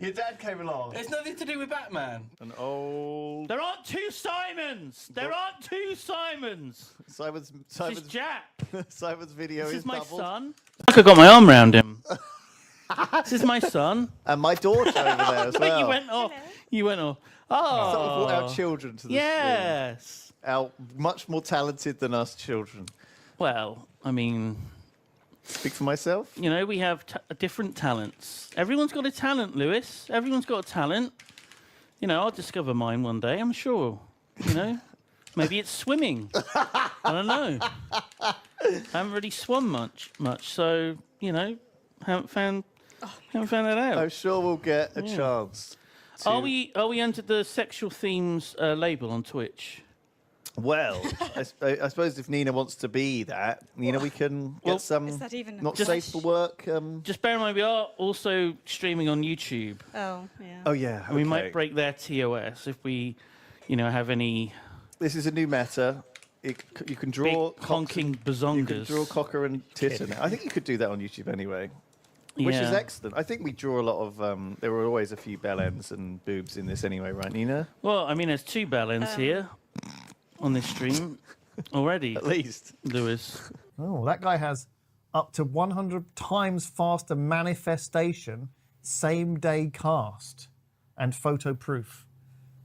Your dad came along. It's nothing to do with Batman. An old... There aren't two Simons! There aren't two Simons! Simon's This is Jack. Simon's video This is is my doubled. son. Look, I got my arm round him. This is my son. And my daughter over there as well. You went off. You went off. Oh. So we brought our children to the Yes. stream. Our much more talented than us children. Well, I mean, Speak for myself. you know, we have different talents. Everyone's got a talent, Lewis. Everyone's got a talent. You know, I'll discover mine one day, I'm sure. You know, maybe it's swimming. I don't know. I haven't really swum much, so you know, haven't found that out. I'm sure we'll get a chance. Are we under the sexual themes label on Twitch? Well, I suppose if Nina wants to be that, Nina, we can get some Is that even not Just- safe for work. Just bear in mind, we are also streaming on YouTube. Oh, yeah. Oh yeah, And we okay. might break their TOS if we, you know, have any This is a new meta. You can draw big honking You can bazongas. draw cocker and titter now. I think you could do that on YouTube anyway, which is Yeah. excellent. I think we draw a lot of. There were always a few bell ends and boobs in this anyway, right, Nina? Well, I mean, there's two bellends here on this stream already, At least. Lewis. Oh, that guy has up to 100 times faster manifestation, same day cast, and photo proof.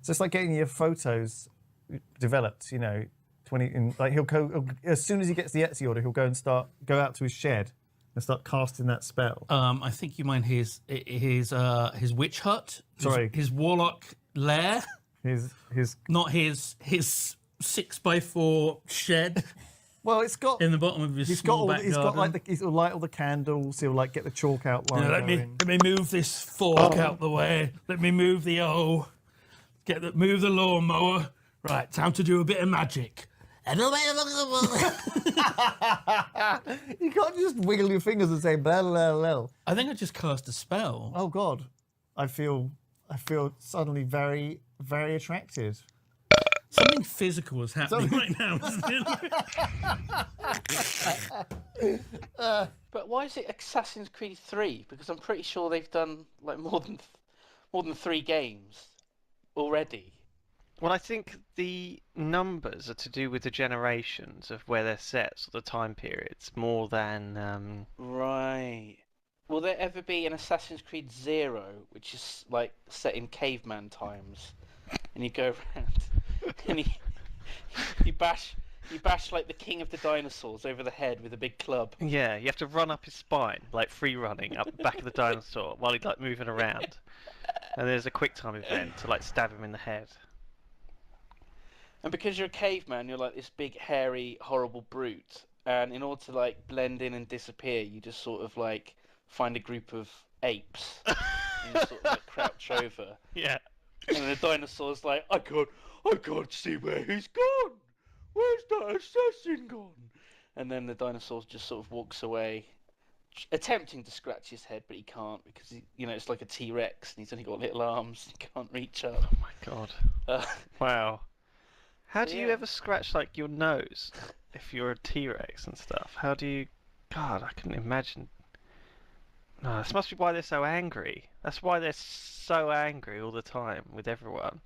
So it's like getting your photos developed, you know, he'll go, as soon as he gets the Etsy order, he'll go out to his shed and start casting that spell. I think you mean his witch hut. Sorry. His warlock lair, His not his 6x4 shed well, it's got in the bottom of his he's got small all, back he's got garden. like he'll light all the candles. He'll like get the chalk outline. Let me move this fork out the way. Let me move the move the lawnmower. Right, time to do a bit of magic. You can't just wiggle your fingers and say blah blah blah. I think I just cast a spell. Oh God, I feel suddenly very very attracted. Something physical is happening right now, isn't it? But why is it Assassin's Creed 3? Because I'm pretty sure they've done like more than 3 games already. Well, I think the numbers are to do with the generations of where they're set, so the time periods, more than. Right. Will there ever be an Assassin's Creed 0, which is like set in caveman times, and you go around and you bash like the king of the dinosaurs over the head with a big club? Yeah, you have to run up his spine, like free running up the back of the dinosaur while he's like moving around. And there's a quick time event to like stab him in the head. And because you're a caveman, you're like this big, hairy, horrible brute. And in order to like blend in and disappear, you just sort of like find a group of apes and you sort of like crouch over. Yeah. And the dinosaur's like, I can't see where he's gone. Where's that assassin gone? And then the dinosaur just sort of walks away, attempting to scratch his head, but he can't because it's like a T-Rex and he's only got little arms. He can't reach up. Oh my god. Wow. How do you Yeah. ever scratch like your nose if you're a T-Rex and stuff? How do you? God, I couldn't imagine. No, this must be why they're so angry. That's why they're so angry all the time with everyone.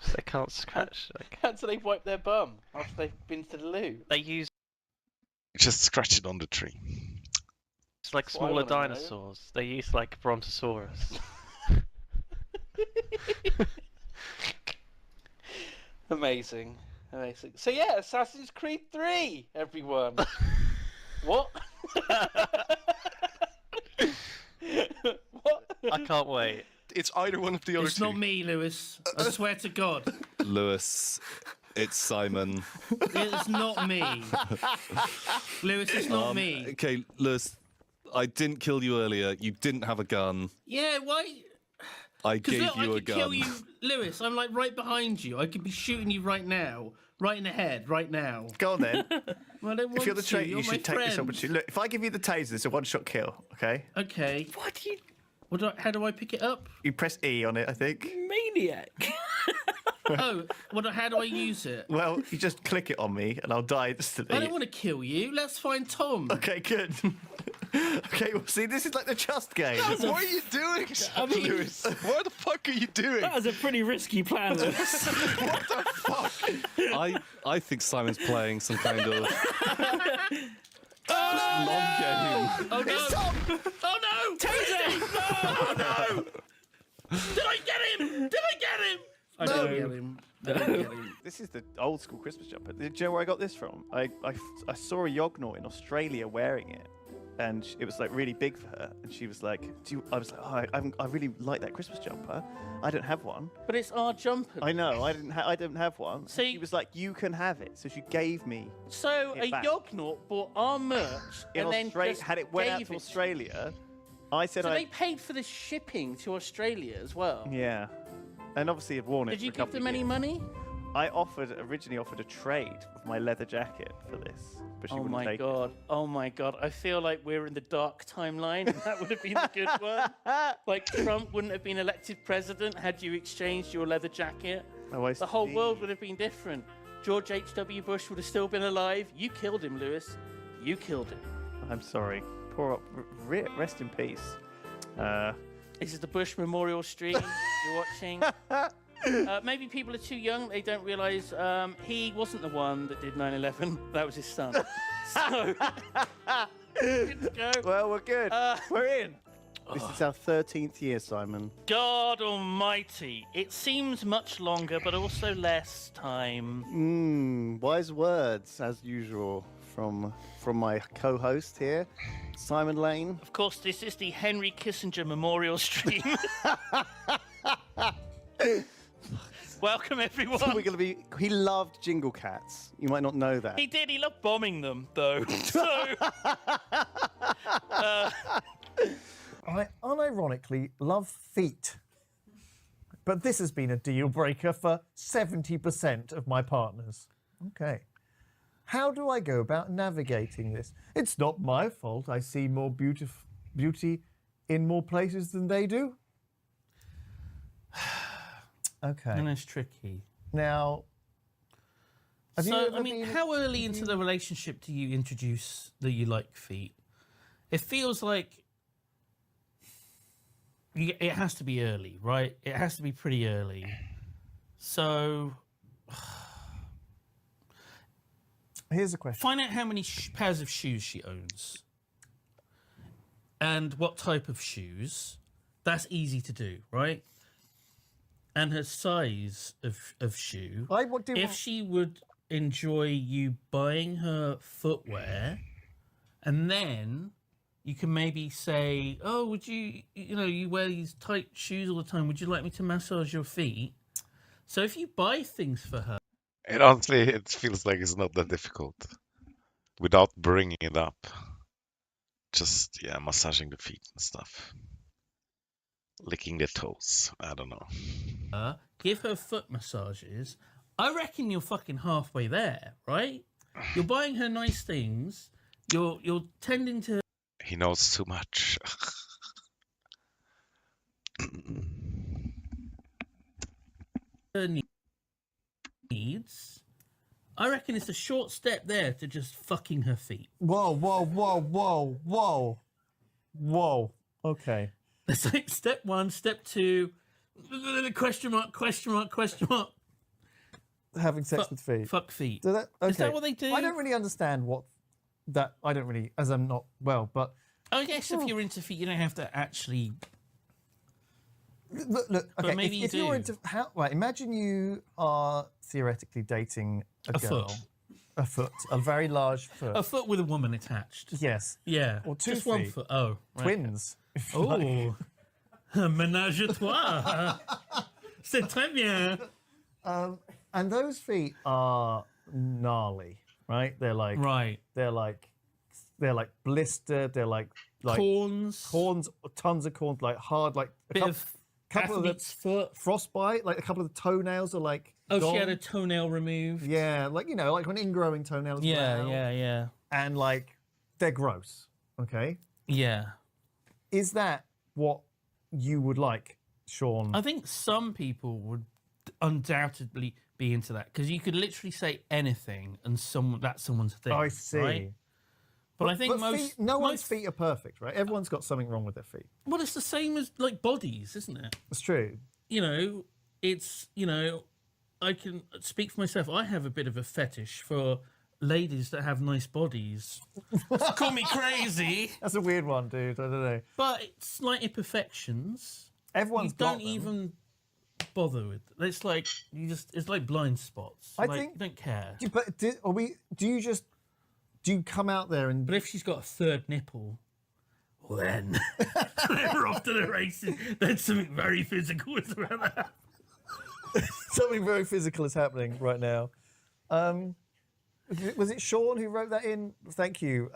'Cause they can't scratch. Like, Until they've wiped their bum after they've been to the loo. they use Just scratch it on the tree. like That's what I smaller wanna know. dinosaurs. They use like Brontosaurus. Amazing. So yeah, Assassin's Creed 3, everyone. What? What? I can't wait. It's either one of the other It's two. not me, Lewis. I swear to God. Lewis, it's Simon. It's not me. Lewis, it's not me. Okay, Lewis, I didn't kill you earlier. You didn't have a gun. Yeah, why? I Because gave look, I you a could gun. kill you, Lewis. I'm like right behind you. I could be shooting you right now, right in the head, right now. Go on then. Well, I don't want If you're the to. traitor, You're you my should take this friend. opportunity. Look, if I give you the taser, it's a one-shot kill. Okay. Okay. What do you... How do I pick it up? You press E on it, I think. Maniac. Oh, how do I use it? Well, you just click it on me, and I'll die I instantly. don't want to kill you. Let's find Tom. Okay, good. Okay, well, see, this is like the Just game. What are you doing, I mean- Lewis? What the fuck are you doing? That was a pretty risky plan. Lewis. I think Simon's playing some kind of long game. Oh no! Oh no! Taser! Oh no! Did I get him? Did I get him? I didn't get him. I didn't get him. This is the old school Christmas jumper. Do you know where I got this from? I saw a Yognaut in Australia wearing it, and it was like really big for her. And she was like, I was like, oh, I really like that Christmas jumper. I don't have one. But it's our jumper. I know, I didn't have one. See- She was like, you can have it. So she gave me So it a back. Yognaut bought our merch in and then Australia. just Had it went out gave to it- Australia. I said So I they paid for the shipping to Australia as well. yeah, and obviously I've worn it. Did for you a give couple them of any years. money? I originally offered a trade of my leather jacket for this, but she Oh wouldn't my take god! Oh my god! I feel like we're in the dark timeline. And that would have been the good one. Like Trump wouldn't have been elected president had you exchanged your leather jacket. it. Oh, I The whole see. world would have been different. George H.W. Bush would have still been alive. You killed him, Lewis. You killed him. I'm sorry. Poor rest in peace. This is the Bush Memorial stream you're watching. Maybe people are too young. They don't realise he wasn't the one that did 9/11. That was his son. So, good to go. Well, we're good. We're in. This is our 13th year, Simon. God almighty. It seems much longer, but also less time. Wise words, as usual, from my co-host here, Simon Lane. Of course, this is the Henry Kissinger Memorial stream. Welcome, everyone. We're gonna be. He loved Jingle Cats. You might not know that. He did. He loved bombing them, though. So, I unironically love feet. But this has been a deal breaker for 70% of my partners. Okay. How do I go about navigating this? It's not my fault I see more beauty in more places than they do. Okay. And it's tricky. Now, have you So, ever I mean, been- how early into the relationship do you introduce that you like feet? It feels like it has to be early, right? It has to be pretty early. So, Here's a question. find out how many pairs of shoes she owns and what type of shoes. That's easy to do, right? And her size of shoe. If she would enjoy you buying her footwear, and then you can maybe say, oh, would you wear these tight shoes all the time. Would you like me to massage your feet? So if you buy things for her, And honestly, it feels like it's not that difficult without bringing it up. Just, yeah, massaging the feet and stuff. Licking the toes. I don't know. give her foot massages, I reckon you're fucking halfway there, right? You're buying her nice things. You're tending to He knows too much. her needs. I reckon it's a short step there to just fucking her feet. Whoa. Okay. It's like step one, step two, question mark. Having sex with feet. Fuck feet. So that, okay. Is that what they do? I don't really understand what that. I don't really, as I'm not well, but I guess if you're into feet, you don't have to actually. look. Okay, maybe you if you're do. into right, imagine you are theoretically dating a girl. foot. A foot, a very large foot. A foot with a woman attached. Yes, Yeah. Or two Just one feet. foot. Oh. Right. twins. if you like. Oh. Ménage à trois. C'est très bien. And those feet are gnarly, right? They're like Right. they're like blistered. They're like Corns. corns, tons of corns, like hard, like a Bit couple, of couple of the athlete's foot. frostbite, like a couple of the toenails are like Oh, gone. she had a toenail removed. Yeah, like like an ingrowing toenail. as well. Yeah. And like they're gross. Okay, Yeah. is that what you would like, Sean? I think some people would undoubtedly be into that because you could literally say anything and that's someone's thing. I see. Right? But I think most feet, no one's most- feet are perfect, right? Everyone's got something wrong with their feet. Well, it's the same as like bodies, isn't it? It's true. You know, it's I can speak for myself. I have a bit of a fetish for ladies that have nice bodies. Call me crazy, That's a weird one, dude. I don't know. but it's slight imperfections. Everyone's You don't got them. even bother with. It's like it's like blind spots. I Like, think- you don't care. But do you come out there and But if she's got a third nipple, well then we're off to the races. There's something very physical around that. something very physical is happening right now? Was it Sean who wrote that in? Thank you.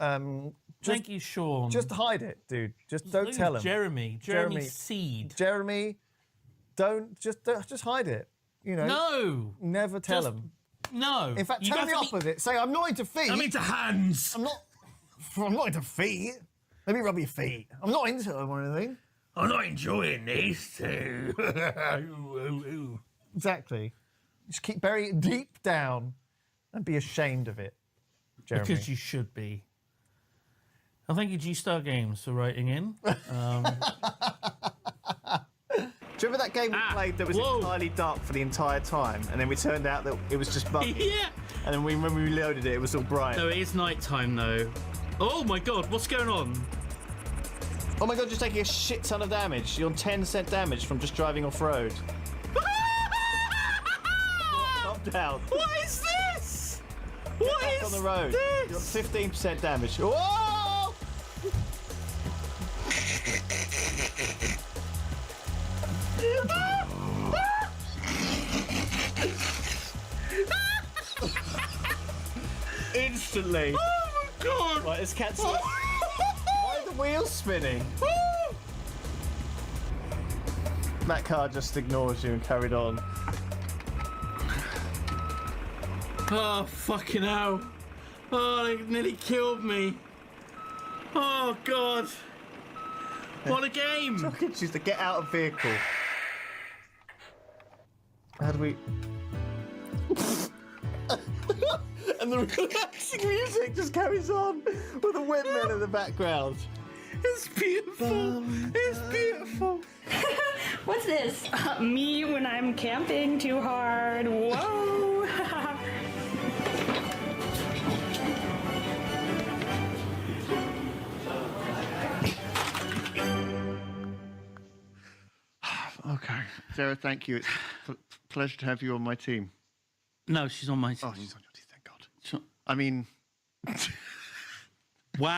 Thank you, Sean. Just hide it, dude. Just don't tell him. Jeremy Jeremy. Seed. Jeremy, don't just hide it. You know, No, never tell Just- him. no. In fact, You tell the definitely- opposite. Say, I'm not into feet. I'm into hands. I'm not into feet. Let me rub your feet. I'm not into them or anything. I'm not enjoying this too. Exactly. Just bury it deep down and be ashamed of it, Jeremy. Because you should be. Well, thank you, G-Star Games, for writing in. Do you remember that game we played that was whoa. entirely dark for the entire time, and then we turned out that it was just buggy, Yeah. and then when we reloaded it, it was all bright. No, it is night time though. Oh my god, what's going on? Oh my god, you're taking a shit ton of damage. You're on 10% damage from just driving off road. Up down. What is this? What Back is on the road. You're on this? 15% damage. Whoa! Instantly. Oh my god! Right, let's cancel. Why are the wheels spinning? That car just ignores you and carried on. Oh, fucking hell. Oh, they nearly killed me. Oh, God. What a game. She's to get out of vehicle. How do we... and the relaxing music just carries on with a windmill in the background. It's beautiful. It's beautiful. What's this? Me when I'm camping too hard. Whoa. Okay. Sarah, thank you. It's a pleasure to have you on my team. No, she's on my team. Oh, she's on your team, thank God. So- I mean... Wow.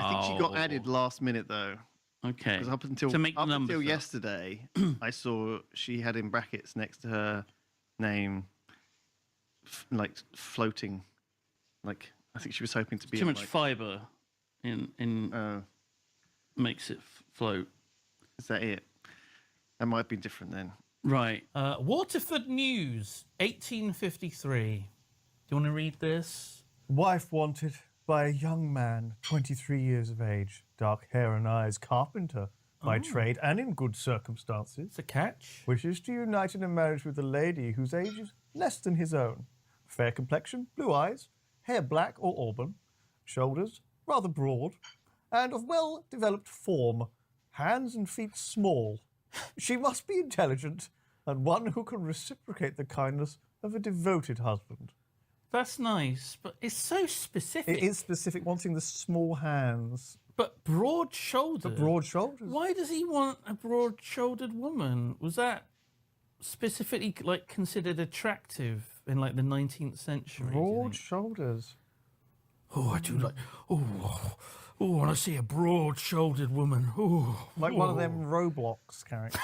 I think she got added last minute, though. Okay. Because up until, to make the up numbers until up. yesterday, I saw she had in brackets next to her name, like floating. Like, I think she was hoping to be Too at, much like, fibre in makes it float. Is that it? That might be different then. Right. Waterford News, 1853. Do you want to read this? Wife wanted by a young man, 23 years of age, dark hair and eyes, carpenter by trade and in good circumstances, It's a catch. wishes to unite in a marriage with a lady whose age is less than his own. Fair complexion, blue eyes, hair black or auburn, shoulders rather broad, and of well-developed form, hands and feet small. She must be intelligent and one who can reciprocate the kindness of a devoted husband. That's nice, but it's so specific. It is specific, wanting the small hands, But broad shouldered. the broad shoulders. Why does he want a broad-shouldered woman? Was that specifically like considered attractive in like the 19th century? do you Broad think? shoulders. Oh, I do like. Oh, I want to see a broad-shouldered woman. Oh, Like one of them Roblox characters.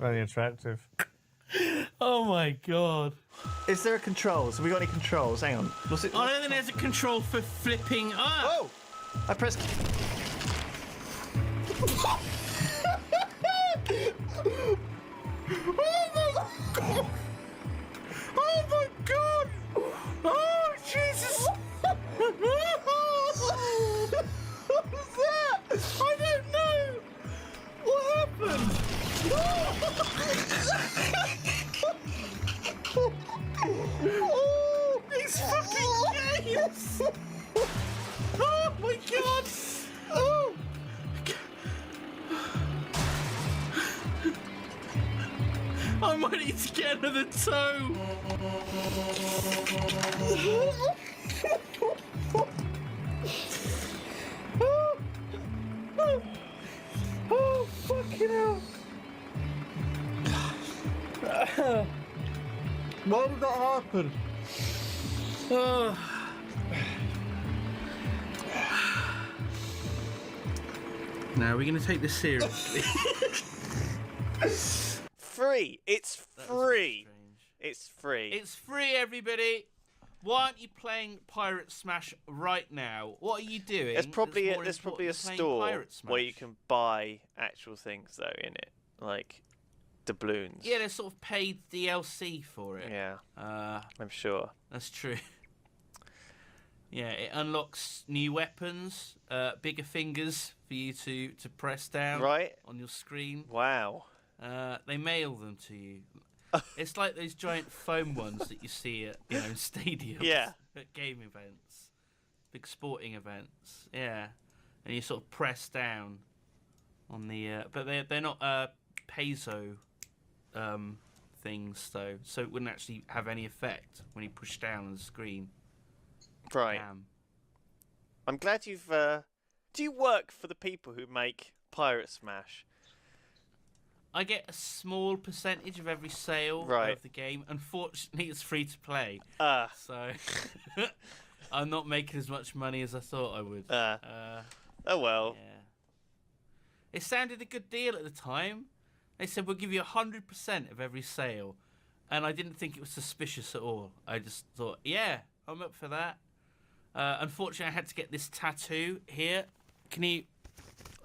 Very attractive. Oh my god! Is there a control? Have we got any controls? Hang on. What's it? I don't think there's a control for flipping up. Whoa! I pressed. Oh my god! Oh Jesus! What was that? I don't know. What happened? I might need to get another toe. Oh, fucking hell. Why did that happen? Now we're going to take this seriously. Free. It's free. It's free. It's free, everybody. Why aren't you playing Pirate Smash right now? What are you doing? There's probably that's more there's probably a important than playing store Pirate Smash? where you can buy actual things though in it, like doubloons. Yeah, there's sort of paid DLC for it. Yeah, I'm sure. That's true. Yeah, it unlocks new weapons, bigger fingers for you to press down on your screen. Wow. They mail them to you. It's like those giant foam ones that you see at stadiums. Yeah. At game events, big sporting events. Yeah, and you sort of press down on the. But they're not piezo things though, so it wouldn't actually have any effect when you push down on the screen. Right. I'm glad you've. Do you work for the people who make Pirate Smash? I get a small percentage of every sale of the game. Unfortunately, it's free to play. So I'm not making as much money as I thought I would. Oh well. Yeah. It sounded a good deal at the time. They said we'll give you 100% of every sale, and I didn't think it was suspicious at all. I just thought, yeah, I'm up for that. Unfortunately, I had to get this tattoo here. Can you?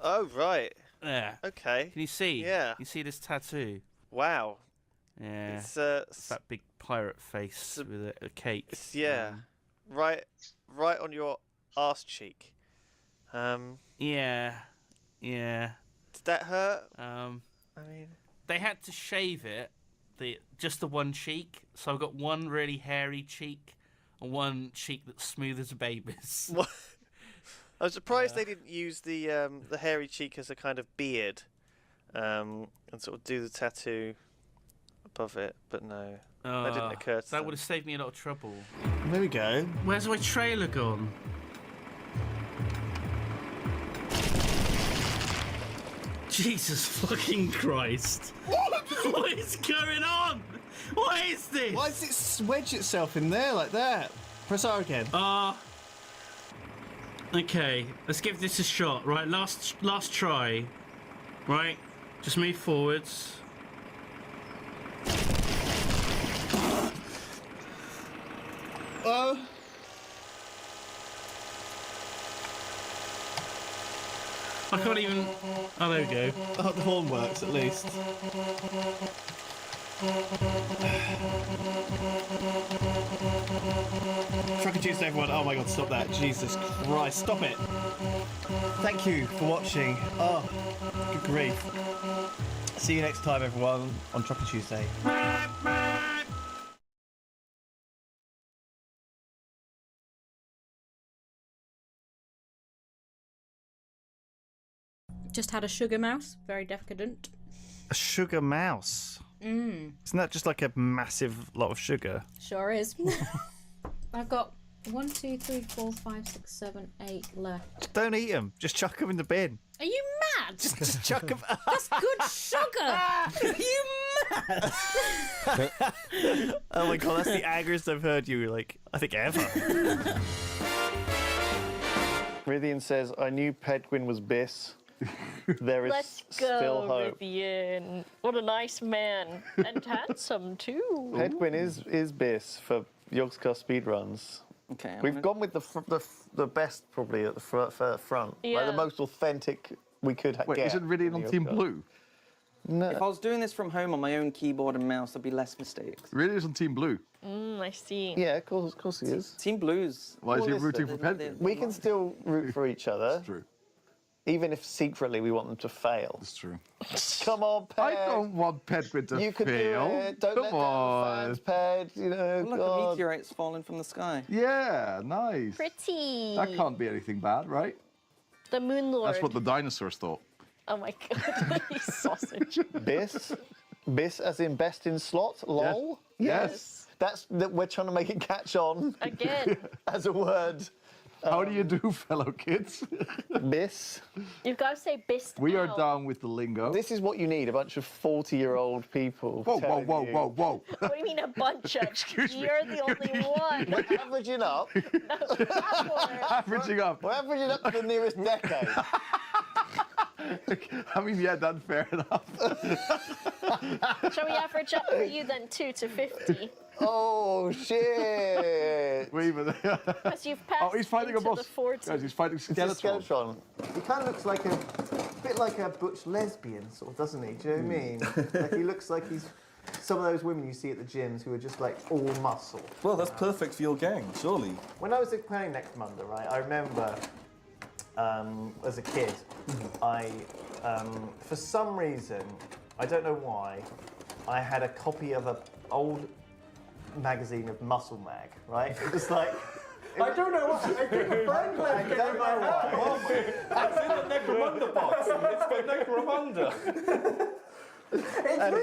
Oh right. Yeah. Okay. Can you see? Yeah. You see this tattoo? Wow. Yeah. It's that big pirate face with a cake. It's, yeah. Right on your arse cheek. Yeah. Yeah. Did that hurt? I mean, they had to shave it, just the one cheek. So I've got one really hairy cheek and one cheek that's smooth as a baby's. What? I was surprised they didn't use the hairy cheek as a kind of beard, and sort of do the tattoo above it. But no, that didn't occur to That them. would have saved me a lot of trouble. There we go. Where's my trailer gone? Jesus fucking Christ! What is going on? What is this? Why does it wedge itself in there like that? Press R again. Okay, let's give this a shot. Right, last try. Right, just move forwards. I can't even. Oh, there we go. Oh, the horn works at least. Trucker Tuesday, everyone. Oh my god, stop that. Jesus Christ, stop it. Thank you for watching. Oh, good grief. See you next time, everyone, on Trucker Tuesday. Just had a sugar mouse, very decadent. A sugar mouse? Isn't that just like a massive lot of sugar? Sure is. I've got 1, 2, 3, 4, 5, 6, 7, 8 left. Don't eat them. Just chuck them in the bin. Are you mad? Just chuck them. That's good sugar. Are you mad? Oh my god, that's the angriest I've heard you, like, I think ever. Rythian says, I knew Pedguin was Biss. There is Let's still go, hope. Rythian. What a nice man. And handsome, too. Pedguin is Biss for Yogscast speedruns. Okay. We've gone with the best probably at the front. Like Yeah. the most authentic we could Wait, get. isn't Rythian on Team Blue? No. If I was doing this from home on my own keyboard and mouse, there'd be less mistakes. Rythian's on Team Blue. I see. Yeah, of course he is. Team Blues. Why is he Well, rooting for listen, Pedguin? We can still root for each other. That's true. Even if secretly we want them to fail. That's true. Come on, Ped. I don't want Pedguin to You can fail. do it. Don't Come let on. down the fans, Ped. You know, Look, a God. meteorite's falling from the sky. Yeah, nice. Pretty. That can't be anything bad, right? The Moon Lord. That's what the dinosaurs thought. Oh my god, you sausage. Biss? Bis as in best in slot? Lol? Yes. We're trying to make it catch on. Again. As a word. How do you do, fellow kids? Bis. You've got to say bist. We are out. down with the lingo. This is what you need, a bunch of 40-year-old people. Whoa, telling you. What do you mean a bunch of? You're the only one. We're averaging up. Averaging up. We're averaging up to the nearest decade. I mean, yeah, that's fair enough. Shall we average up for you then 2 to 50? Oh, shit. Wait a minute. Because you've passed he's fighting a into boss. the 40. Guys, he's fighting Skeletron. Skeletron. He kind of looks like a bit like a butch lesbian, sort of, doesn't he? Do you know what I mean? Like he looks like he's some of those women you see at the gyms who are just like all muscle. Well, that's perfect for your gang, surely. When I was playing Next Munda, right, I remember as a kid, I for some reason, I don't know why, I had a copy of an old magazine of Muscle Mag, right? It was like. I don't know what. I think a friend left it in my house. It's in the Necromunda box. It's got Necromunda. And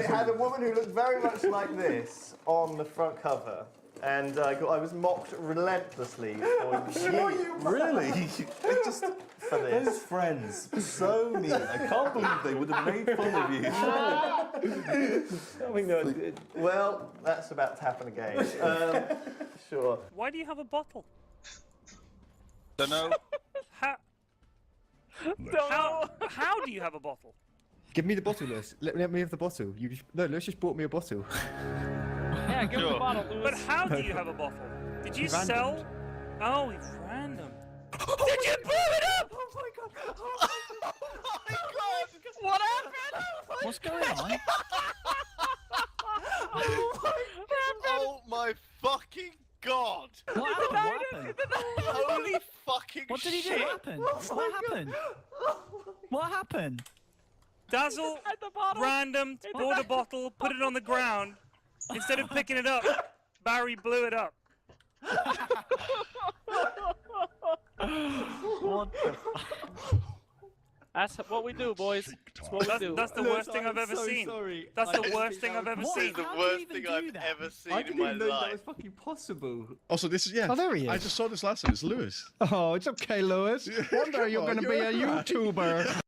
it had a woman who looked very much like this on the front cover. And I was mocked relentlessly for years. Really? Just for this. Those friends, so mean. I can't believe they would have made fun of you. Well, that's about to happen again. Sure. Why do you have a bottle? Don't know. How do you have a bottle? Give me the bottle, Lewis. Let me have the bottle. Lewis just bought me a bottle. Yeah, give me the bottle, Lewis. But how do you have a bottle? Did you sell? Oh, it's random. Did you blow it up? Oh my god! Oh my god! What happened? What's going on? Oh my fucking god! What happened? Holy fucking What did he do? shit! What happened? What happened? What happened? Dazzle, random, bought a bottle, put it on the ground. Instead of picking it up, Barry blew it up. What the That's what we do, boys. That's what we do. That's the worst thing I've ever seen. That's the worst thing I've ever seen. The worst thing I've ever seen I in didn't my even know that was life. fucking possible. Also, this is, yeah. Oh, there he is. I just saw this last time. It's Lewis. Oh, it's okay, Lewis. Wonder you're on, going to be a you're right. YouTuber.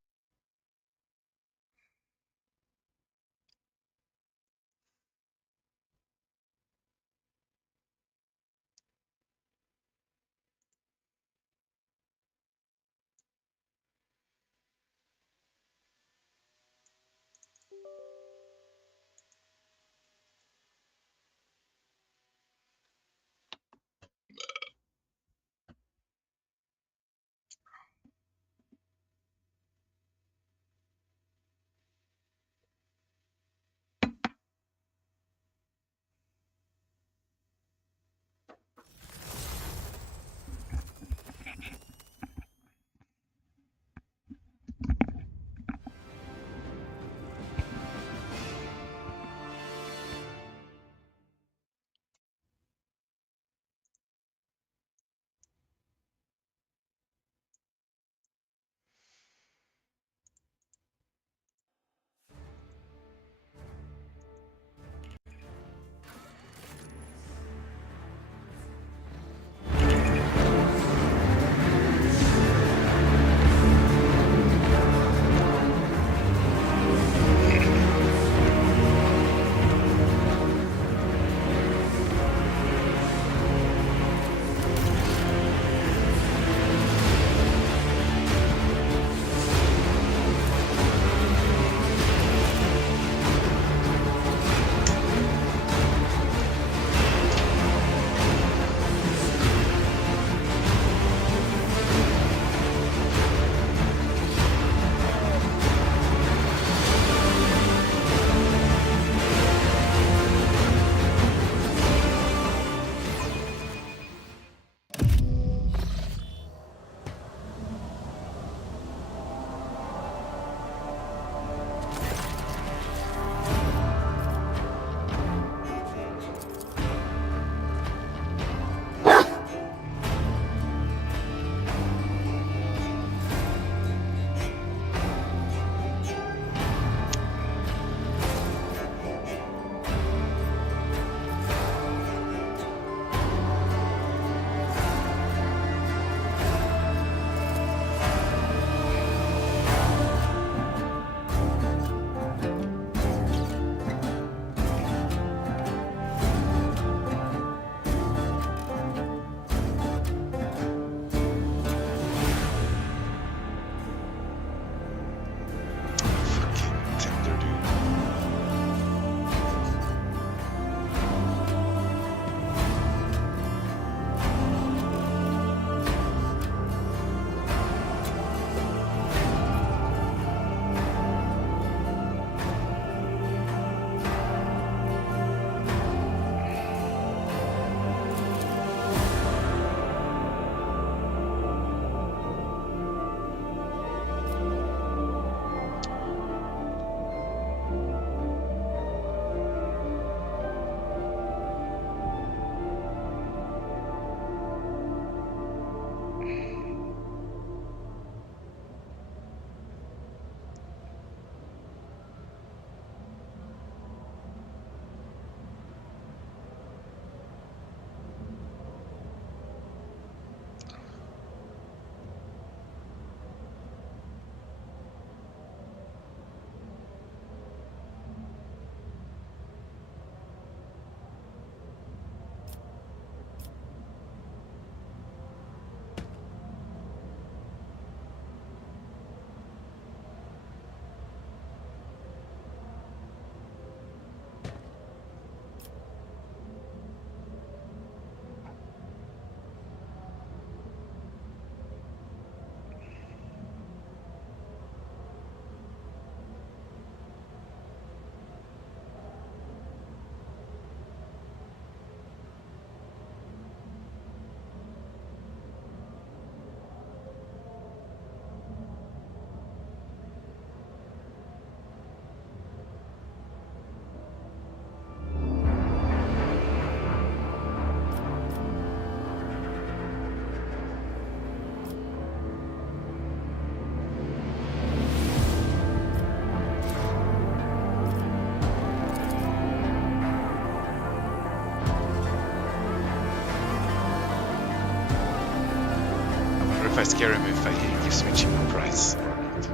scary me if I hear you switching my price or not.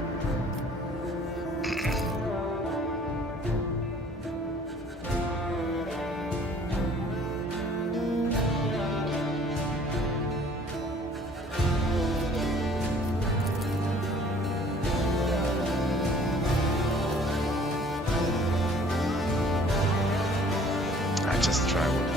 I just try what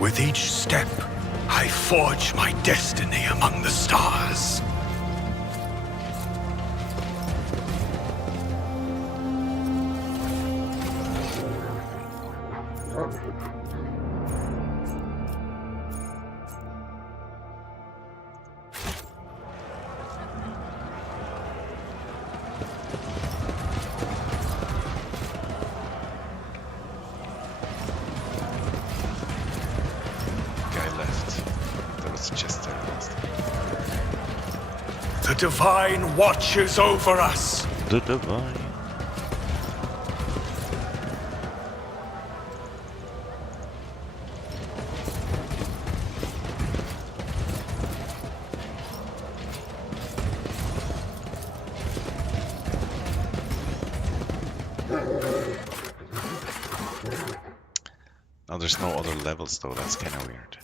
With each step, I forge my destiny among the stars. The Divine watches over us. The Divine. Now there's no other levels though, that's kind of weird.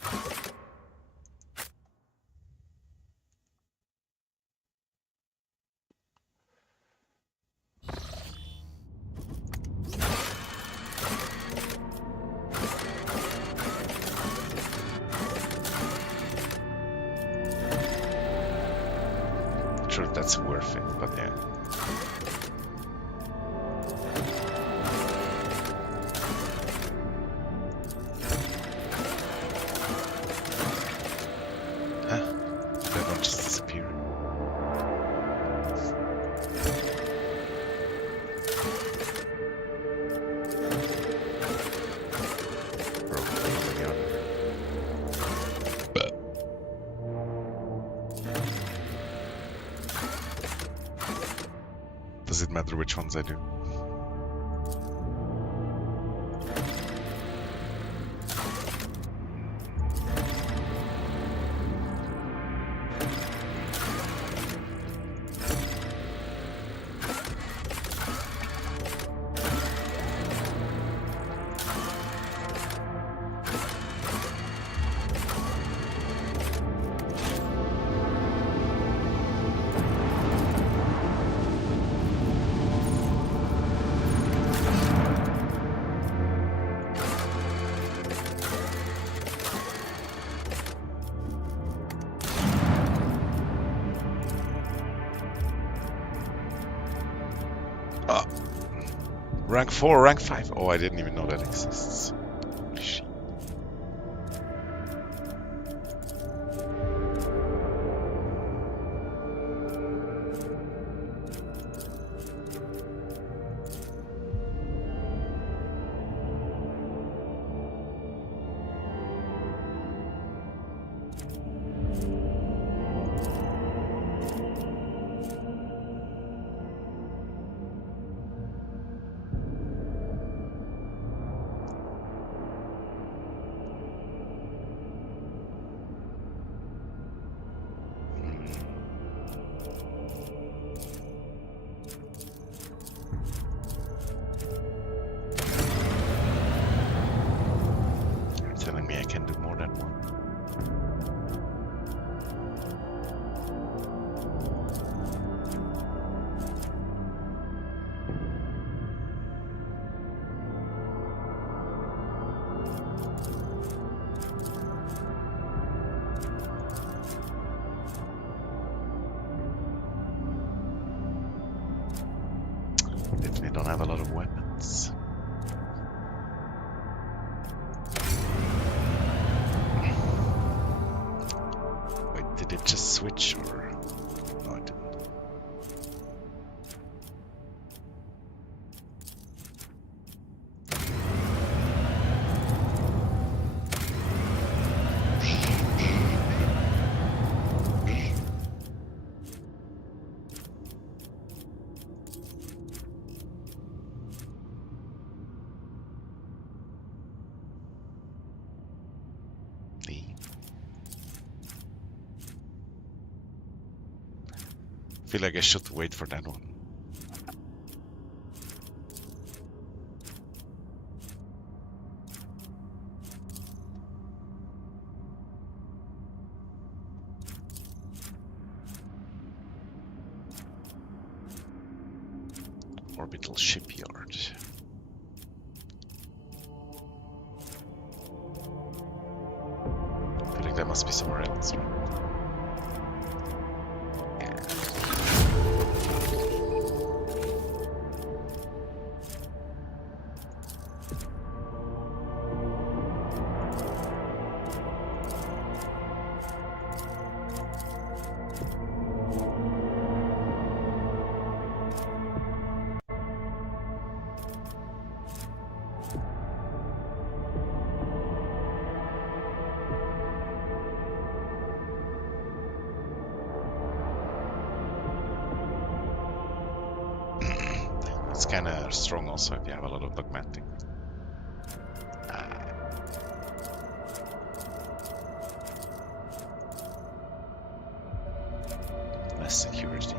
Not sure if that's worth it, but yeah. That one just disappeared. Does it matter which ones I do? Rank 4, rank 5. Oh, I didn't even know that exists. Holy shit. Telling me I can do more than one. Definitely don't have a lot of weapons. Did it just switch or no, it didn't? Feel like I should wait for that one. Orbital shipyard. I feel like that must be somewhere else, right? It's kind of strong also if you have a lot of dogmatic. Less security.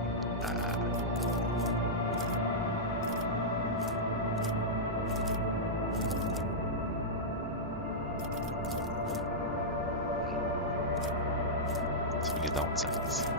It's really downsides.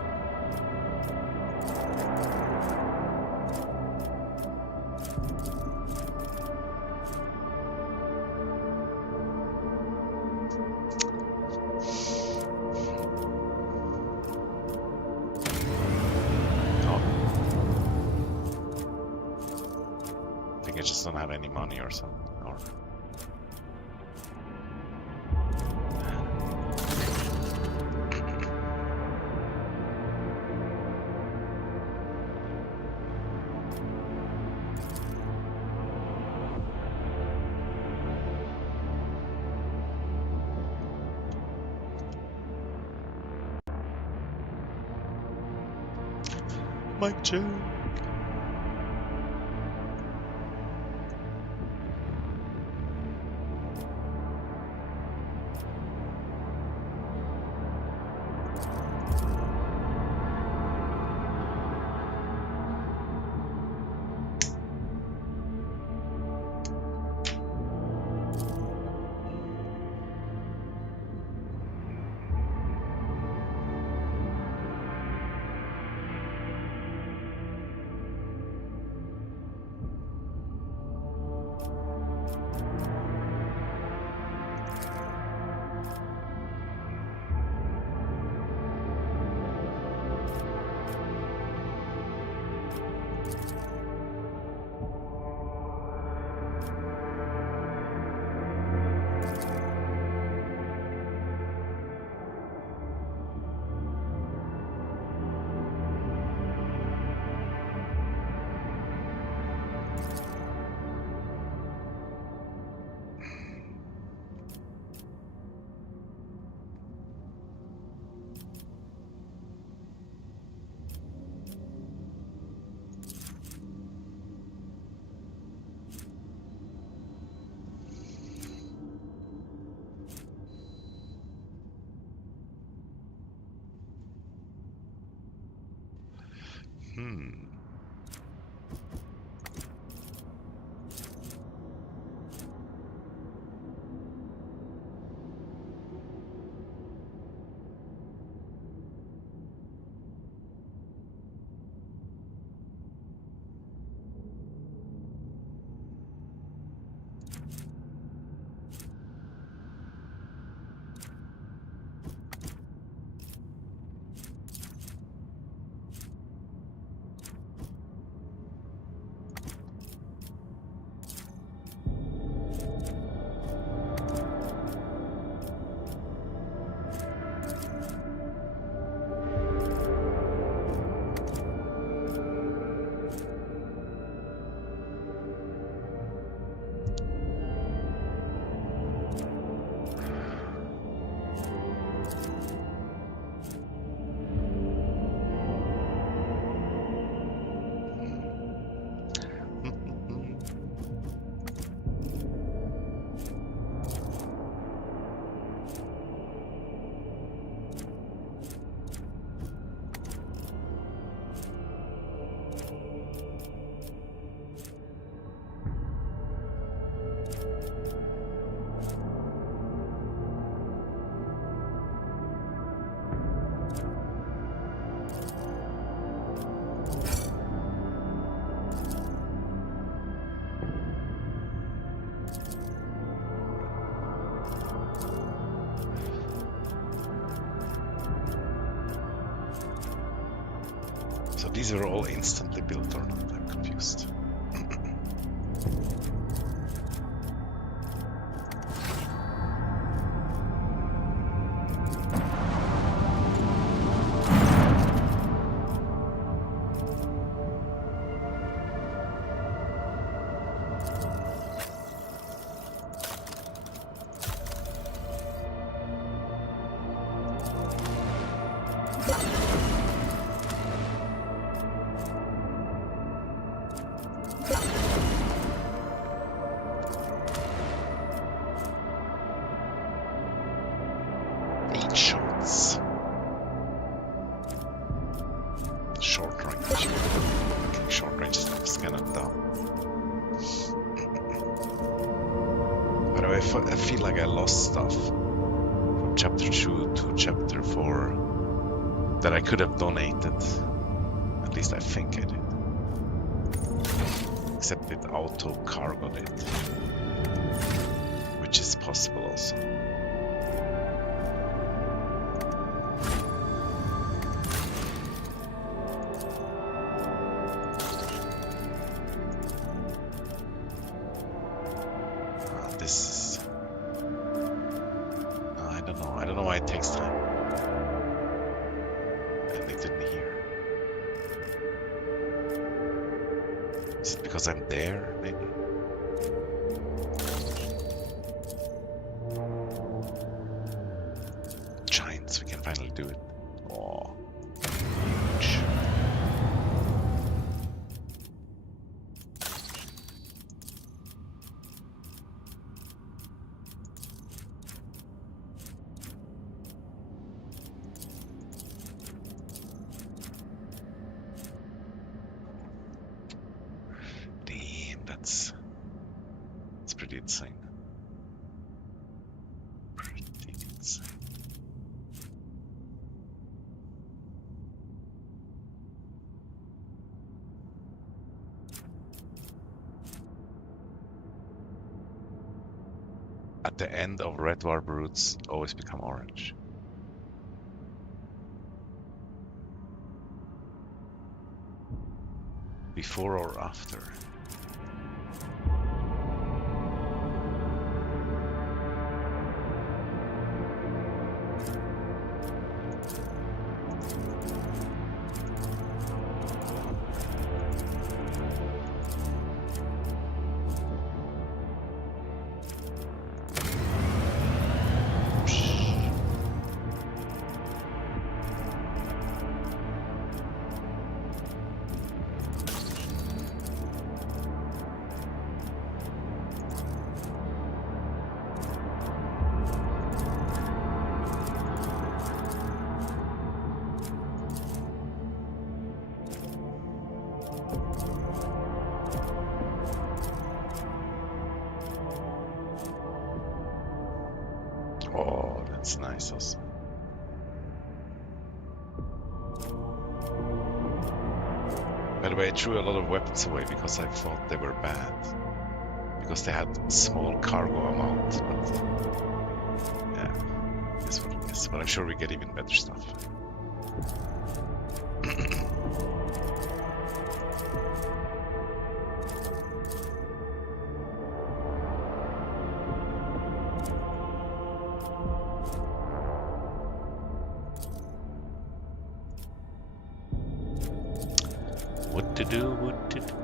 I just don't have any money or something. Or... Mike Joe. these are all instantly built or not? I'm confused. I feel like I lost stuff from chapter 2 to chapter 4 that I could have donated. At least I think I did. Except it auto cargoed it, which is possible also. I'm there, maybe. Giants, we can finally do it. Oh, huge. It's pretty insane. Pretty insane. At the end of red dwarf roots always become orange. Before or after? Oh, that's nice also. By the way, I threw a lot of weapons away because I thought they were bad. Because they had small cargo amount, but yeah, that's what it is. But I'm sure we get even better stuff. What to do, what to do.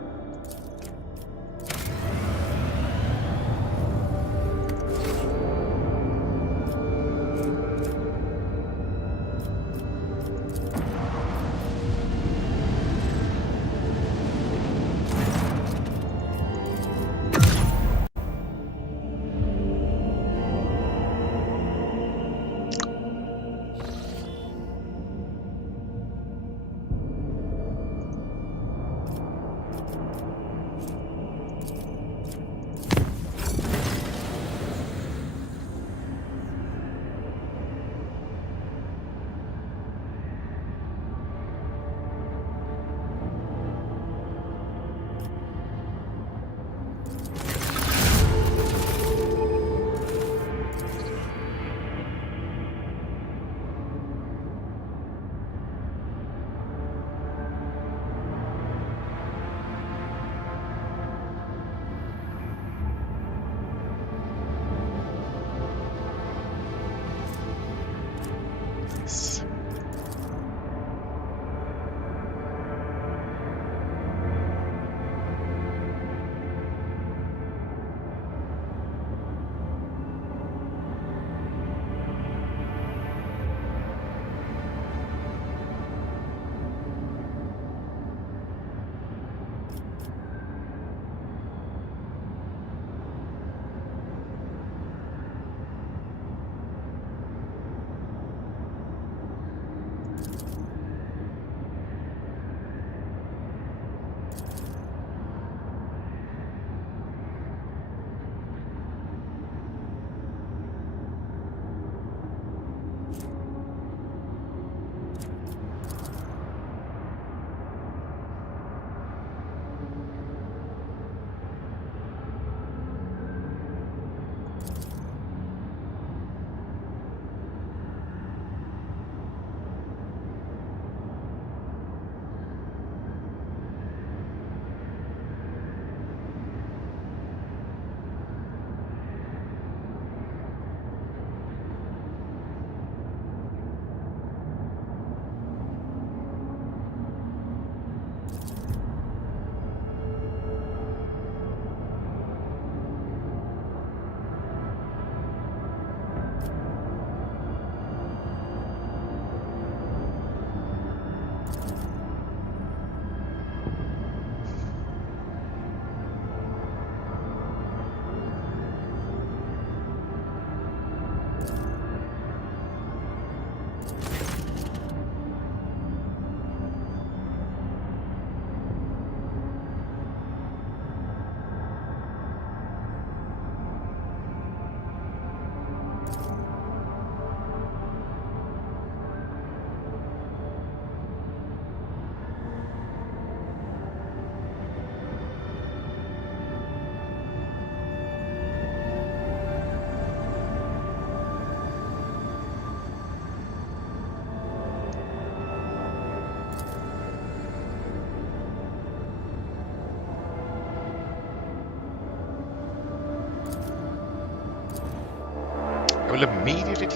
will immediately.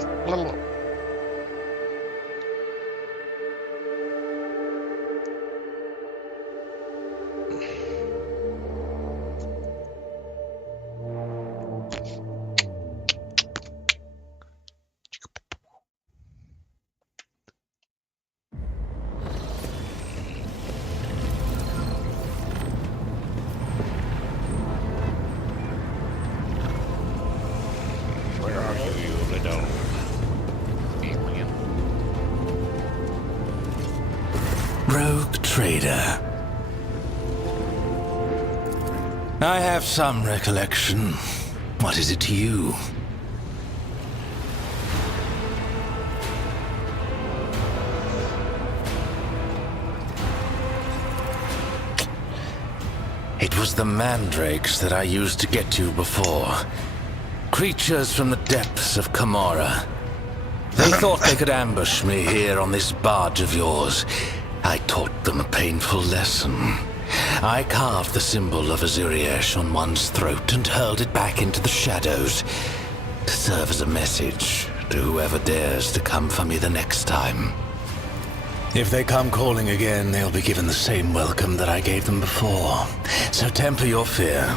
Where are you, little alien? Rogue trader. I have some recollection. What is it to you? It was the mandrakes that I used to get you before. Creatures from the depths of Camorra. They thought they could ambush me here on this barge of yours. I taught them a painful lesson. I carved the symbol of Azuriesh on one's throat and hurled it back into the shadows to serve as a message to whoever dares to come for me the next time. If they come calling again, they'll be given the same welcome that I gave them before. So temper your fear.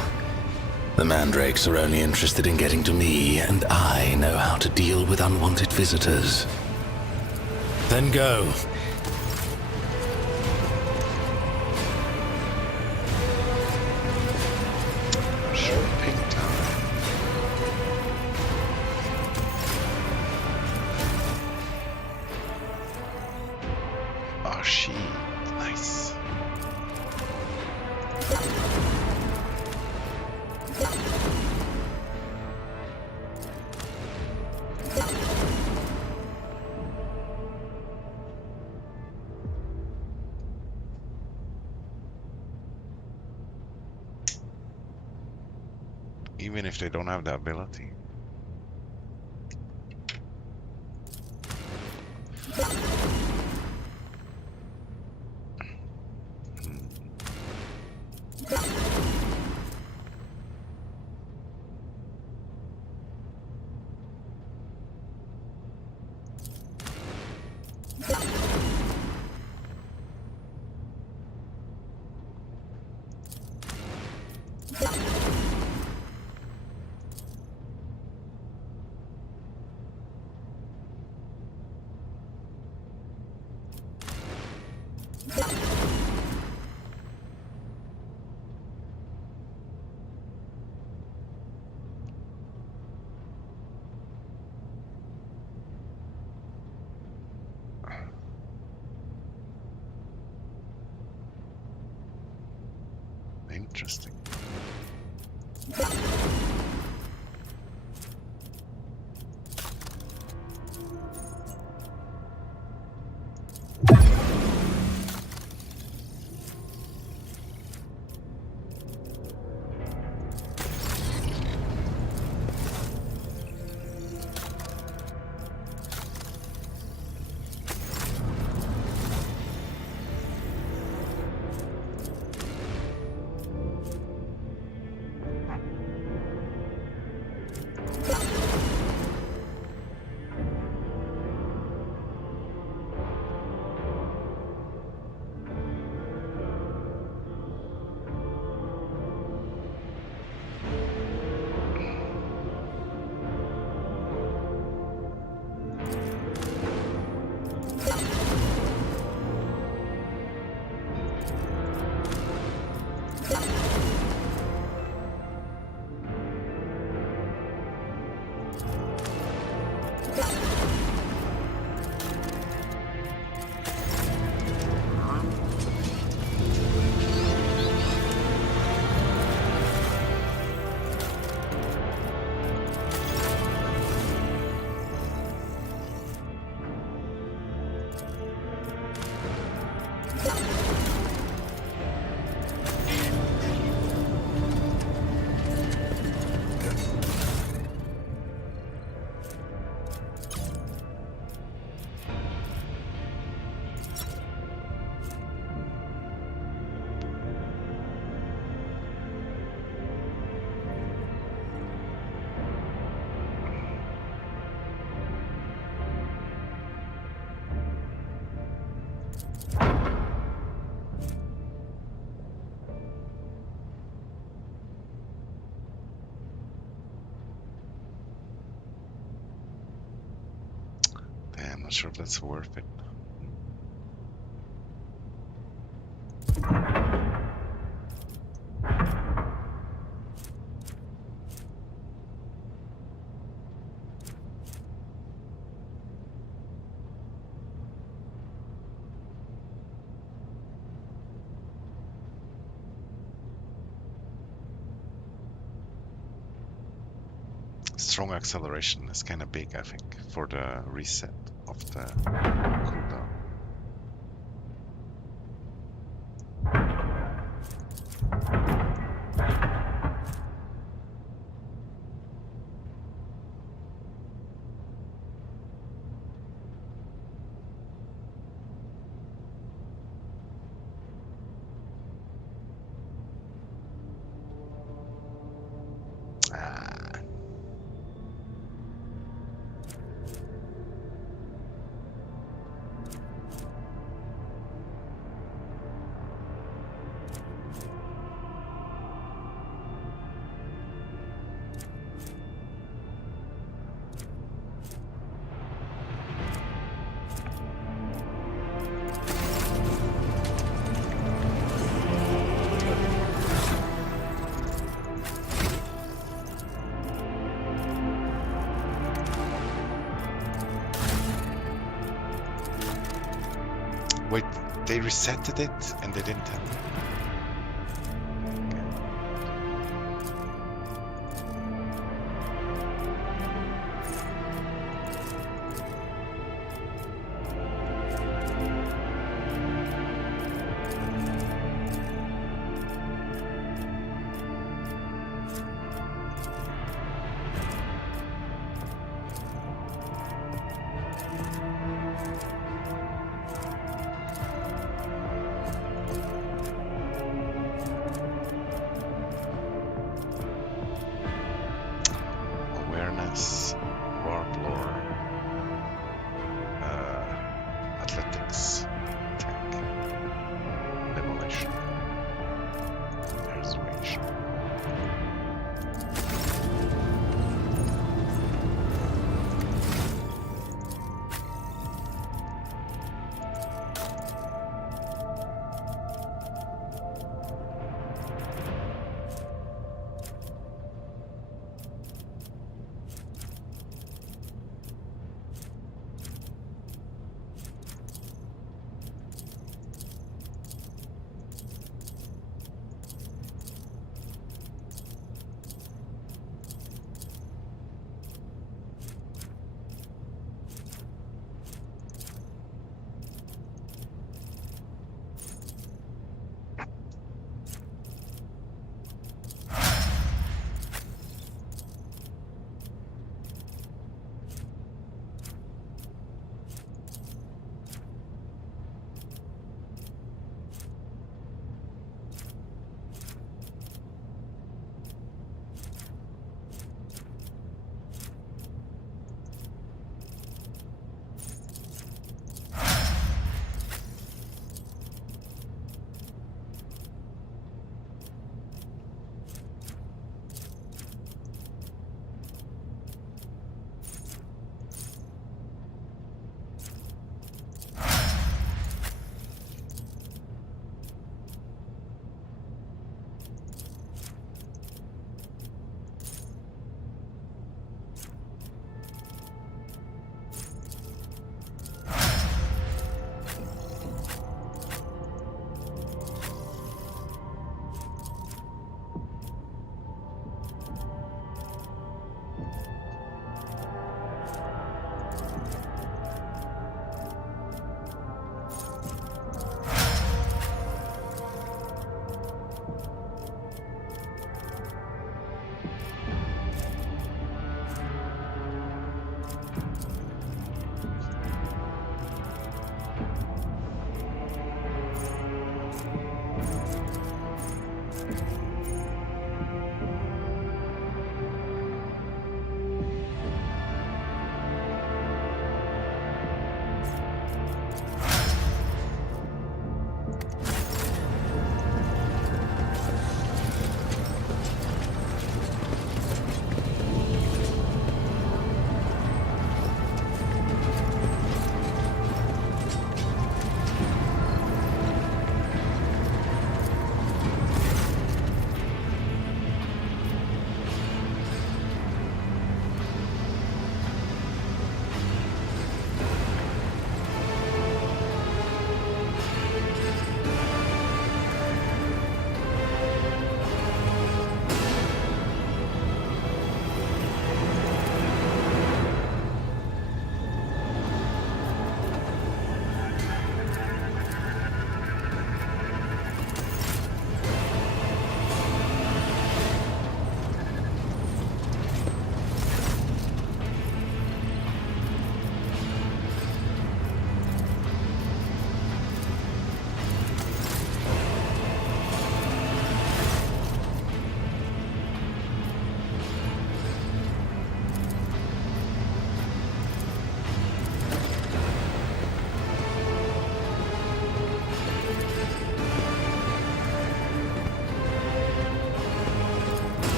The mandrakes are only interested in getting to me, and I know how to deal with unwanted visitors. Then go. Shopping time. Oh shit, nice. Even if they don't have the ability. Interesting. Damn, I'm not sure if that's worth it. Strong acceleration is kind of big, I think, for the reset of the cooldown. Wait, they resetted it and they didn't tell me. Awareness, warp lore, athletics, tank, demolition, persuasion.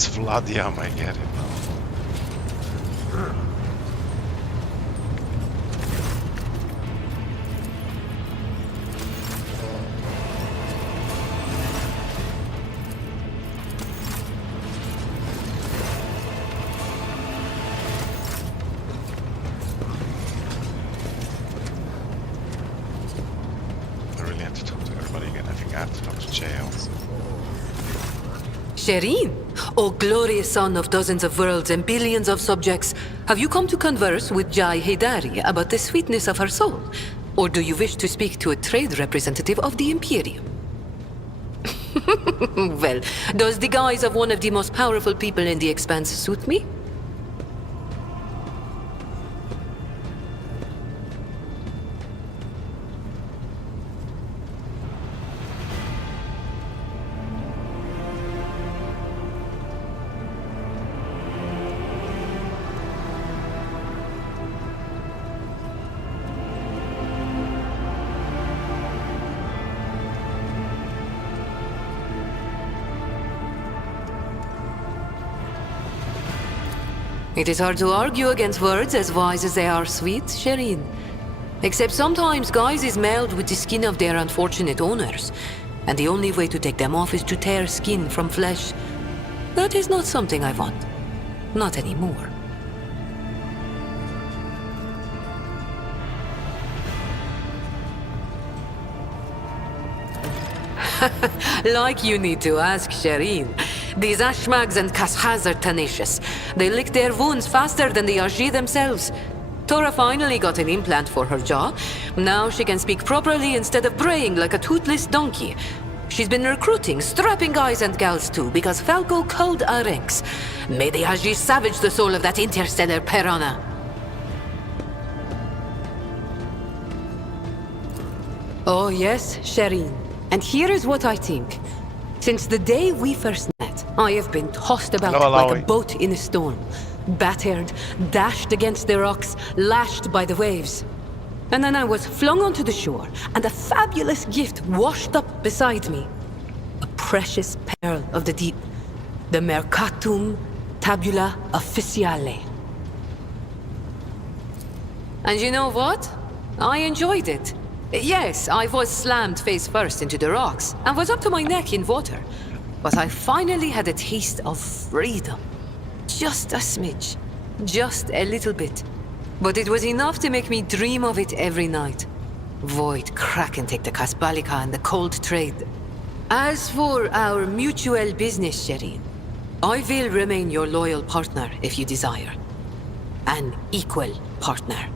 it's Vladiam, I get it. I really have to talk to everybody again. I think I have to talk to Jay also. Shireen, O glorious son of dozens of worlds and billions of subjects, have you come to converse with Jai Haydari about the sweetness of her soul? Or do you wish to speak to a trade representative of the Imperium? Well, does the guise of one of the most powerful people in the Expanse suit me? It is hard to argue against words as wise as they are sweet, Shireen. Except sometimes guise is mailed with the skin of their unfortunate owners, and the only way to take them off is to tear skin from flesh. That is not something I want. Not anymore. Like you need to ask, Shireen. These Ashmags and Kashaz are tenacious. They lick their wounds faster than the Ajji themselves. Tora finally got an implant for her jaw. Now she can speak properly instead of braying like a toothless donkey. She's been recruiting, strapping guys and gals too, because Falco culled our ranks. May the Ajji savage the soul of that interstellar piranha. Oh yes, Shireen. And here is what I think. Since the day we first met, I have been tossed about like a boat in a storm. Battered, dashed against the rocks, lashed by the waves. And then I was flung onto the shore, and a fabulous gift washed up beside me. A precious pearl of the deep. The Mercatum Tabula Officiale. And you know what? I enjoyed it. Yes, I was slammed face first into the rocks, and was up to my neck in water. But I finally had a taste of freedom. Just a smidge. Just a little bit. But it was enough to make me dream of it every night. Void, Kraken take the Kasbalika and the cold trade. As for our mutual business, Shireen, I will remain your loyal partner if you desire. An equal partner.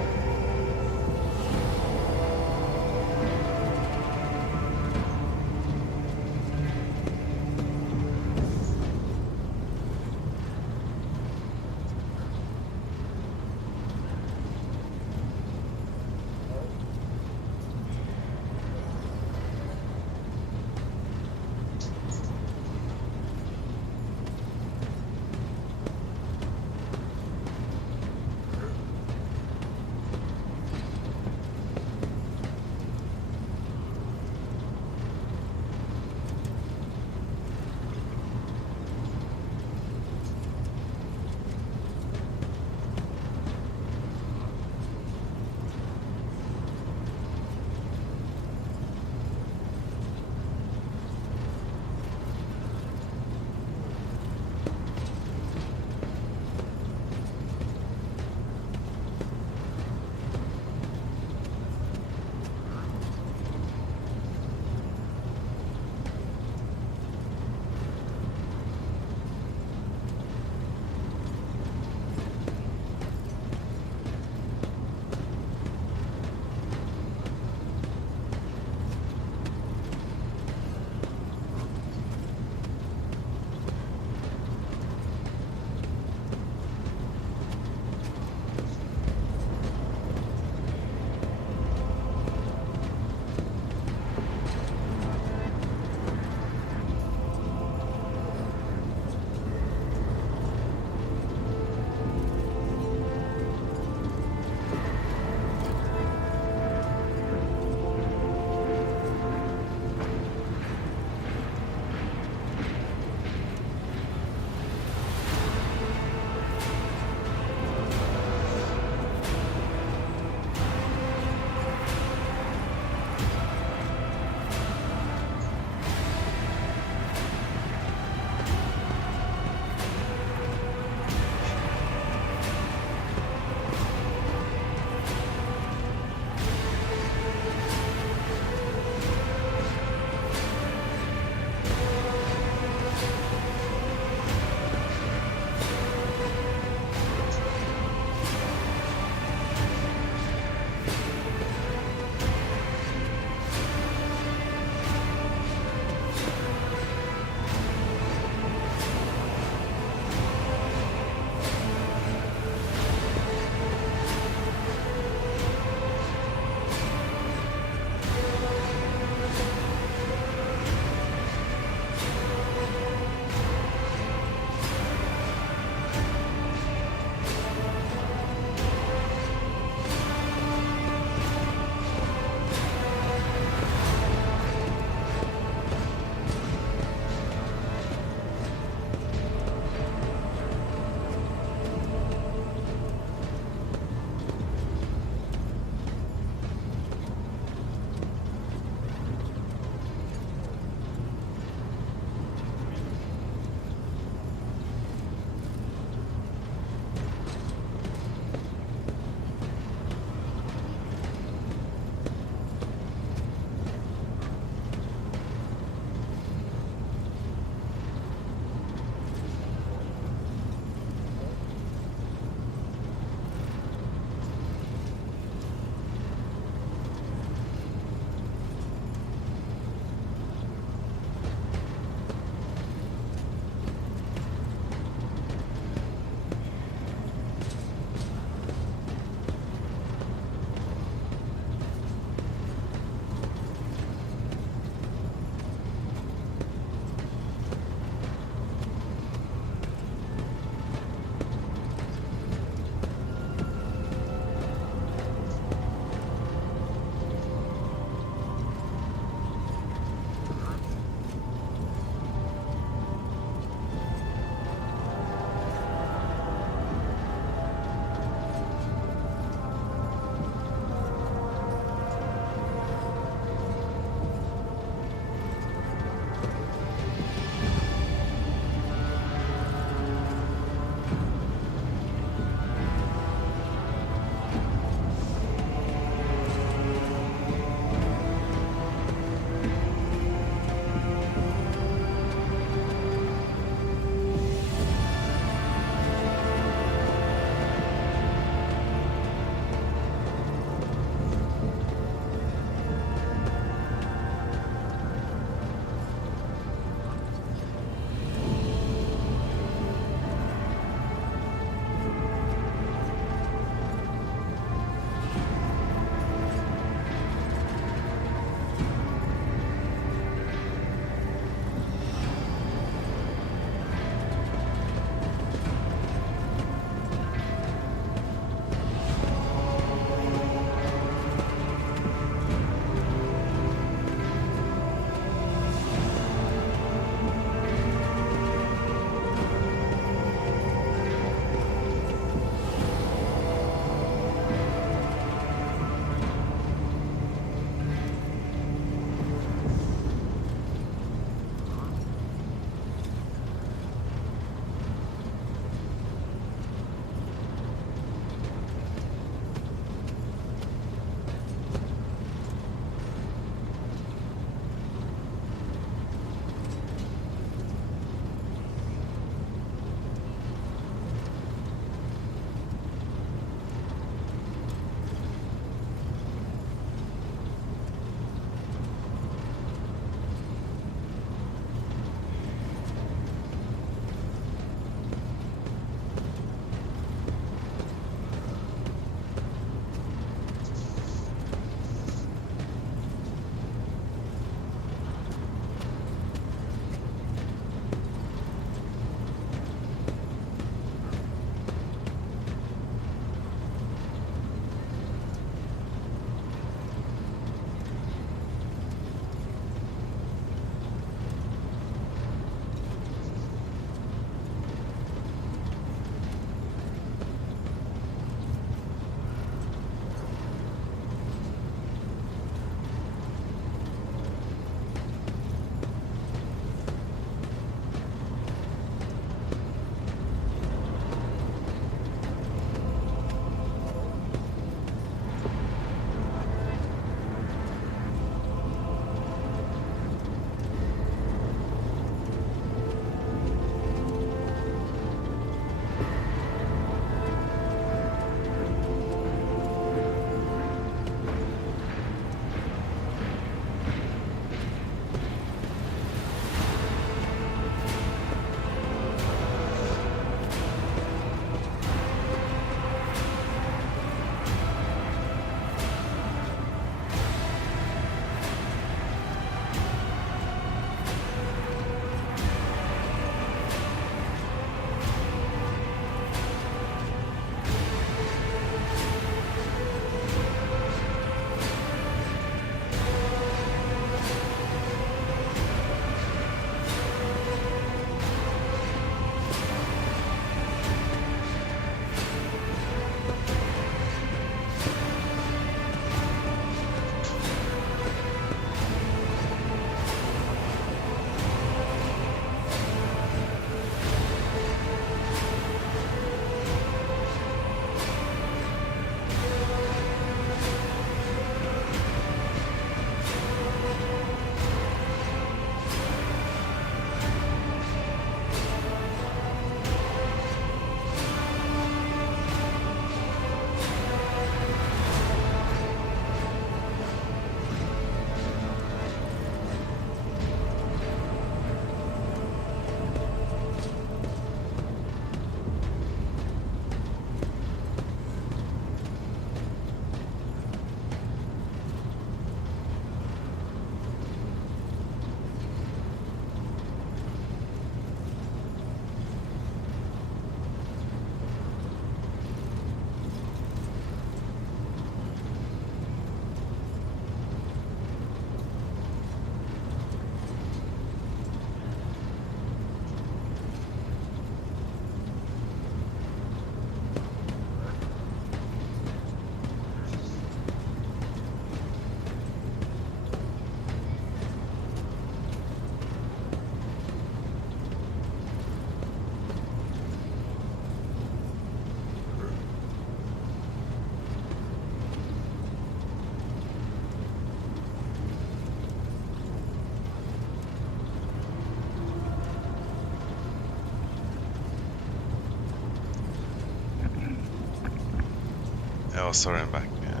Oh, sorry, I'm back. Yeah.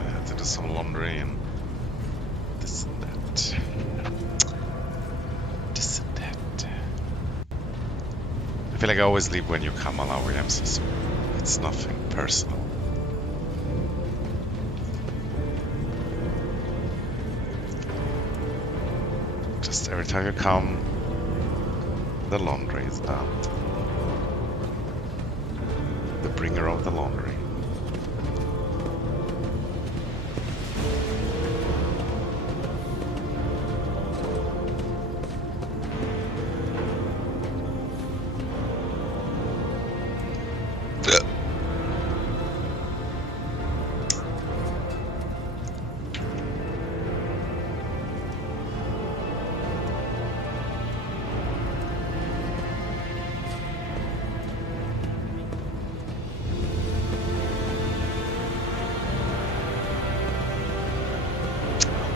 I had to do some laundry and this and that. This and that. I feel like I always leave when you come, Alan Williams. So it's nothing personal. Just every time you come, the laundry is done. The bringer of the laundry.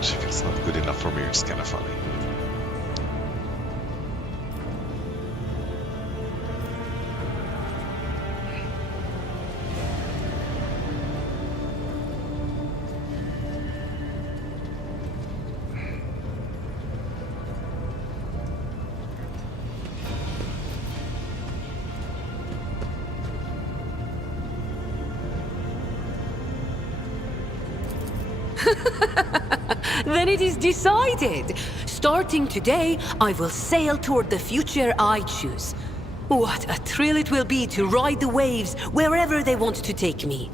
If it's not good enough for me, it's kind of funny. Then it is decided. Starting today, I will sail toward the future I choose. What a thrill it will be to ride the waves wherever they want to take me.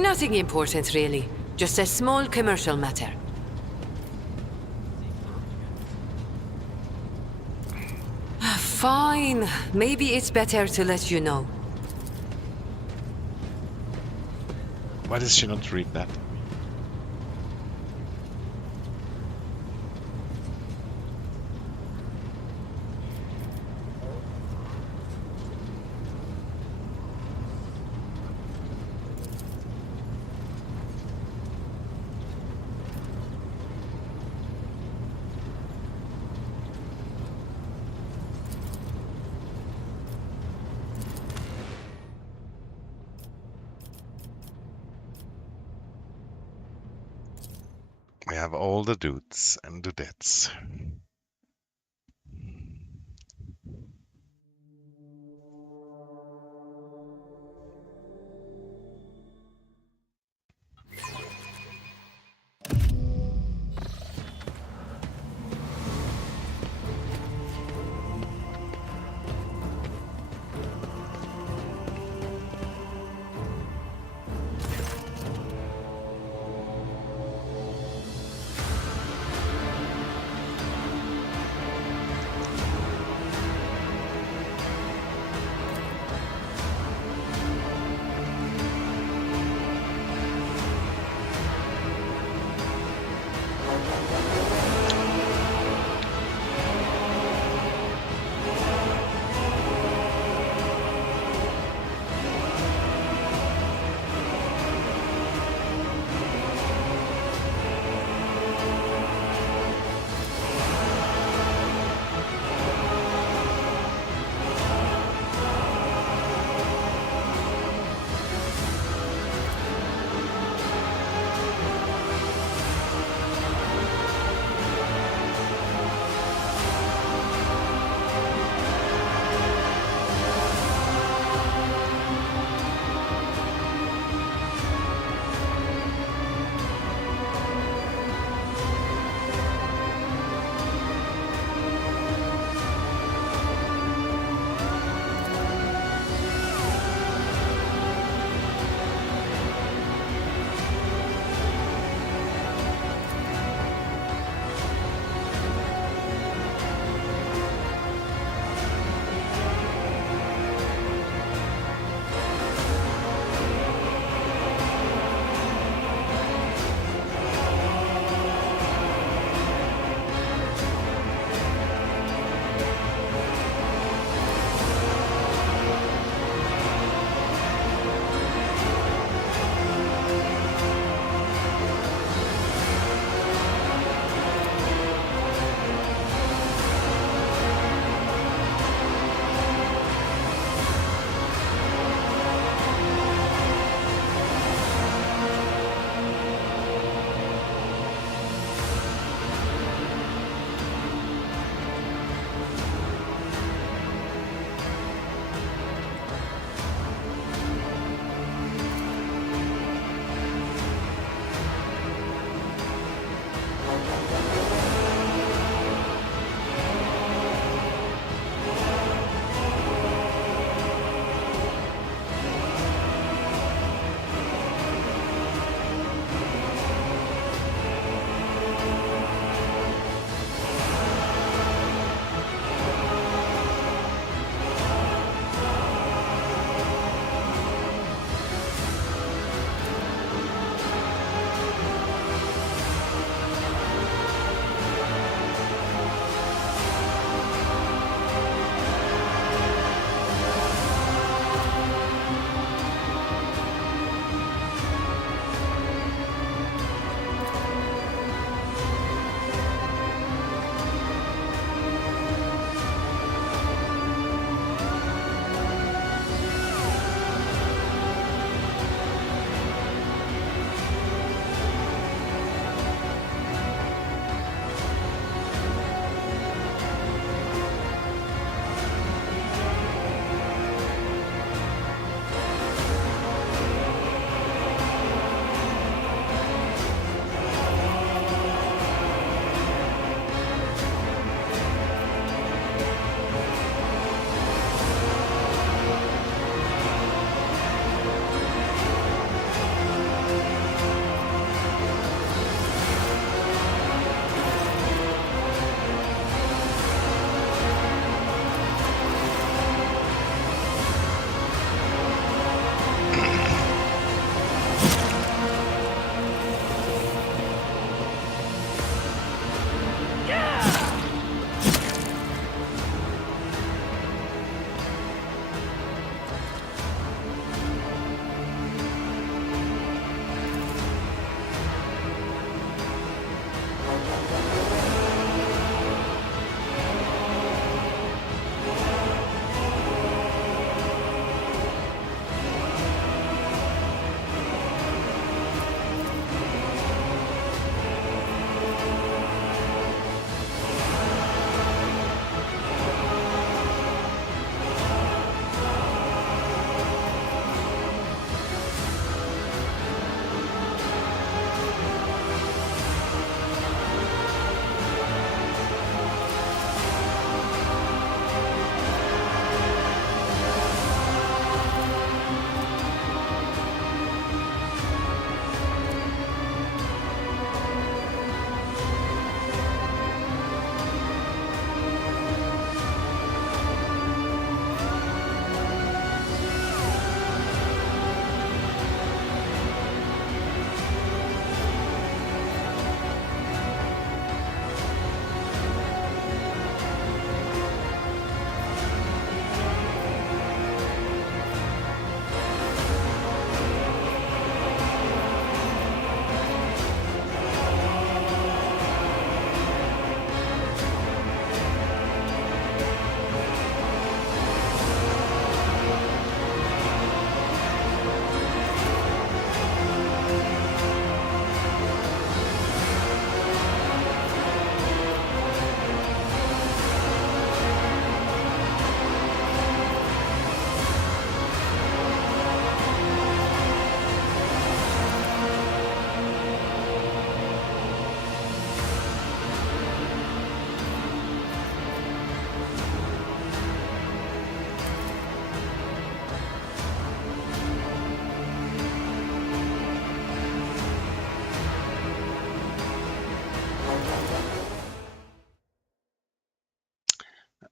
Nothing important, really. Just a small commercial matter. Fine. Maybe it's better to let you know. Why does she not read that? We have all the dudes and dudettes.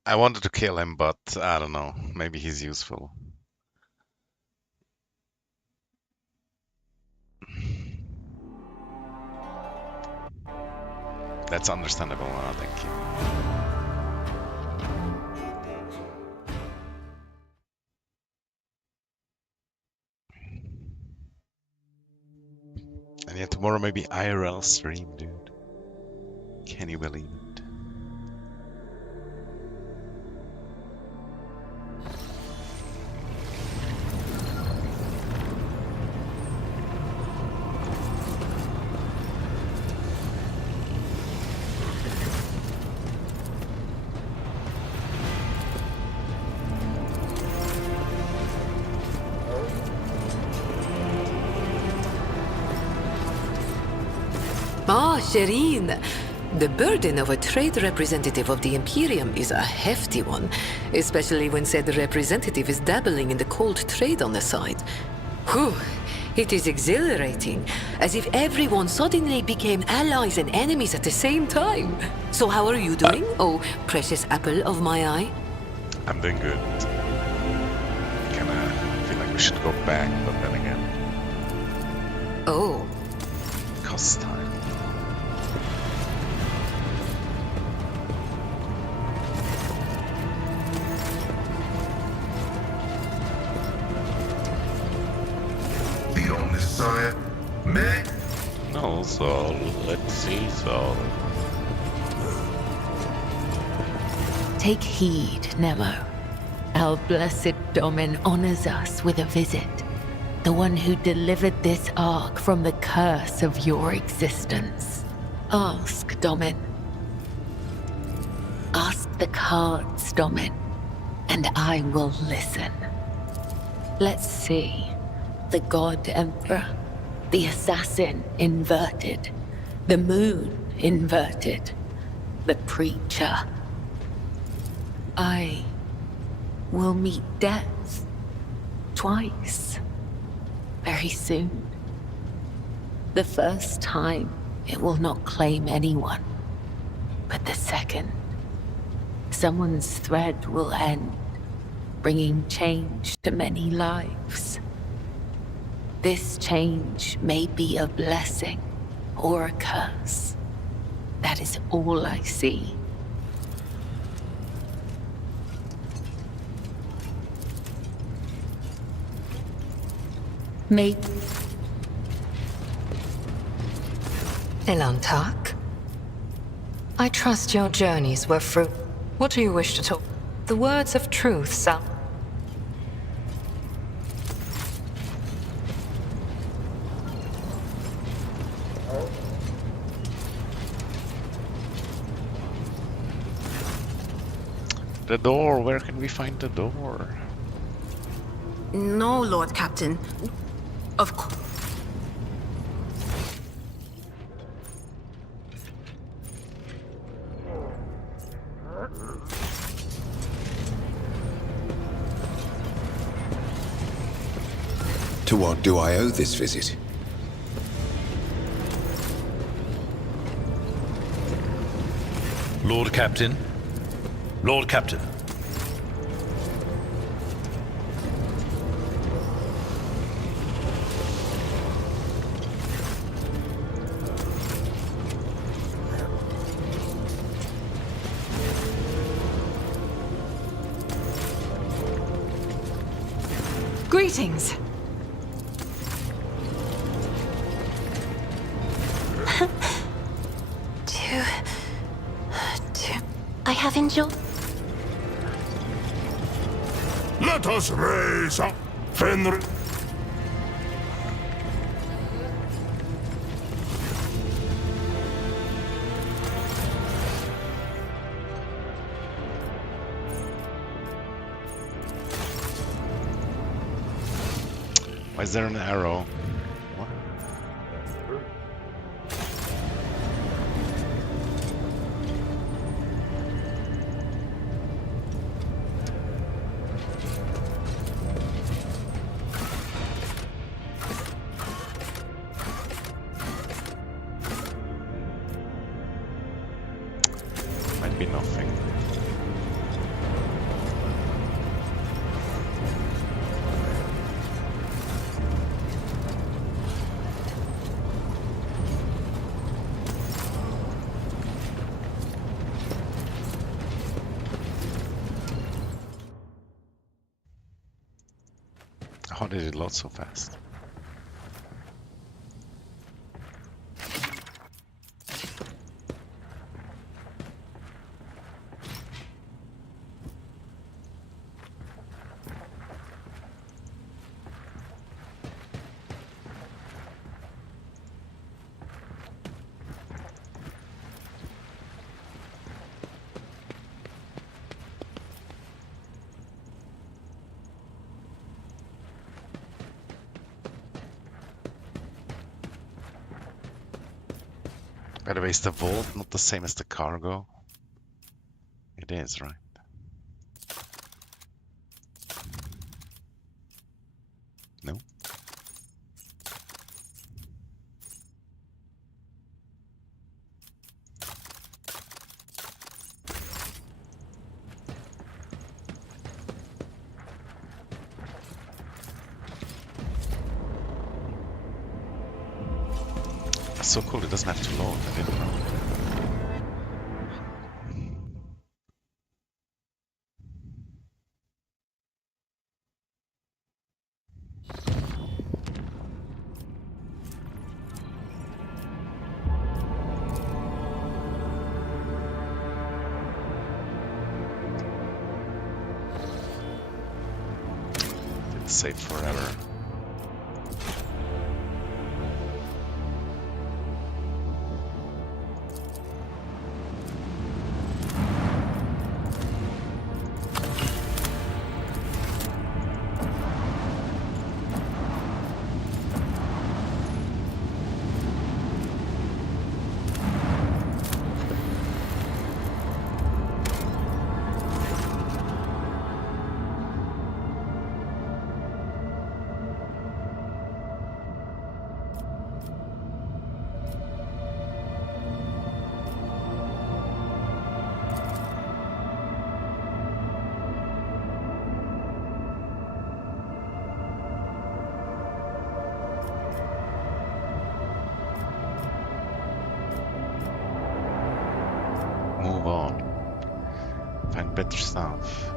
I wanted to kill him, but I don't know. Maybe he's useful. That's understandable, I think. And yet tomorrow maybe IRL stream, dude. Can you believe it? Ah, Shireen. The burden of a trade representative of the Imperium is a hefty one, especially when said representative is dabbling in the cold trade on the side. Whew, it is exhilarating, as if everyone suddenly became allies and enemies at the same time. So how are you doing, oh precious apple of my eye? I'm doing good. Kinda feel like we should go back, but then again. Oh. Costs time. Sire, me? No, Sol. Let's see, Sol. Take heed, Nemo. Our blessed Domin honors us with a visit. The one who delivered this ark from the curse of your existence. Ask, Domin. Ask the cards, Domin, and I will listen. Let's see. The God Emperor, the Assassin inverted, the Moon inverted, the Preacher. I will meet death twice, very soon. The first time, it will not claim anyone, but the second, someone's thread will end, bringing change to many lives. This change may be a blessing or a curse. That is all I see. Maybe. Elantak? I trust your journeys were fruit. What do you wish to talk? The words of truth sound. The door, where can we find the door? No, Lord Captain. Of course. To what do I owe this visit? Lord Captain. Lord Captain. Greetings. I have enjoyed. Let us raise up Fenrir. Why is there an arrow? What? Might be nothing. How did it load so fast? By the way, is the vault not the same as the cargo? It is, right? No? It's so cool, it doesn't have to load, I didn't know. It's safe forever. Move on. Find better stuff.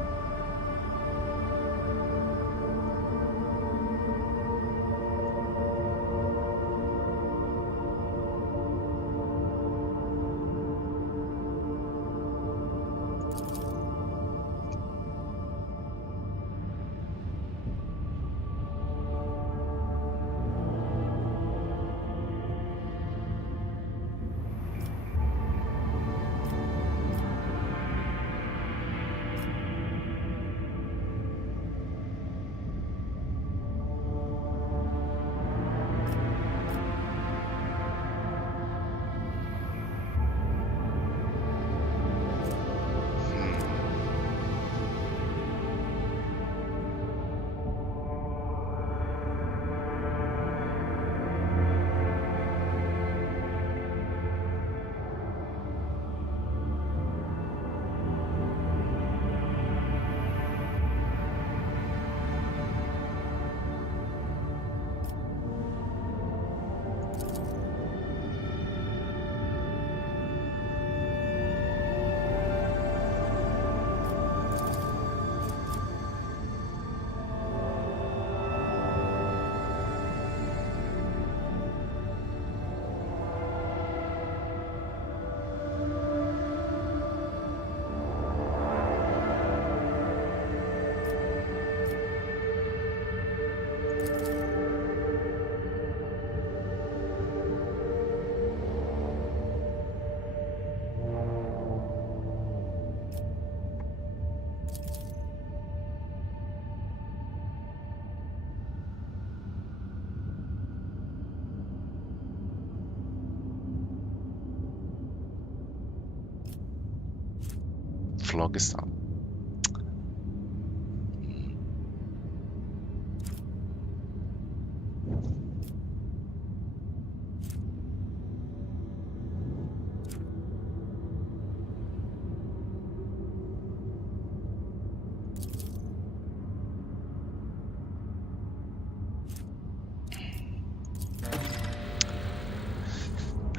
Phlogiston.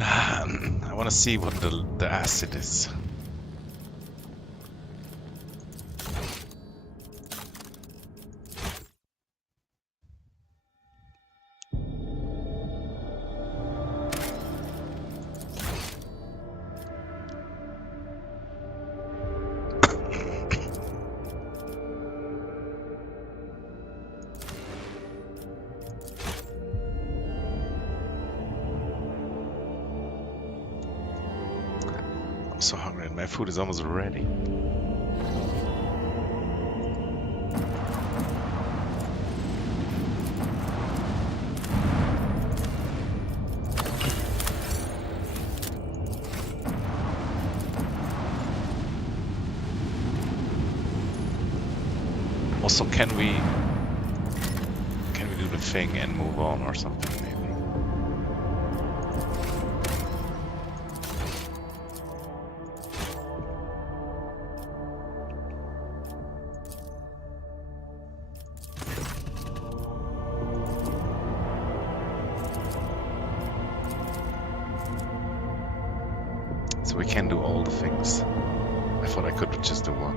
I want to see what the acid is. minute, my food is almost ready. Also, can we do the thing and move on or something maybe? So we can do all the things. I thought I could just do one.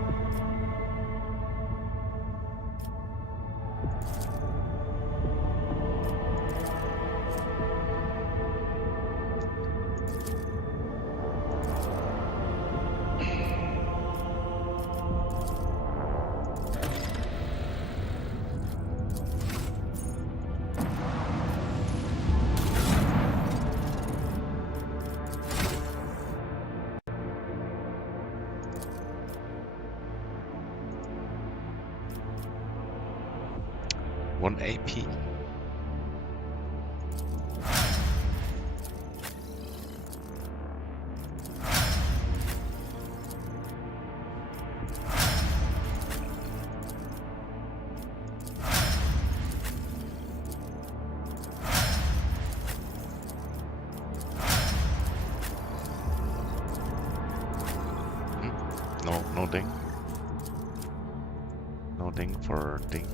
One AP. No ding. No ding for ding.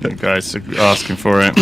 You guys are asking for it.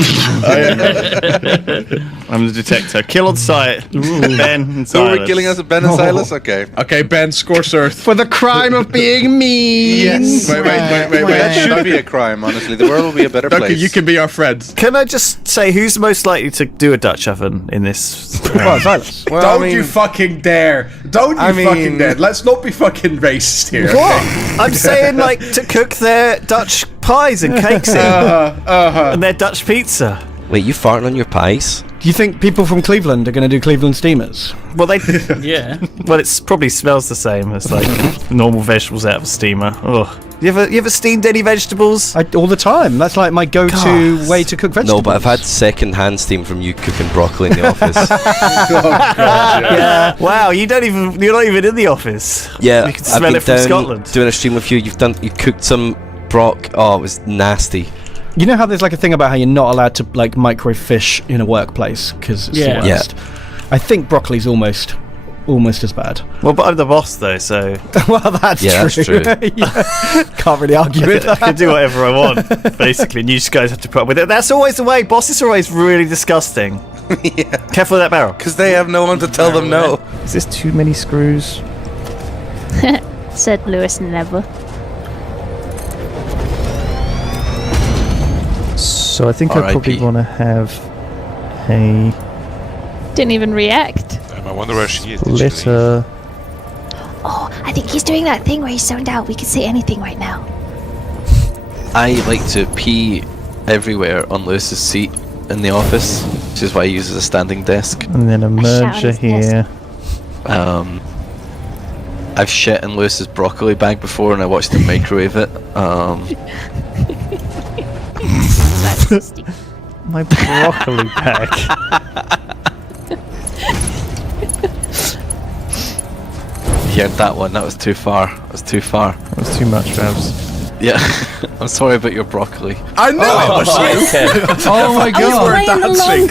I'm the detector. Kill on sight. Ben and So we're Silas. killing us, Ben and Silas? Okay. Okay, Ben, scorched earth. For the crime of being mean. Yes. Wait. That should be a crime, honestly. The world will be a better Okay, place. you can be our friends. Can I just say who's most likely to do a Dutch oven in this? Well, Silas. Well, Don't you fucking dare. Don't you fucking dare. Let's not be fucking racist here. What? I'm saying like to cook their Dutch pies and cakes in, and their Dutch pizza. Wait, you farting on your pies? Do you think people from Cleveland are going to do Cleveland steamers? Well, they. Yeah. Well, it probably smells the same as like normal vegetables out of a steamer. Ugh. You ever steamed any vegetables? All the time. That's like my go-to way to cook vegetables. No, but I've had second-hand steam from you cooking broccoli in the office. Yeah. Wow, you're not even in the office. Yeah, You can I've smell been it from down Scotland. doing a stream with you. You cooked some brock. Oh, it was nasty. You know how there's like a thing about how you're not allowed to like microwave fish in a workplace because it's the worst. I think broccoli's almost as bad. Well, but I'm the boss though, so. Well, that's true. Yeah. Can't really argue with that. I can do whatever I want, basically, and you guys have to put up with it. That's always the way. Bosses are always really disgusting. Yeah. Careful with that barrel. Because they have no one to tell them no. Is this too many screws? Said Lewis never. So I think I probably R.I.P. want to have a Didn't even react. I wonder where she is. litter. Oh, I think he's doing that thing where he's zoned out. We can say anything right now. I like to pee everywhere on Lewis's seat in the office, which is why he uses a standing desk. And then a merger here. I've shit in Lewis's broccoli bag before, and I watched him microwave it. My broccoli pack. You heard that one? That was too far. That was too far. That was too much, Ravs. Yeah, I'm sorry about your broccoli. I know it was you. Oh my god. You were dancing.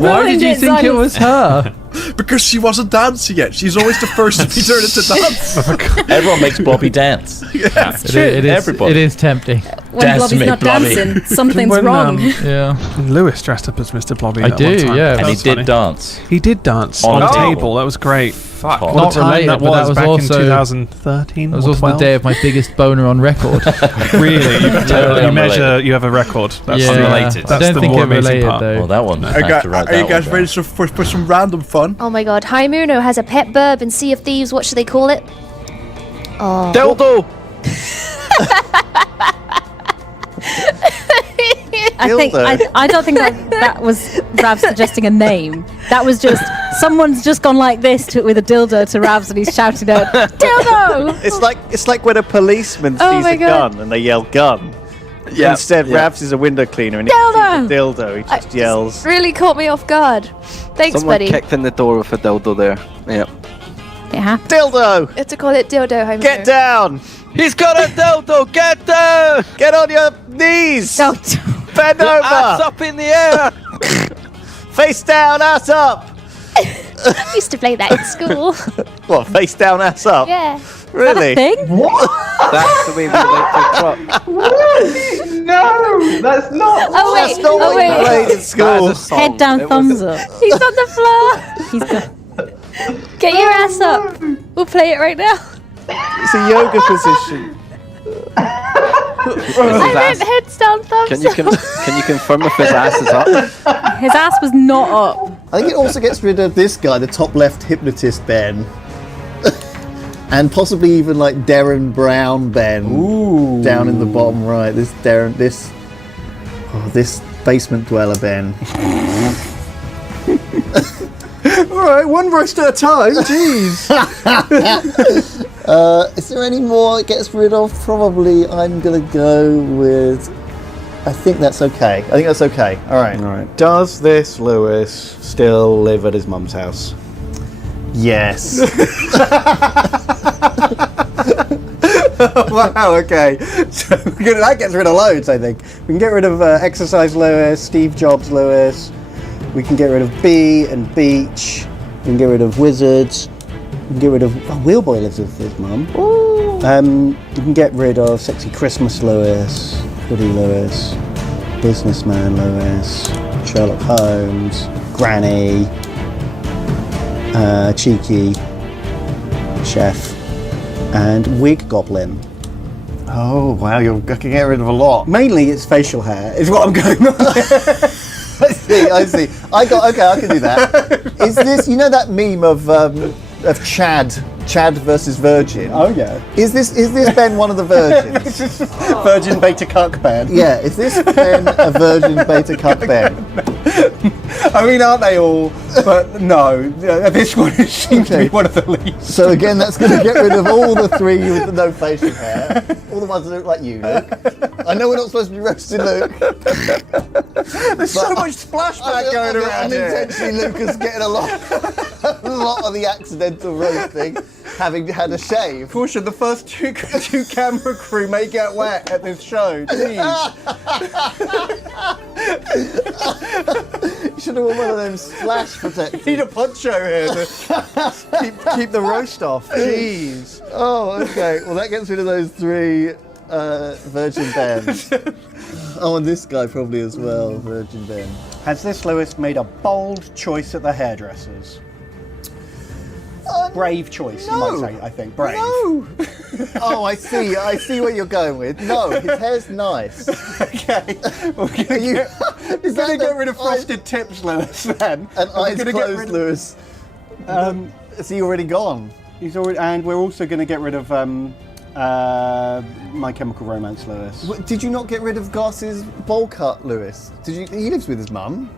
Why did you think it was her? Because she wasn't dancing yet. She's always the first to be turned into dance. Everyone makes Blobby dance. Yeah. It's true. Everybody. It is tempting. When Dance Blobby's not Blobby. dancing, something's wrong. Yeah. Lewis dressed up as Mr. Blobby. I that do, one time. yeah. And he did dance. He did dance On on the a table. table. That was great. Fuck. What a time that was back in 2013. That was or also 12. the day of my biggest boner on record. Really? Totally You measure. unrelated. You have a record. That's Yeah. unrelated. I That's don't the think more it amazing related, part. though. Well, that one. Are you guys ready for some random fun? Oh my god, High Muno has a pet burb in Sea of Thieves. What should they call it? Oh. Dildo. I don't think that was Rav suggesting a name. That was just someone's just gone like this with a dildo to Rav's and he's shouting out dildo. It's like when a policeman Oh sees my a God. gun and they yell gun. Yeah, Instead, yeah. Ravs is a window cleaner and Dildo! he sees a dildo. He just yells. Really caught me off guard. Thanks, Someone buddy. kicked in the door with a dildo there. Yeah. It happened. Dildo! You have to call it dildo, High Muno. Get down! He's got a dildo! Get down! Get on your knees! Don't. Bend Your over! ass up in the air! Face down, ass up! I used to play that in school. What, face down, ass up? Yeah. Really? Thing? That's the way we like to truck. No, that's not. Oh wait, That's not what you played in school. Head down, thumbs up. He's on the floor. He's got Get your ass up. We'll play it right now. It's a yoga position. I meant heads down, thumbs Can you confirm if his ass is up? his ass was not up. I think it also gets rid of this guy, the top left hypnotist Ben. And possibly even like Darren Brown Ben. Down in the bottom right. This basement dweller Ben. Alright, one roast at a time, jeez. Is there any more it gets rid of? Probably I'm gonna go with. I think that's okay. Alright. Does this Lewis still live at his mum's house? Yes. Wow, okay. So that gets rid of loads, I think. We can get rid of Exercise Lewis, Steve Jobs Lewis. We can get rid of Bee and Beach. We can get rid of Wizards. We can get rid of... Oh, Wheelboy lives with his mum. You can get rid of Sexy Christmas Lewis, Hoodie Lewis, Businessman Lewis, Sherlock Holmes, Granny, Cheeky, Chef, and Wig Goblin. Oh wow, you're going to get rid of a lot. Mainly it's facial hair, is what I'm going on. I see. I can do that. Is this, you know that meme of Chad versus Virgin? Oh yeah. Is this Ben one of the virgins? Virgin beta cuck Ben. Yeah, is this Ben a virgin beta cuck Ben? I mean, aren't they all? But no, this one seems to be one of the least. So again, that's going to get rid of all the three with the no facial hair. All the ones that look like you, Luke. I know we're not supposed to be roasting Luke. There's so much splashback going around here. Unintentionally, Luke is getting a lot of the accidental roasting, having had a shave. Caution, the first two camera crew may get wet at this show, please. You should have worn one of them splash protectors. Need a poncho here to keep the roast off. Jeez. Oh, okay. Well, that gets rid of those three Virgin Bens. Oh, and this guy probably as well, Virgin Ben. Has this Lewis made a bold choice at the hairdressers? Brave choice, you might say, I think. Brave. No! Oh, I see where you're going with. No, his hair's nice. Okay. We're going to get rid of frosted tips, Lewis, then. And eyes closed, Lewis. Is he already gone? He's already, and we're also going to get rid of My Chemical Romance, Lewis. Did you not get rid of Goss's bowl cut, Lewis? He lives with his mum.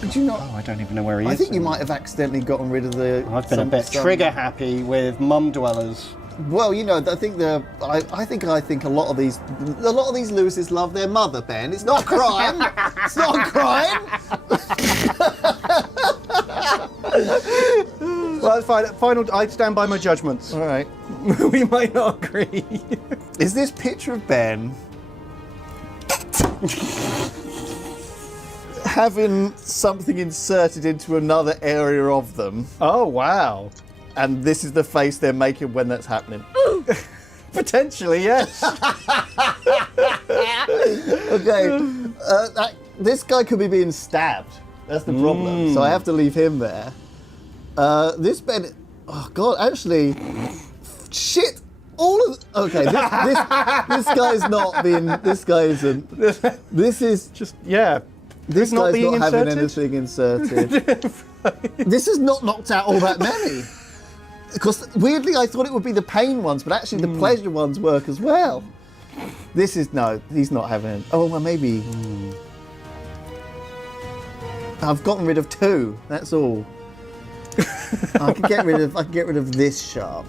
Did you not? Oh, I don't even know where he is. I think you might have accidentally gotten rid of the. I've been a bit trigger happy with mum dwellers. Well, you know, I think a lot of these Lewises love their mother, Ben. It's not a crime. It's not a crime. Well, that's fine. Final, I stand by my judgments. All right. We might not agree. Is this picture of Ben having something inserted into another area of them? Oh, wow. And this is the face they're making when that's happening? Potentially, yes. Okay. This guy could be being stabbed. That's the problem. So I have to leave him there. This Ben... Oh, God, actually... Shit! All of... Okay, this guy's not being... This guy isn't... This is... Just, yeah. This not guy's being not having inserted? anything inserted. This has not knocked out all that many. Because weirdly, I thought it would be the pain ones, but actually the pleasure ones work as well. This is no, he's not having. Oh, well, maybe. I've gotten rid of two. That's all. I can get rid of this shark.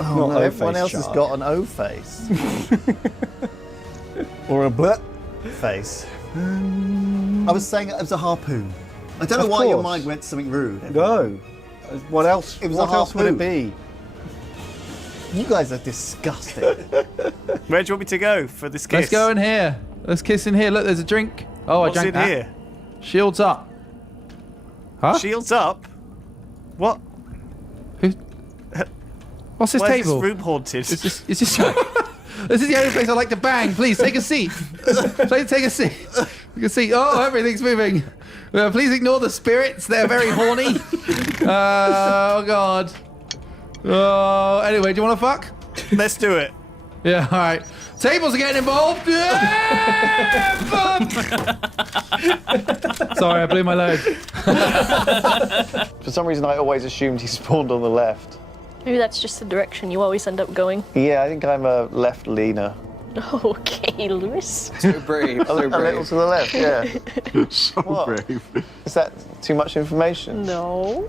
Oh no, everyone else has got an O face. Or a blip face. I was saying it was a harpoon. I don't know why your mind went to something rude. No. What else? It was what a else would it harpoon. be? You guys are disgusting. Where do you want me to go for this kiss? Let's go in here. Let's kiss in here. Look, there's a drink. Oh, What's I drank in that. here? Shields up. Huh? Shields up? What? Who? What's this Why table? Is this room haunted? Is this this is the only place I like to bang. Please take a seat. Please take a seat. Take a seat. Oh, everything's moving. Please ignore the spirits. They're very horny. Oh God. Oh, anyway, do you want to fuck? Let's do it. Yeah. All right. Tables are getting involved. Sorry, I blew my load. For some reason, I always assumed he spawned on the left. Maybe that's just the direction you always end up going. Yeah, I think I'm a left leaner. Okay, Lewis. Too brave. A little to the left, yeah. So brave. Is that too much information? No.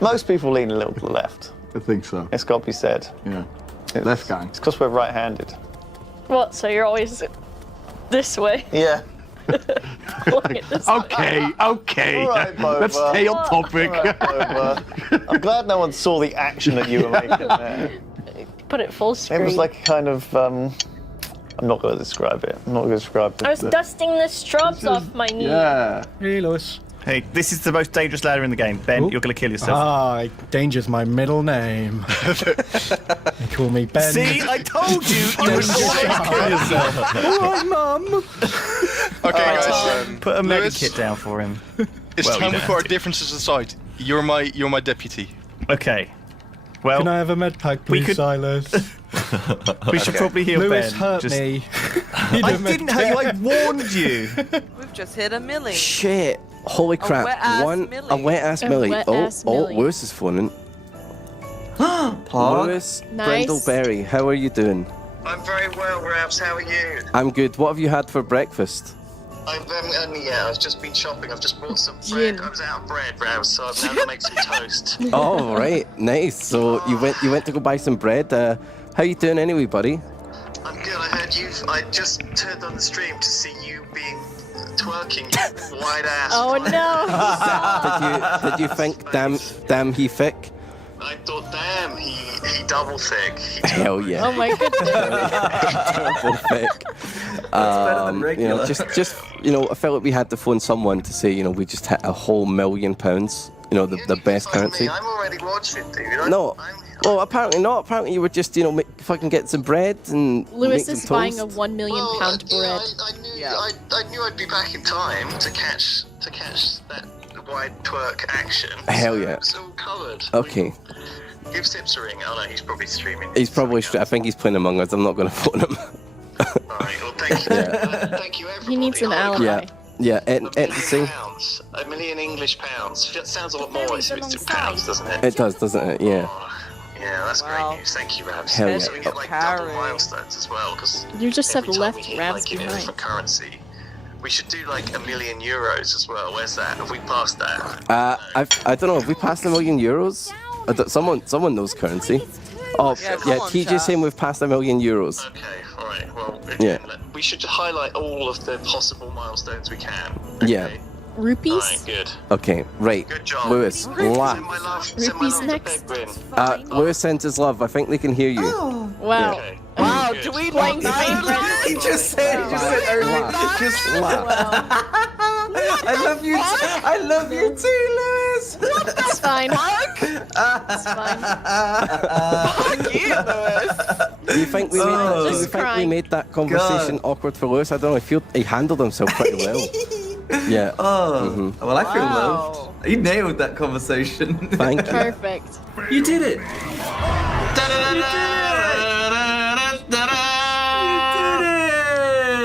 Most people lean a little to the left. I think so. It's got to be said. Yeah. Left guy. It's because we're right-handed. What, so you're always this way? Yeah. Okay. All right, Boba. Let's stay on topic. All right, Boba. I'm glad no one saw the action that you were making there. Put it full screen. It was like kind of, I'm not going to describe it. I'm not going to describe it. I was dusting the straws off my knee. Yeah. Hey, Lewis. Hey, this is the most dangerous ladder in the game. Ben, you're going to kill yourself. Danger's my middle name. They call me Ben. See, I told you you would always kill yourself. All right, Mum. Okay, guys. Put a mega Lewis, kit down for him. It's Well, time you we don't put our have to. differences aside. You're my deputy. Okay. Well, Can I have a med pack, we please, could- Silas? we should probably heal Lewis Ben. hurt Just- me. I didn't hurt you. I warned you. We've just hit a millie. Shit. Holy crap. wet-ass Millie. A wet-ass A Millie. wet-ass Millie. Lewis is phoning. Pog. Lewis Nice. Brindleberry, how are you doing? I'm very well, Rabs. How are you? I'm good. What have you had for breakfast? I haven't only yet. I've just been shopping. I've just bought some bread. I was out of bread, Rabs, so I've now got to make some toast. Oh, right. Nice. So you went to go buy some bread. How you doing anyway, buddy? I'm good. I heard you. I just turned on the stream to see you being twerking, wide ass. Oh no! Did you think damn he thick? I thought, damn, he double thick. Hell yeah. Oh my goodness! Double thick. better than You know, regular. just I felt like we had to phone someone to say, we just hit £1 million. The best currency. I'm already watching, dude. No. Well, apparently not. Apparently you were just, fucking get some bread and Lewis make is some buying toast. a £1 million bread. I knew I'd be back in time to catch that wide twerk action. Hell so yeah. It's all covered. Okay. Give Sips a ring. Oh no, he's probably streaming. He's probably, I think he's playing Among Us. I'm not going to phone him. Alright, well thank you. Thank you everybody. He needs an alibi. Yeah, interesting. Pounds. £1 million English pounds. That sounds a lot more if it's in pounds, doesn't it? It does, doesn't it? Yeah. Yeah, that's great news. Thank you, Rabs. Hell yeah. So we get like double milestones as well, because You just have every time left we hit, Rabs like, in a behind. different currency. We should do like €1 million as well. Where's that? Have we passed that? I don't know. Have we passed €1 million? Someone knows currency. Oh, Yeah, yeah. come on, TJ's chat. saying we've passed €1 million. Okay, alright. Well, Yeah. we should highlight all of the possible milestones we can. Yeah. Rupees? Alright, good. Okay. Right. Good job. Lewis, laugh. Rupees next. Lewis sent his love. I think they can hear you. Wow. Wow, do we like that? He just said everything. Just I love you. I love you too, Lewis. It's fine. It's fine. Fuck you, Lewis. Do you think we made that conversation awkward for Lewis? I don't know. I feel he handled himself pretty well. Yeah. Oh, well, I feel loved. You nailed that conversation. Thank you. Perfect. You did it.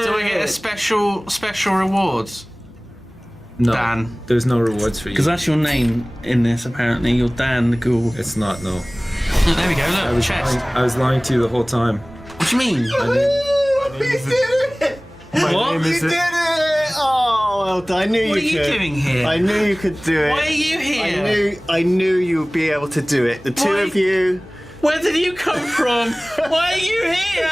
Do I get a special rewards? No, Dan. There's no rewards for you. Because that's your name in this, apparently. You're Dan the Ghoul. It's not, no. Oh, there we go, look, chest. I was lying to you the whole time. What do you mean? He did it! What? You did it! Oh, well done. I knew What you are you could. doing here? I knew you could do it. Why are you here? I knew you would be able to do it. The two of you. Where did you come from? Why are you here?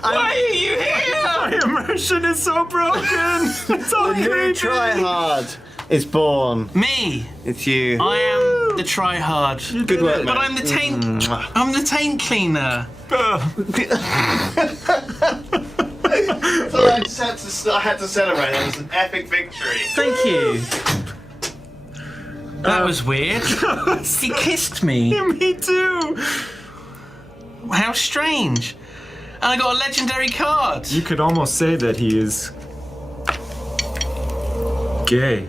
Why are you here? My immersion is so broken. It's all the new tryhard is born. Me. It's you. I am the tryhard. Good work, But man. I'm the taint. I'm the taint cleaner. So I had to celebrate. That was an epic victory. Thank you. That was weird. He kissed me. Me too. How strange. And I got a legendary card. You could almost say that he is gay.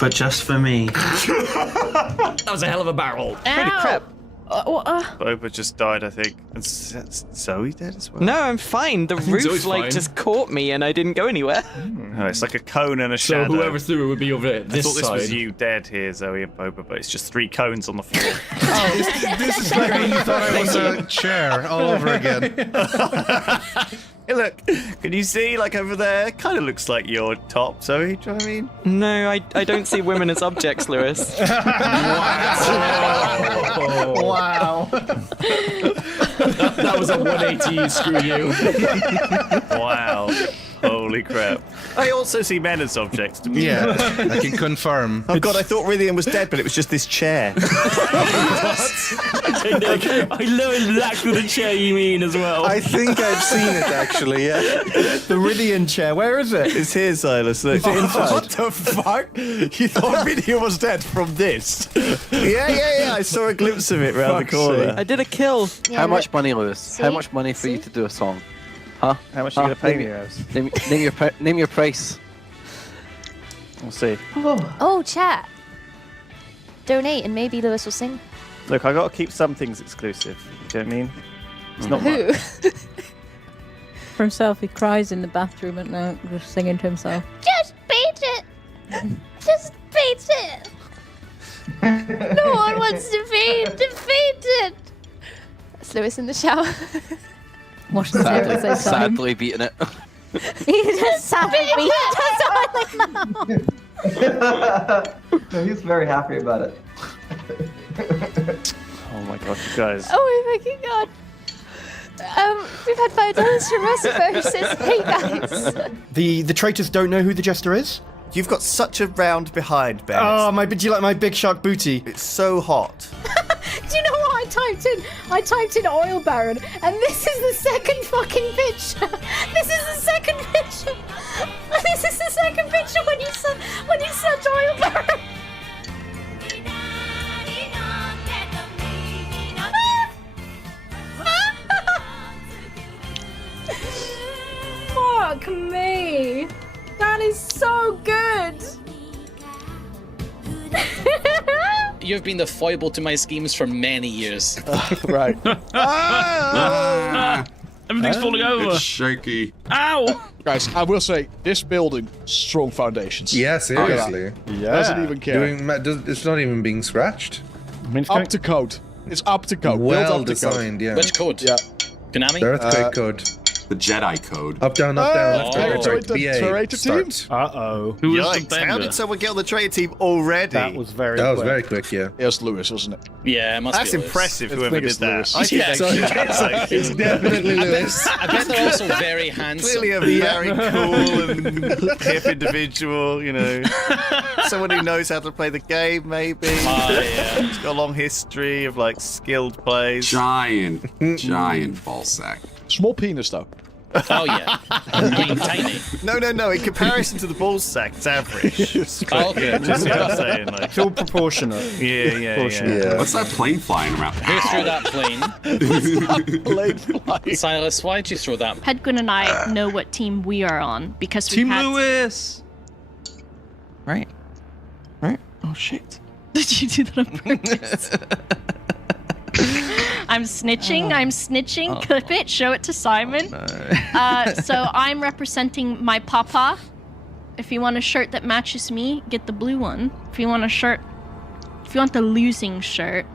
But just for me. That was a hell of a barrel. Holy crap. Boba just died, I think. And Zoe dead as well? No, I'm fine. The roof Zoe's fine. just caught me and I didn't go anywhere. Oh, it's like a cone and a So shadow. whoever threw it would be over I this thought this was side. you dead here, Zoe and Boba, but it's just 3 cones on the floor. This is like when you thought I was a chair all over again. Hey, look, can you see, like over there? Kind of looks like your top, Zoe. Do you know what I mean? No, I don't see women as objects, Lewis. Wow. That was a 180, screw you. Wow. Holy crap. I also see men as objects. To me. Yeah, I can confirm. Oh god, I thought Rithian was dead, but it was just this chair. I know exactly the chair you mean as well. I think I've seen it actually, yeah. The Rithian chair, where is it? It's here, Silas. Look. What the fuck? You thought Rithian was dead from this? Yeah. I saw a glimpse of it round the corner. I did a kill. How much money, Lewis? How much money for you to do a song? Huh? How much are you going to pay me, Raz? Name your price. We'll see. Oh, chat. Donate and maybe Lewis will sing. Look, I got to keep some things exclusive. Do you know what I mean? It's not Who? much. For himself, he cries in the bathroom at night, just singing to himself. Just beat it. Just beat it. No one wants to be defeated. That's Lewis in the shower. Washing his hair at the same time. Sadly beating it. He just sadly beat it. No, he's very happy about it. Oh my god, you guys. Oh my fucking god. We've had $5 from Russifer who says, hey guys. The traitors don't know who the jester is? You've got such a round behind, Ben. Oh, do you like my big shark booty? It's so hot. Do you know what I typed in? I typed in oil baron, and this is the second fucking picture. This is the second picture. This is the second picture when you search oil baron. Fuck me. That is so good. You've been the foible to my schemes for many years. Right. Everything's falling over. It's shaky. Ow! Guys, I will say, this building, strong foundations. Yeah, seriously. Yeah. Doesn't even care. It's not even being scratched. Up to code. It's up to code. Well Built up to designed, code. yeah. Which code? Yeah. Konami? The earthquake code. The Jedi code. Up, down, left, joined the BA. traitor team. Start. Uh-oh. Who was the Yikes, how bender? did someone get on the traitor team already? That was very quick, yeah. It was Lewis, wasn't it? Yeah, it must That's be Lewis. impressive, It's whoever did biggest that. Lewis. I think Yeah. It's definitely Lewis. I bet they're also very handsome. Clearly a very cool and hip individual, you know. Someone who knows how to play the game, maybe. Yeah. He's got a long history of, like, skilled plays. Giant ball sack. Small penis, though. Oh, yeah. I mean, tiny. No. In comparison to the ball sack, it's average. Oh, okay. Just what I'm saying. Like, It's all proportionate. yeah. What's that plane flying around? Who threw that plane? Silas, why'd you throw that? Pedguin and I know what team we are on because we Team had. Lewis. Right. Oh shit. Did you do that on purpose? I'm snitching. Clip it, show it to Simon. So I'm representing my papa. If you want a shirt that matches me, get the blue one. If you want the losing shirt.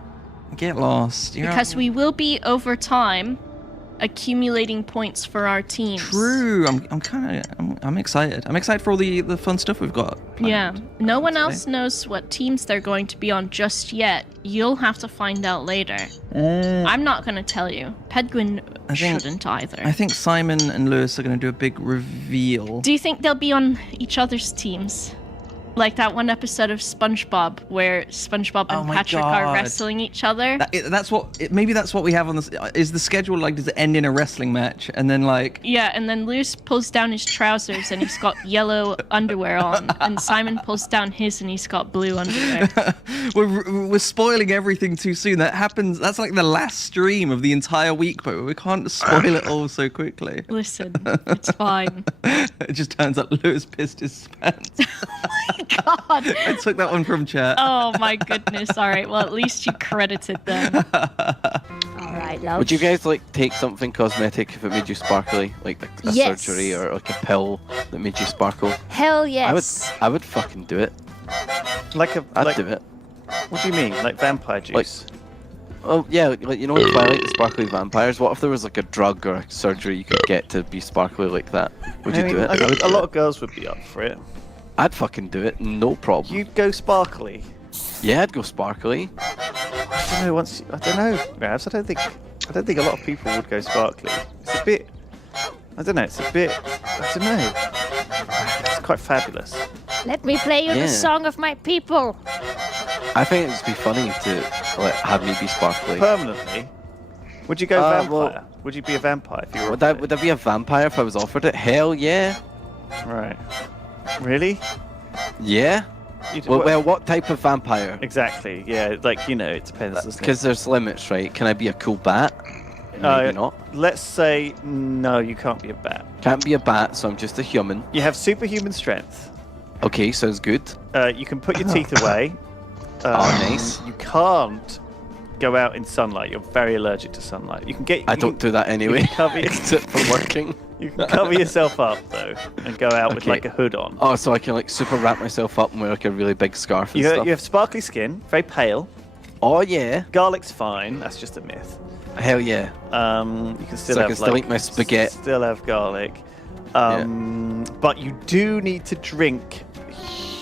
Get lost. Because we will be over time accumulating points for our teams. True. I'm excited. I'm excited for all the fun stuff we've got. Yeah. No one else knows what teams they're going to be on just yet. You'll have to find out later. I'm not going to tell you. Pedguin shouldn't either. I think Simon and Lewis are going to do a big reveal. Do you think they'll be on each other's teams? Like that one episode of SpongeBob where SpongeBob and Patrick are wrestling each other? Maybe that's what we have on this. Is the schedule like, does it end in a wrestling match? And then like... Yeah, and then Lewis pulls down his trousers and he's got yellow underwear on. And Simon pulls down his and he's got blue underwear. We're spoiling everything too soon. That happens. That's like the last stream of the entire week, but we can't spoil it all so quickly. Listen, it's fine. It just turns out Lewis pissed his pants. God. I took that one from chat. Oh my goodness. All right. Well, at least you credited them. All right, love. Would you guys like take something cosmetic if it made you sparkly, like a Yes. surgery or like a pill that made you sparkle? Hell yes. I would fucking do it. I'd do it. What do you mean? Like vampire juice? Oh yeah, like you know in Twilight, the sparkly vampires. What if there was like a drug or a surgery you could get to be sparkly like that? Would you do it? A lot of girls would be up for it. I'd fucking do it, no problem. You'd go sparkly. Yeah, I'd go sparkly. I don't know. I don't know, Ravs. I don't think a lot of people would go sparkly. It's a bit. I I don't know. It's a bit. I don't know. It's quite fabulous. Let me play you Yeah. the song of my people. I think it'd just be funny to like have me be sparkly. Permanently. Would you go vampire? well- Would you be a vampire if you were? Would I be a vampire if I was offered it? Hell yeah. Right. Really? Yeah. Well, what type of vampire? Exactly. Yeah. Like it depends. doesn't it? Because there's limits, right? Can I be a cool bat? Maybe not. Let's say no. You can't be a bat. Can't be a bat, so I'm just a human. You have superhuman strength. Okay, sounds good. You can put your teeth away. Nice. You can't go out in sunlight. You're very allergic to sunlight. You can get. I don't do that anyway. You can cover, Except for working. you can cover yourself up though, and go out with Okay. like a hood on. Oh, so I can like super wrap myself up and wear like a really big scarf and You stuff. have sparkly skin, very pale. Oh yeah. Garlic's fine. That's just a myth. Hell yeah. You can still So I have can still eat my spaghetti. Still have garlic. But you do need to drink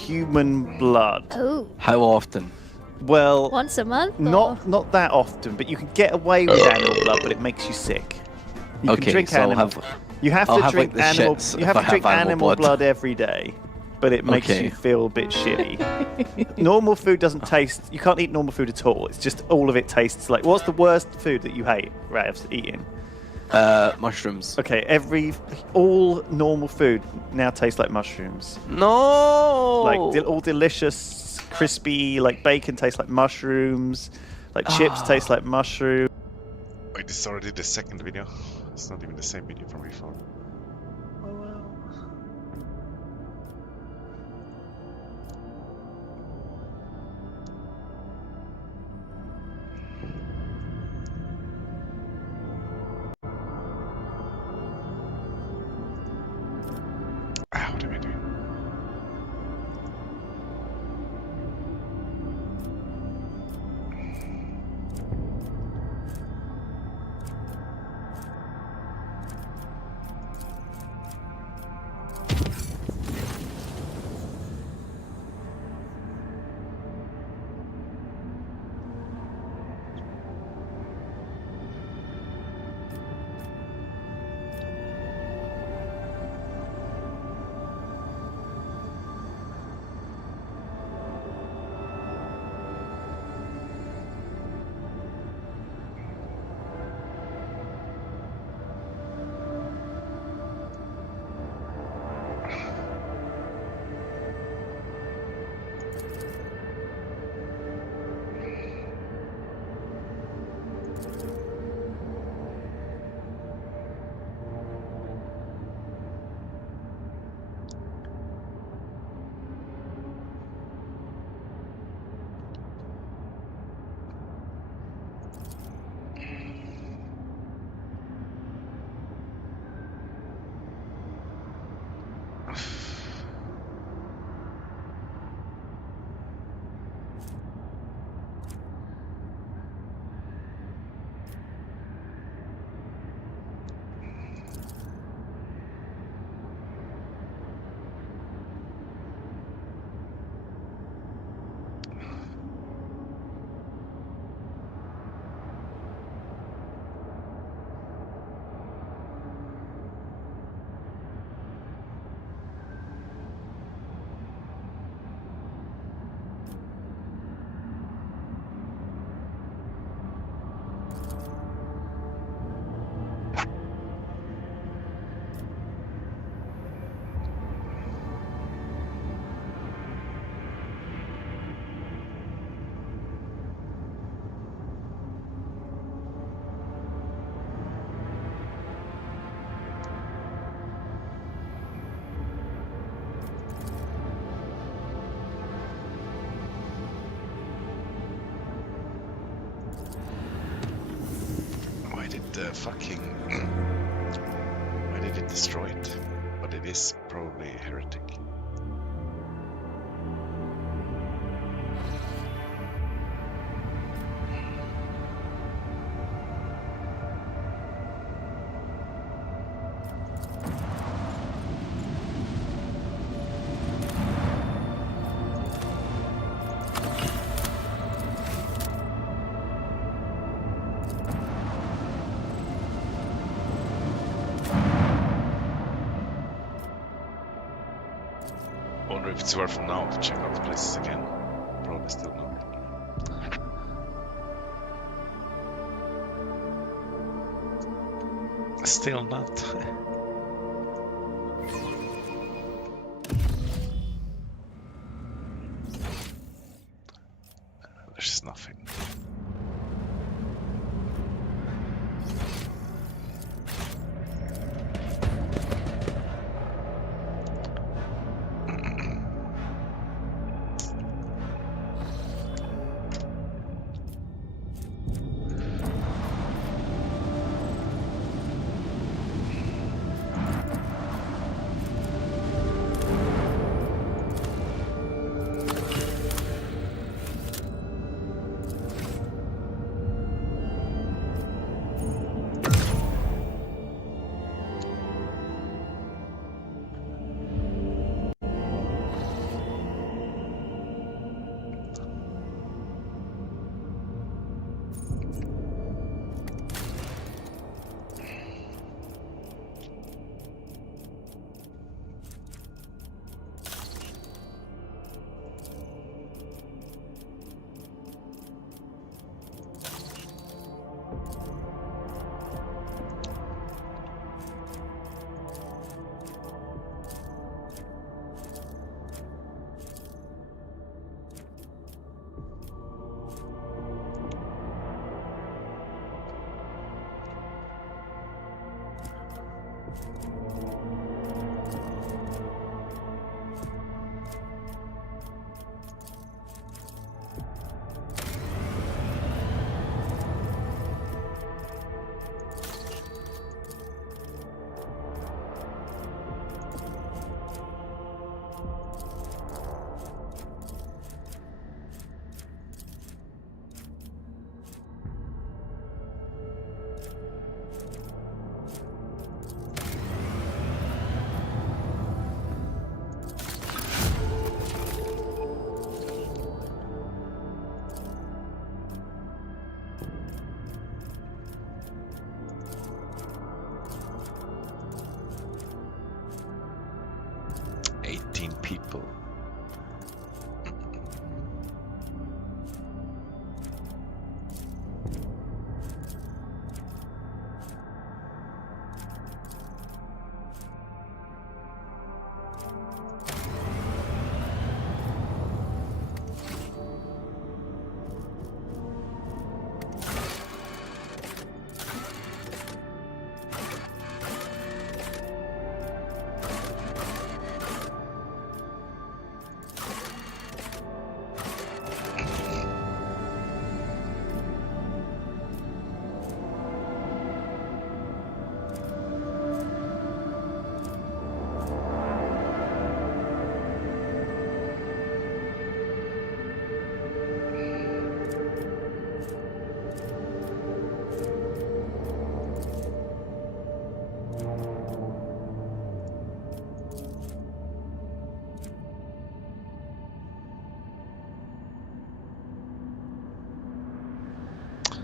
human blood. Oh. How often? Well, Once a month? or- not that often, but you can get away with animal blood, but it makes you sick. You Okay, can drink so I'll animal. have- you have I'll to have, drink like, the animal. shits You if have I to drink have animal animal blood. blood every day, but it makes Okay. you feel a bit shitty. Normal food doesn't taste. You can't eat normal food at all. It's just all of it tastes like. What's the worst food that you hate, Ravs, eating? Mushrooms. Okay, all normal food now tastes like mushrooms. No. Like all delicious, crispy, like bacon tastes like mushrooms. Like chips taste like mushrooms. Wait, this is already the second video. It's not even the same video from before. What am I doing? Why did it destroy it? But it is probably a heretic. wonder if it's worth now to check out the places again. Probably still no. Still not. There's nothing. People.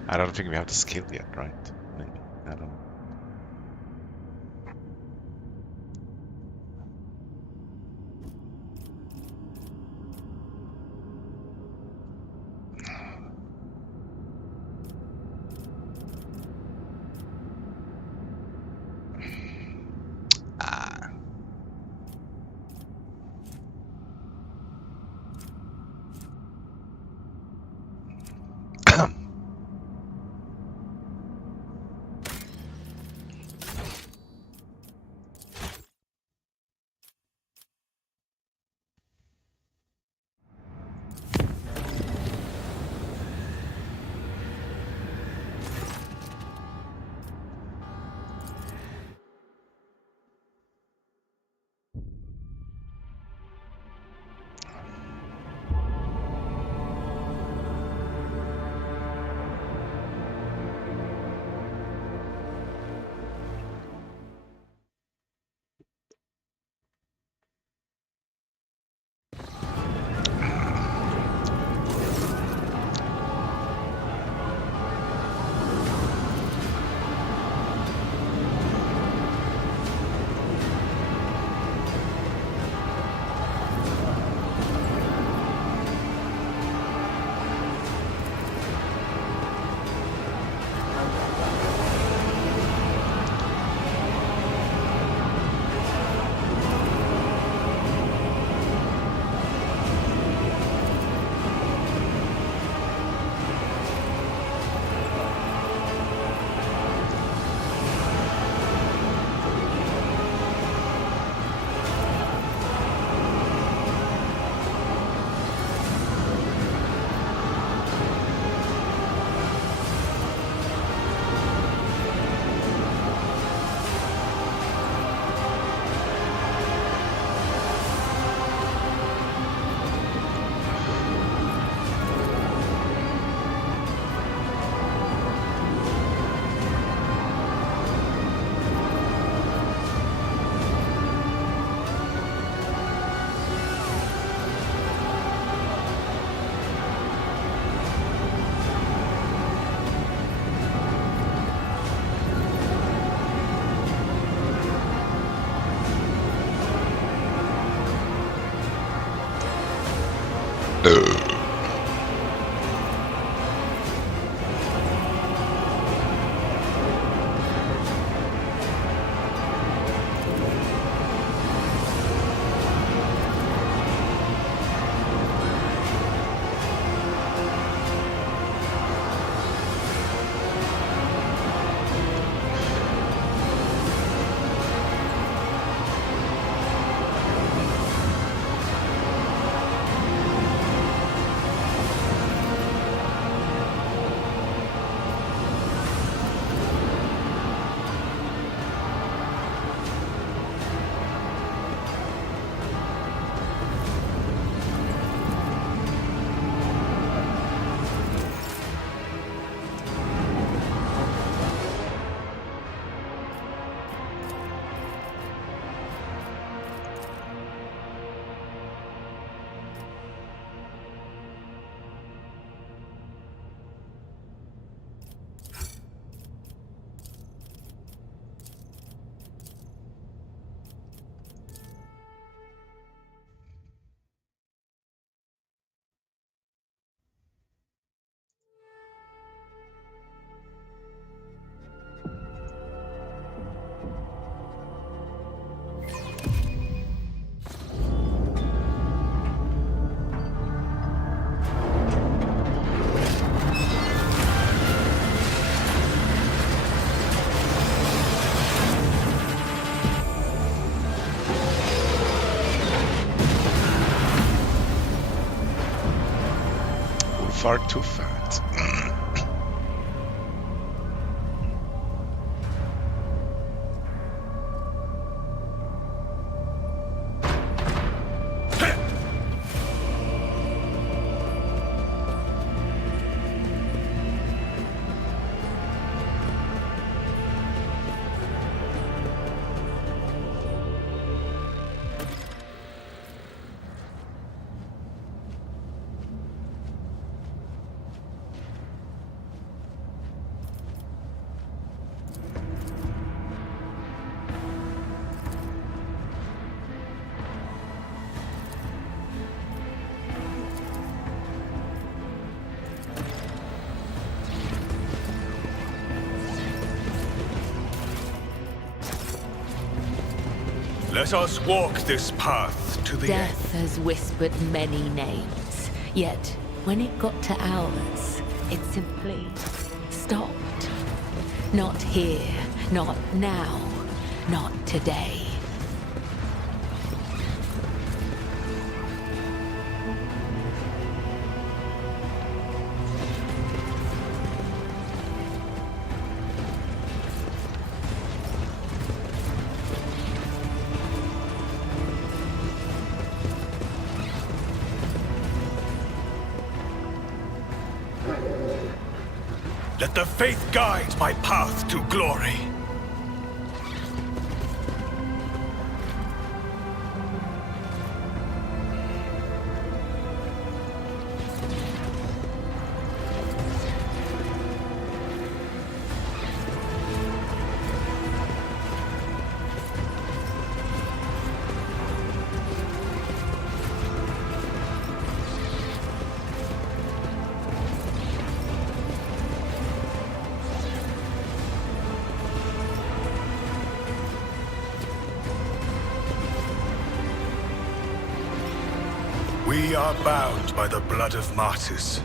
I don't think we have the skill yet, right? Maybe. I don't know. far too fat. Let us walk this path to the end. Death has whispered many names, yet when it got to ours, it simply stopped. Not here, not now, not today. Let the faith guide my path to glory. We are bound by the blood of martyrs.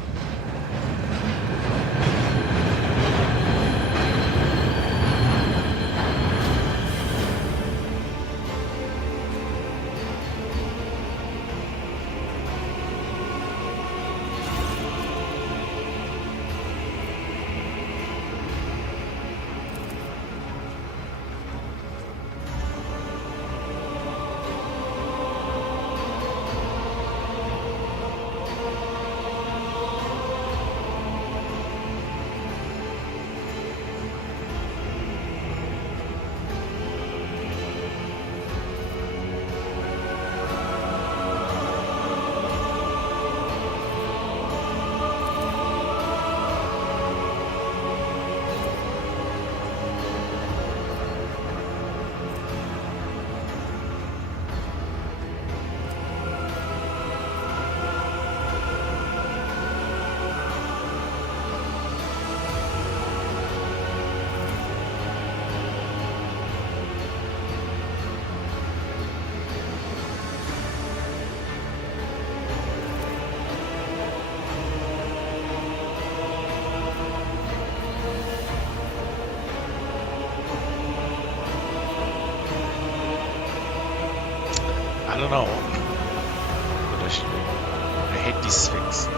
I don't know. What I should do. I hate these Sphinx.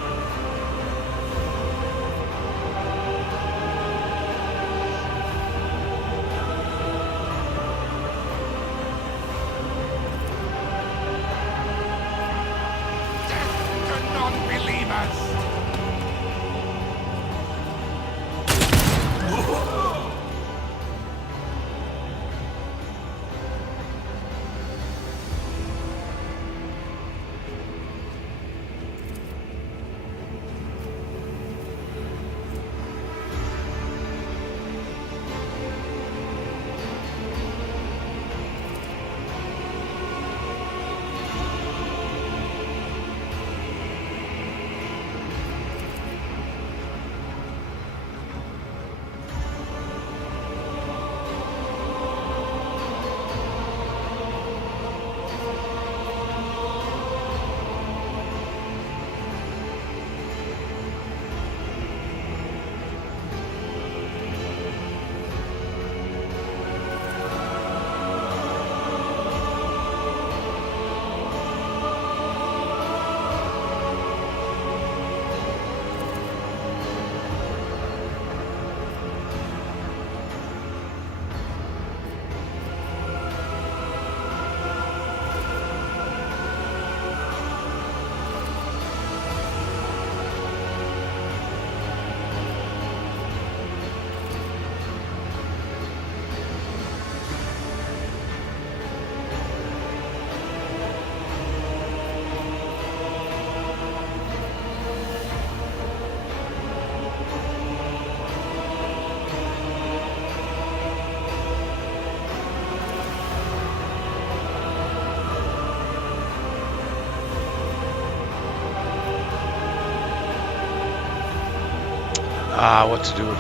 What to do? I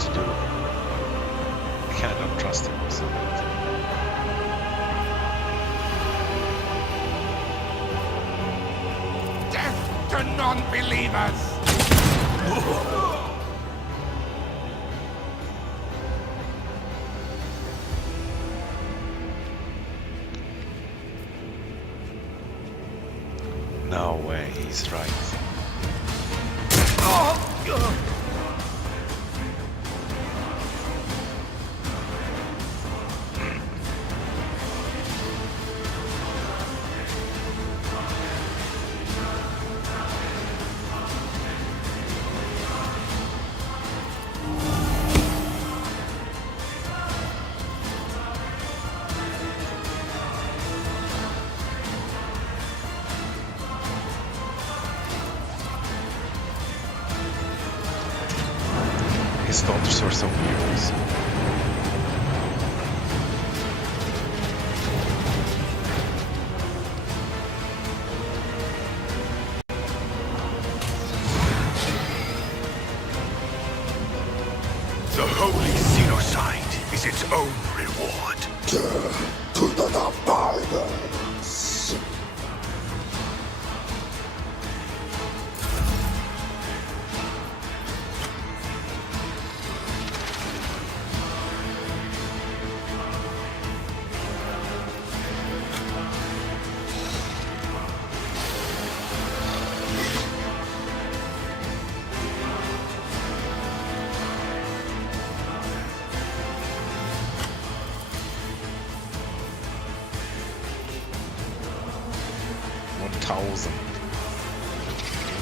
cannot trust him. So. Death to non-believers! No way, he's right. His daughters are so weird. The holy Xenocide is its own reward. To the violence.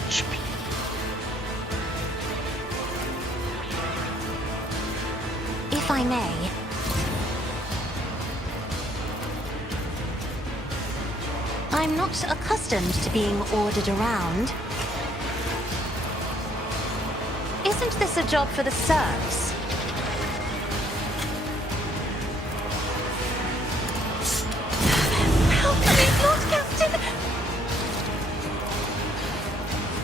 HP. If I may. I'm not accustomed to being ordered around. Isn't this a job for the serfs? How can we not, Captain?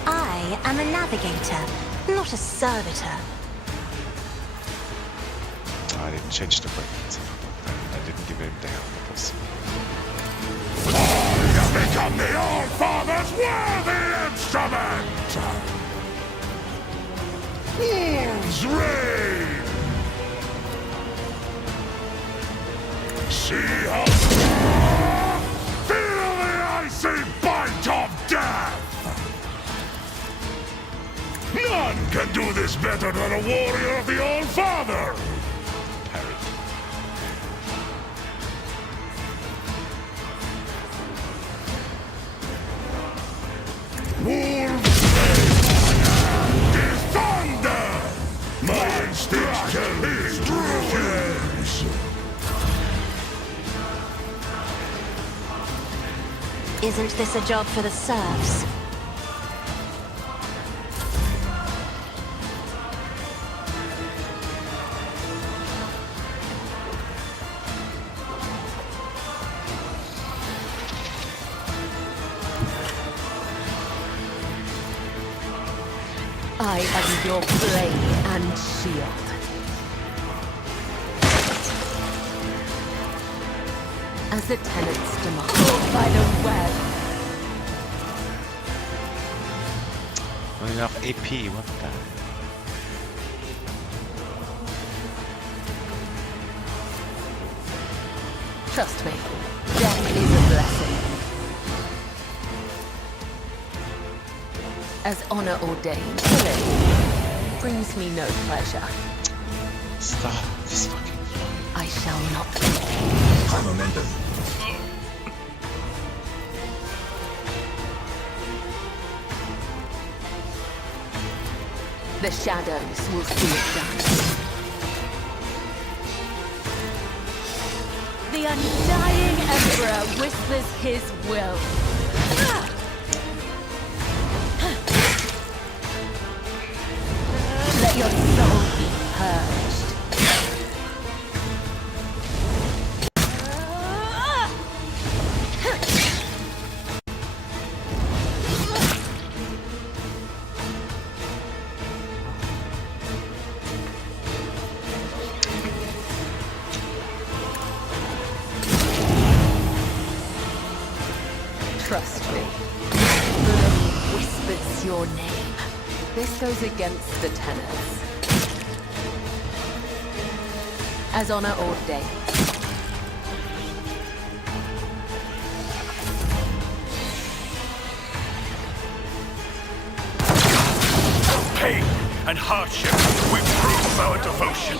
I am a navigator, not a servitor. I didn't change the weapons. I didn't give him the helmet. I have become the All-Father's worthy instrument! Wolves reign! See how feel the icy bite of death! None can do this better than a warrior of the All-Father! Wolves is thunder! My instincts tell me to refuse! Isn't this a job for the serfs? I am your blade and shield. As the tenants demand. By the web. Not enough AP, what the? Trust me, death is a blessing. As honor ordained, killing brings me no pleasure. Stop this fucking. I shall not. High momentum. The shadows will see it done. The undying Emperor whispers his will. Let your soul be purged. Trust me. Blood whispers your name. This goes against the tenets. As honor ordained. Pain and hardship, we prove our devotion.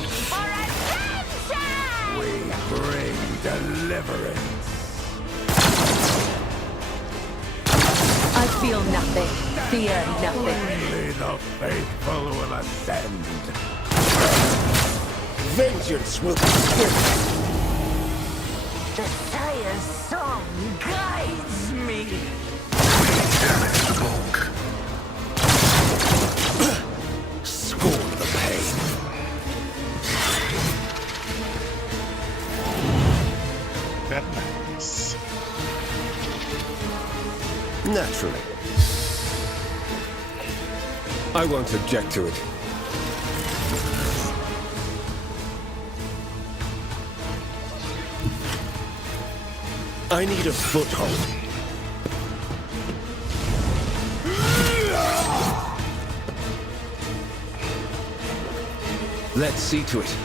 We bring deliverance. I feel nothing, fear nothing. Only the faithful will ascend. Vengeance will be swift. The Sire's song guides me. Scorn the pain. Very nice. Naturally. I won't object to it. I need a foothold. Let's see to it.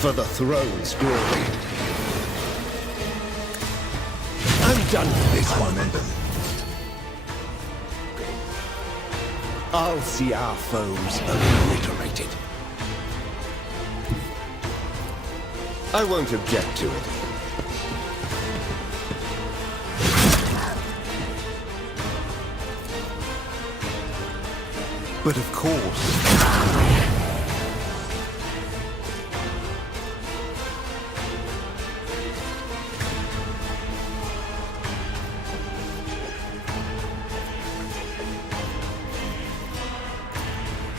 For the throne's glory. I'm done with this one. I'll see our foes obliterated. I won't object to it. But of course...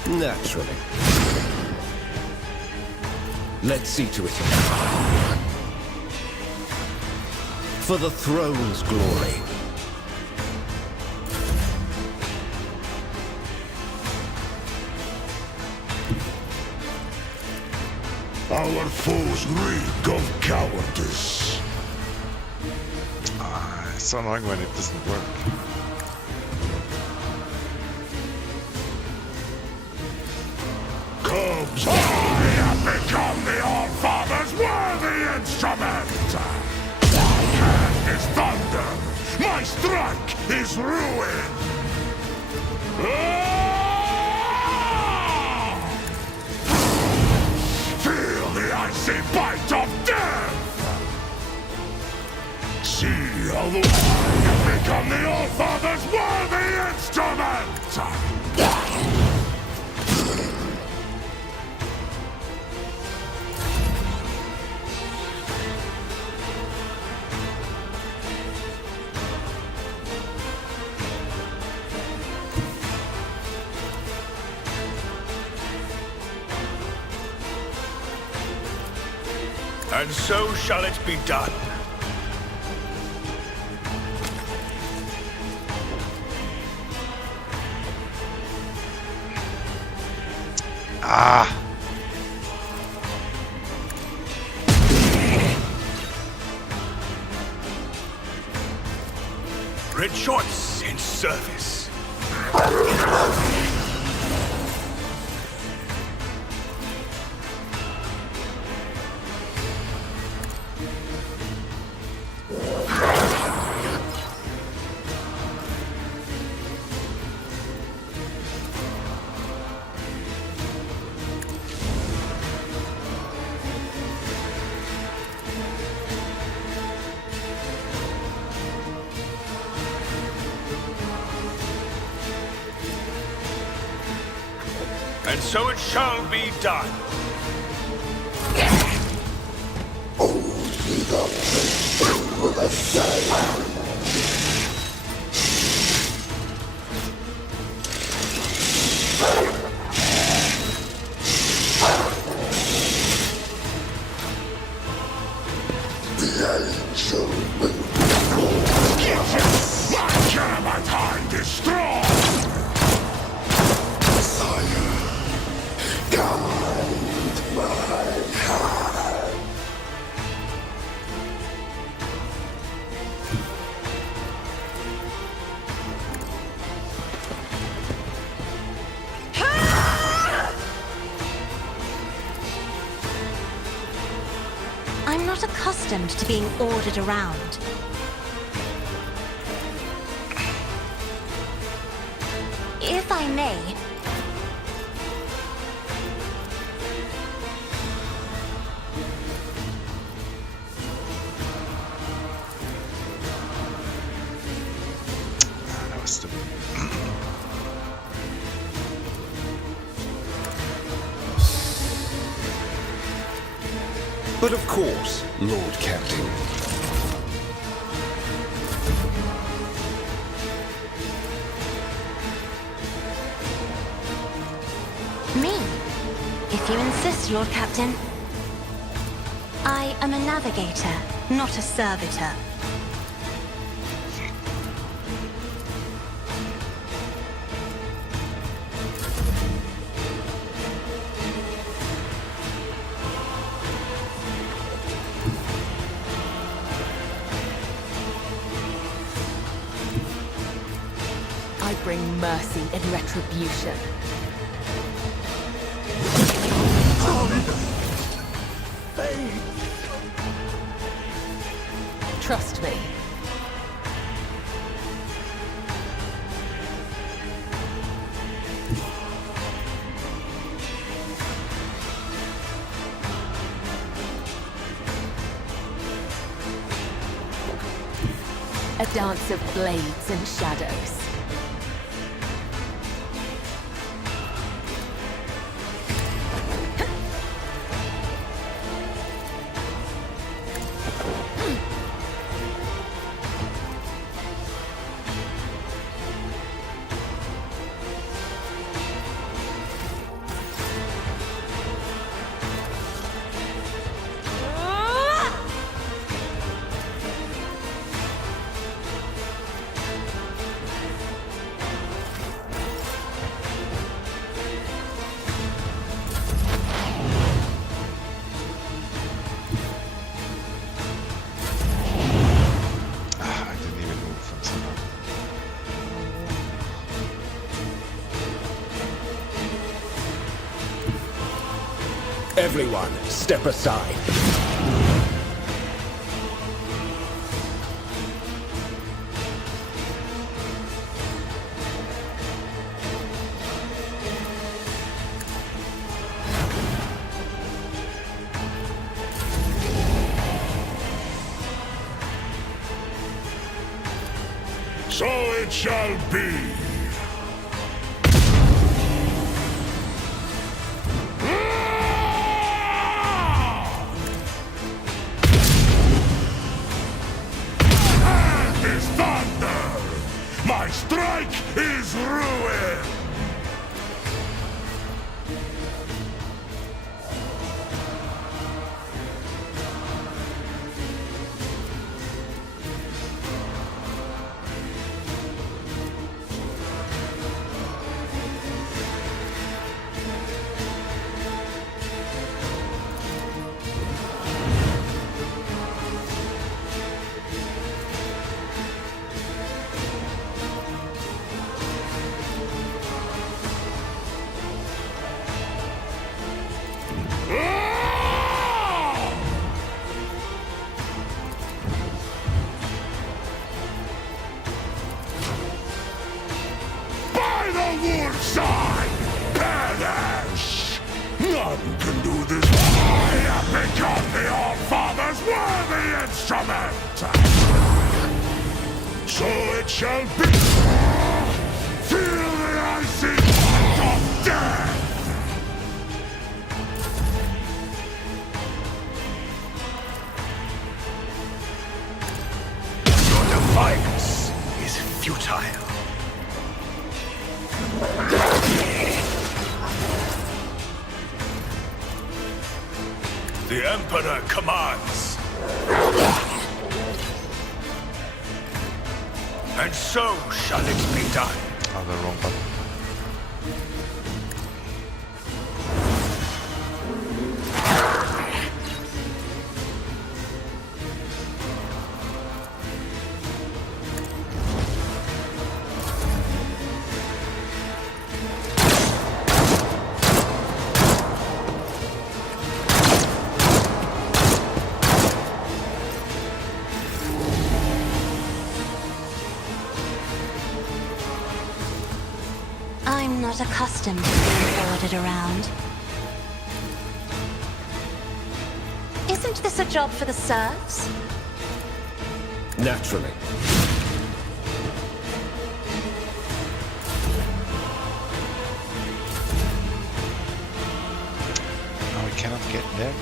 Naturally. Let's see to it. For the throne's glory. Our foes reek of cowardice. It's so annoying when it doesn't work. Cubs, I have become the All-Father's worthy instrument! My hand is thunder, my strike is ruin! Feel the icy bite of death! See how I have become the All-Father's worthy instrument! And so shall it be done. Ah! Rejoice in service. And so it shall be done. Only the faithful will ascend. The angel will be called. My Caramatine destroyed! Sire, accustomed to being ordered around. If I may, That was stupid. But of course, Lord Captain. me, if you insist, Lord Captain. I am a navigator, not a servitor. I bring mercy and retribution. Trust me. A dance of blades and shadows. I didn't even move from someone. Everyone, step aside. So it shall be. Hand is thunder. My strike is ruin. By the Woodside, perish! None can do this. I have become the All-Father's worthy instrument! So it shall be. Feel the icy heart of death! Your defiance is futile. The Emperor commands. And so shall it be done. Oh, the wrong button. I'm not accustomed to being ordered around. Isn't this a job for the serfs? Naturally. No, we cannot get there.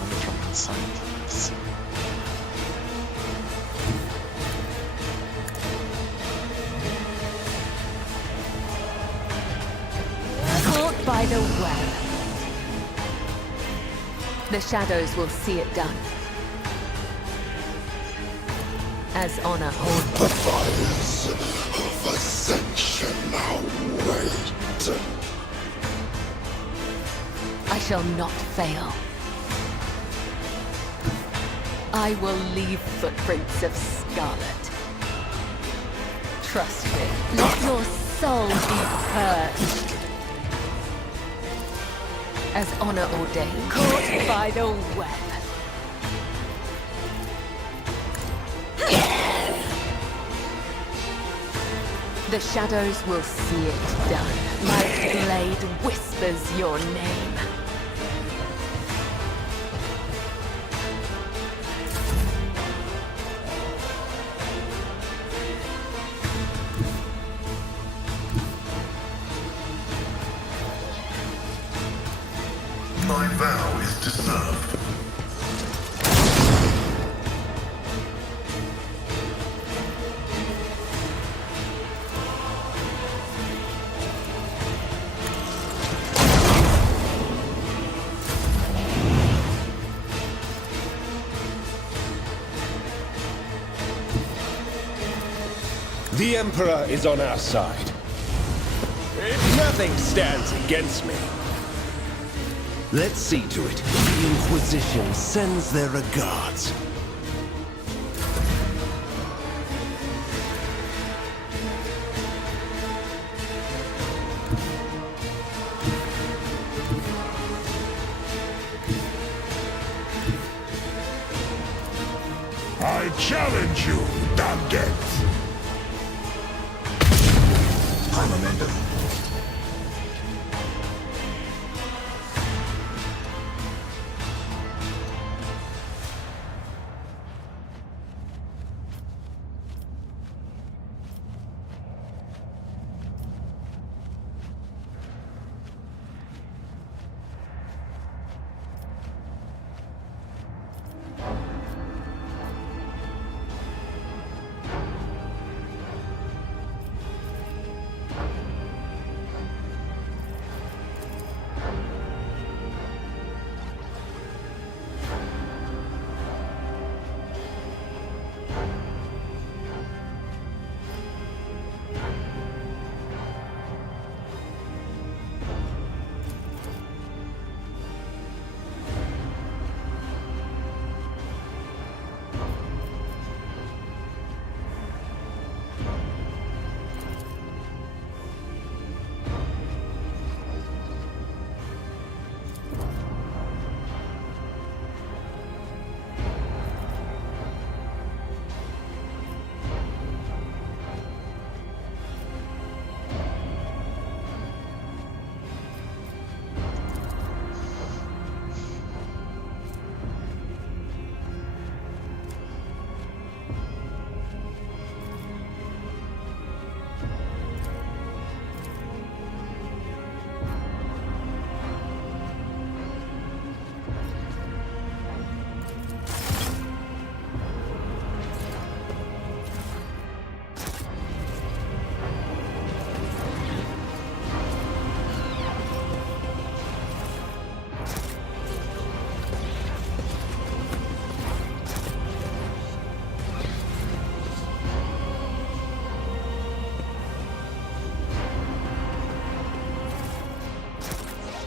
Only from inside. Let's see. Caught by the web. The shadows will see it done. As honor holds. The fires of ascension await. I shall not fail. I will leave footprints of scarlet. Trust me. Let your soul be purged. As honor ordained. Caught by the web. The shadows will see it done. My blade whispers your name. My vow is to serve. The Emperor is on our side. Nothing stands against me. Let's see to it. The Inquisition sends their regards. I challenge you, Dandet. Armamento.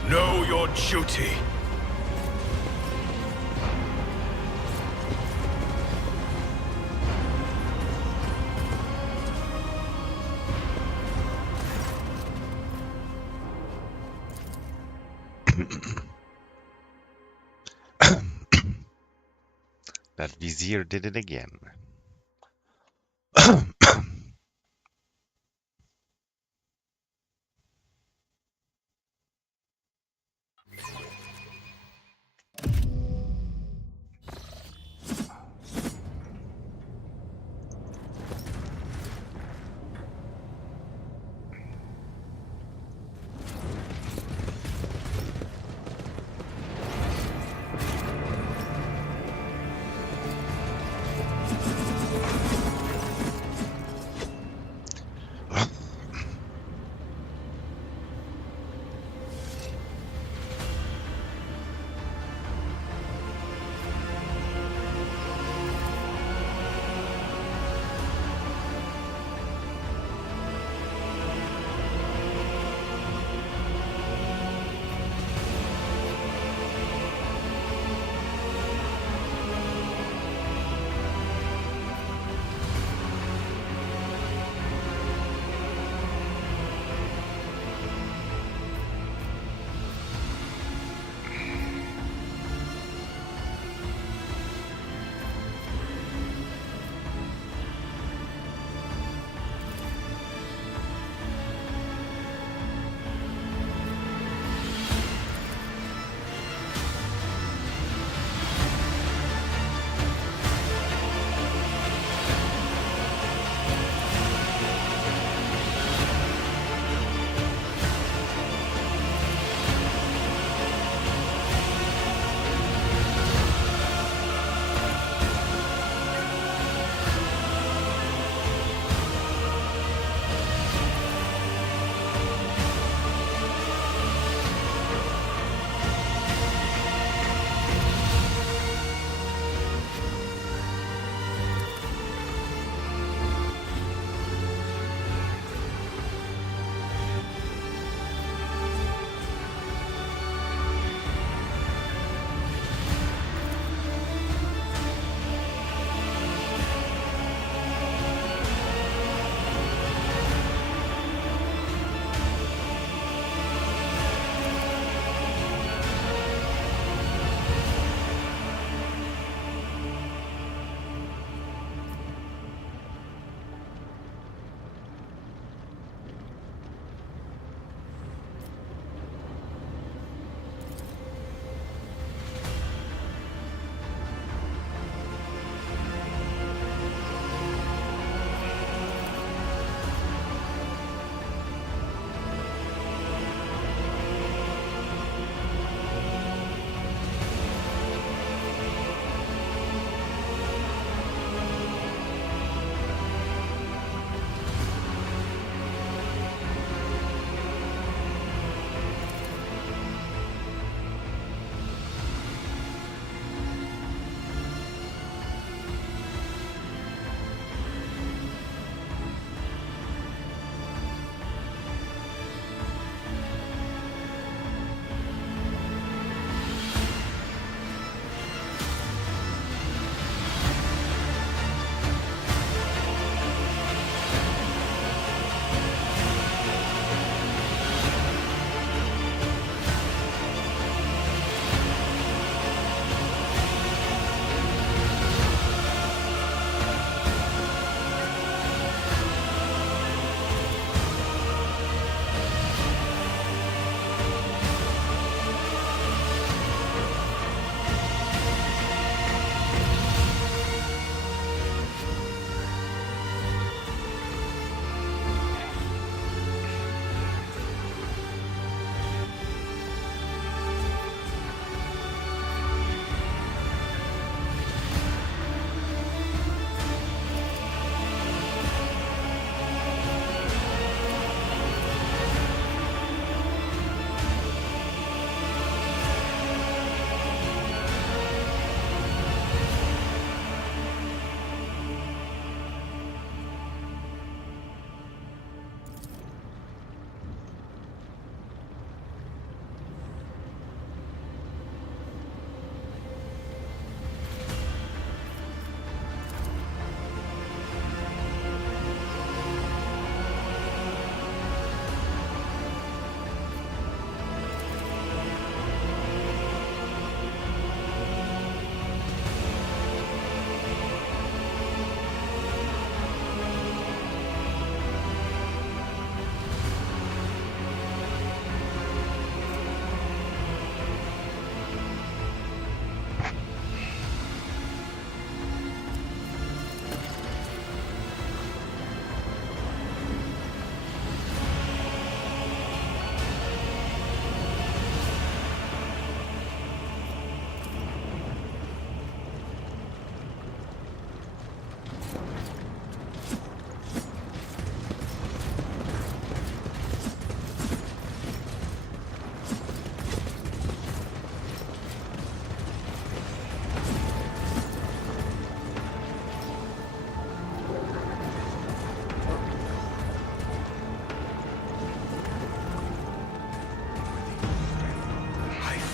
Know your duty. That Vizier did it again.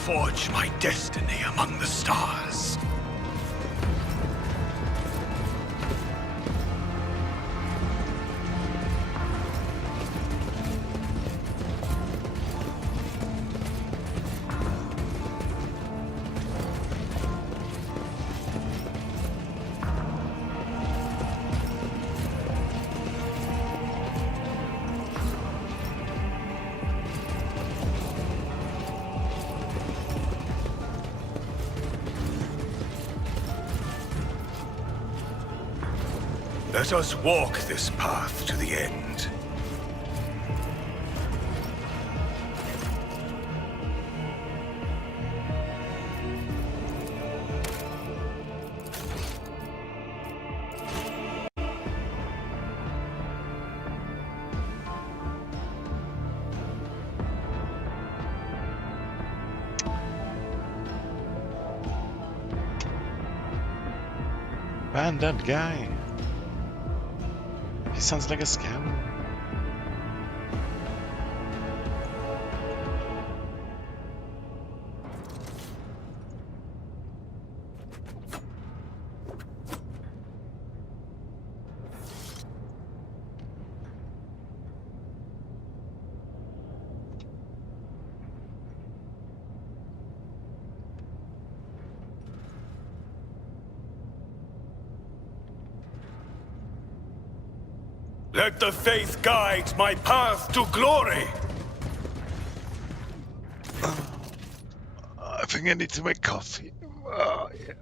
forge my destiny among the stars. Let us walk this path to the end. Abandoned guy. He sounds like a scammer. Let the faith guide my path to glory. I think I need to make coffee. Oh, yeah.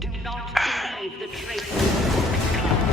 Do not believe the traitors.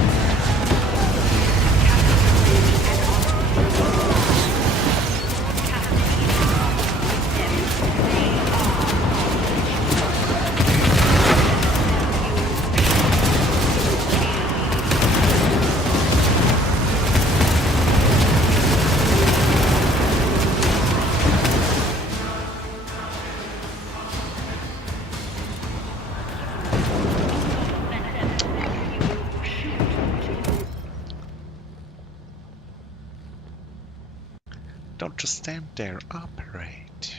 Don't just stand there, operate.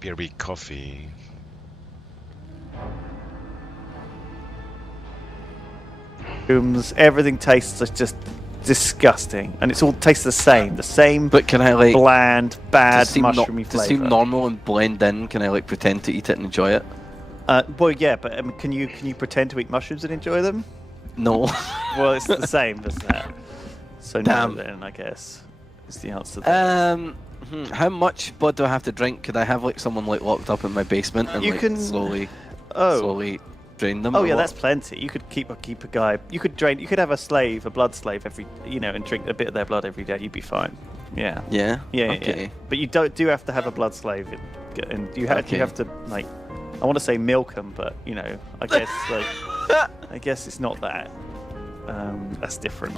BRB coffee. Everything tastes just disgusting, and it's all tastes the same. But can I like bland, bad, mushroomy to flavor? seem normal and blend in? Can I like pretend to eat it and enjoy it? Well, yeah, but can you pretend to eat mushrooms and enjoy them? No. Well, it's the same, isn't it? So Damn. no, then I guess is the answer. There. How much blood do I have to drink? Could I have like someone like locked up in my basement and You like can- slowly drain them? Oh or yeah, what? that's plenty. You could keep a guy. You could have a slave, a blood slave every, and drink a bit of their blood every day. You'd be fine. Yeah. Yeah. Yeah. Okay. Yeah. But you do have to have a blood slave, and you Okay. have to like, I want to say milk them, but I guess I guess it's not that. That's different.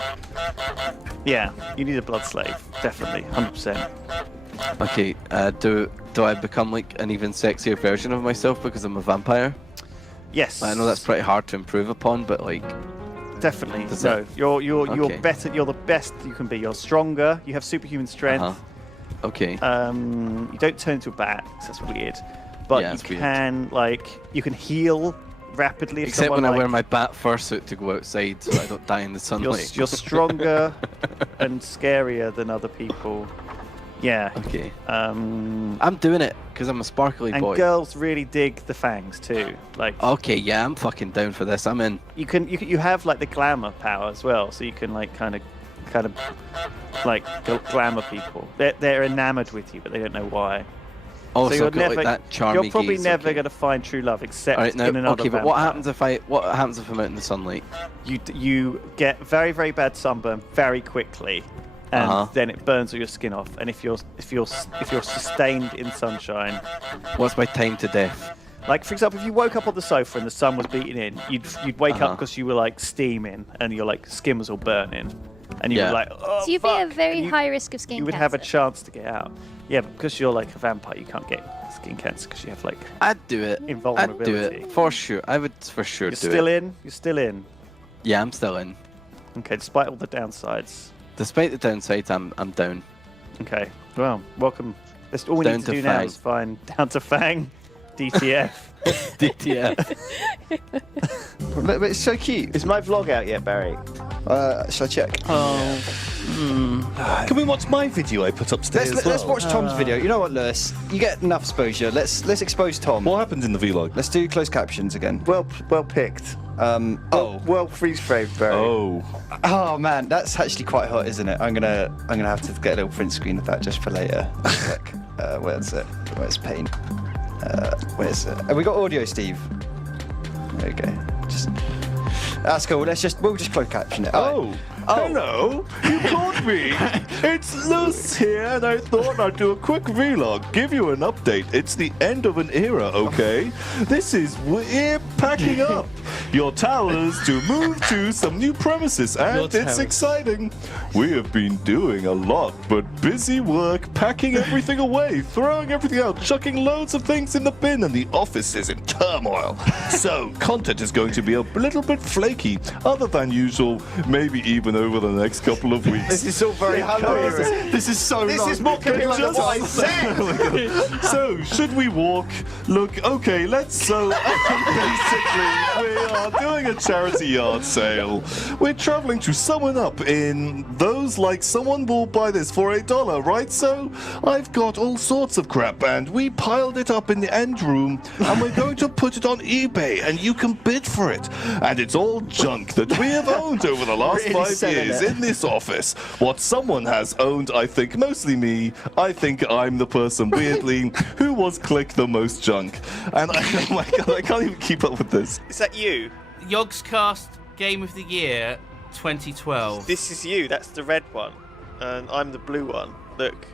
Yeah, you need a blood slave, definitely, 100%. Okay. Do I become like an even sexier version of myself because I'm a vampire? Yes. I know that's pretty hard to improve upon, but like. Definitely. Does No, that- you're Okay. better. You're the best you can be. You're stronger. You have superhuman strength. Okay. You don't turn into a bat. 'Cause that's weird. But Yeah, you it's weird. can you can heal rapidly. If Except someone, when I like, wear my bat fursuit to go outside so I don't die in the sunlight. You're stronger and scarier than other people. Yeah. Okay. I'm doing it because I'm a sparkly And boy. girls really dig the fangs too. Like. Okay, yeah, I'm fucking down for this. I'm in. You have like the glamour power as well, so you can like kind of like glamour people. They're enamored with you, but they don't know why. Oh, so so you're I've got, never, like, that charmy you're probably gaze, never okay. going to find true love except All right, now, in another okay, but vampire. what happens if I'm out in the sunlight? You get very, very bad sunburn very quickly, and then it burns all your skin off. And if you're sustained in sunshine, what's my time to death? Like, for example, if you woke up on the sofa and the sun was beating in, you'd wake up because you were like steaming and your like skin was all burning, and you were like, oh, So you'd be at a very high risk of skin you would cancer. have a chance to get out. Yeah, but because you're like a vampire, you can't get skin cancer because you have like I'd do it. invulnerability. I'd do it for sure. I would for sure You're do still it. in. You're still in. Yeah, I'm still in. Okay, despite all the downsides. Despite the downsides, I'm down. Okay, well, welcome. That's all we Down need to to do now Fang. is find Down to Fang, DTF. DTF. But it's so cute. Is my vlog out yet, Barry? Shall I check? Oh. Can we watch my video I put upstairs? Let's watch Tom's video. You know what, Lewis? You get enough exposure. Let's expose Tom. What happens in the vlog? Let's do closed captions again. Well picked. Well freeze framed, Barry. Oh man, that's actually quite hot, isn't it? I'm gonna have to get a little print screen of that just for later. Look, where's it? Where's paint? Where's it? Have we got audio, Steve? There we go. That's cool. We'll just close caption it. Hello, you called me. It's Lewis here, and I thought I'd do a quick vlog, give you an update. It's the end of an era, okay? We're packing up your towers to move to some new premises, and it's exciting. We have been doing a lot, but busy work, packing everything away, throwing everything out, chucking loads of things in the bin, and the office is in turmoil. So, content is going to be a little bit flaky, other than usual, maybe even over the next couple of weeks. This is all very Halloween. This is so This long. is more confusing than what I said. So, should we walk? Look, okay, so basically, we are doing a charity yard sale. We're traveling to sum it up in those like someone will buy this for $1, right? So, I've got all sorts of crap, and we piled it up in the end room, and we're going to put it on eBay, and you can bid for it. And it's all junk that we have owned over the last 5 years in this office. What someone has owned, I think, mostly me. I think I'm the person, weirdly, who was click the most junk. And oh my god, I can't even keep up with this. Is that you? Yogscast Game of the Year 2012. This is you. That's the red one, and I'm the blue one. Look,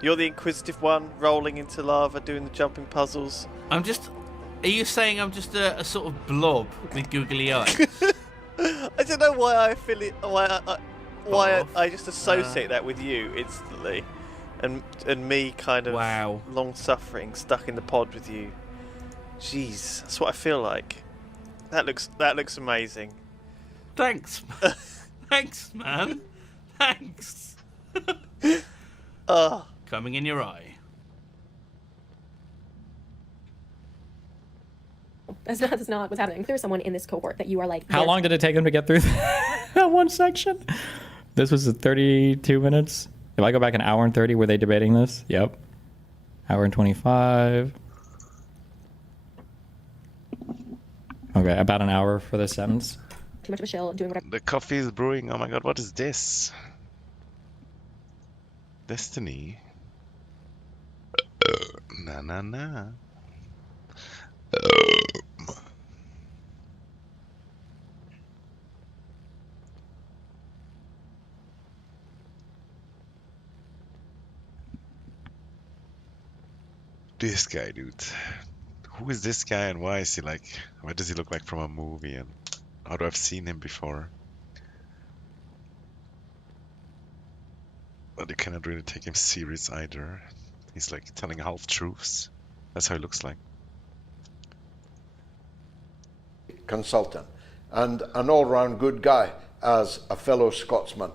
you're the inquisitive one, rolling into lava, doing the jumping puzzles. Are you saying I'm just a sort of blob with googly eyes? I don't know why I feel it. Why I just associate that with you instantly, and me kind of long suffering, stuck in the pod with you. Jeez, that's what I feel like. That looks amazing. Thanks. Thanks, man. Thanks. Coming in your eye. That's not what's happening. There's someone in this cohort that you are like. How long did it take them to get through that one section? This was 32 minutes. If I go back an hour and 30, were they debating this? Yep. Hour and 25. Okay, about an hour for this sentence. Too much of a shill, doing whatever. The coffee is brewing. Oh my god, what is this? Destiny. Na. This guy, dude. Who is this guy and why is he like... Why does he look like from a movie and how do I've seen him before? But you cannot really take him serious either. He's like telling half-truths. That's how he looks like. Consultant and an all-round good guy, as a fellow Scotsman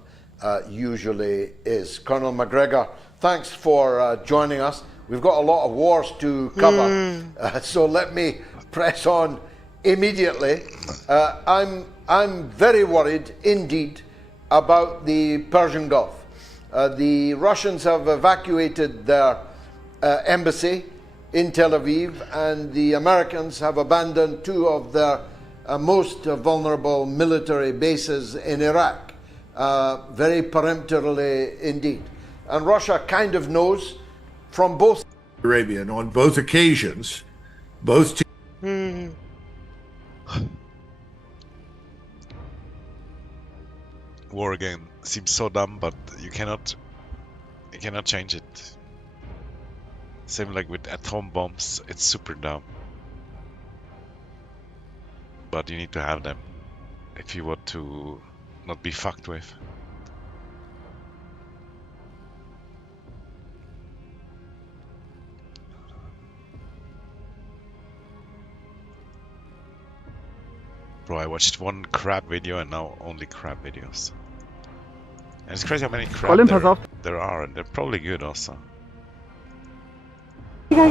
usually is. Colonel McGregor, thanks for joining us. We've got a lot of wars to cover, so let me press on immediately. I'm very worried indeed about the Persian Gulf. The Russians have evacuated their embassy in Tel Aviv, and the Americans have abandoned two of their most vulnerable military bases in Iraq, very peremptorily indeed. And Russia kind of knows from both Arabian on both occasions, both war game seems so dumb, but you cannot change it. Same like with atom bombs, it's super dumb. But you need to have them if you want to not be fucked with. Bro, I watched one crab video and now only crab videos. And it's crazy how many crab there are, and they're probably good also. Geil.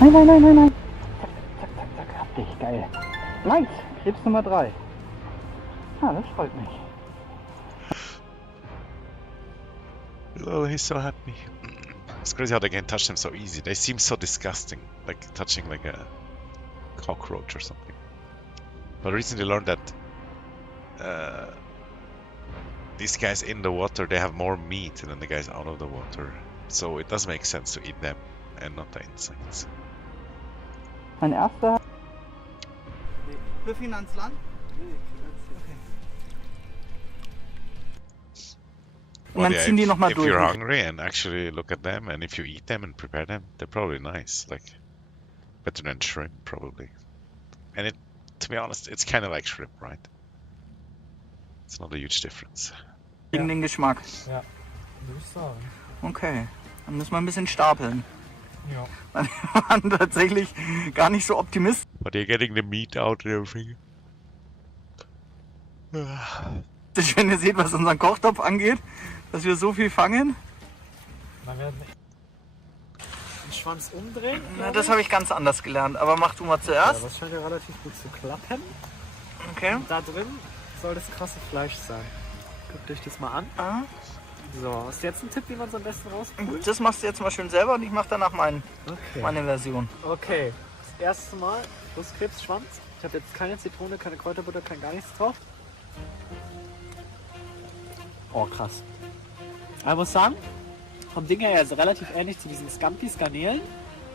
Nein. Zack, hab dich, geil. Nice, Krebs Nummer 3. Ah, das freut mich. Oh, he's so happy. It's crazy how they can touch them so easy. They seem so disgusting, like touching like a cockroach or something. But I recently learned that these guys in the water, they have more meat than the guys out of the water. So it does make sense to eat them and not the insects. Mein erster... Für Finanzland? Und dann ziehen die nochmal durch. If you're hungry and actually look at them, and if you eat them and prepare them, they're probably nice. Like, better than shrimp, probably. And it, to be honest, it's kind of like shrimp, right? It's not a huge difference. Gegen den Geschmack. Ja, würde ich sagen. Okay, dann müssen wir ein bisschen stapeln. Ja. Weil wir waren tatsächlich gar nicht so optimistisch. But you're getting the meat out and everything. Wenn ihr seht, was unseren Kochtopf angeht, dass wir so viel fangen. Man wird den Schwanz umdrehen. Na, das habe ich ganz anders gelernt, aber mach du mal zuerst. Ja, das scheint ja relativ gut zu klappen. Okay. Und da drin soll das krasse Fleisch sein. Guckt euch das mal an. Ah. So, hast du jetzt einen Tipp, wie man es am besten rauspult? Das machst du jetzt mal schön selber und ich mache danach meine Version. Okay, das erste Mal Brustkrebsschwanz. Ich habe jetzt keine Zitrone, keine Kräuterbutter, kein gar nichts drauf. Oh, krass. Ich muss sagen, vom Ding her ist relativ ähnlich zu diesen Scampi-Garnelen,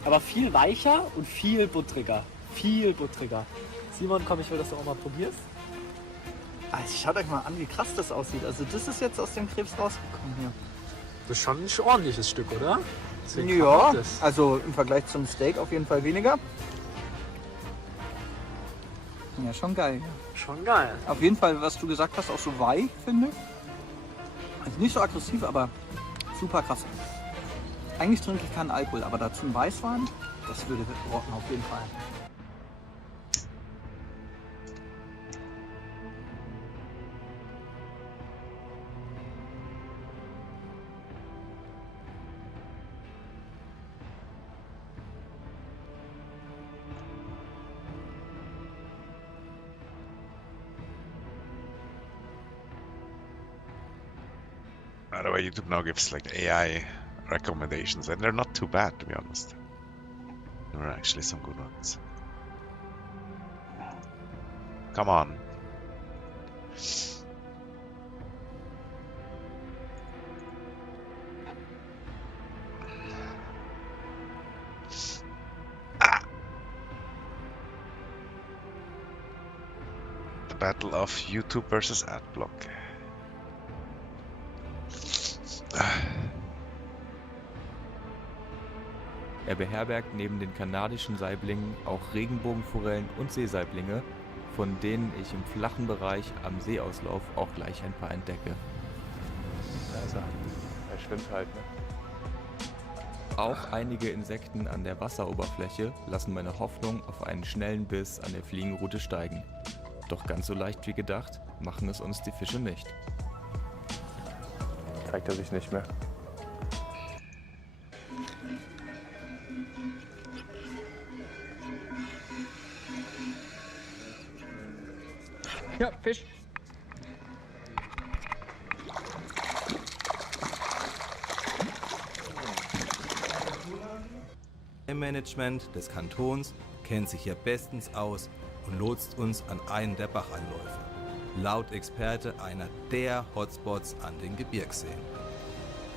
aber viel weicher und viel buttriger. Viel buttriger. Simon, komm, ich will, dass du auch mal probierst. Also schaut euch mal an, wie krass das aussieht. Also das ist jetzt aus dem Krebs rausgekommen hier. Das ist schon ein ordentliches Stück, oder? Deswegen ja, also im Vergleich zum Steak auf jeden Fall weniger. Ja, schon geil. Schon geil. Auf jeden Fall, was du gesagt hast, auch so weich, finde ich. Also nicht so aggressiv, aber super krass. Eigentlich trinke ich keinen Alkohol, aber dazu ein Weißwein, das würde rocken auf jeden Fall. By the way, YouTube now gives like AI recommendations, and they're not too bad, to be honest. There are actually some good ones. Come on. The battle of YouTube versus Adblock. Er beherbergt neben den kanadischen Saiblingen auch Regenbogenforellen und Seesaiblinge, von denen ich im flachen Bereich am Seeauslauf auch gleich ein paar entdecke. Also, er schwimmt halt, ne? Auch einige Insekten an der Wasseroberfläche lassen meine Hoffnung auf einen schnellen Biss an der Fliegenroute steigen. Doch ganz so leicht wie gedacht machen es uns die Fische nicht. Zeigt er sich nicht mehr. Ja, Fisch. Im Management des Kantons kennt sich hier bestens aus und lotst uns an einen der Bachanläufe. Laut Experte einer der Hotspots an den Gebirgsseen.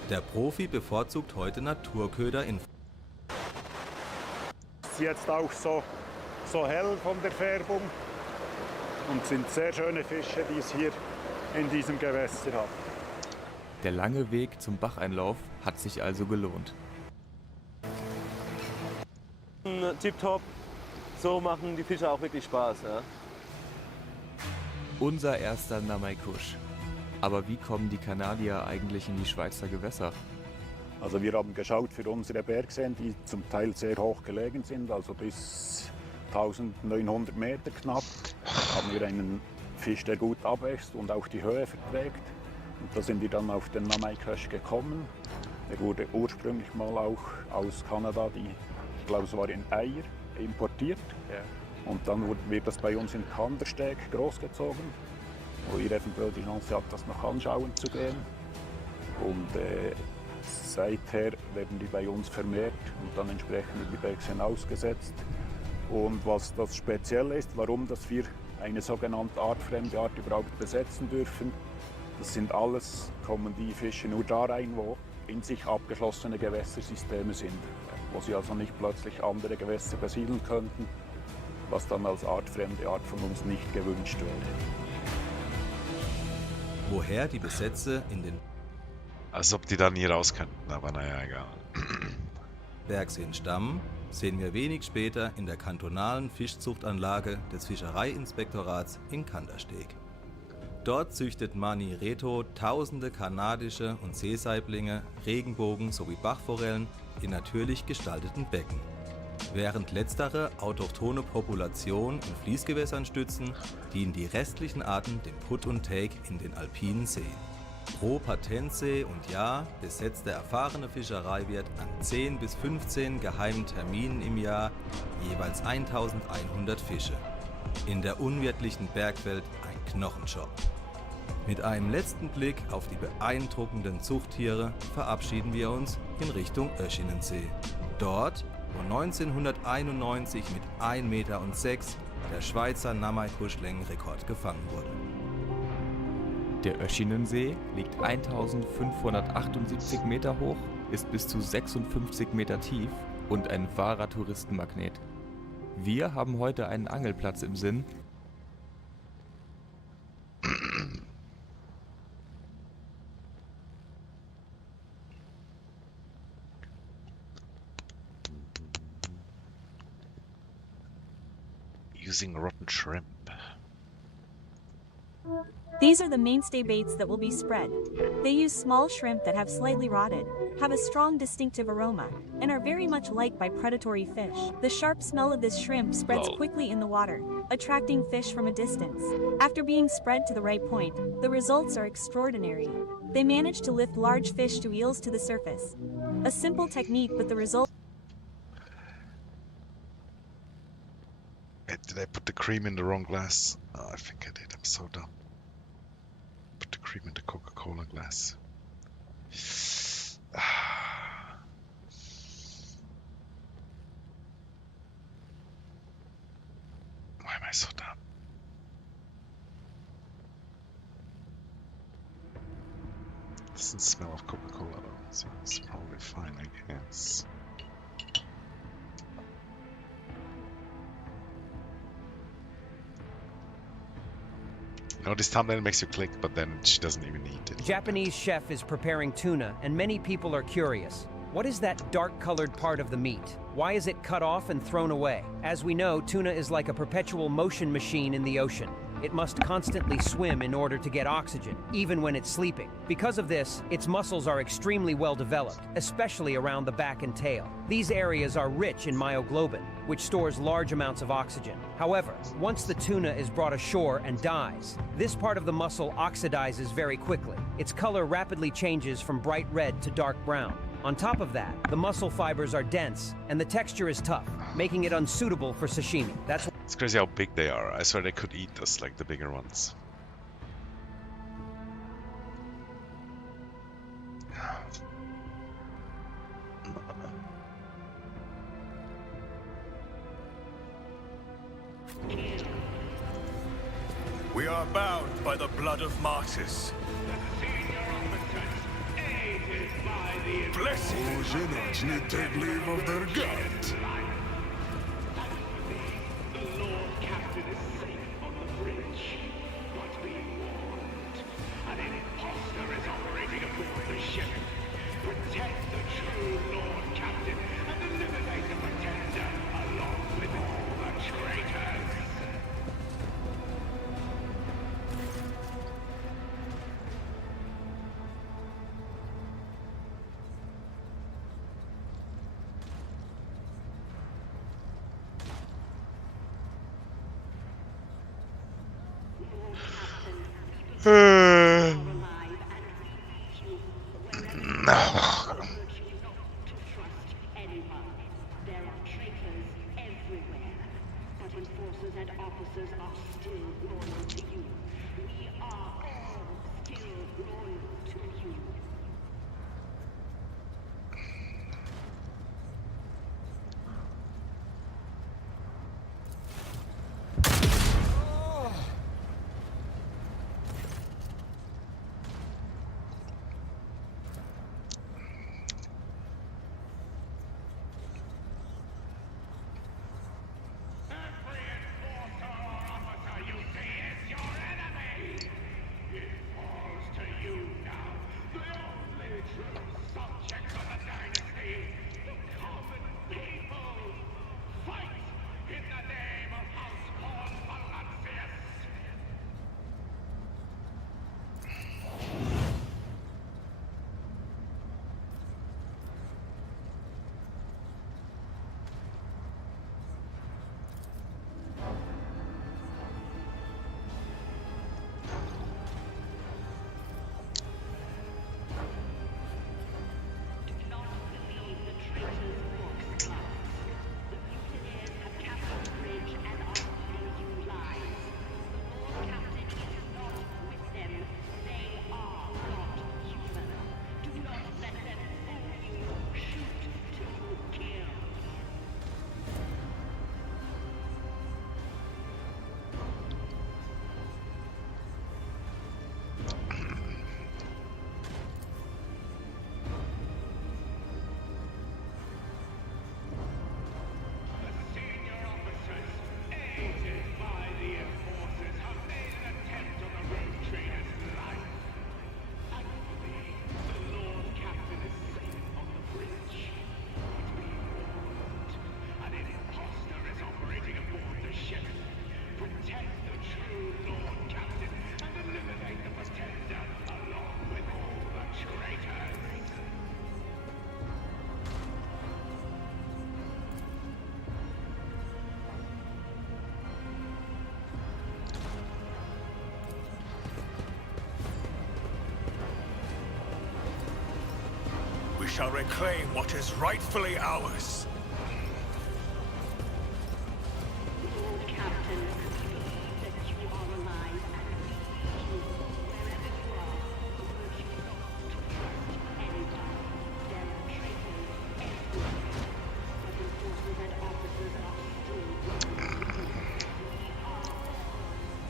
Der Profi bevorzugt heute Naturköder in... Ist jetzt auch so hell von der Färbung und sind sehr schöne Fische, die es hier in diesem Gewässer hat. Der lange Weg zum Bacheinlauf hat sich also gelohnt. Tipptopp, so machen die Fische auch wirklich Spaß. Ja? Unser erster Namaikusch. Aber wie kommen die Kanadier eigentlich in die Schweizer Gewässer? Also wir haben geschaut für unsere Bergseen, die zum Teil sehr hoch gelegen sind, also bis 1900 Meter knapp, haben wir einen Fisch, der gut abwächst und auch die Höhe verträgt. Und da sind wir dann auf den Namaikusch gekommen. Der wurde ursprünglich mal auch aus Kanada, ich glaube es war in Eier, importiert. Ja. Und dann wird das bei uns in Kandersteg großgezogen, wo ihr eventuell die Chance habt, das noch anschauen zu gehen. Und seither werden die bei uns vermehrt und dann entsprechend in die Bergseen ausgesetzt. Und was das Spezielle ist, warum dass wir eine sogenannte artfremde Art überhaupt besetzen dürfen, das sind alles, kommen die Fische nur da rein, wo in sich abgeschlossene Gewässersysteme sind, wo sie also nicht plötzlich andere Gewässer besiedeln könnten, was dann als artfremde Art von uns nicht gewünscht wäre. Woher die Besätze in den Als ob die da nie raus könnten, aber naja, egal. Bergseen stammen, sehen wir wenig später in der kantonalen Fischzuchtanlage des Fischereiinspektorats in Kandersteg. Dort züchtet Mani Reto tausende kanadische und Seesaiblinge, Regenbogen sowie Bachforellen in natürlich gestalteten Becken. Während letztere autochthone Populationen in Fließgewässern stützen, dienen die restlichen Arten dem Put und Take in den alpinen Seen. Pro Patentsee und Jahr besetzt der erfahrene Fischereiwirt an 10 bis 15 geheimen Terminen im Jahr jeweils 1100 Fische. In der unwirtlichen Bergwelt ein Knochenjob. Mit einem letzten Blick auf die beeindruckenden Zuchttiere verabschieden wir uns in Richtung Öschinensee. Dort, wo 1991 mit 1,06 Meter der Schweizer Namaikusch-Längenrekord gefangen wurde. Der Öschinensee liegt 1578 Meter hoch, ist bis zu 56 Meter tief und ein wahrer Touristenmagnet. Wir haben heute einen Angelplatz im Sinn, Using rotten shrimp. These are the mainstay baits that will be spread. They use small shrimp that have slightly rotted, have a strong distinctive aroma, and are very much liked by predatory fish. The sharp smell of this shrimp spreads quickly in the water, attracting fish from a distance. After being spread to the right point, the results are extraordinary. They manage to lift large fish to eels to the surface. A simple technique, but the result... Did I put the cream in the wrong glass? Oh, I think I did. I'm so dumb. Put the cream in the Coca-Cola glass. Why am I so dumb? Doesn't smell of Coca-Cola though, so it's probably fine, I guess. You know, this thumbnail makes you click, but then she doesn't even eat it. Japanese chef is preparing tuna, and many people are curious. What is that dark-colored part of the meat? Why is it cut off and thrown away? As we know, tuna is like a perpetual motion machine in the ocean. It must constantly swim in order to get oxygen, even when it's sleeping. Because of this, its muscles are extremely well developed, especially around the back and tail. These areas are rich in myoglobin, which stores large amounts of oxygen. However, once the tuna is brought ashore and dies, this part of the muscle oxidizes very quickly. Its color rapidly changes from bright red to dark brown. On top of that, the muscle fibers are dense, and the texture is tough, making it unsuitable for sashimi. That's It's crazy how big they are. I swear they could eat us like the bigger ones. We are bound by the blood of martyrs. Blessed need take leave of their God. ship. Protect the true Lord Captain and eliminate the Pretender along with all the traitors. We shall reclaim what is rightfully ours. Lord Captain, we believe that you are alive and we wherever you are, urge you not to trust anyone. There are traitors everywhere, but enforcers and officers are still loyal to you. We are still loyal to you.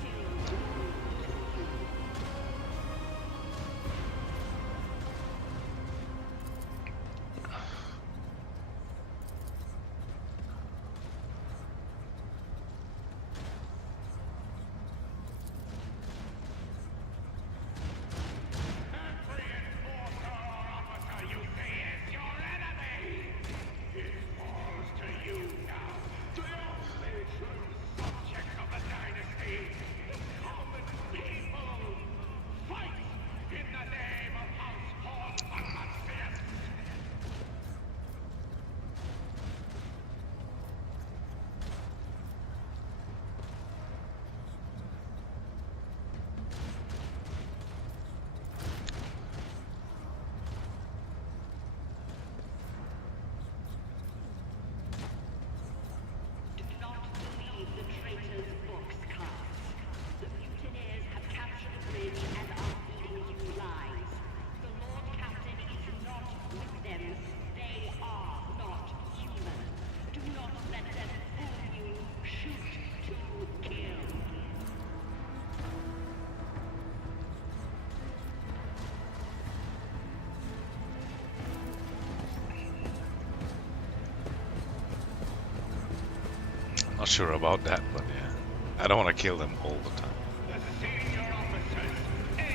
Not sure about that, but yeah. I don't want to kill them all the time.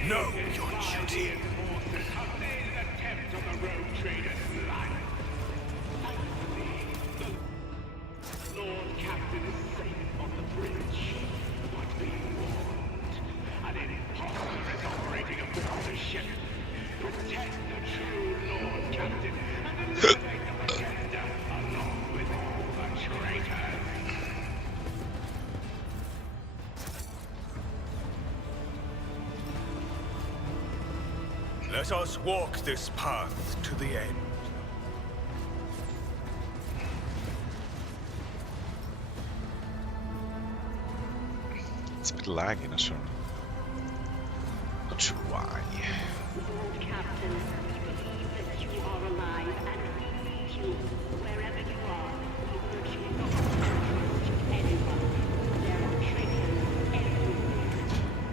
Know your duty. of the road trader's life. The Lord Captain is safe on the bridge, but be warned. An impostor is operating aboard the ship. Protect the true Lord Captain and eliminate the agenda along with all the traitors. Let us walk this path to the end. It's a bit laggy, not sure. Not sure why. Lord Captain, we believe that you are alive and we need you. Wherever you are, we urge you not to trust anyone. There are traitors everywhere,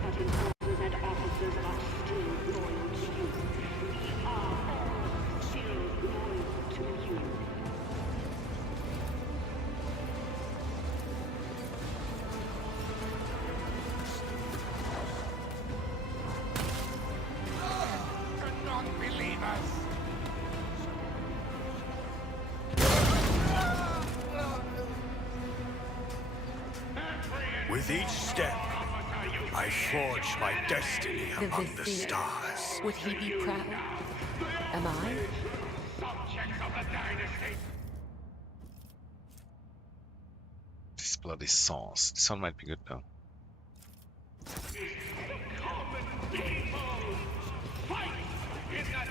but informers and officers are still loyal to you. We are all still loyal to you. Non-believers! With each step, I forge my destiny among the stars. Would he be proud? Am I? Subjects of the dynasty! This bloody sauce. This one might be good though. Common people! Fight in the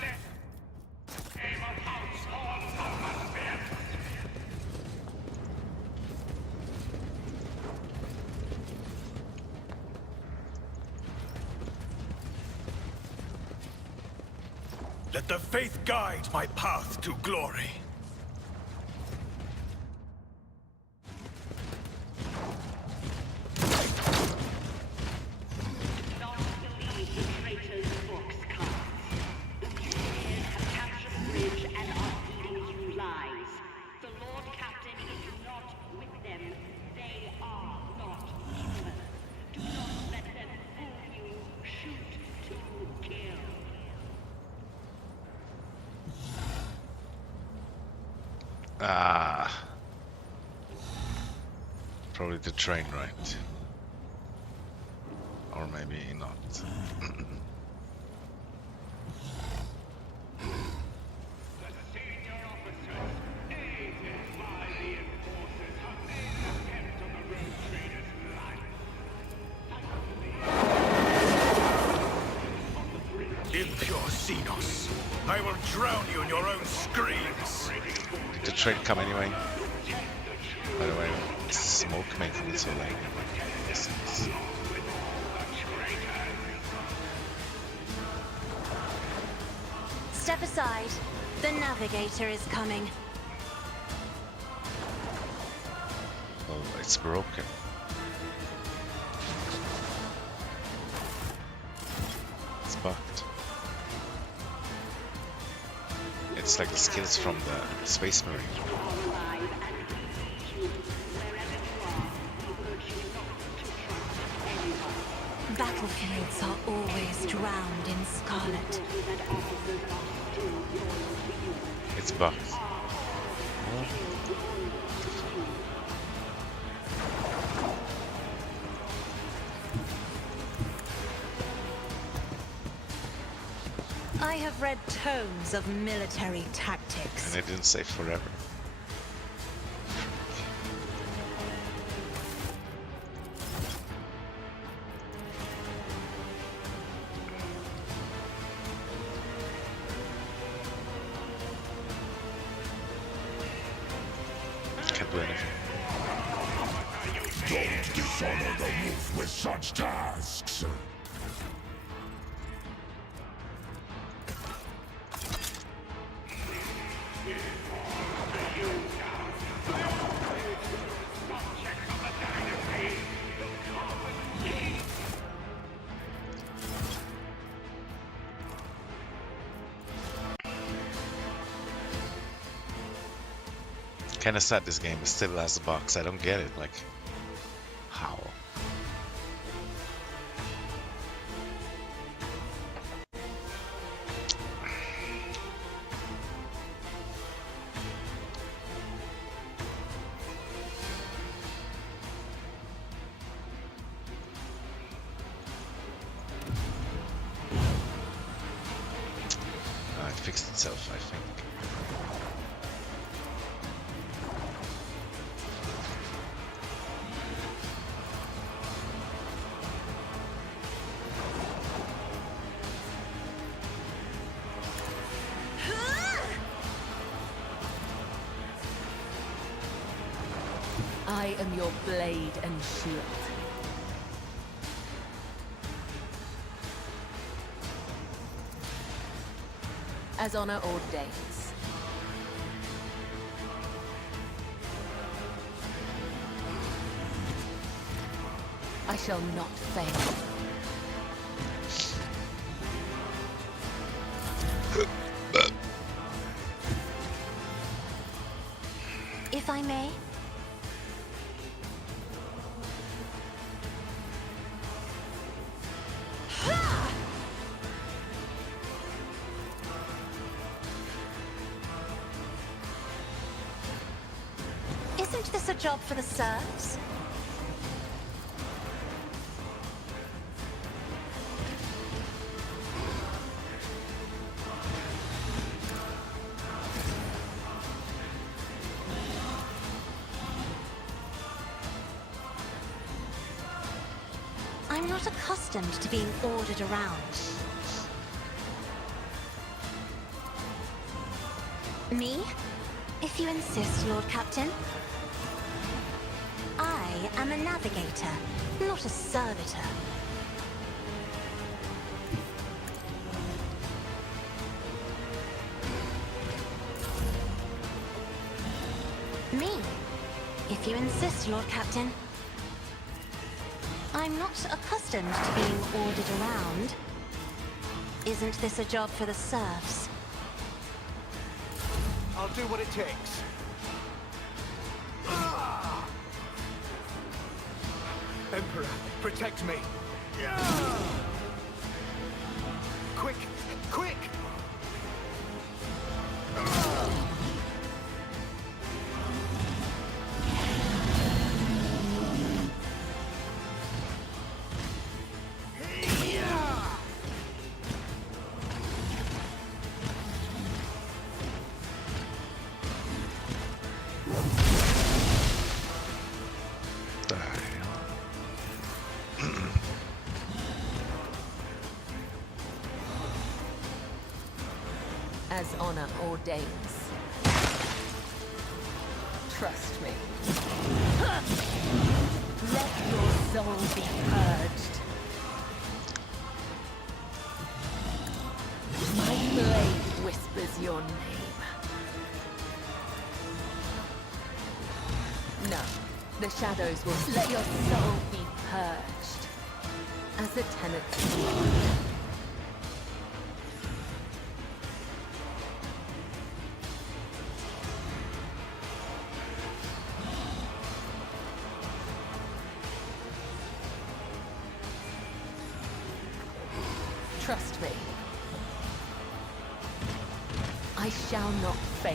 name of household atmosphere! Let the faith guide my path to glory. Not believe the traitors' books, cards. The Mutineers have captured the bridge and are feeding you lies. The Lord Captain is not with them. They are not human. Do not let them fool you. Shoot to kill. Ah. Probably the train, right? Or maybe not. Impure Xenos, I will drown you in your own screams. Did the train come anyway? By the way, smoke making it so late. Step aside. The navigator is coming. Oh, it's broken. It's bugged. It's like the skills from the Space Marine. Battlefields are always drowned in scarlet. It's bugged. I have read tomes of military tactics. And it didn't say forever. Can't do anything. Don't dishonor the roof with such tasks. Kinda sad this game still has a box. I don't get it. Like, how? fixed itself, I think. I am your blade and shield. As honor ordains. I shall not fail. If I may. Isn't this a job for the serfs? I'm not accustomed to being ordered around. Me? If you insist, Lord Captain. I am a navigator, not a servitor. Me? If you insist, Lord Captain. I'm not accustomed to being ordered around. Isn't this a job for the serfs? I'll do what it takes. Emperor, protect me. Quick, quick! As honor ordains. Trust me. Let your soul be purged. My blade whispers your name. No, the shadows will let your soul be purged. As the tenets command. Trust me. I shall not fail.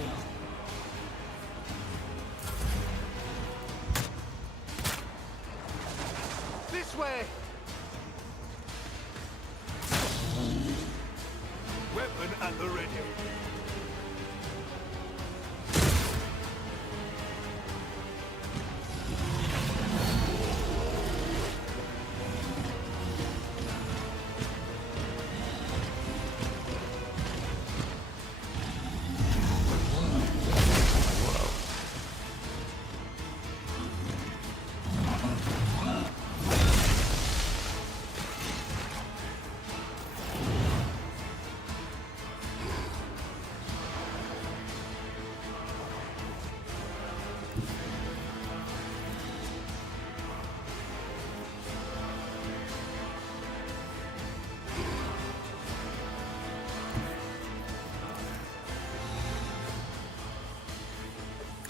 This way! Weapon at the ready.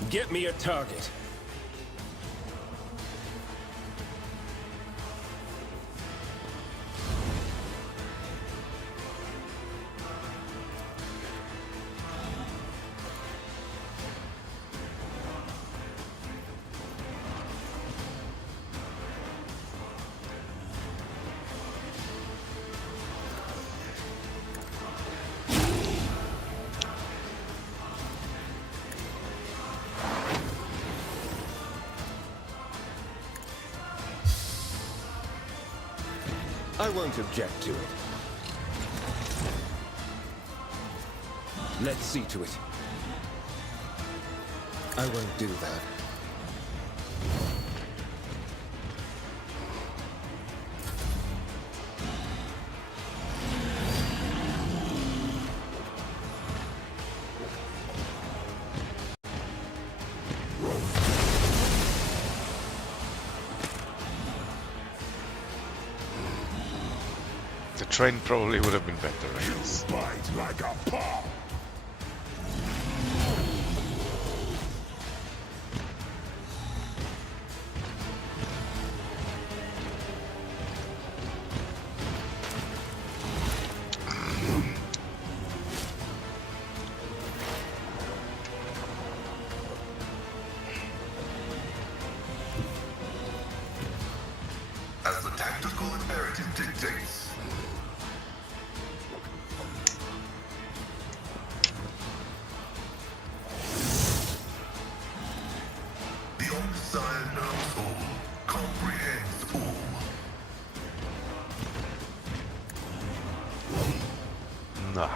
Get me a target. won't object to it. Let's see to it. I won't do that. The train probably would have been better, I guess. Bite like a paw. As the tactical imperative dictates. The Omnissiah knows all, comprehends all. Nah.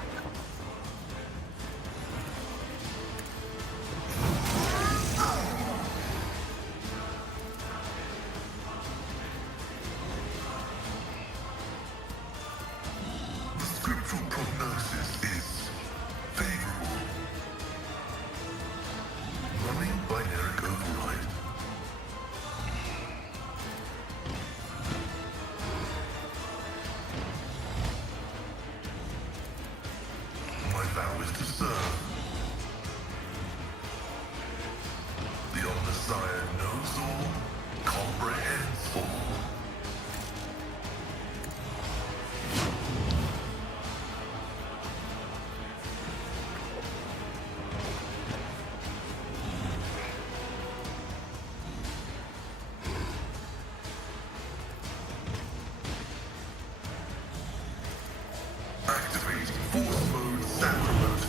The scriptural prognosis is favorable. Running binary override. My vow is to serve. The Omnissiah knows all, comprehends all. Activating force mode sacrament.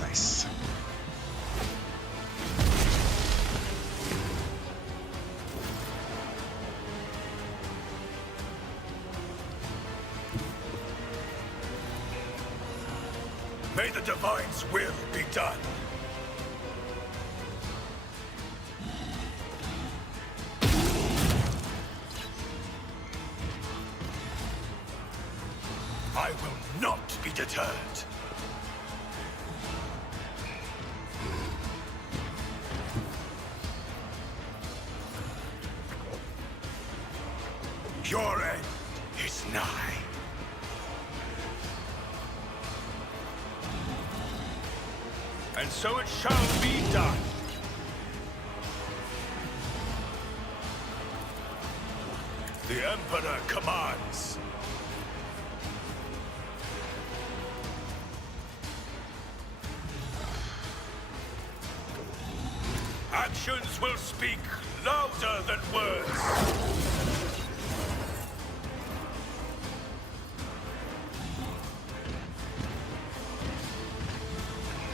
Nice. May the Divine's will be done. I will not be deterred. Your end is nigh. And so it shall be done. The Emperor commands. Actions will speak louder than words.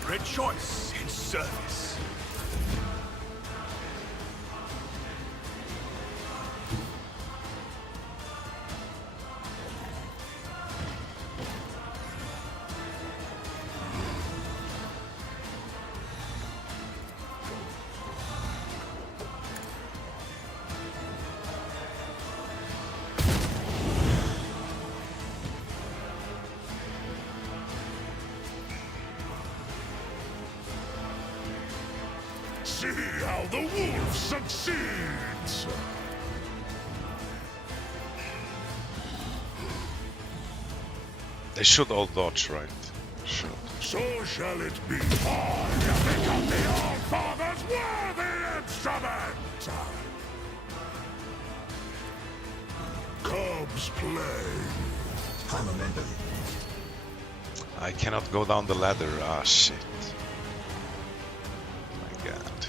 Rejoice in service. See how the wolf succeeds! They should all dodge, right? Should. So shall it be. I have become the All-Father's worthy instrument! Cubs play. I'm a member. I cannot go down the ladder. Ah, shit. My god.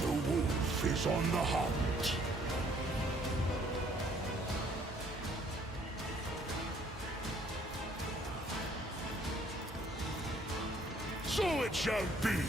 The wolf is on the hunt. So it shall be.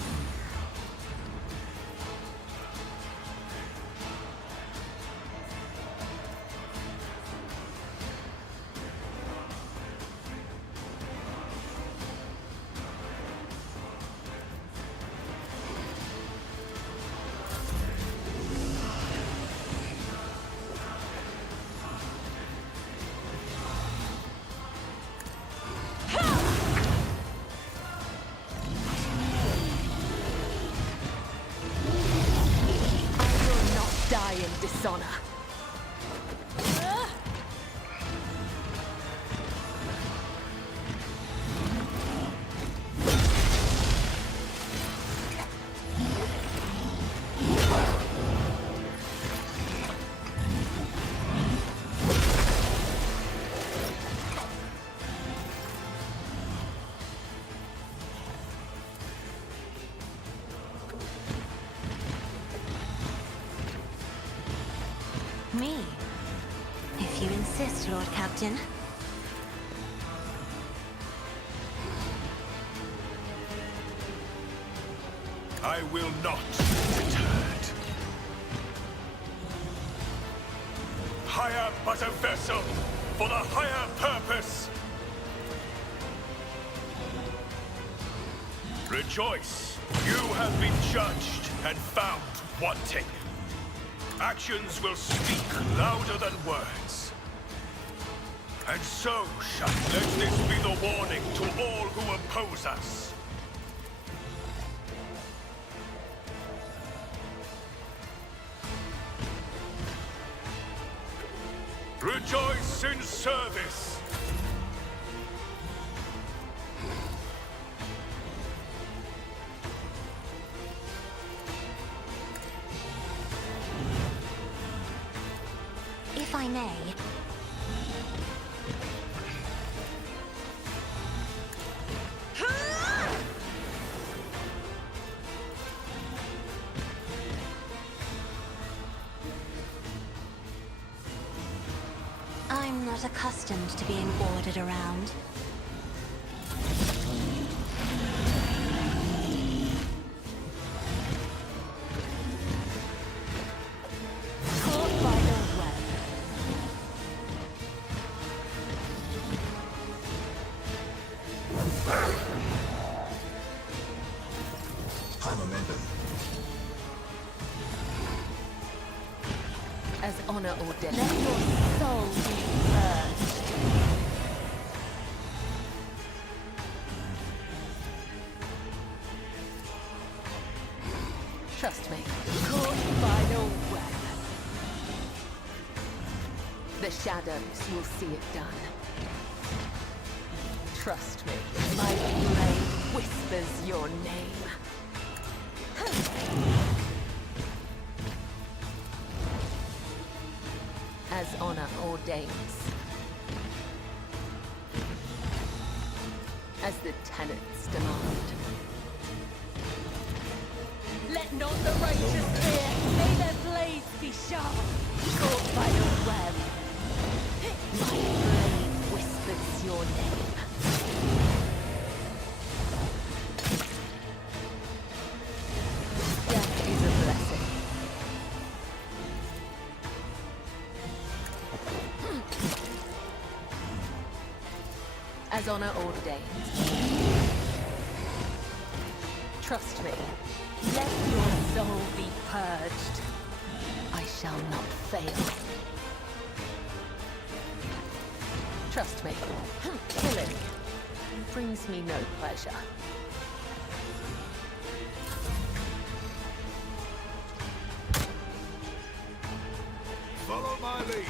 Die in dishonor. Me? If you insist, Lord Captain. I will not be deterred. I am but a vessel for the higher purpose. Rejoice, you have been judged and found wanting. Actions will speak louder than words. And so shall let this be the warning to all who oppose us. Rejoice in service. If I may. I'm not accustomed to being ordered around. As honor or death. Let your soul be purged. Trust me. Caught by no web. The shadows will see it done. Trust me. My blade whispers your name. As honor ordains. As the tenets demand. Let not the righteous fear, may their blades be sharp, caught by the web. My blade whispers your name. Death is a blessing. As honor ordains. Trust me. Let your soul be purged. I shall not fail. Trust me. Killing brings me no pleasure. Follow my lead.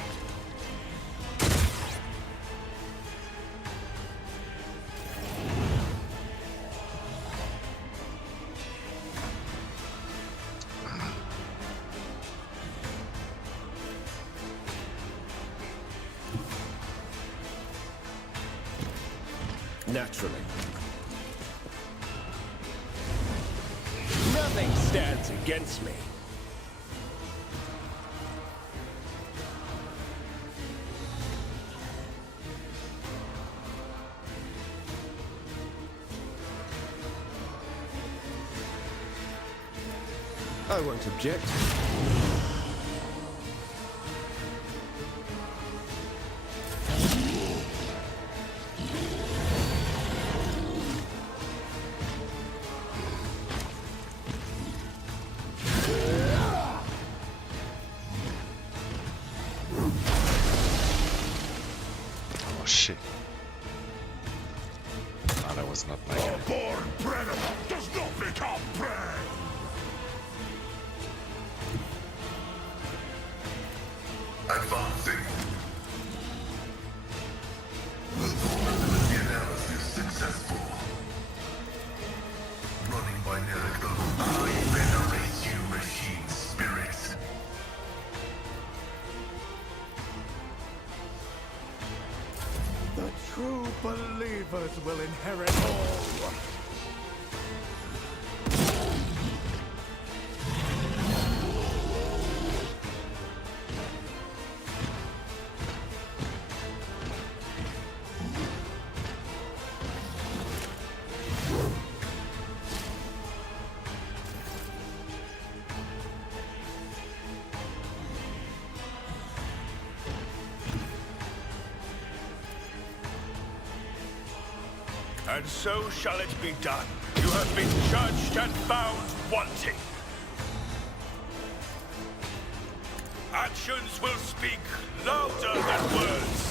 naturally. Nothing stands against me. I won't object. Oh shit. No, that was not my guy. A born predator does not become prey! Advancing. Vulnerability analysis successful. Running by miracle. I venerate you, machine spirits. The true believers will inherit all. And so shall it be done. You have been judged and found wanting. Actions will speak louder than words.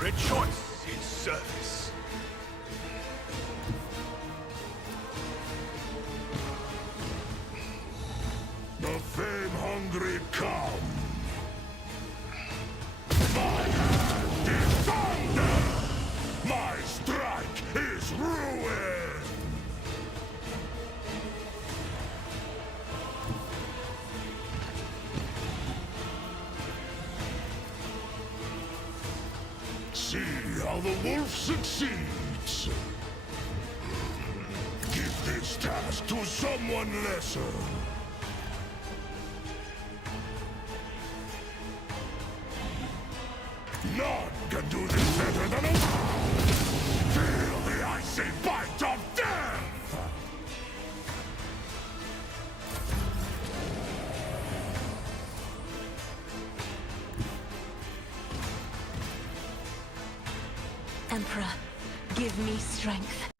Rejoice in service. The fame-hungry come. My hand is thunder. My strike is ruin. See how the wolf succeeds. Give this task to someone lesser. None can do this better than a... Feel the icy bite of death! Emperor, give me strength.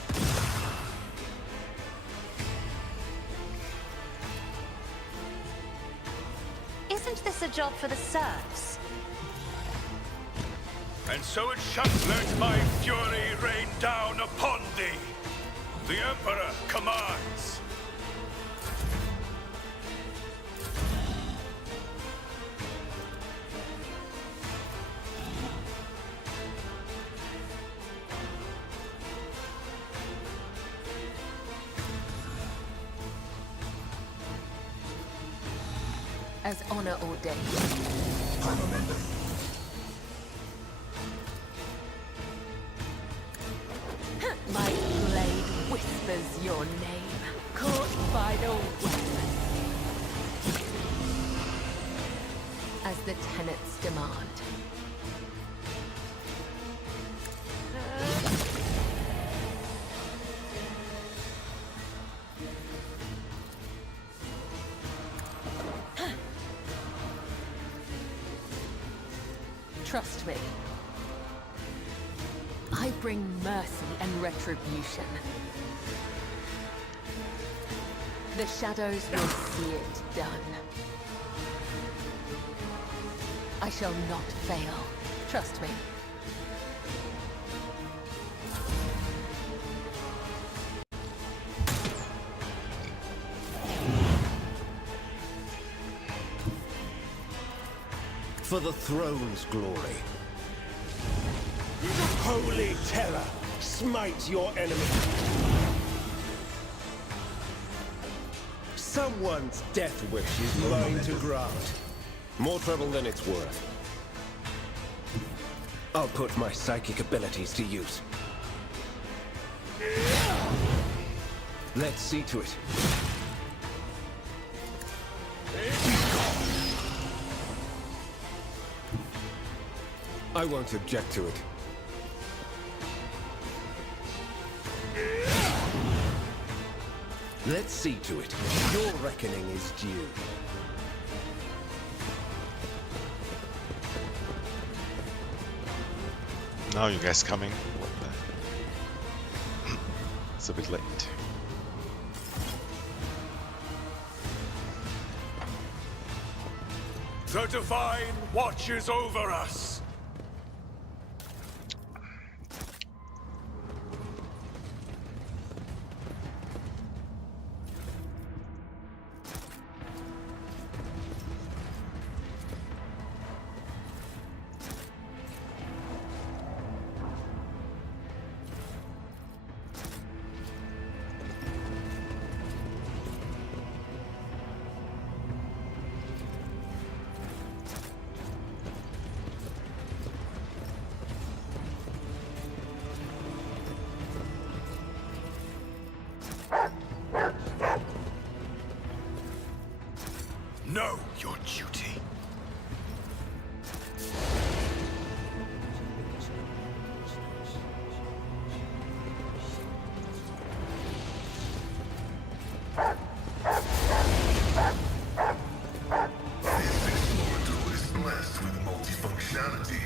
Isn't this a job for the serfs? And so it shall let my fury rain down upon thee. The Emperor commands. As honor ordained. My blade whispers your name, caught by the web. As the tenets demand. Trust me. I bring mercy and retribution. The shadows will see it done. I shall not fail. Trust me. for the throne's glory. Holy terror, smite your enemy. Someone's death wish is mine to grant. More trouble than it's worth. I'll put my psychic abilities to use. Let's see to it. I won't object to it. Let's see to it. Your reckoning is due. Now you guys coming? What the? It's a bit late. The Divine watches over us. Know your duty. This mortal is blessed with multifunctionality.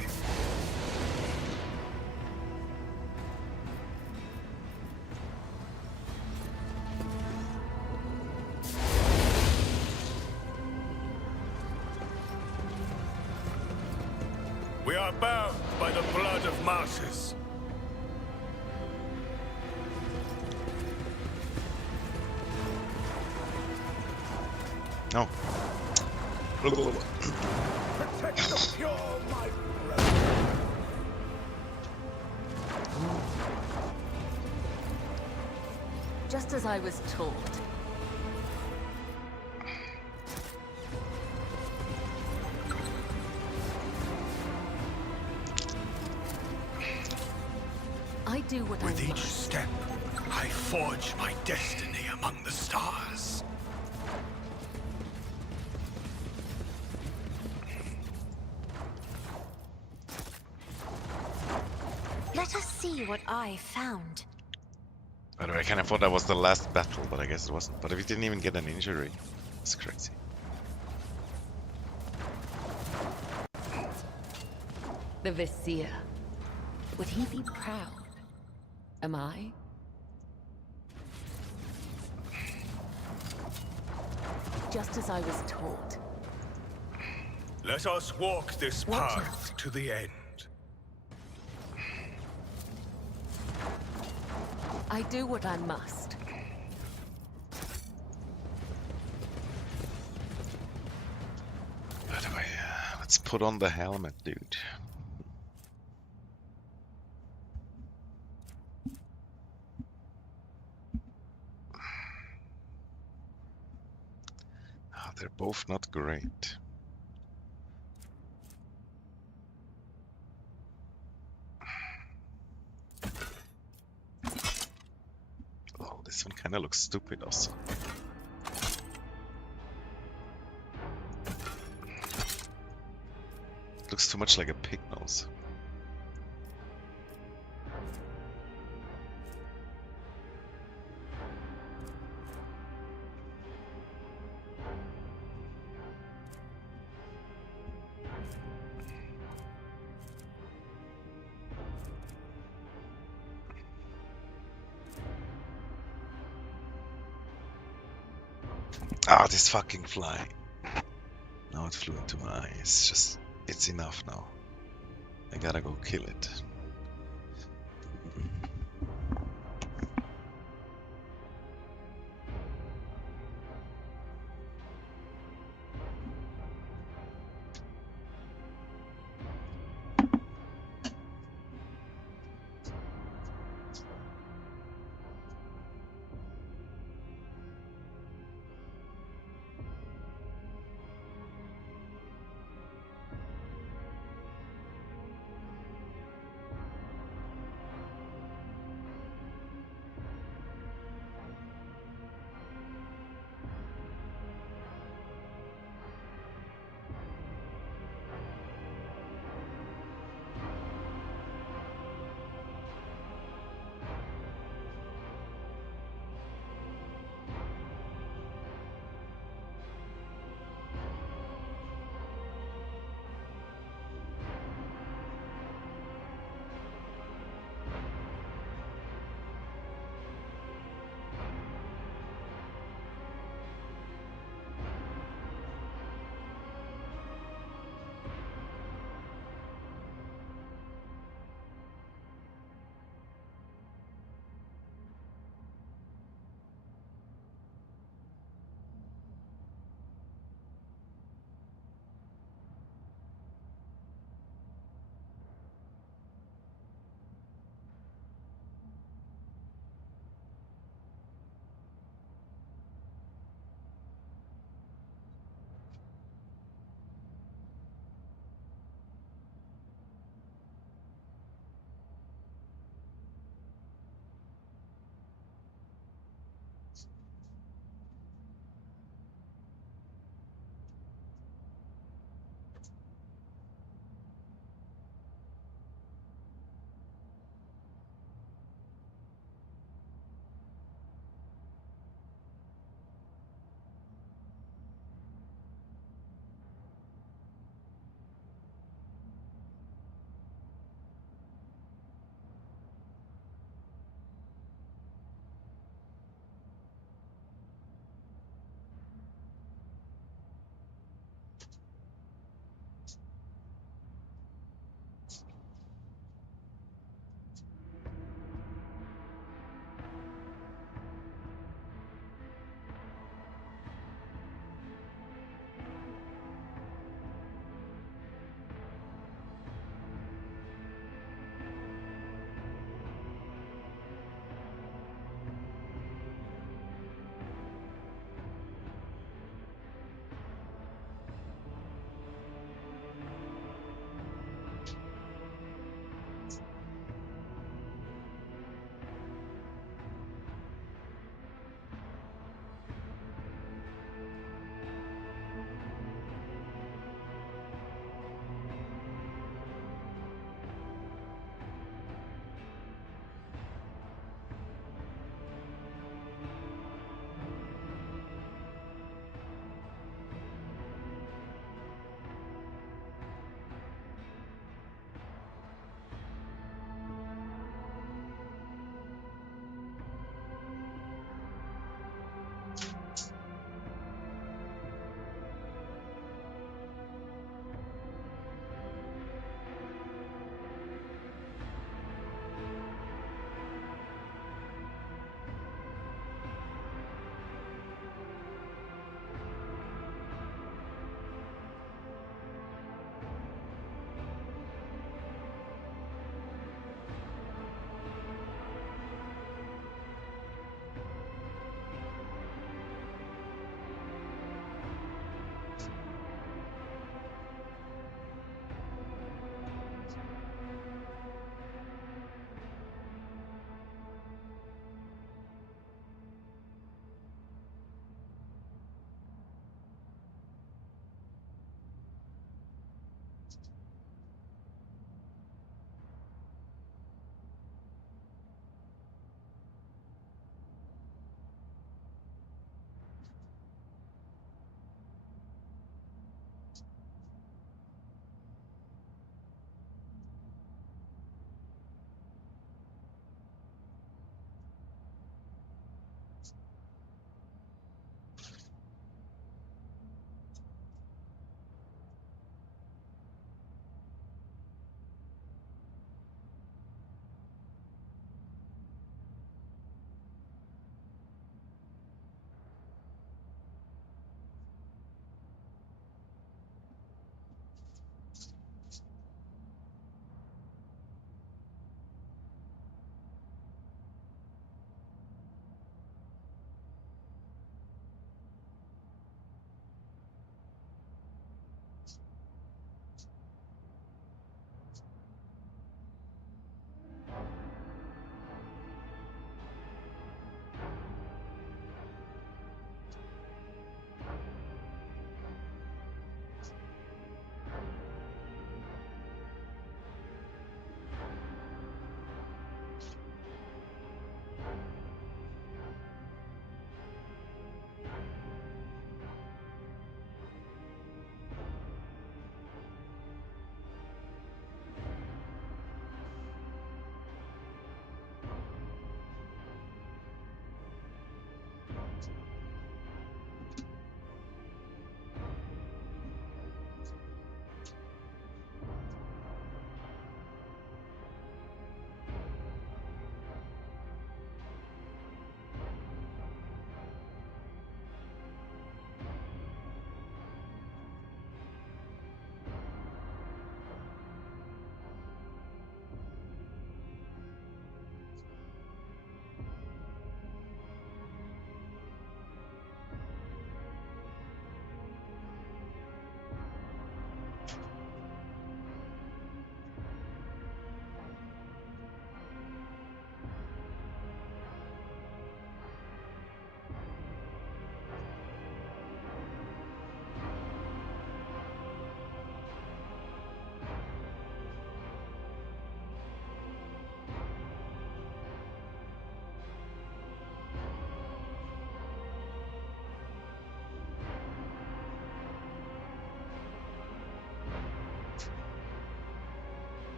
We are bound by the blood of martyrs. No. Protect the pure, my Just as I was told. I do what With I each must. step, I forge my destiny among the stars. Let us see what I found. By the way, I kind of thought that was the last battle, but I guess it wasn't. But we didn't even get an injury. It's crazy. The Vizier. Would he be proud? Am I? Just as I was taught. Let us walk this path to the end. I do what I must. By the way, let's put on the helmet, dude. Oh, they're both not great. Oh, this one kind of looks stupid also. Looks too much like a pig nose. Ah, this fucking fly. Now it flew into my eye. It's just, it's enough now. I gotta go kill it.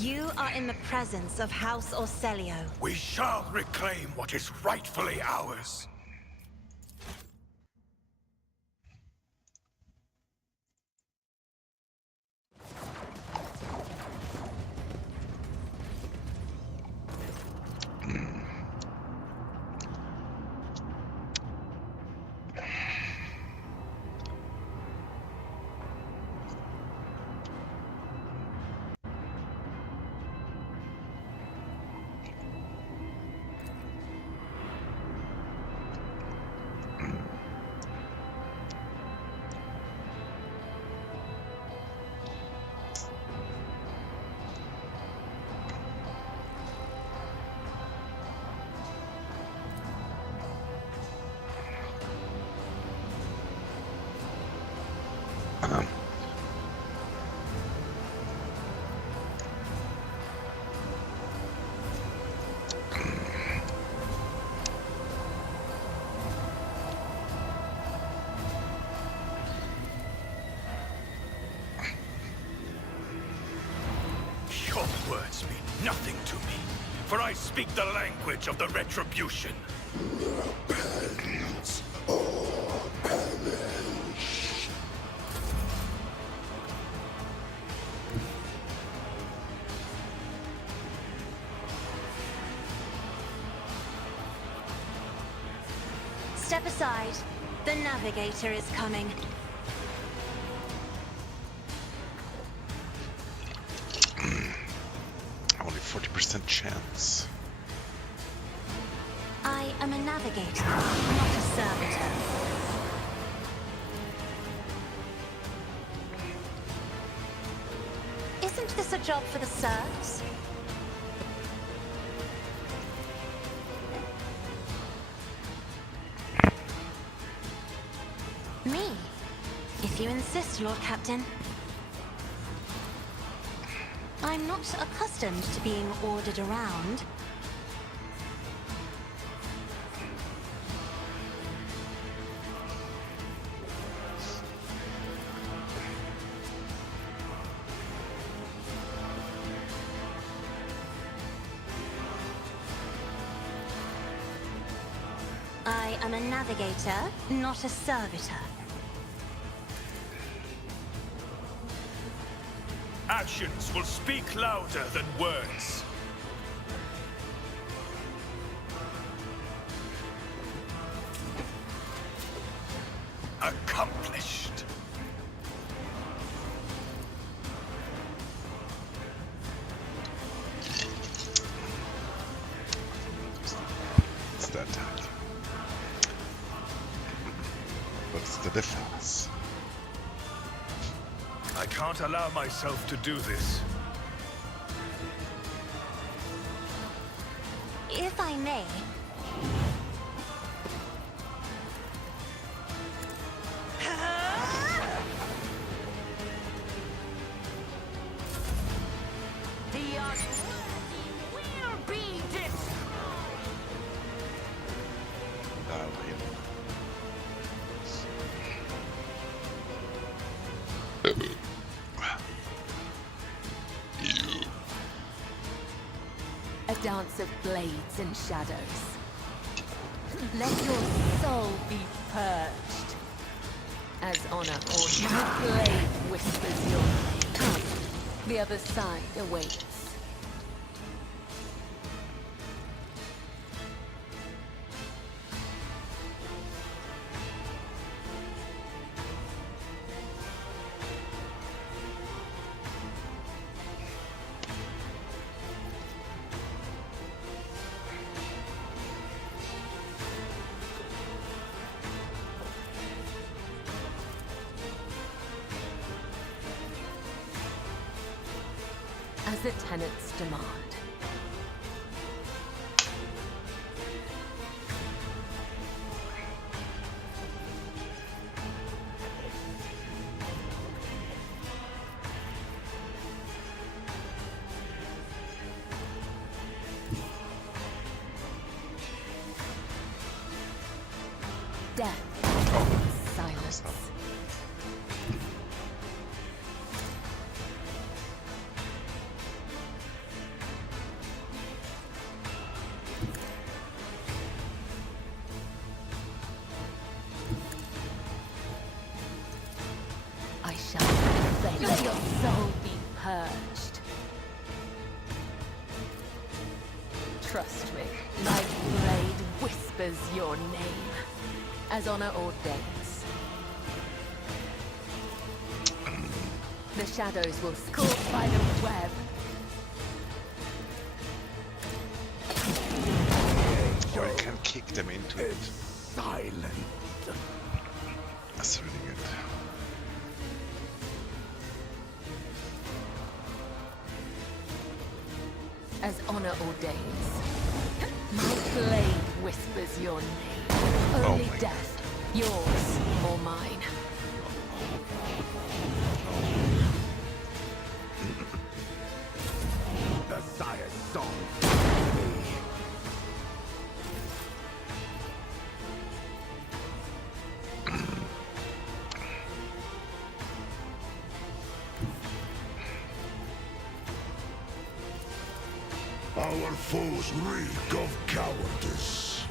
You are in the presence of House Orselio. We shall reclaim what is rightfully ours. Your words mean nothing to me, for I speak the language of the Retribution. Repentance or perish. Step aside. The Navigator is coming. Only 40% chance. I am a navigator, not a servitor. Isn't this a job for the serfs? Me, if you insist, Lord Captain. I'm not accustomed to being ordered around. I am a navigator, not a servitor. Actions will speak louder than words. Accomplished. It's that time. What's the difference? I can't allow myself to do this. If I may. The unworthy will be destroyed. A dance of blades and shadows. Let your soul be purged. As honor or the blade whispers your name. Come, the other side awaits. As the tenants demand. Death. Silence. Trust me, my blade whispers your name, as honor ordains. The shadows will caught by the web. Or you can kick them into it. Silent. That's really good. As honor ordains. My blade whispers your name. Only death, yours or mine. The sire's song. Our foes reek of cowardice.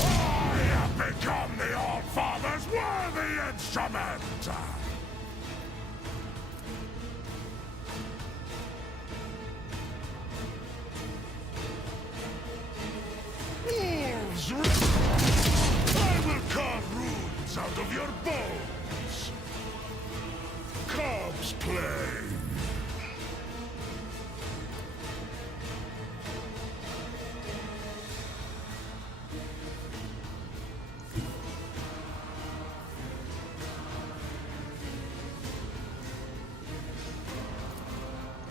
I have become the All-Father's worthy instrument! Wolves! I will carve runes out of your bones! Cubs play!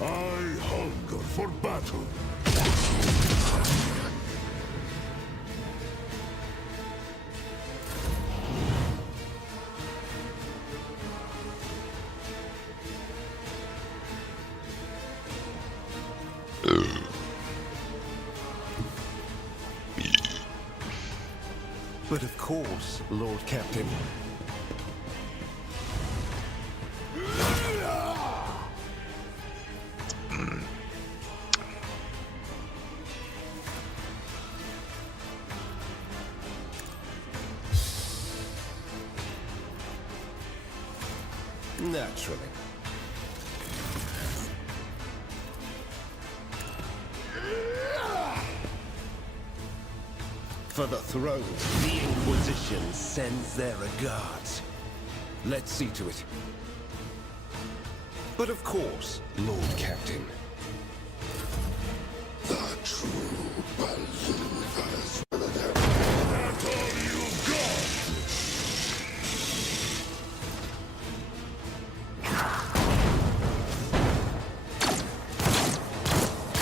I hunger for battle. But of course, Lord Captain. Naturally. For the throne, the Inquisition sends their regards. Let's see to it. But of course, Lord Captain. The true believers will have that all you've got.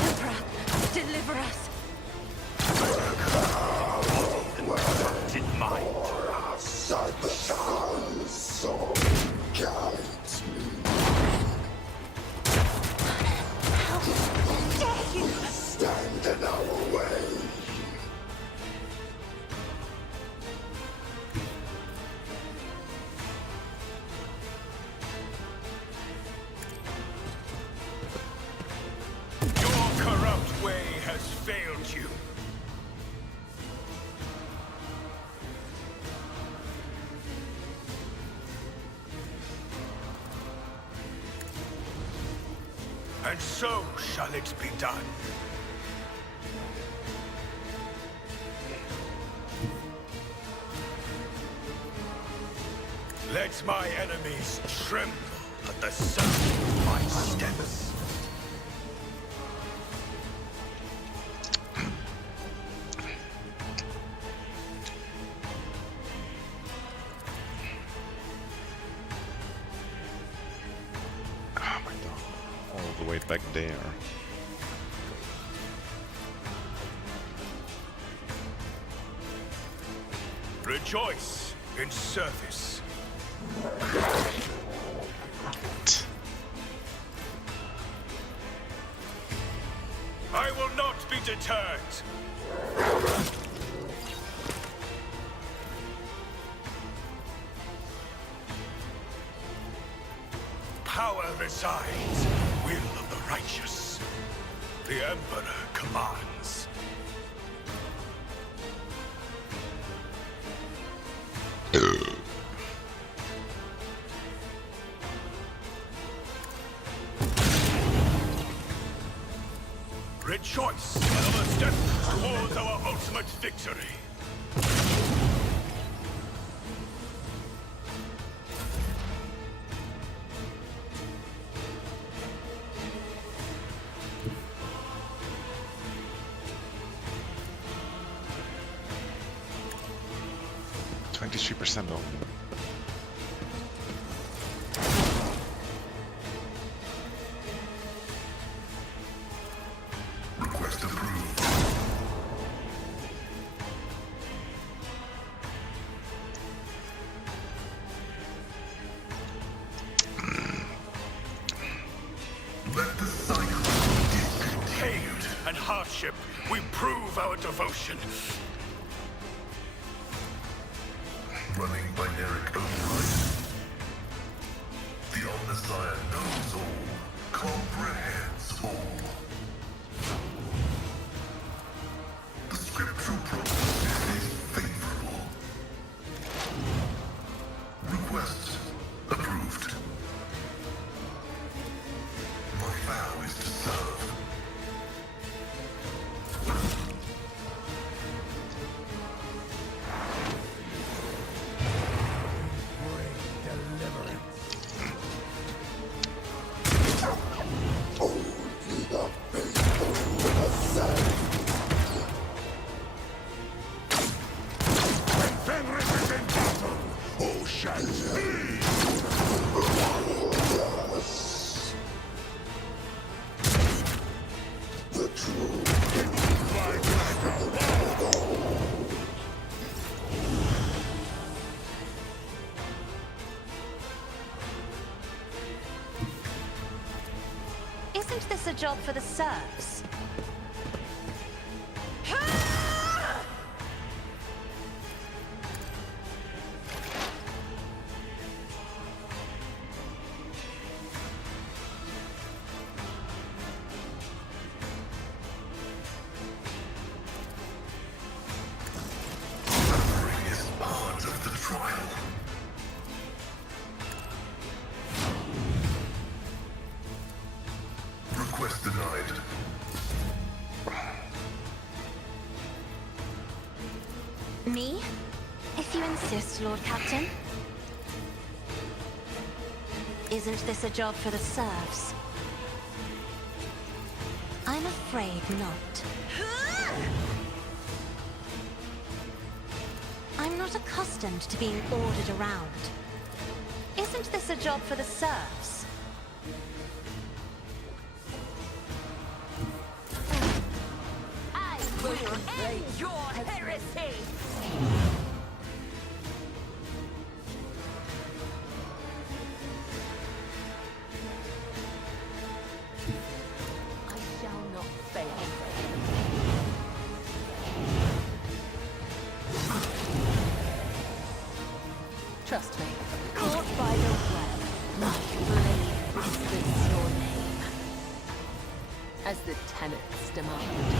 Emperor, deliver us. Outside the sun's soul guides me. How dare you! Stand in our way. Your corrupt way has failed you. And so shall it be done. Let my enemies tremble at the sound of my steps. Oh my god. All the way back there. Rejoice in service. I will not be deterred. Power resides, will of the righteous. The Emperor commands. victory. %. Request approved. Let the cycle pain and hardship, we prove our devotion. Running binaric override. The Omnissiah knows all, comprehends all. The scriptural process is favorable. Request approved. My vow is to serve. Isn't this a job for the serfs? Suffering is part of the trial. Request denied. Me? If you insist, Lord Captain. Isn't this a job for the serfs? I'm afraid not. I'm not accustomed to being ordered around. Isn't this a job for the serfs? I will end your heresy! I shall not fail. Trust me. Caught by the web, my blade whispers your name. As the tenets demand.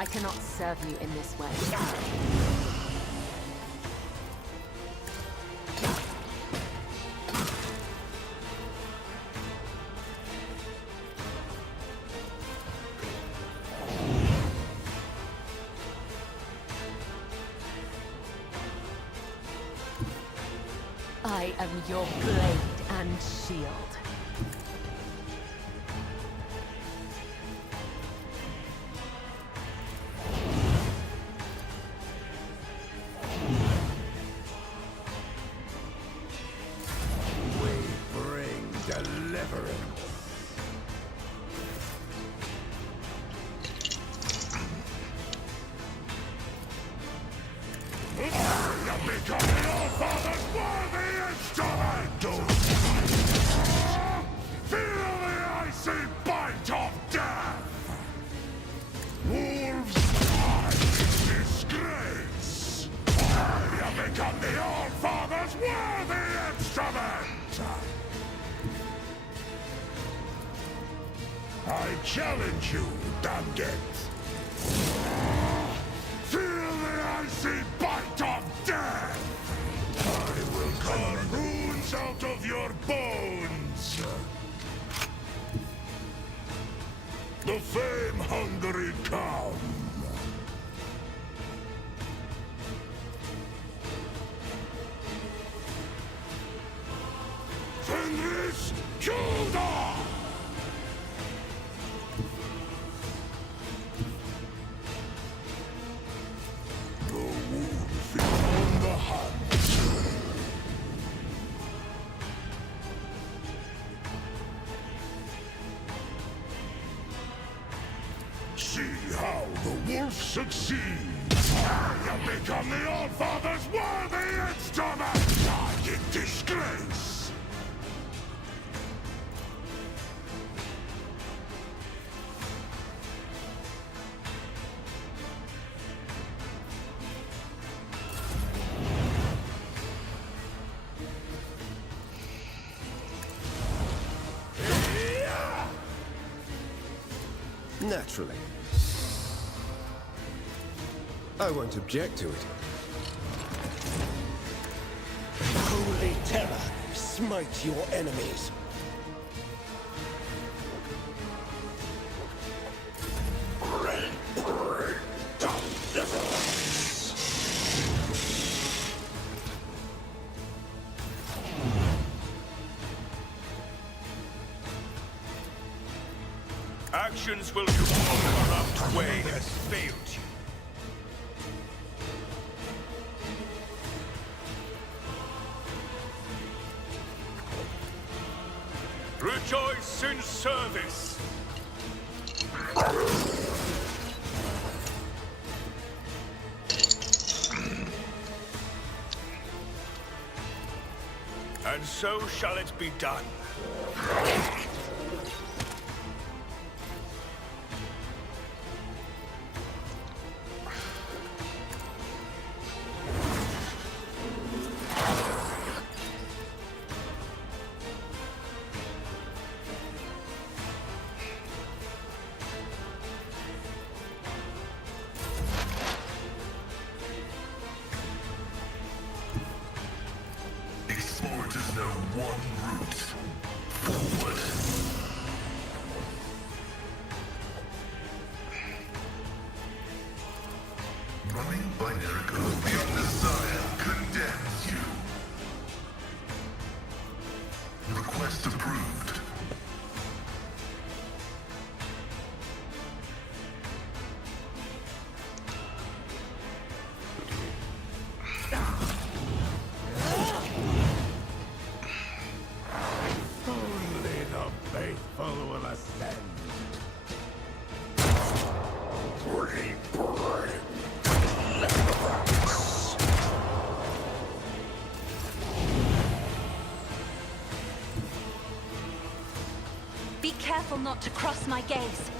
I cannot serve you in this way. I am your blade and shield. We bring deliverance. You're becoming your father's worthy instrument! Feel the icy bite of death! Wolves die in disgrace! I have become the All-Father's worthy instrument! I challenge you, Damgate! Feel the icy bite of death! I will carve runes out of your bones! The fame-hungry come! wolf succeeds. I have become the Allfather's worthy instrument. Die in disgrace. Naturally. I won't object to it. Holy terror, smite your enemies. Actions will your corrupt way has failed you. Rejoice in service. And so shall it be done. Explorers know one route. Forward. Running Binerica beyond desire condemns you. Request approved. Only the faithful will ascend. Be careful not to cross my gaze.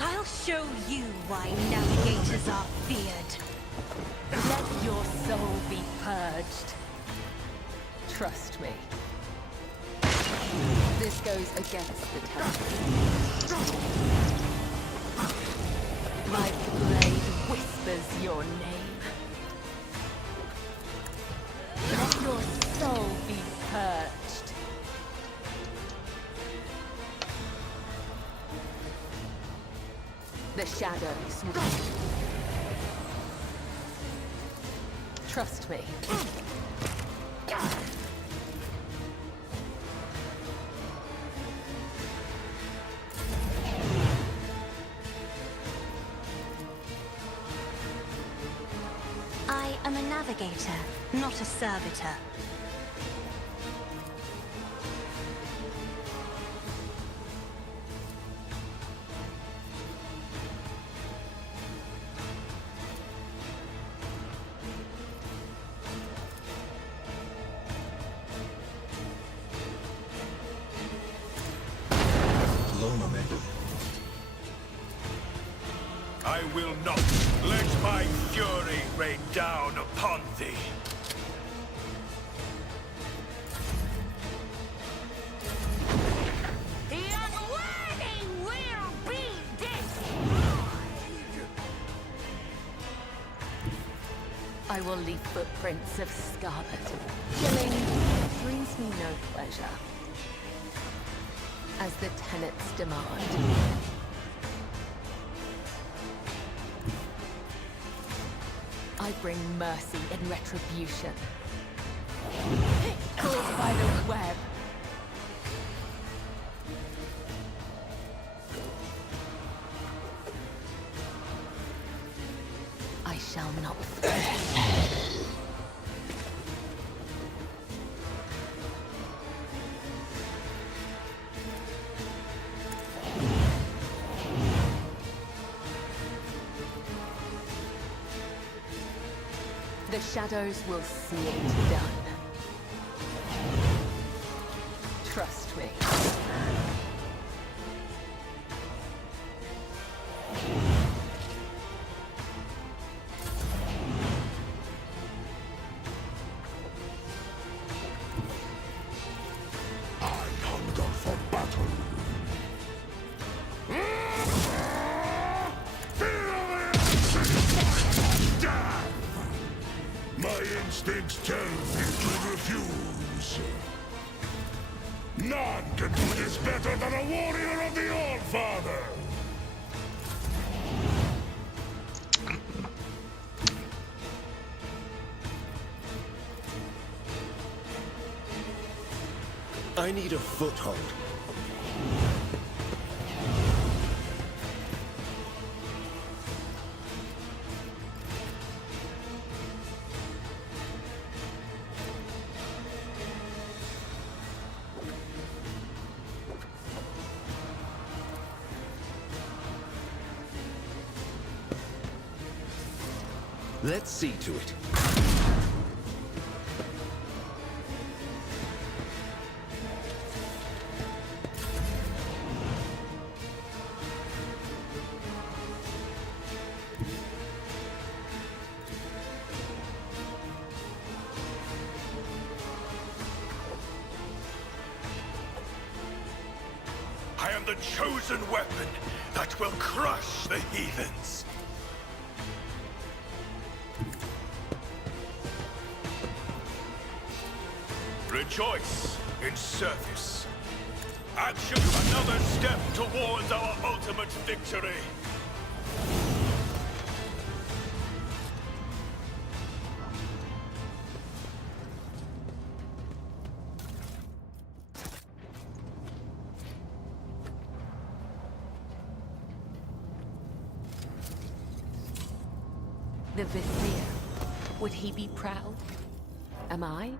I'll show you why navigators are feared. Let your soul be purged. Trust me. This goes against the temple. My blade whispers your name. Let your soul be purged. The shadows. Trust me. I am a navigator, not a servitor. Low momentum. I will not let my fury rain down upon thee. The unworthy will be destroyed! I will leave footprints of Scarlet. Killing brings me no pleasure. As the tenets demand. I bring mercy in retribution. Caused by the web. I shall not fail. The shadows will see it done. Trust me. My instincts tell me to refuse. None can do this better than a warrior of the All-Father! I need a foothold. Let's see to it. I am the chosen weapon that will crush the heathens. Rejoice in service. Action another step towards our ultimate victory. The Vizier. Would he be proud? Am I?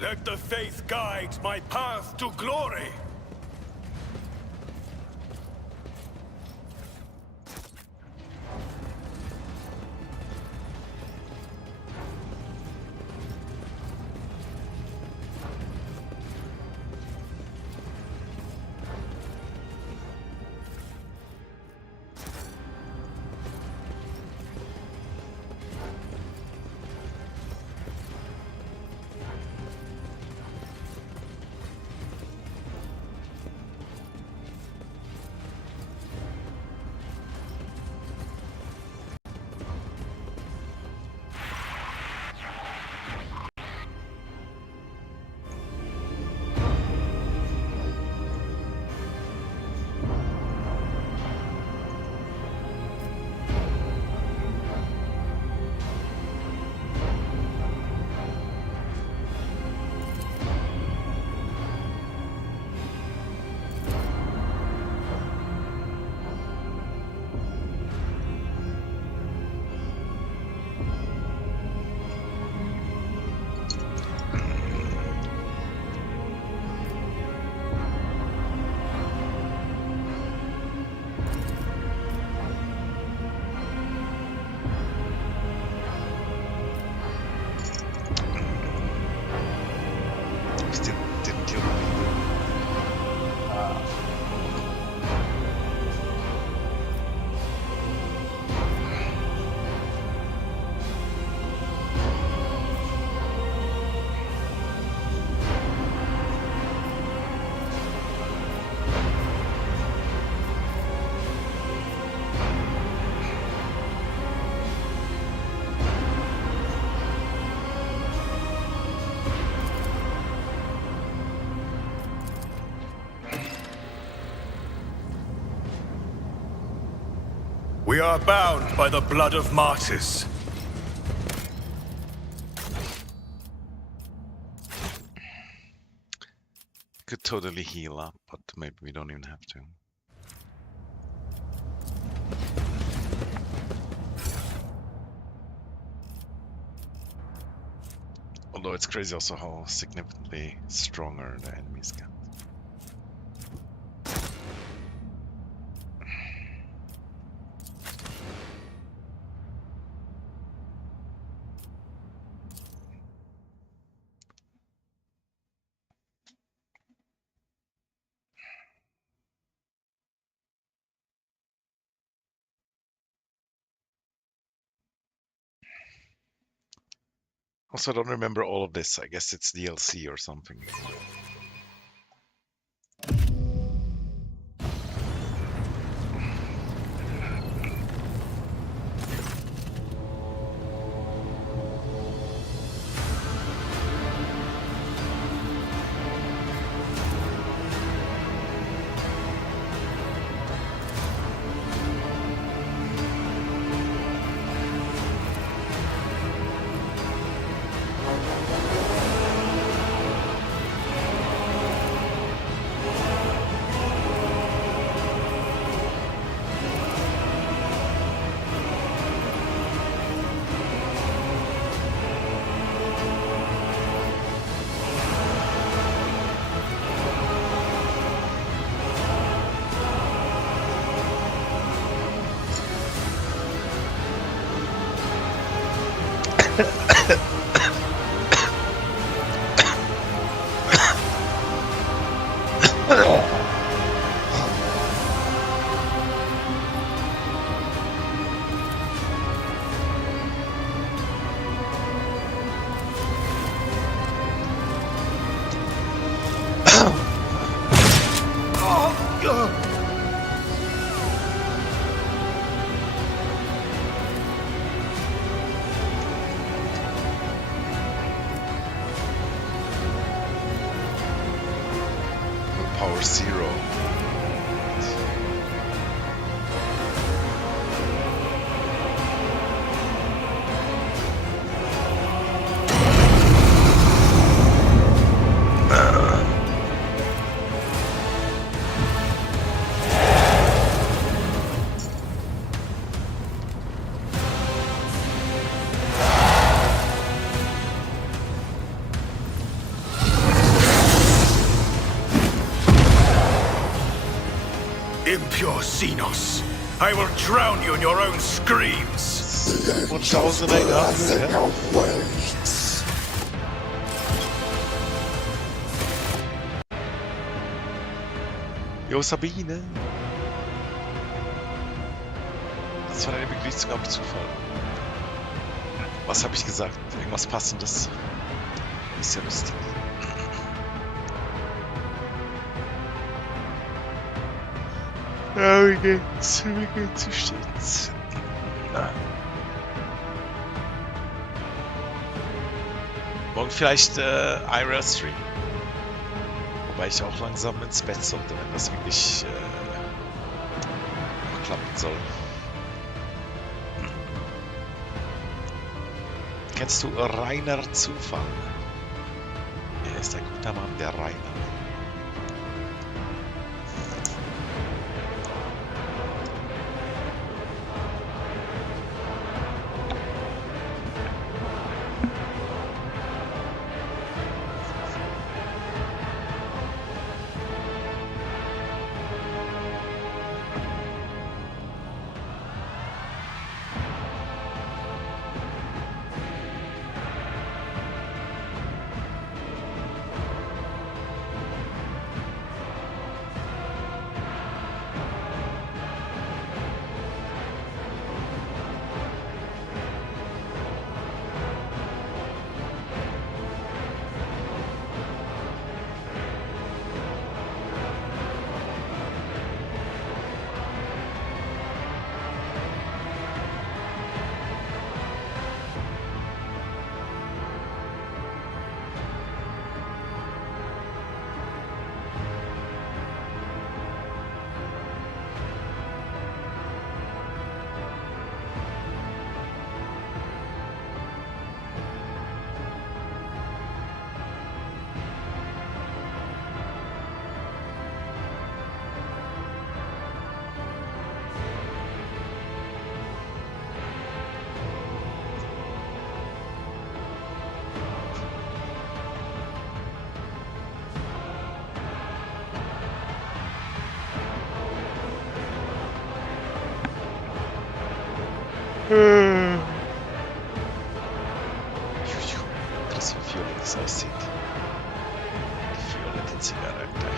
Let the faith guide my path to glory. Still didn't kill me. We are bound by the blood of martyrs. Could totally heal up, but maybe we don't even have to. Although it's crazy also how significantly stronger the enemies get. Also, I don't remember all of this. I guess it's DLC or something. or zero. Impure Xenos, I will drown you in your own screams. 1800. Jo, Sabine. Das war eine Begrüßung auf Zufall. Was habe ich gesagt? Irgendwas Passendes. Ist ja lustig. Ja, wie geht's? Wie steht's? Morgen vielleicht IRL Stream. Wobei ich auch langsam ins Bett sollte, wenn das wirklich klappen soll. Kennst du Rainer Zufall? Er ist ein guter Mann, der Rainer. Krass, wie violett das aussieht. Die violette Zigarette.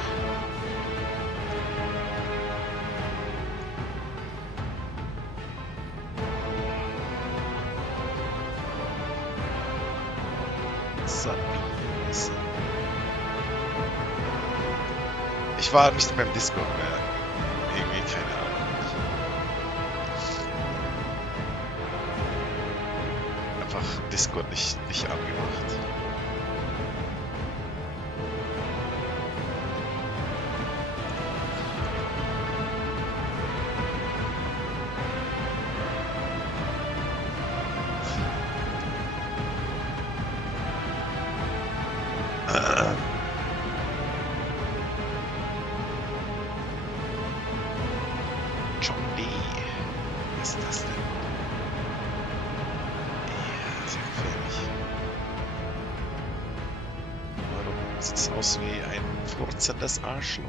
Sabine. Ich war nicht mehr im Discord mehr. Irgendwie, keine Ahnung. Discord nicht angemacht. John D. Was ist das denn? Sieht aus wie ein furzendes Arschloch.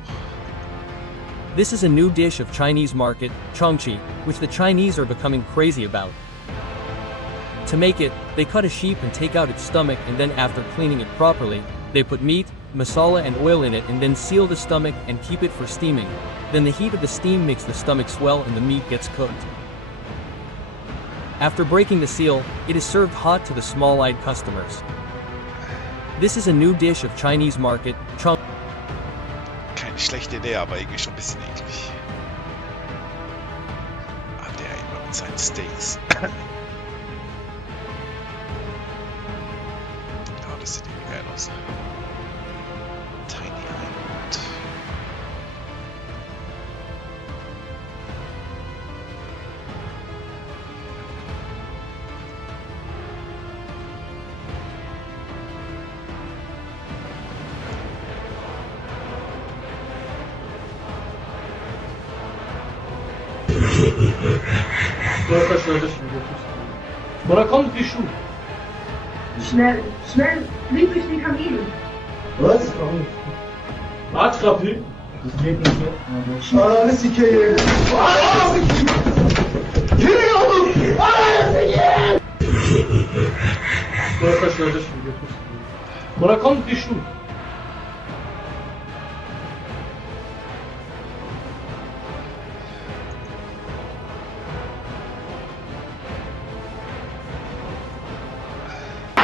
This is a new dish of Chinese market, chongqi, which the Chinese are becoming crazy about. To make it, they cut a sheep and take out its stomach, and then after cleaning it properly, they put meat, masala and oil in it and then seal the stomach and keep it for steaming. Then the heat of the steam makes the stomach swell and the meat gets cooked. After breaking the seal, it is served hot to the small-eyed customers. This is a new dish of Chinese market, chong. Keine schlechte Idee, aber irgendwie schon ein bisschen eklig. Ah, der immer mit seinen Steaks. Oh, das sieht irgendwie geil aus. Tiny Island. Oder kommt die Schuh? Schnell, schnell, flieg durch die Kamine. Was? Attraper? Das geht nicht jetzt. Ananı sikeyim. Ananı sikeyim. Yürü oğlum. Ananı sikeyim. Oder kommt die Schuh?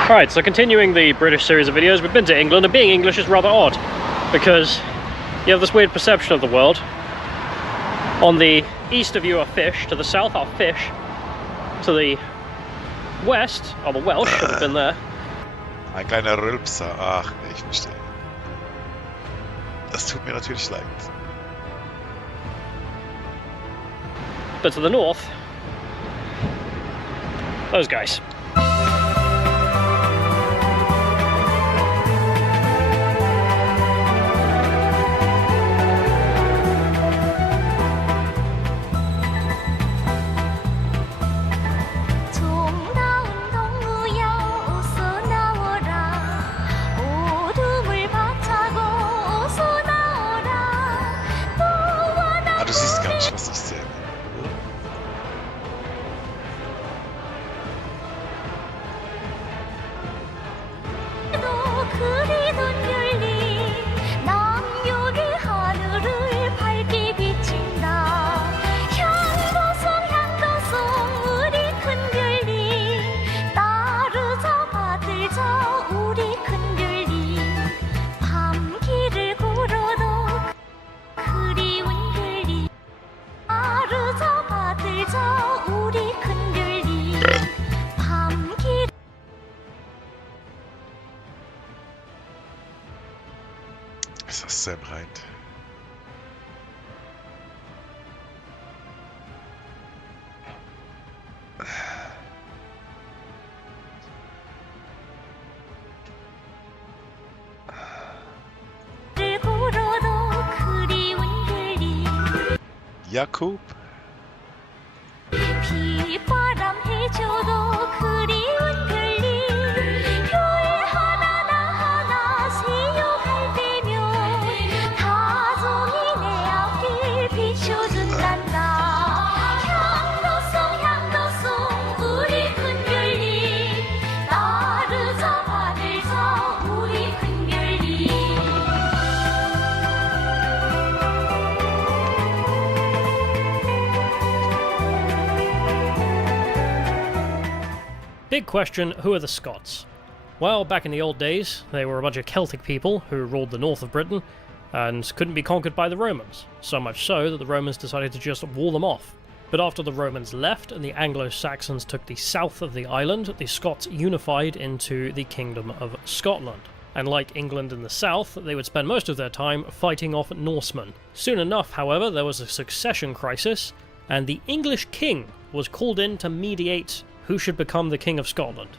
Alright, so continuing the British series of videos, we've been to England, and being English is rather odd, because you have this weird perception of the world. On the east of you are fish, to the south are fish, to the west are the Welsh, should have been there. Ein kleiner Rülpser, ach, ich verstehe. Das tut mir natürlich leid. But to the north, those guys. Ah, du siehst gar nicht, was ich sehe. Ist das Sam rein? Jakub? Big question, who are the Scots? Well, back in the old days, they were a bunch of Celtic people who ruled the north of Britain and couldn't be conquered by the Romans, so much so that the Romans decided to just wall them off. But after the Romans left and the Anglo-Saxons took the south of the island, the Scots unified into the Kingdom of Scotland. And like England in the south, they would spend most of their time fighting off Norsemen. Soon enough, however, there was a succession crisis, and the English king was called in to mediate who should become the King of Scotland.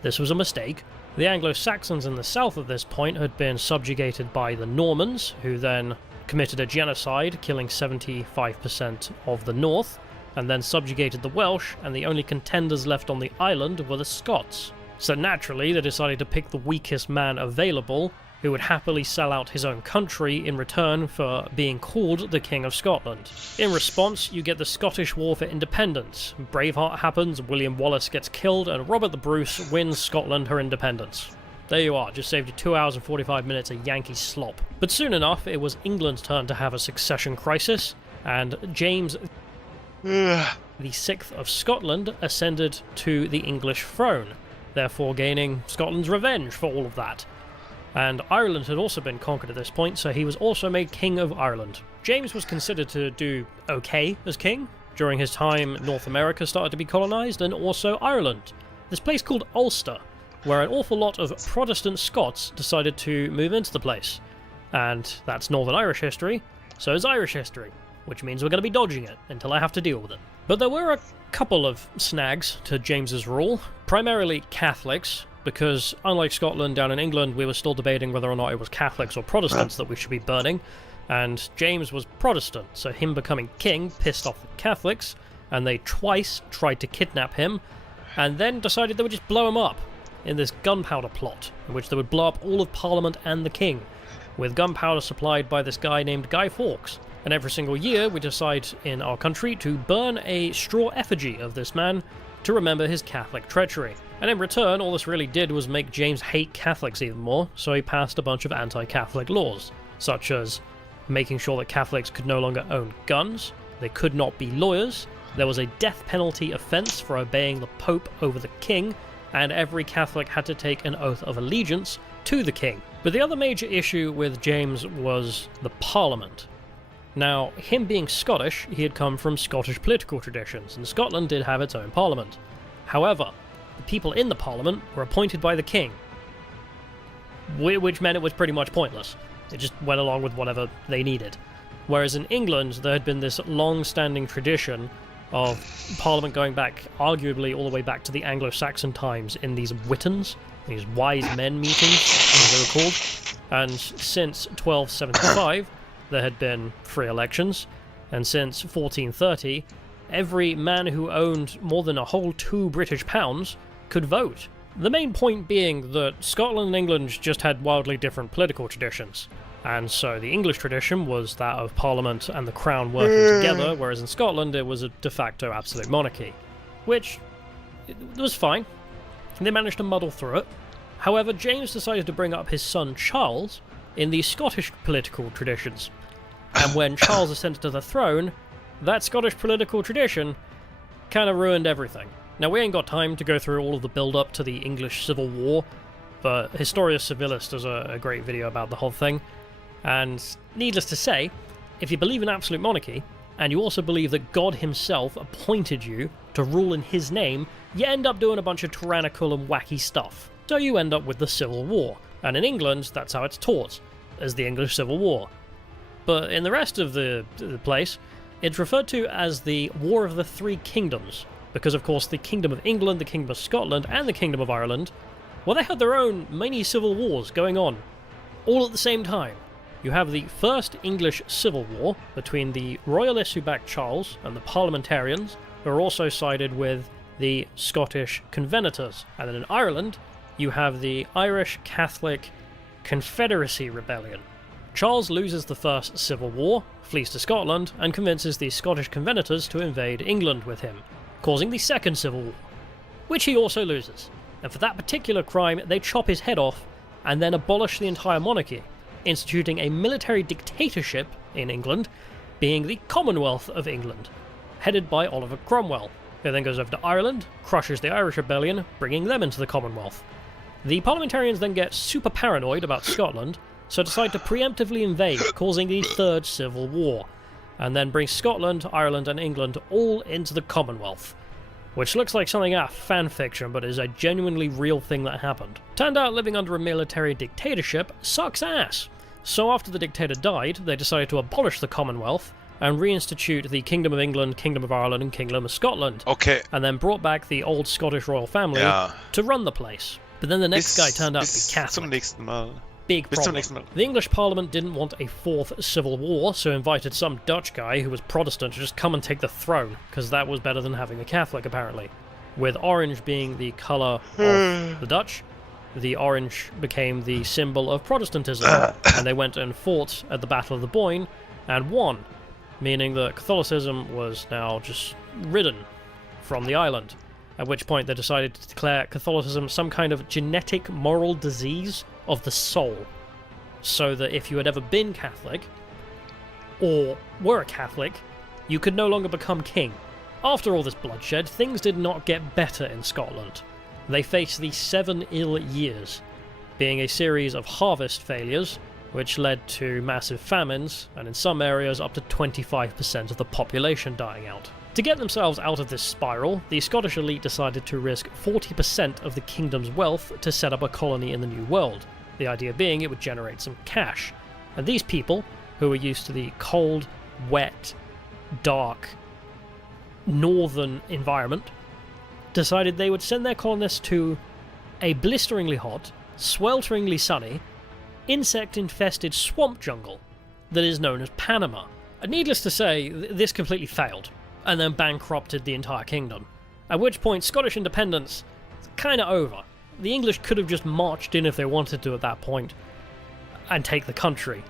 This was a mistake. The Anglo-Saxons in the south at this point had been subjugated by the Normans, who then committed a genocide, killing 75% of the north, and then subjugated the Welsh, and the only contenders left on the island were the Scots. So naturally, they decided to pick the weakest man available, who would happily sell out his own country in return for being called the King of Scotland. In response, you get the Scottish War for Independence. Braveheart happens, William Wallace gets killed, and Robert the Bruce wins Scotland her independence. There you are, just saved you 2 hours and 45 minutes of Yankee slop. But soon enough, it was England's turn to have a succession crisis, and James the 6th of Scotland ascended to the English throne, therefore gaining Scotland's revenge for all of that. And Ireland had also been conquered at this point, so he was also made King of Ireland. James was considered to do okay as king. During his time, North America started to be colonized, and also Ireland. This place called Ulster, where an awful lot of Protestant Scots decided to move into the place. And that's Northern Irish history, so is Irish history, which means we're going to be dodging it until I have to deal with it. But there were a couple of snags to James's rule, primarily Catholics, because unlike Scotland, down in England, we were still debating whether or not it was Catholics or Protestants that we should be burning. And James was Protestant, so him becoming king pissed off the Catholics, and they twice tried to kidnap him, and then decided they would just blow him up in this gunpowder plot, in which they would blow up all of Parliament and the king, with gunpowder supplied by this guy named Guy Fawkes. And every single year we decide in our country to burn a straw effigy of this man to remember his Catholic treachery. And in return, all this really did was make James hate Catholics even more, so he passed a bunch of anti-Catholic laws, such as making sure that Catholics could no longer own guns, they could not be lawyers, there was a death penalty offence for obeying the Pope over the King, and every Catholic had to take an oath of allegiance to the King. But the other major issue with James was the Parliament. Now, him being Scottish, he had come from Scottish political traditions, and Scotland did have its own Parliament. However, the people in the Parliament were appointed by the King, which meant it was pretty much pointless. It just went along with whatever they needed. Whereas in England, there had been this long-standing tradition of Parliament going back, arguably all the way back to the Anglo-Saxon times, in these wittens, these wise men meetings, as they were called. And since 1275, there had been free elections, and since 1430, every man who owned more than a whole £2 British could vote. The main point being that Scotland and England just had wildly different political traditions, and so the English tradition was that of Parliament and the Crown working together, whereas in Scotland it was a de facto absolute monarchy, which was fine. They managed to muddle through it. However, James decided to bring up his son Charles in the Scottish political traditions, and when Charles ascended to the throne, that Scottish political tradition kind of ruined everything. Now, we ain't got time to go through all of the build-up to the English Civil War, but Historia Civilis does a great video about the whole thing, and needless to say, if you believe in absolute monarchy, and you also believe that God himself appointed you to rule in his name, you end up doing a bunch of tyrannical and wacky stuff. So you end up with the Civil War, and in England, that's how it's taught, as the English Civil War. But in the rest of the place, it's referred to as the War of the Three Kingdoms, because of course the Kingdom of England, the Kingdom of Scotland, and the Kingdom of Ireland, well, they had their own mini civil wars going on, all at the same time. You have the First English Civil War between the Royalists who backed Charles and the Parliamentarians, who are also sided with the Scottish Covenanters. And then in Ireland, you have the Irish Catholic Confederacy Rebellion. Charles loses the First Civil War, flees to Scotland, and convinces the Scottish Covenanters to invade England with him, causing the Second Civil War, which he also loses. And for that particular crime, they chop his head off and then abolish the entire monarchy, instituting a military dictatorship in England, being the Commonwealth of England, headed by Oliver Cromwell, who then goes over to Ireland, crushes the Irish Rebellion, bringing them into the Commonwealth. The Parliamentarians then get super paranoid about Scotland, so decide to preemptively invade, causing the Third Civil War, and then bring Scotland, Ireland, and England all into the Commonwealth, which looks like something out of fanfiction, but is a genuinely real thing that happened. Turned out living under a military dictatorship sucks ass. So after the dictator died, they decided to abolish the Commonwealth and reinstitute the Kingdom of England, Kingdom of Ireland, and Kingdom of Scotland. Okay. And then brought back the old Scottish royal family to run the place. But then the next guy turned out to be Catholic. Big problem. The English Parliament didn't want a fourth civil war, so invited some Dutch guy who was Protestant to just come and take the throne, because that was better than having a Catholic, apparently. With orange being the colour of the Dutch, the orange became the symbol of Protestantism, and they went and fought at the Battle of the Boyne, and won, meaning that Catholicism was now just ridden from the island, at which point they decided to declare Catholicism some kind of genetic moral disease of the soul, so that if you had ever been Catholic, or were a Catholic, you could no longer become king. After all this bloodshed, things did not get better in Scotland. They faced the 7 ill years, being a series of harvest failures, which led to massive famines, and in some areas up to 25% of the population dying out. To get themselves out of this spiral, the Scottish elite decided to risk 40% of the kingdom's wealth to set up a colony in the New World, the idea being it would generate some cash. And these people, who were used to the cold, wet, dark, northern environment, decided they would send their colonists to a blisteringly hot, swelteringly sunny, insect-infested swamp jungle that is known as Panama. Needless to say, this completely failed, and then bankrupted the entire kingdom. At which point, Scottish independence is kind of over. The English could have just marched in if they wanted to at that point, and take the country.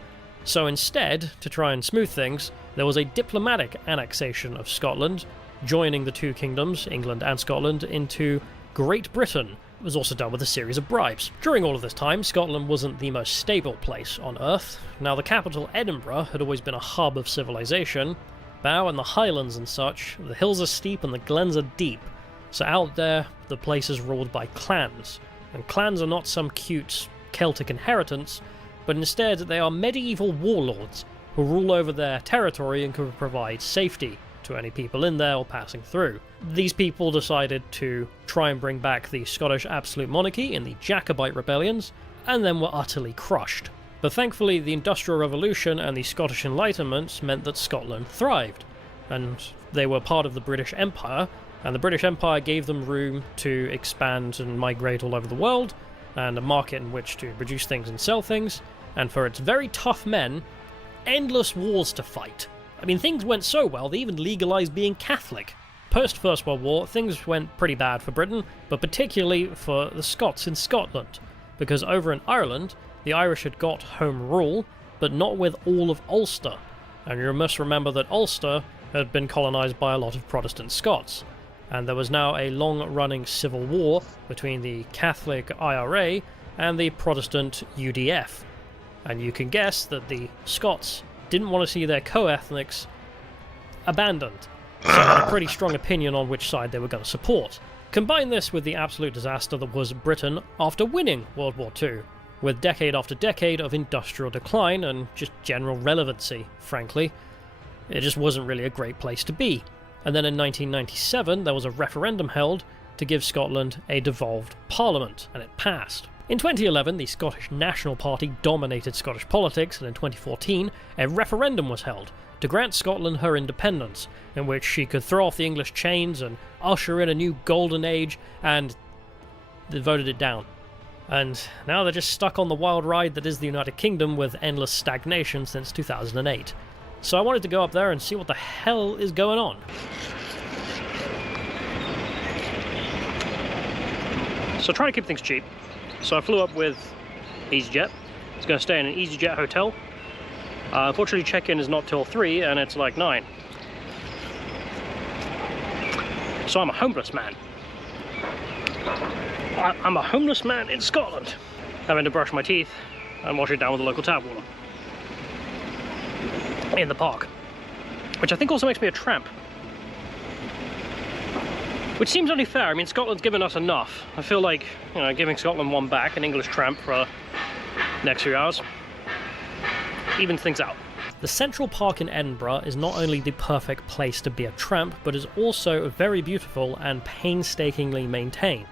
So instead, to try and smooth things, there was a diplomatic annexation of Scotland, joining the two kingdoms, England and Scotland, into Great Britain. It was also done with a series of bribes. During all of this time, Scotland wasn't the most stable place on Earth. Now, the capital, Edinburgh, had always been a hub of civilization. Now, in the Highlands and such, the hills are steep and the glens are deep. So out there, the place is ruled by clans. And clans are not some cute Celtic inheritance, but instead they are medieval warlords who rule over their territory and can provide safety to any people in there or passing through. These people decided to try and bring back the Scottish absolute monarchy in the Jacobite rebellions, and then were utterly crushed. But thankfully, the Industrial Revolution and the Scottish Enlightenment meant that Scotland thrived, and they were part of the British Empire, and the British Empire gave them room to expand and migrate all over the world, and a market in which to produce things and sell things, and for its very tough men, endless wars to fight. I mean, things went so well, they even legalised being Catholic. Post-First World War, things went pretty bad for Britain, but particularly for the Scots in Scotland, because over in Ireland, the Irish had got home rule, but not with all of Ulster, and you must remember that Ulster had been colonised by a lot of Protestant Scots, and there was now a long-running civil war between the Catholic IRA and the Protestant UDF, and you can guess that the Scots didn't want to see their co-ethnics abandoned, so they had a pretty strong opinion on which side they were going to support. Combine this with the absolute disaster that was Britain after winning World War II, with decade after decade of industrial decline and just general relevancy, frankly. It just wasn't really a great place to be. And then in 1997 there was a referendum held to give Scotland a devolved parliament, and it passed. In 2011, the Scottish National Party dominated Scottish politics, and in 2014, a referendum was held to grant Scotland her independence, in which she could throw off the English chains and usher in a new golden age, and they voted it down. And now they're just stuck on the wild ride that is the United Kingdom with endless stagnation since 2008. So I wanted to go up there and see what the hell is going on. So trying to keep things cheap. So I flew up with EasyJet. I was going to stay in an EasyJet hotel. Unfortunately, check-in is not till 3 and it's like 9. So I'm a homeless man. I'm a homeless man in Scotland, having to brush my teeth and wash it down with the local tap water in the park, which I think also makes me a tramp. Which seems only fair. I mean, Scotland's given us enough. I feel like, you know, giving Scotland one back, an English tramp for the next few hours, evens things out. The Central Park in Edinburgh is not only the perfect place to be a tramp, but is also very beautiful and painstakingly maintained,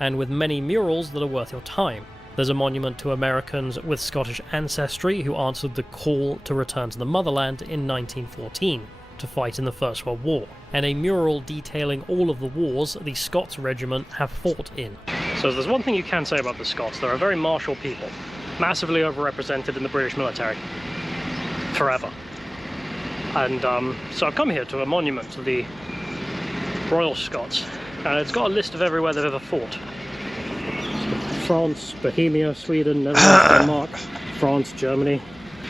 and with many murals that are worth your time. There's a monument to Americans with Scottish ancestry who answered the call to return to the motherland in 1914 to fight in the First World War, and a mural detailing all of the wars the Scots regiment have fought in. So there's one thing you can say about the Scots: they're a very martial people, massively overrepresented in the British military, forever. And so I've come here to a monument to the Royal Scots, and it's got a list of everywhere they've ever fought. France, Bohemia, Sweden, Netherlands, Denmark, France, Germany,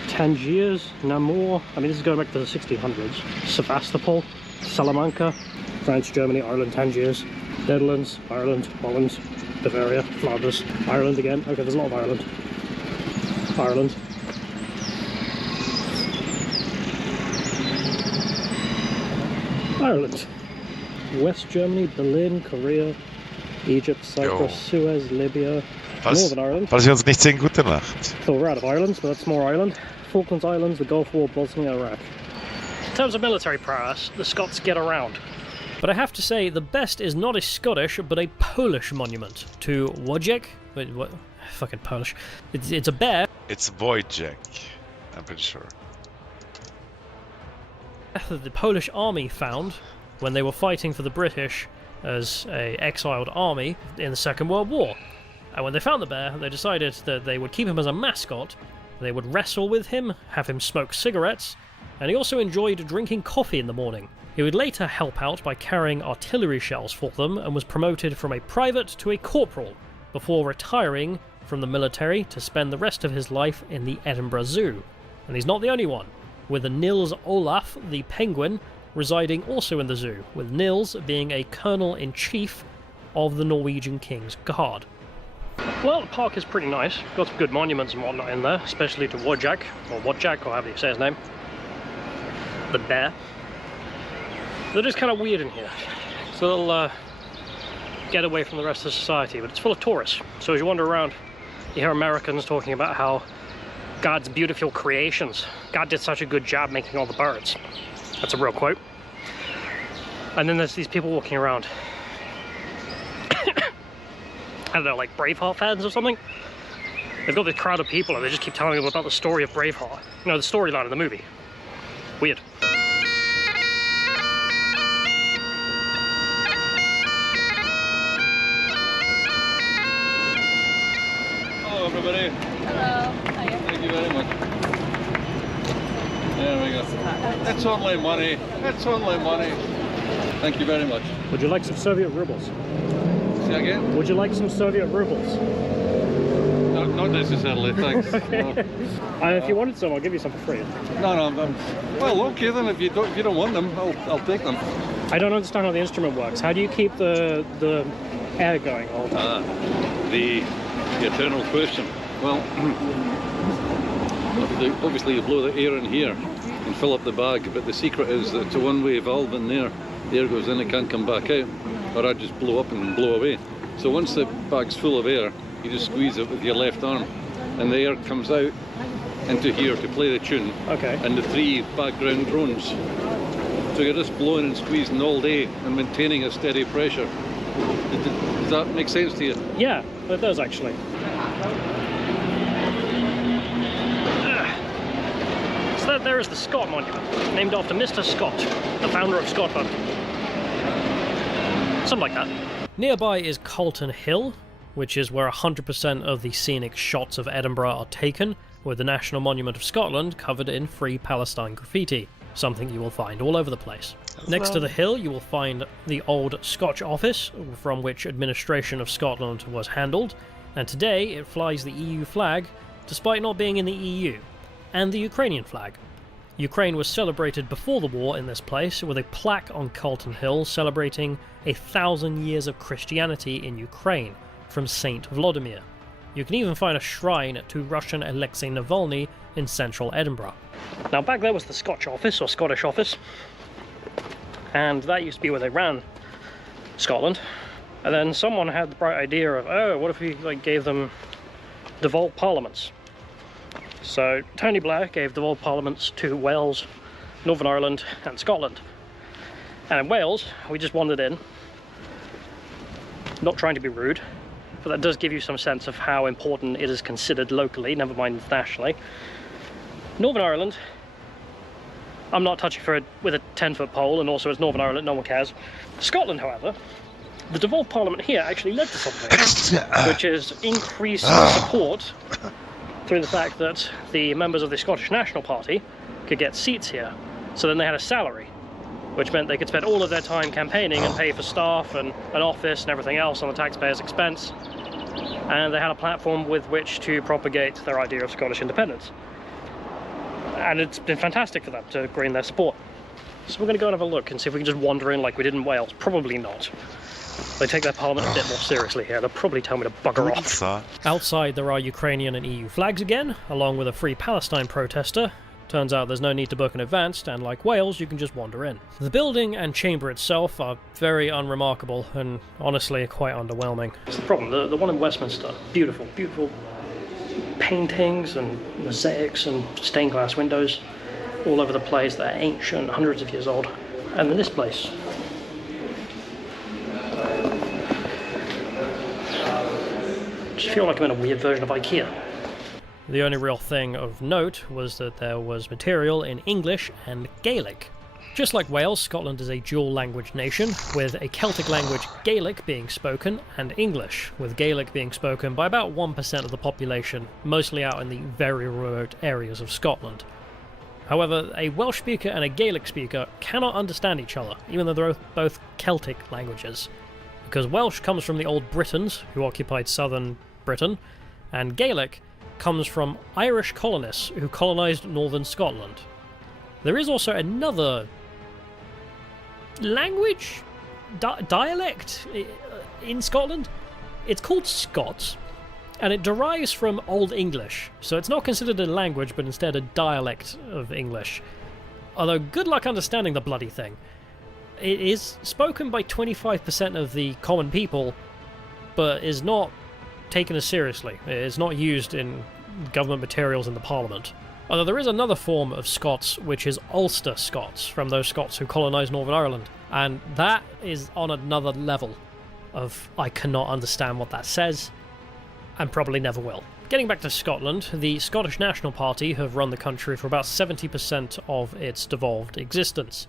Tangiers, Namur, I mean this is going back to the 1600s, Sevastopol, Salamanca, France, Germany, Ireland, Tangiers, Netherlands, Ireland, Holland, Bavaria, Flanders, Ireland again, okay there's a lot of Ireland, Ireland, West Germany, Berlin, Korea, Egypt, Cyprus, Suez, Libya, Northern Ireland. Falls wir uns nicht sehen, gute Nacht. So we're out of Ireland, but that's more Ireland. Falklands Islands, the Gulf War, Bosnia, Iraq. In terms of military prowess, the Scots get around. But I have to say, the best is not a Scottish, but a Polish monument to Wojciech. Wait, what? Fucking Polish. It's a bear. It's Wojciech, I'm pretty sure. That the Polish army found when they were fighting for the British as a exiled army in the Second World War. And when they found the bear, they decided that they would keep him as a mascot, They would wrestle with him, have him smoke cigarettes, and he also enjoyed drinking coffee in the morning. He would later help out by carrying artillery shells for them and was promoted from a private to a corporal before retiring from the military to spend the rest of his life in the Edinburgh Zoo. And he's not the only one, with the Nils Olaf the penguin residing also in the zoo, with Nils being a colonel-in-chief of the Norwegian King's Guard. Well, the park is pretty nice. Got some good monuments and whatnot in there, especially to Wojak, or however you say his name. The bear. They're just kind of weird in here. It's a little get away from the rest of society, but it's full of tourists. So as you wander around, you hear Americans talking about how God's beautiful creations. God did such a good job making all the birds. That's a real quote. And then there's these people walking around. I don't know, like Braveheart fans or something. They've got this crowd of people and they just keep telling them about the story of Braveheart. You know, the storyline of the movie. Weird. Hello everybody. Hello. Hiya. Thank you very much. There we go. It's only money. It's only money. Thank you very much. Would you like some Soviet rubles? Say again? Would you like some Soviet rubles? Not necessarily, thanks. Okay. No. If you wanted some, I'll give you some for free. No, well, okay then. If you don't want them, I'll take them. I don't understand how the instrument works. How do you keep the air going all the time? The eternal question. Well, obviously you blow the air in here and fill up the bag, but the secret is that it's a one-way valve in there. The air goes in, it can't come back out, or I just blow up and blow away. So once the bag's full of air, you just squeeze it with your left arm, and the air comes out into here to play the tune. Okay. And the 3 background drones. So you're just blowing and squeezing all day and maintaining a steady pressure. Does that make sense to you? Yeah, it does actually. So there is the Scott Monument, named after Mr. Scott, the founder of Scotland. Something like that. Nearby is Calton Hill, which is where 100% of the scenic shots of Edinburgh are taken, with the National Monument of Scotland covered in Free Palestine graffiti, something you will find all over the place. Next to the hill you will find the old Scotch office, from which administration of Scotland was handled, and today it flies the EU flag, despite not being in the EU, and the Ukrainian flag. Ukraine was celebrated before the war in this place, with a plaque on Calton Hill celebrating 1,000 years of Christianity in Ukraine, from Saint Vladimir. You can even find a shrine to Russian Alexei Navalny in central Edinburgh. Now back there was the Scotch office, or Scottish office, and that used to be where they ran Scotland. And then someone had the bright idea of, oh, what if we gave them devolved parliaments? So Tony Blair gave devolved parliaments to Wales, Northern Ireland and Scotland. And in Wales, we just wandered in, not trying to be rude, but that does give you some sense of how important it is considered locally, never mind internationally. Northern Ireland, I'm not touching for it with a 10-foot pole, and also as Northern Ireland, no one cares. Scotland, however, the devolved parliament here actually led to something, which is increased support through the fact that the members of the Scottish National Party could get seats here. So then they had a salary, which meant they could spend all of their time campaigning and pay for staff and an office and everything else on the taxpayers' expense. And they had a platform with which to propagate their idea of Scottish independence. And it's been fantastic for them to gain their support. So we're going to go and have a look and see if we can just wander in like we did in Wales. Probably not. They take their parliament a bit more seriously here. They'll probably tell me to bugger off. Outside there are Ukrainian and EU flags again, along with a Free Palestine protester. Turns out there's no need to book in advance, and like Wales, you can just wander in. The building and chamber itself are very unremarkable and honestly quite underwhelming. It's the problem, the one in Westminster, beautiful, beautiful paintings and mosaics and stained glass windows all over the place that are ancient, hundreds of years old. And then this place, I just feel like I'm in a weird version of IKEA. The only real thing of note was that there was material in English and Gaelic. Just like Wales, Scotland is a dual-language nation, with a Celtic language Gaelic being spoken, and English, with Gaelic being spoken by about 1% of the population, mostly out in the very remote areas of Scotland. However, a Welsh speaker and a Gaelic speaker cannot understand each other, even though they're both Celtic languages, because Welsh comes from the Old Britons, who occupied southern Britain, and Gaelic comes from Irish colonists who colonised northern Scotland. There is also another language? Dialect in Scotland? It's called Scots, and it derives from Old English, so it's not considered a language but instead a dialect of English. Although good luck understanding the bloody thing. It is spoken by 25% of the common people, but is not taken as seriously. It is not used in government materials in the Parliament. Although there is another form of Scots, which is Ulster Scots, from those Scots who colonised Northern Ireland. And that is on another level of I cannot understand what that says, and probably never will. Getting back to Scotland, the Scottish National Party have run the country for about 70% of its devolved existence.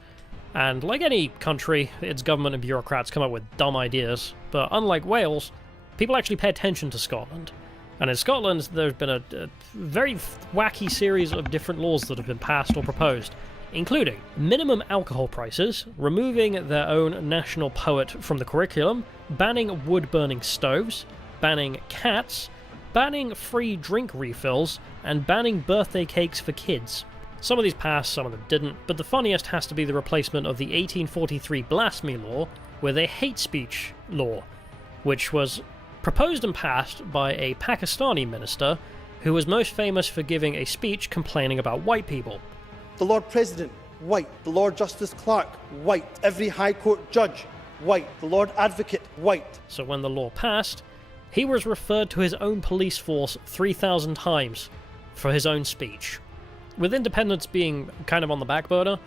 And like any country, its government and bureaucrats come up with dumb ideas, but unlike Wales, people actually pay attention to Scotland. And in Scotland, there's been a very wacky series of different laws that have been passed or proposed, including minimum alcohol prices, removing their own national poet from the curriculum, banning wood-burning stoves, banning cats, banning free drink refills, and banning birthday cakes for kids. Some of these passed, some of them didn't, but the funniest has to be the replacement of the 1843 blasphemy law with a hate speech law, which was proposed and passed by a Pakistani minister who was most famous for giving a speech complaining about white people. The Lord President, white. The Lord Justice Clerk, white. Every High Court judge, white. The Lord Advocate, white. So when the law passed, he was referred to his own police force 3,000 times for his own speech. With independence being kind of on the back burner,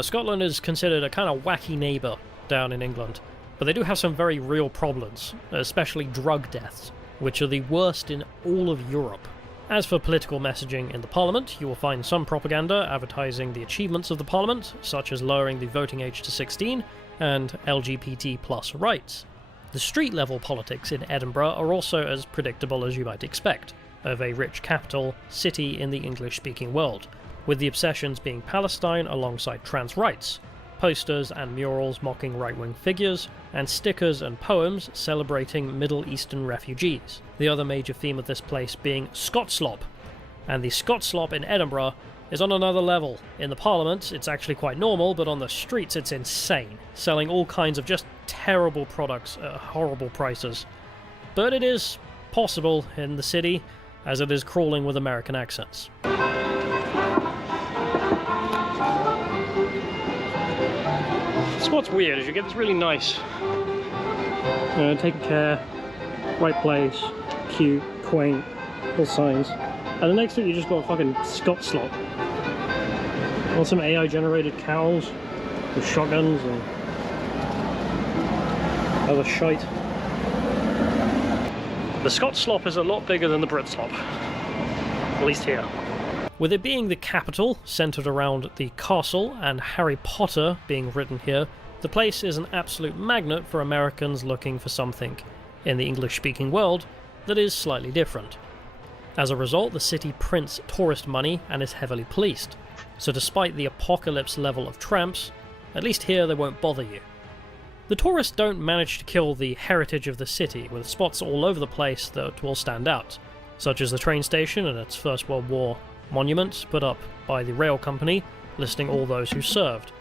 Scotland is considered a kind of wacky neighbour down in England. But they do have some very real problems, especially drug deaths, which are the worst in all of Europe. As for political messaging in the Parliament, you will find some propaganda advertising the achievements of the Parliament, such as lowering the voting age to 16 and LGBT plus rights. The street-level politics in Edinburgh are also as predictable as you might expect, of a rich capital city in the English-speaking world, with the obsessions being Palestine alongside trans rights, posters and murals mocking right-wing figures, and stickers and poems celebrating Middle Eastern refugees. The other major theme of this place being Scotslop, and the Scotslop in Edinburgh is on another level. In the Parliament, it's actually quite normal, but on the streets it's insane, selling all kinds of just terrible products at horrible prices. But it is possible in the city, as it is crawling with American accents. So what's weird is you get this really nice, taken care, right place, cute, quaint, all signs, and the next thing you just got a fucking Scotslop. Or some AI generated cows with shotguns and other shite. The Scotslop is a lot bigger than the Britslop, at least here. With it being the capital, centred around the castle, and Harry Potter being written here, the place is an absolute magnet for Americans looking for something in the English-speaking world that is slightly different. As a result, the city prints tourist money and is heavily policed, so despite the apocalypse level of tramps, at least here they won't bother you. The tourists don't manage to kill the heritage of the city, with spots all over the place that will stand out, such as the train station and its First World War monument put up by the rail company listing all those who served,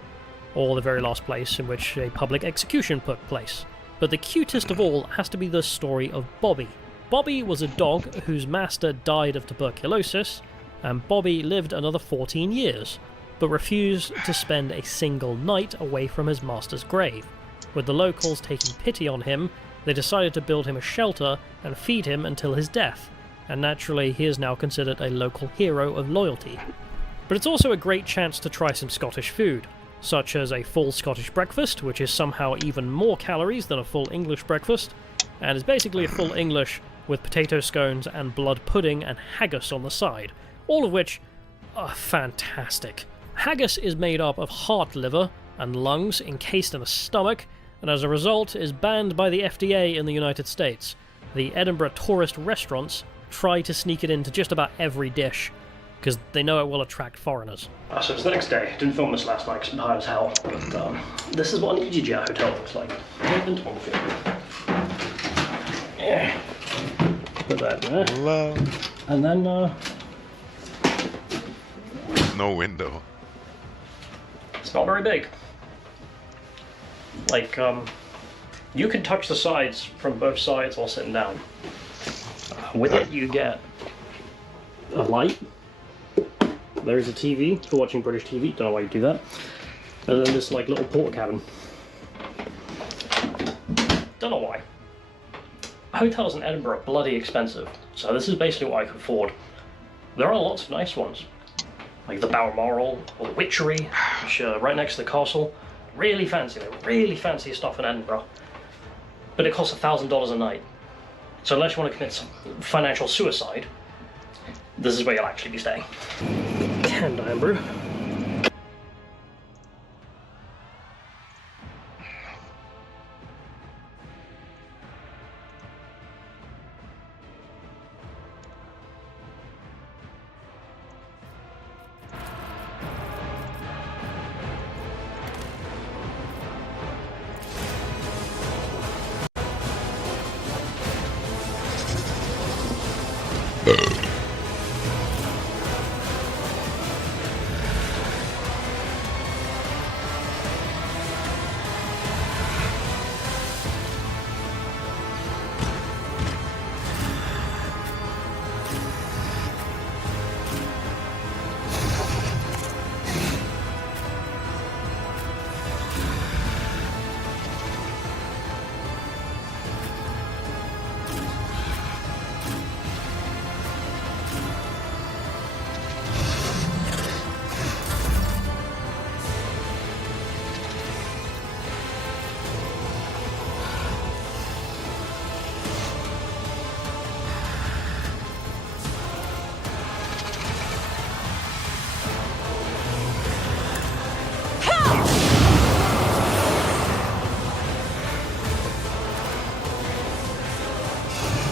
or the very last place in which a public execution took place. But the cutest of all has to be the story of Bobby. Bobby was a dog whose master died of tuberculosis, and Bobby lived another 14 years, but refused to spend a single night away from his master's grave. With the locals taking pity on him, they decided to build him a shelter and feed him until his death, and naturally he is now considered a local hero of loyalty. But it's also a great chance to try some Scottish food, such as a full Scottish breakfast, which is somehow even more calories than a full English breakfast, and is basically a full English with potato scones and blood pudding and haggis on the side, all of which are fantastic. Haggis is made up of heart liver and lungs encased in a stomach, and as a result is banned by the FDA in the United States. The Edinburgh tourist restaurants try to sneak it into just about every dish, because they know it will attract foreigners. So it's the next day. Didn't film this last night because it's hot as hell, but this is what an Ijijia hotel looks like. Yeah. Put that there. Hello. And then, no window. It's not very big. Like, you can touch the sides from both sides while sitting down. With it, you get a light. There's a TV for watching British TV. Don't know why you do that. And then this like little porta cabin. Don't know why. Hotels in Edinburgh are bloody expensive, so this is basically what I could afford. There are lots of nice ones, like the Balmoral or the Witchery, which are right next to the castle. Really fancy, really fancy stuff in Edinburgh. But it costs $1,000 a night. So unless you want to commit some financial suicide, this is where you'll actually be staying. Canned iron brew.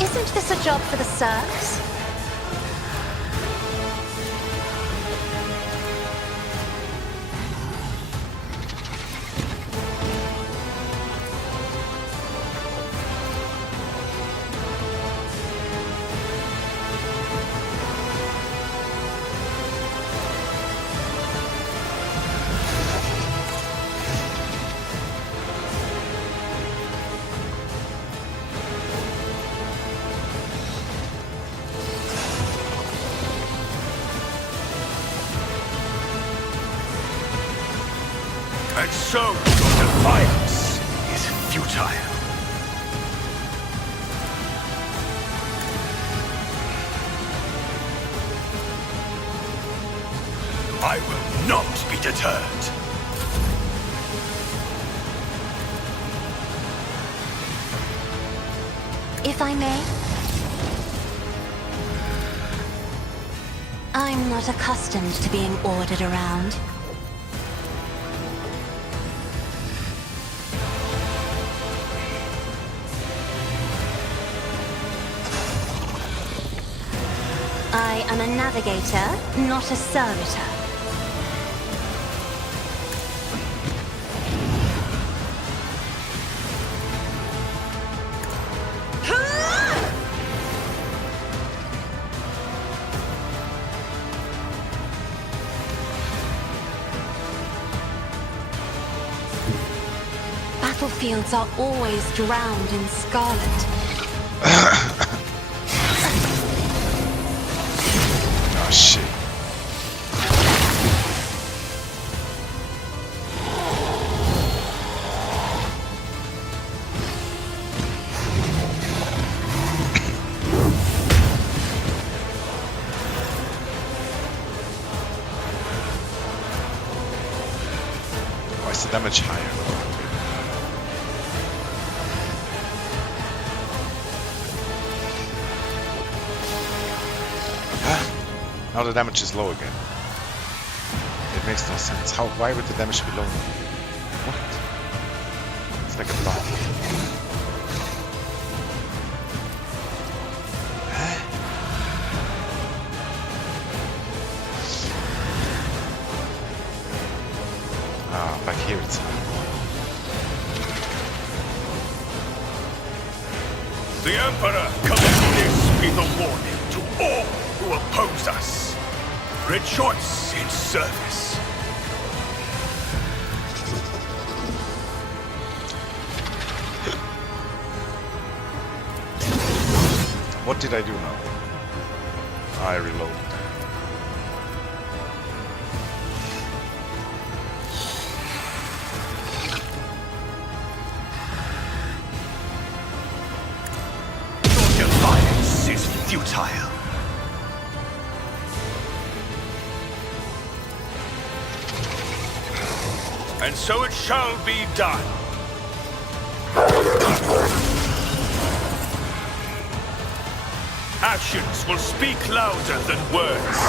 Isn't this a job for the serfs? And so, your defiance is futile. I will not be deterred. If I may? I'm not accustomed to being ordered around. I am a navigator, not a servitor. Battlefields are always drowned in scarlet. Oh shit. Why is the damage higher? Now the damage is low again. It It makes no sense. How? Why would the damage be low? What? It's like a block. Ah, back here it's high. The Emperor commands this be the warning to all who oppose us. Rejoice in service. What did I do now? I reload. Your defiance is futile. And so it shall be done. Actions will speak louder than words.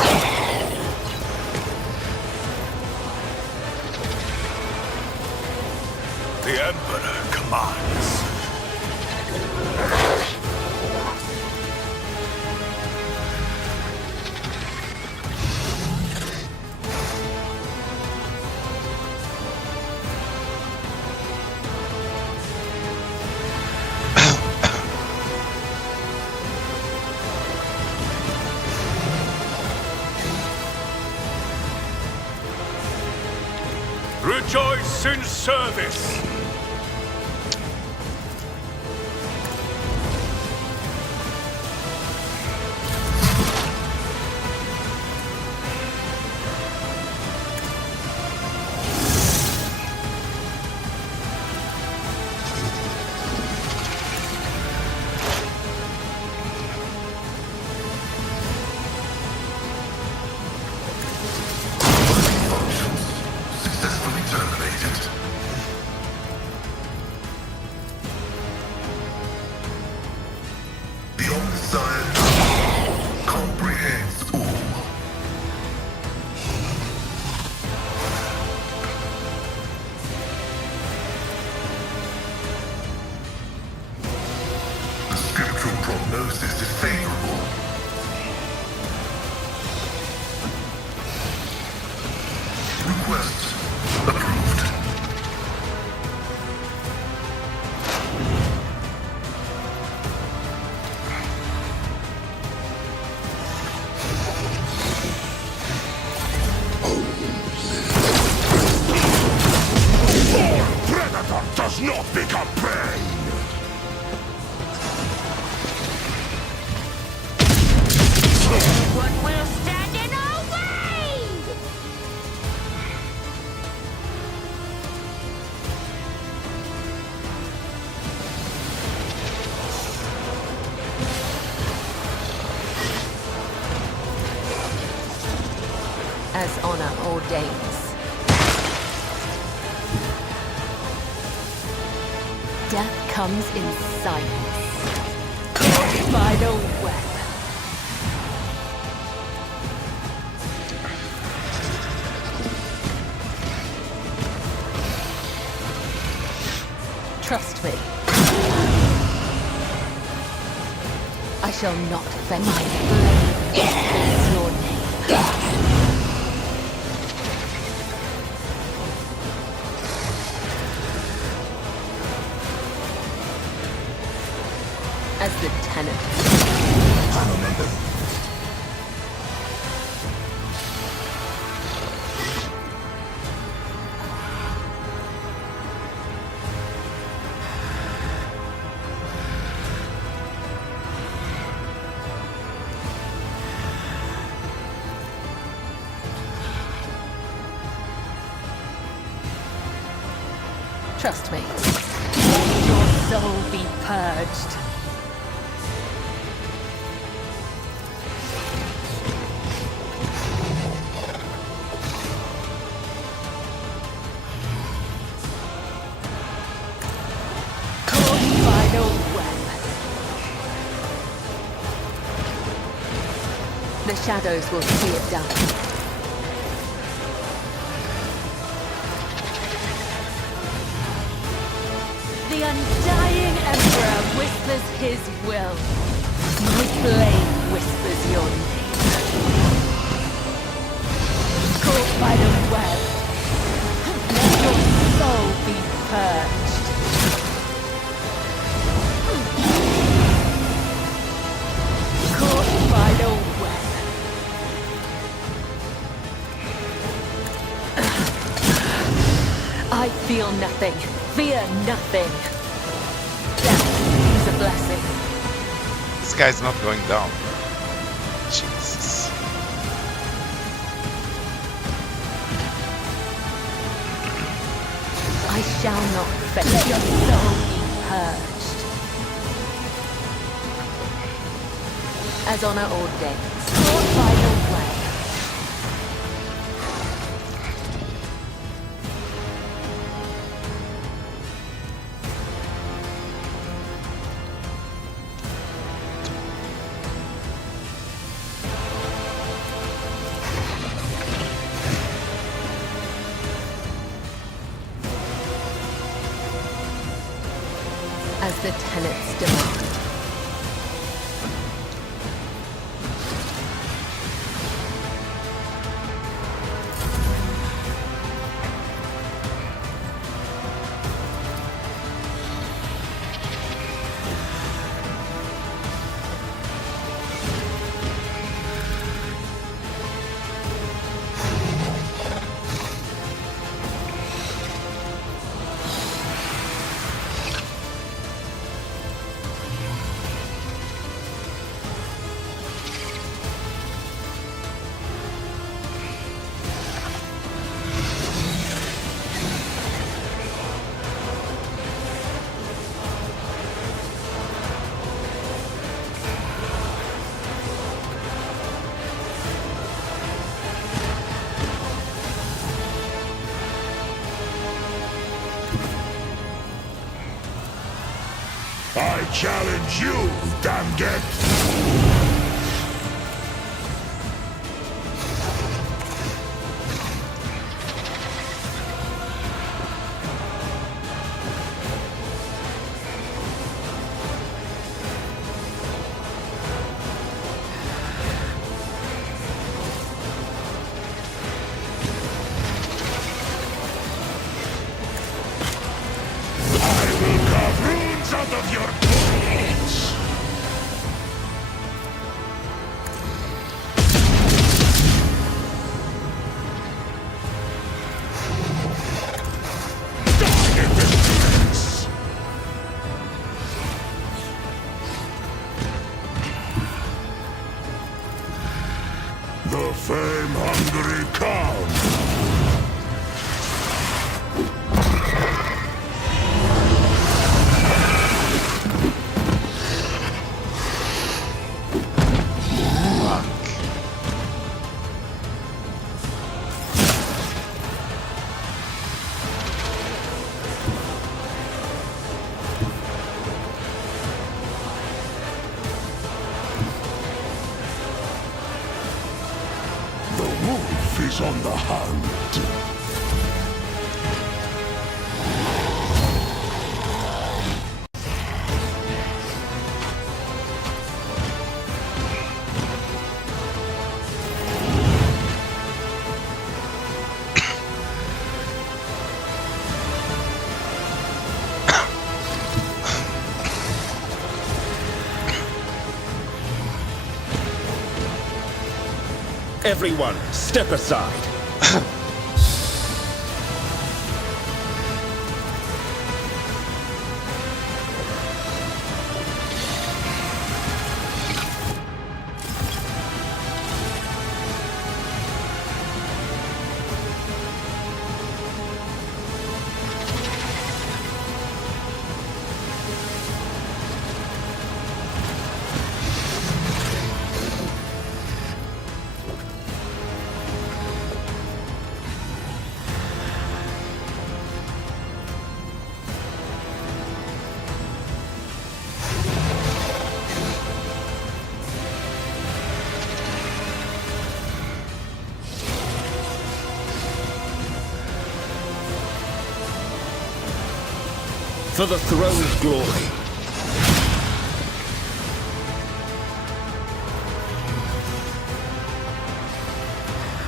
The Emperor commands. Rejoice in service! Prognosis is favorable. Request approved. Predator does not become prey. What will stand in our way? As honor ordains. Death comes in silence. Final web. Trust me. I shall not offend my blade. Is your name. As the tenant. Trust me. Let your soul be purged. Final web. The shadows will see it done. undying Emperor whispers his will. My blade whispers your name. Caught by the web, let your soul be purged. Caught by the web. I feel nothing, fear nothing. Death is a blessing. This guy's not going down. Jesus. I shall not fail. Let your soul be purged. As honor ordains, caught by the way. As the tenets demand. I challenge you, Damget! Out of your bullets! Die in this. The fame-hungry Count! Is on the hunt. Everyone, step aside. For the throne's glory.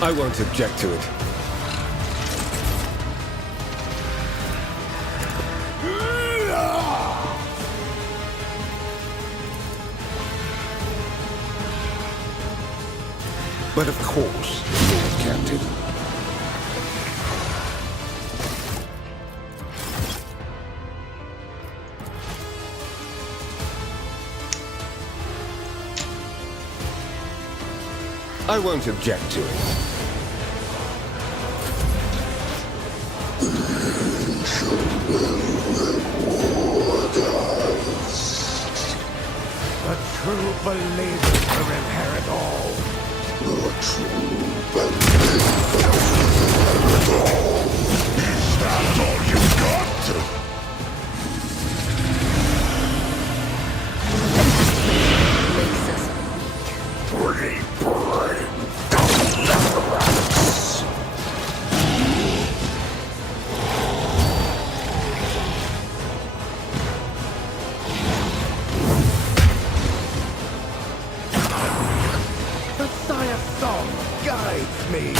I won't object to it. But of course, Lord Captain. I won't object to it. The true believers will inherit all. The true believers will inherit all. Is that all you got? Makes us Pretty brain. Deliverance. Messiah's song guides me.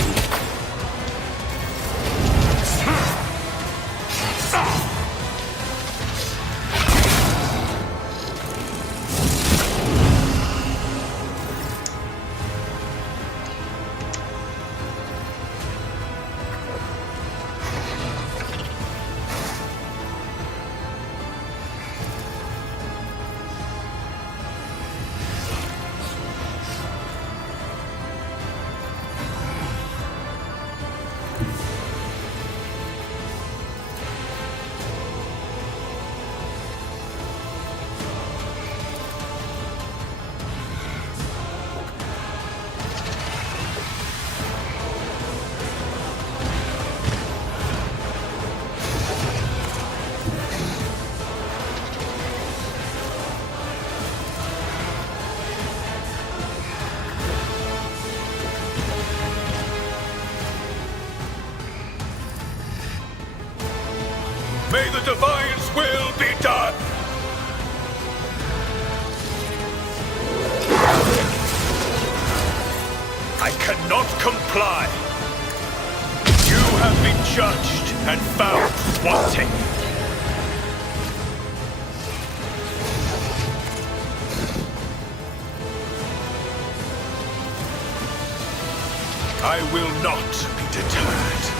May the Divine's will be done! I cannot comply! You have been judged and found wanting! I will not be deterred.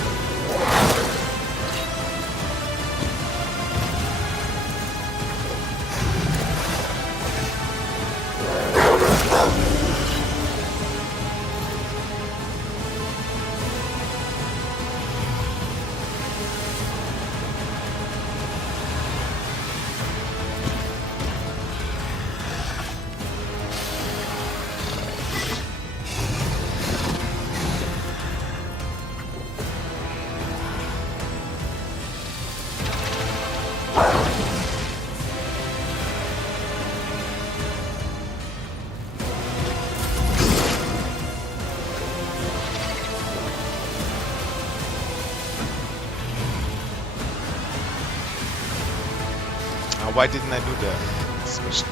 Why didn't I do the special?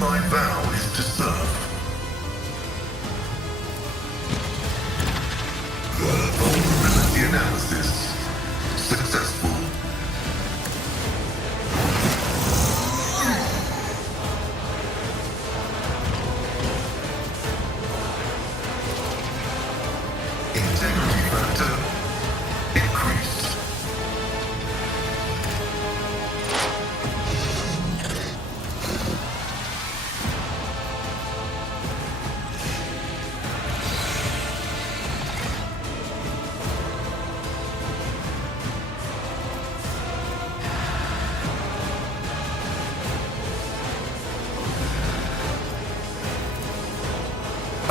My vow is to serve. Vulnerability analysis successful. Integrity factor increased.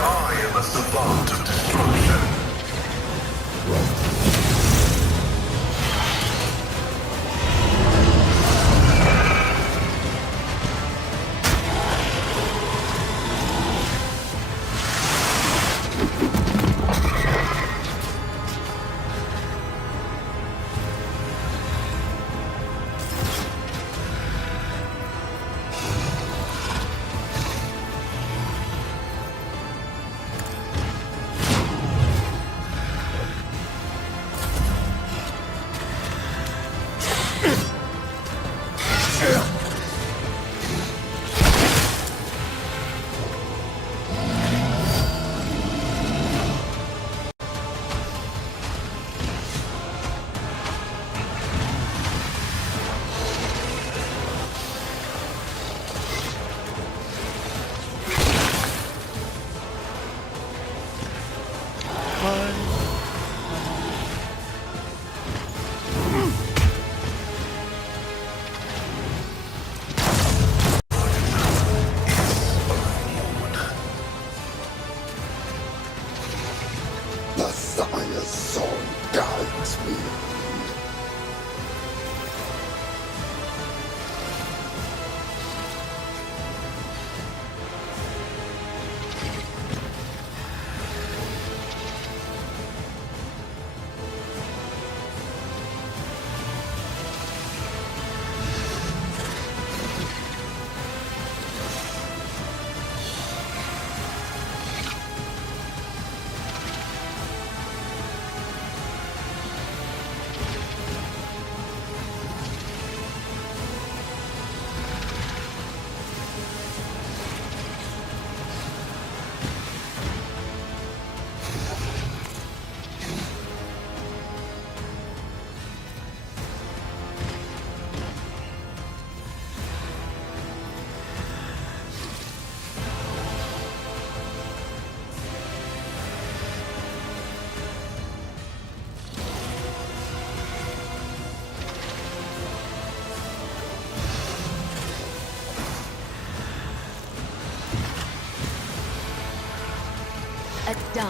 I am a savant of destruction.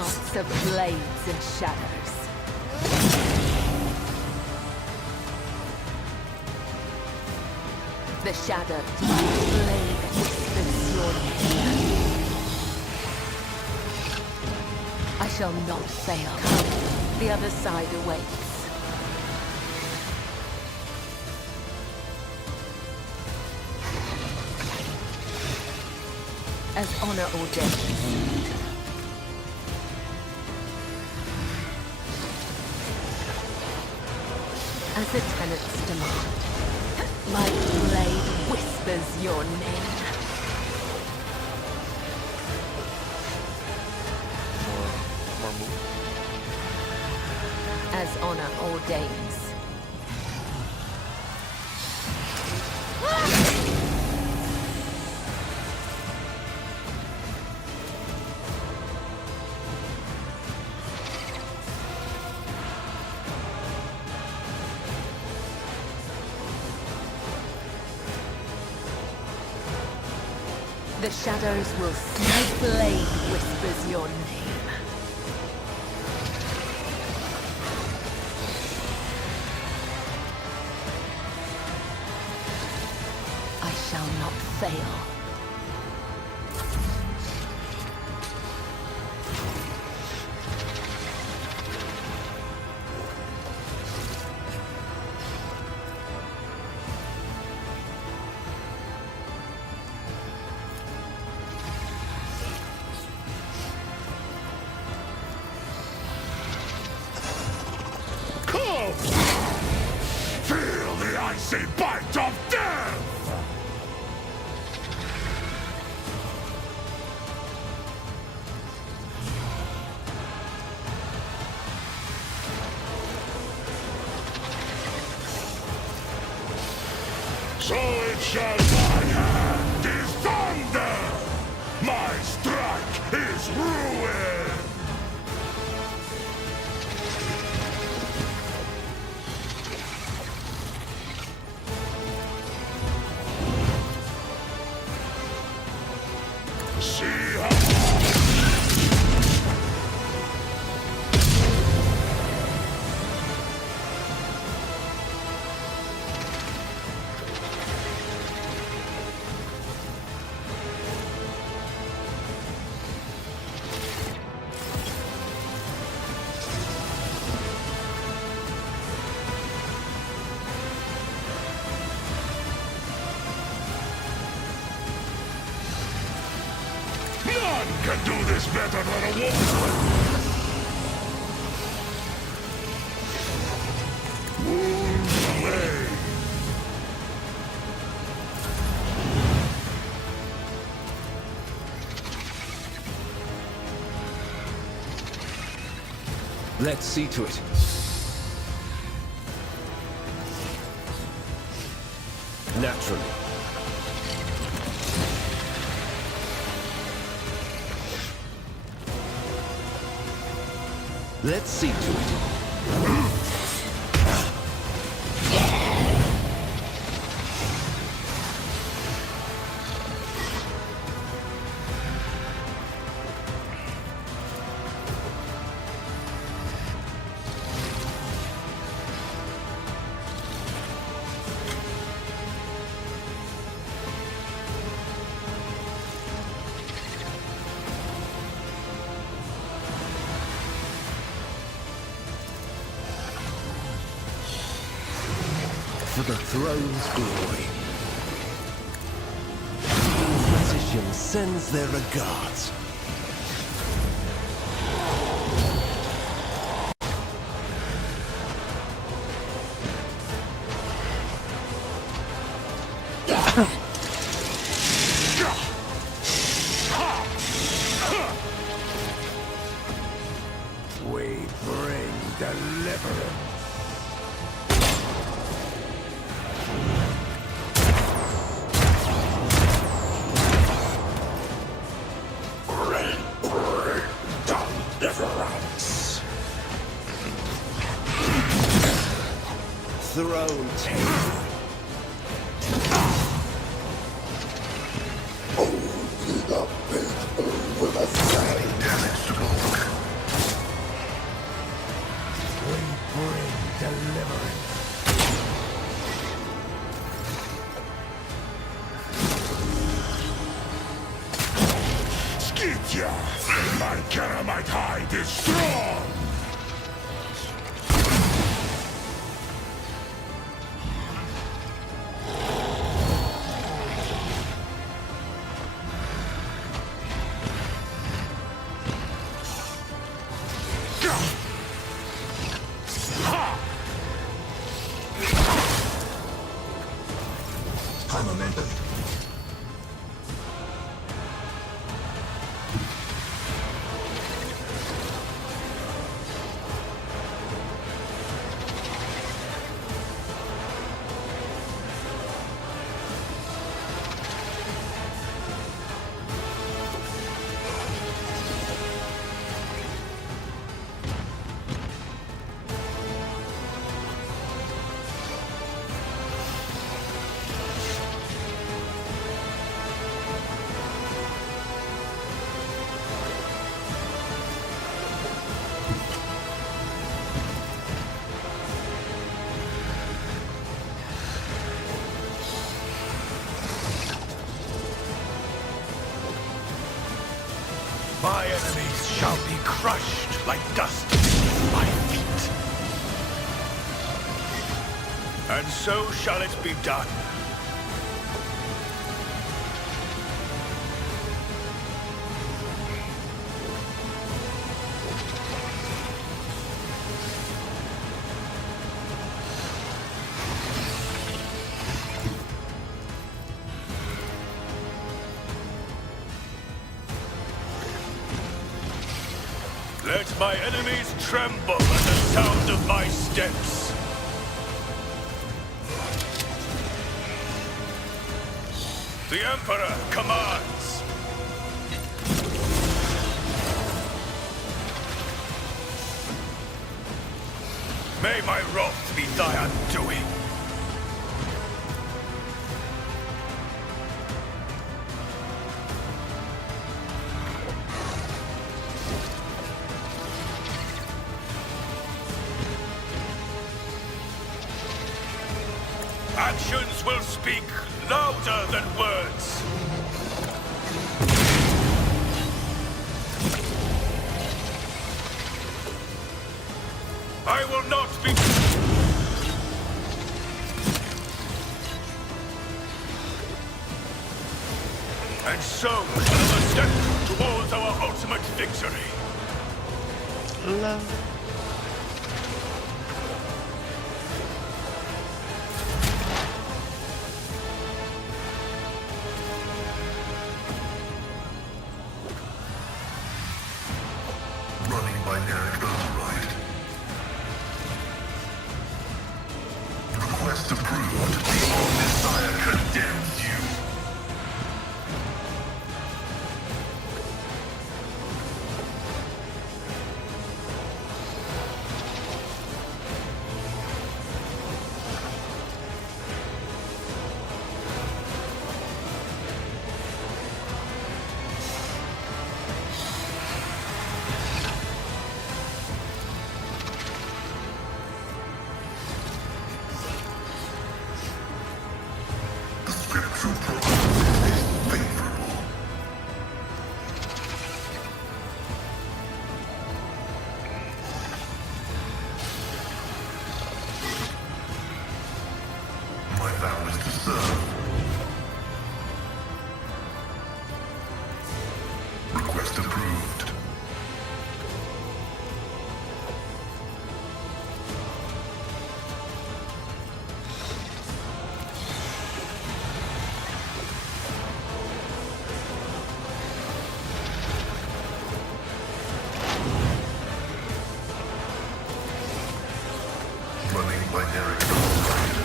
dance of blades and shadows. The shadows, my blade whispers your name. I shall not fail. Come, the other side awaits. As honor ordains. As the tenets demand. My blade whispers your name. More move. As honor ordains. The shadows will see. My blade whispers your name. I shall not fail. Feel the icy bite of death! So it shall be. My hand is thunder! My strike is ruin! See how none can do this better than a woman. Wounds away. Let's see to it. Naturally. Let's see to it. For the throne's glory. The Inquisition sends their regards. We bring deliverance. Deliverance. Throne taker. Only the faithful will ascend. My Keramite hide is strong! I'm amended. My enemies shall be crushed like dust beneath my feet. And so shall it be done. Let my enemies tremble at the sound of my steps. The Emperor commands. May my wrath be thy undoing. Actions will speak louder than words. I will not be... And so shall we step towards our ultimate victory. Love. Running by Derek override. Request approved. The All-Messiah condemns you. Scriptural prophecy is favorable. My vow is to serve. Request approved. Running by Derek override.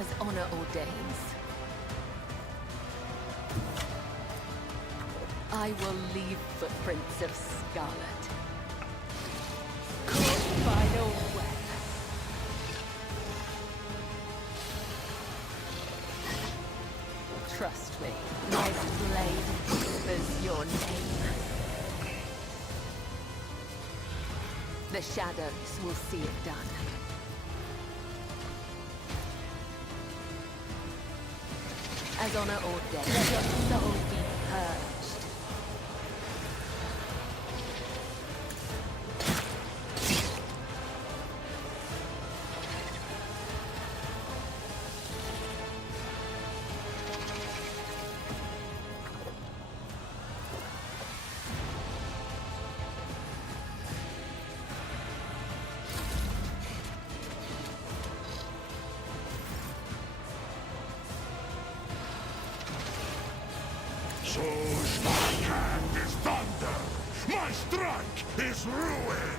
as honor ordains. I will leave footprints of scarlet. Final web. Trust me, my blade whispers your name. The shadows will see it done. As honor ordained, let your soul be purged. So's my hand is thunder, my strike is ruin!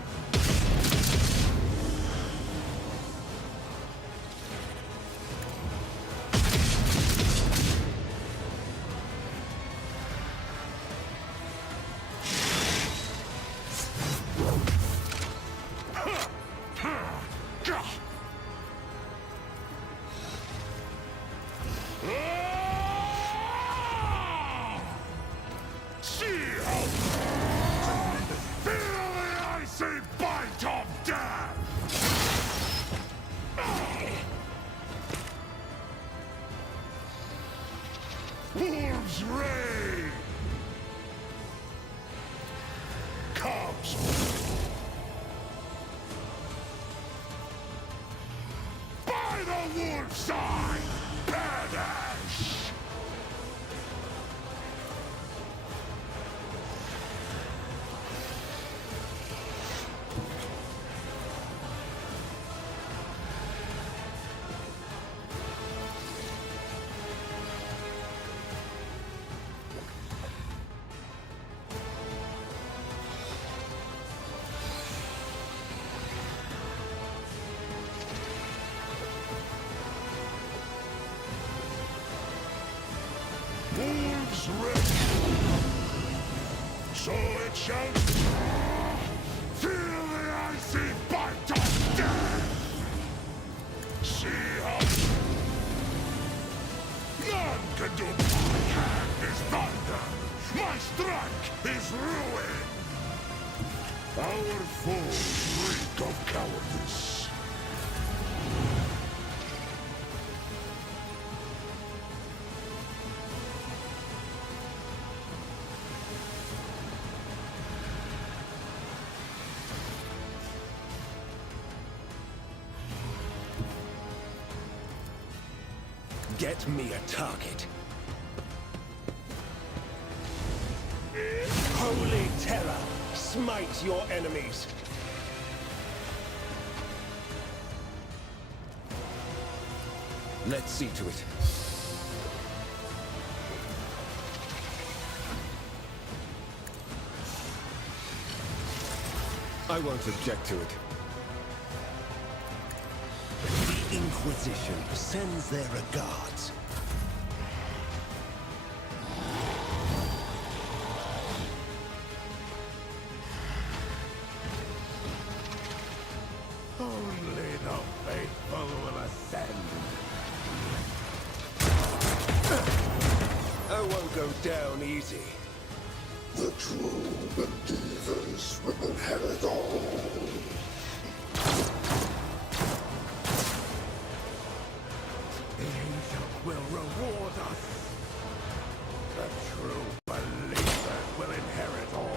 Bite of death! Wolves reign! Cubs! By the wolf side! Perish! Wolves ready. So it shall be. Feel the icy bite of death. See how none can do. My hand is thunder. My strike is ruin. Our foes reek of cowardice. Get me a target. Holy terror, smite your enemies. Let's see to it. I won't object to it. The Inquisition sends their regards. Only the faithful will ascend. I won't go down easy. The true believers will inherit all. The angel will reward us. The true believers will inherit all.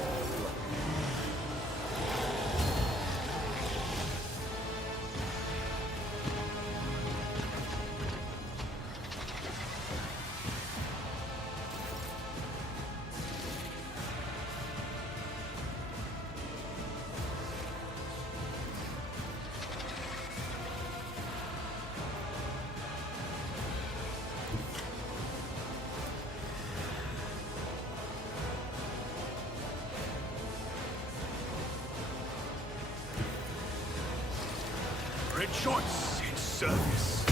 Rejoice in service.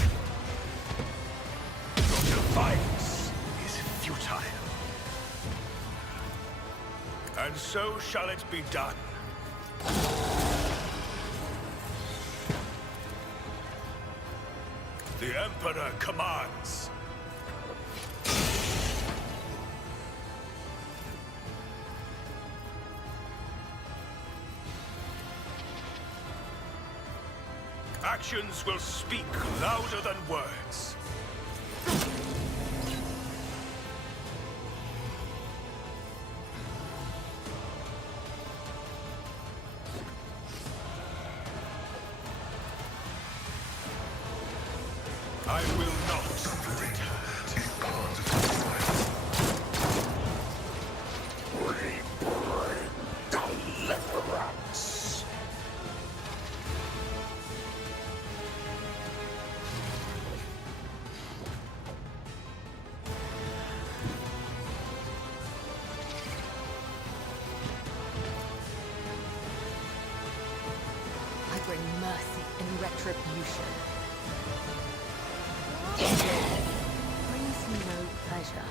tile. And so shall it be done. The Emperor commands. Actions will speak louder than words. I will not return. Deliverance. I bring mercy and retribution. Brings me no pleasure.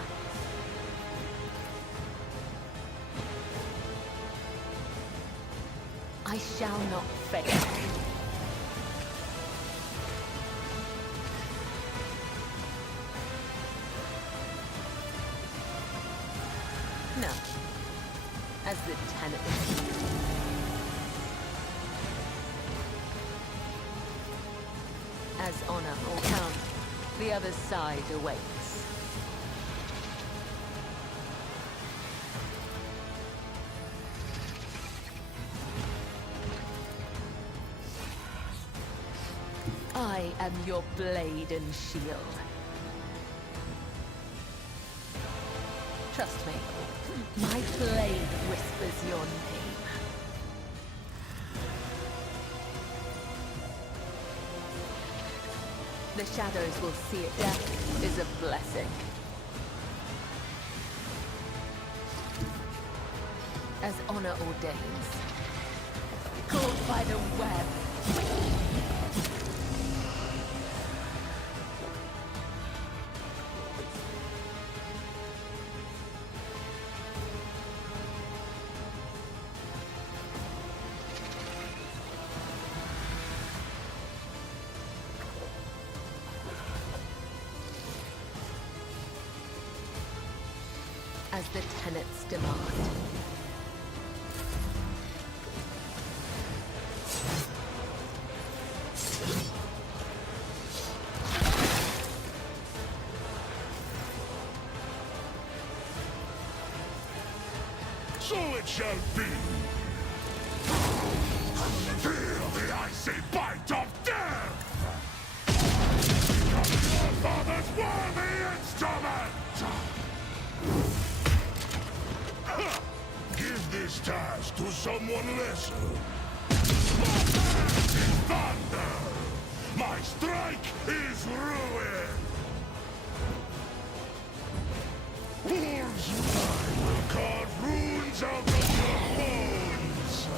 I shall not fail. No. As the tenant. As honor or count, the other side awaits. I am your blade and shield. Trust me, my blade whispers your name. The shadows will see it. Death is a blessing. As honor ordains. Caught by the web. As the tenets demand. So it shall be. Feel the icy bite of death! Your father's worthy instrument! Give this task to someone lesser. Thunder! My strike is ruin! Wolves, I will carve runes out of your bones!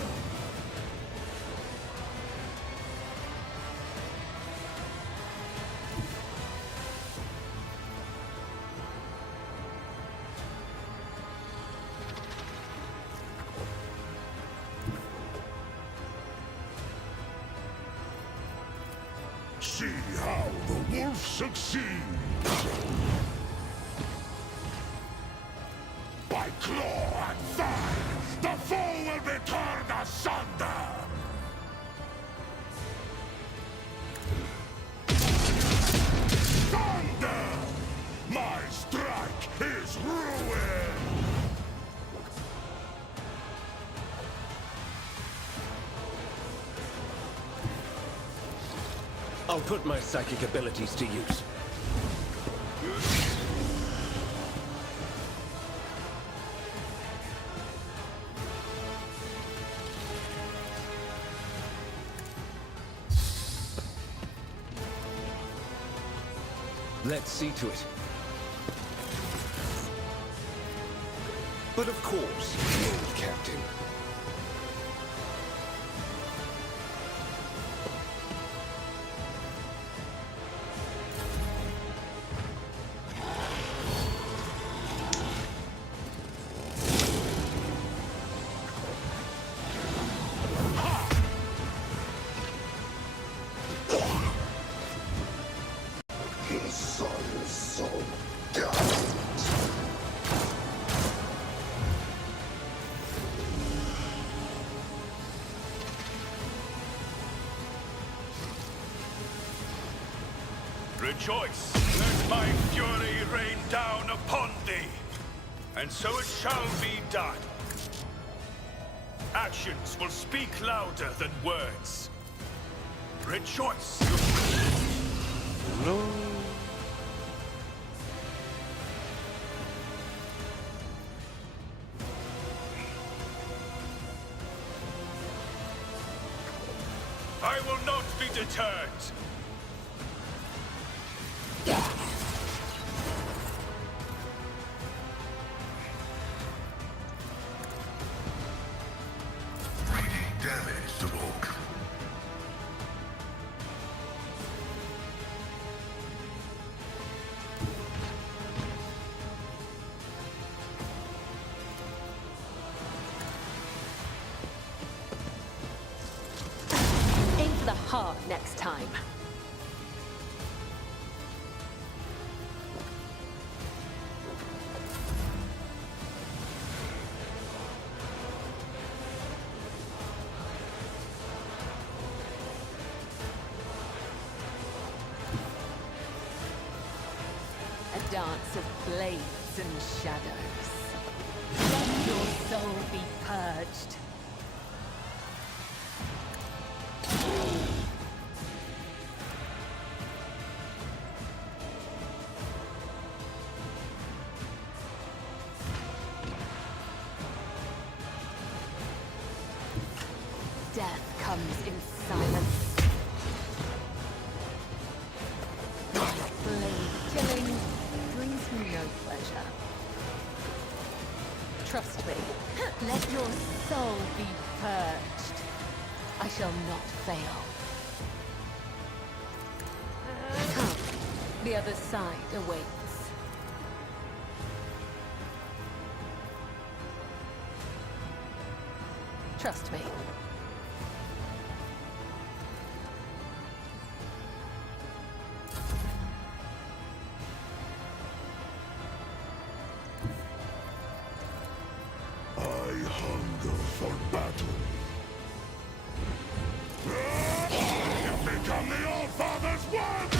See how the wolf succeeds! By claw and thigh, the foe will be torn asunder! Thunder! My strike is ruin! I'll put my psychic abilities to use. Let's see to it. But of course, Lord Captain. Rejoice! Let my fury rain down upon thee! And so it shall be done. Actions will speak louder than words. Rejoice! No. I will not be deterred. Damage to Volk. Aim for the heart next time. A dance of blades and shadows. Let your soul be purged. Death comes in silence. Blade killing brings me no pleasure. Trust me, let your soul be purged. I shall not fail. Come, the other side awaits. Trust me. I hunger for battle. You become the All-Father's worthy!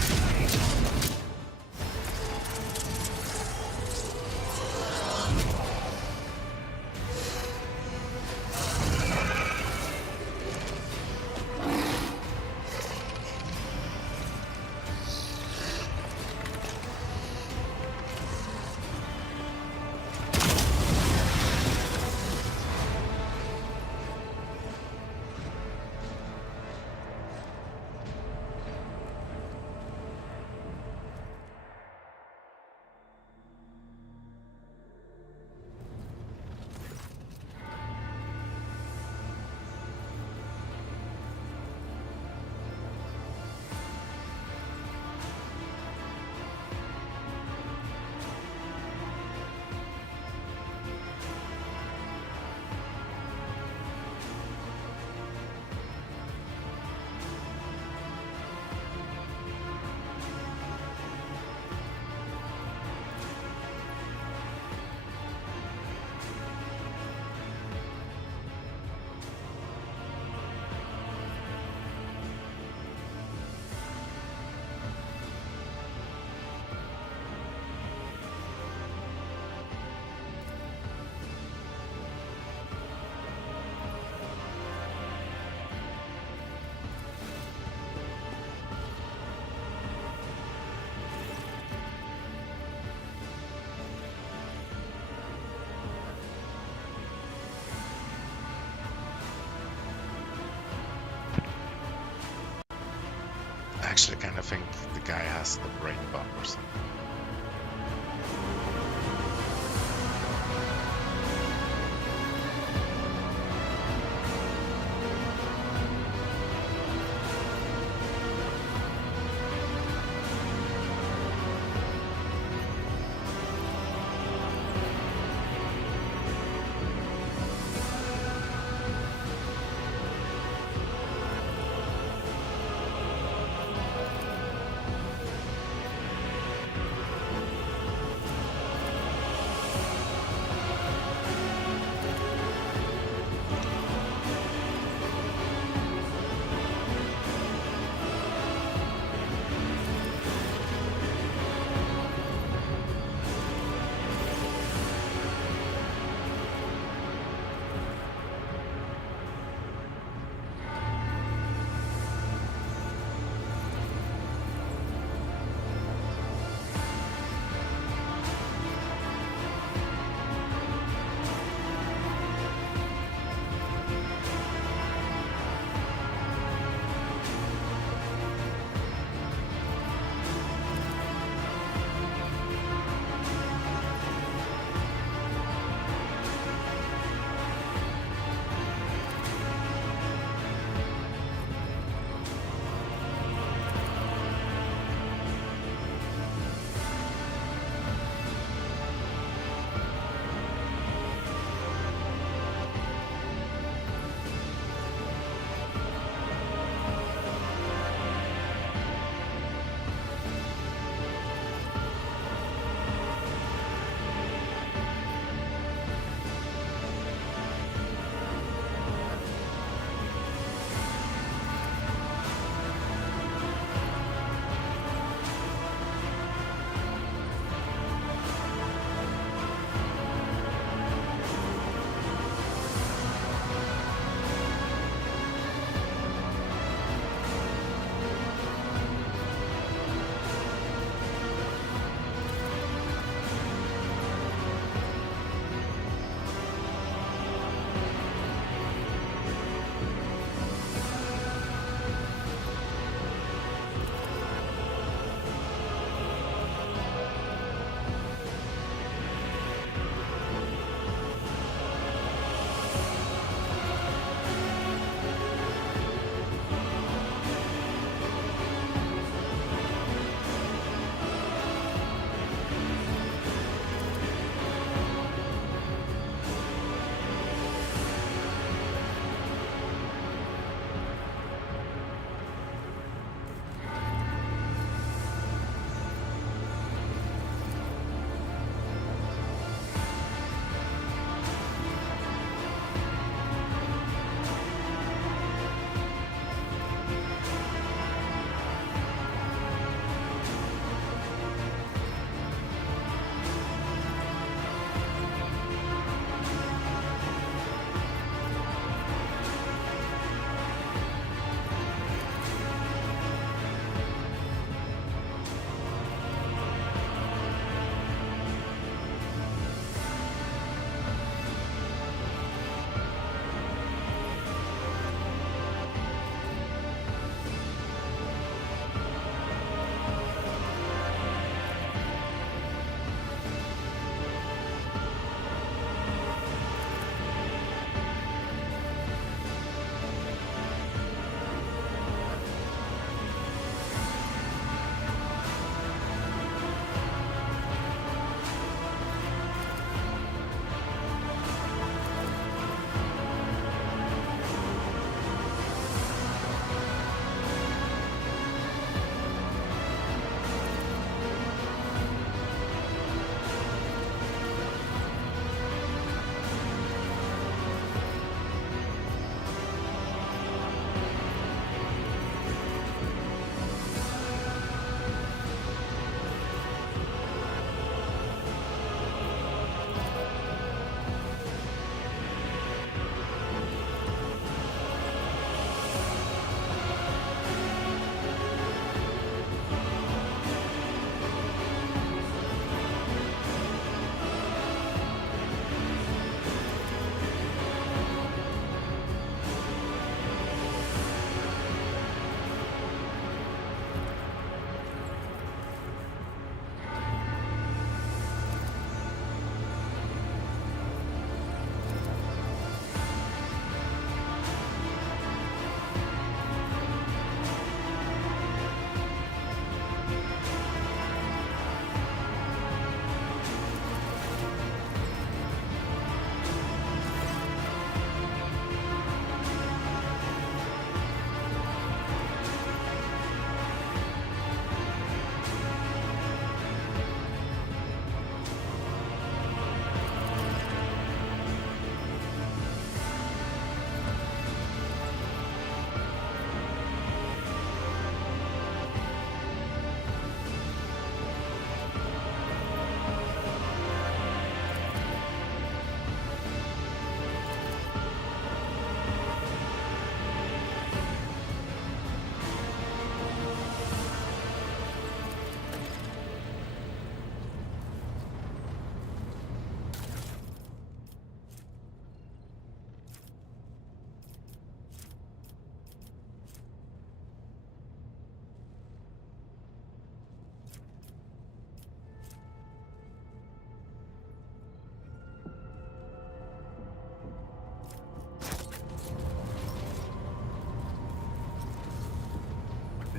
Actually, I kind of think the guy has the brain bug or something.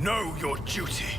Know your duty.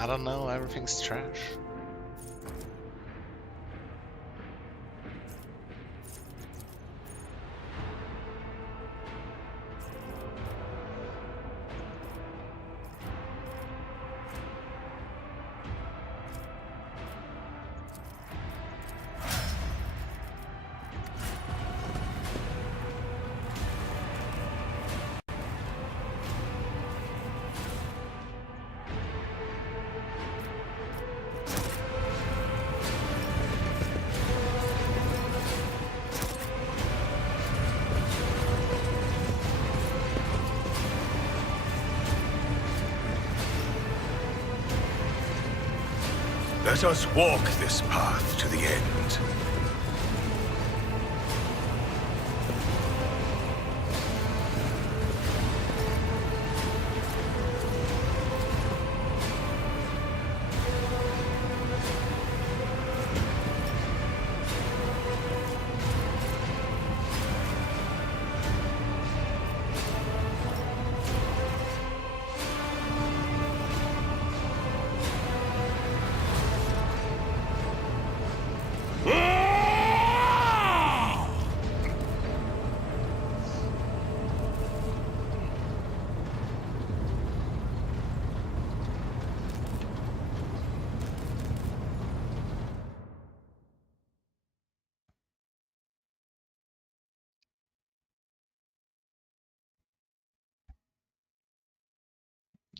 I don't know, everything's trash. Let us walk this path to the end.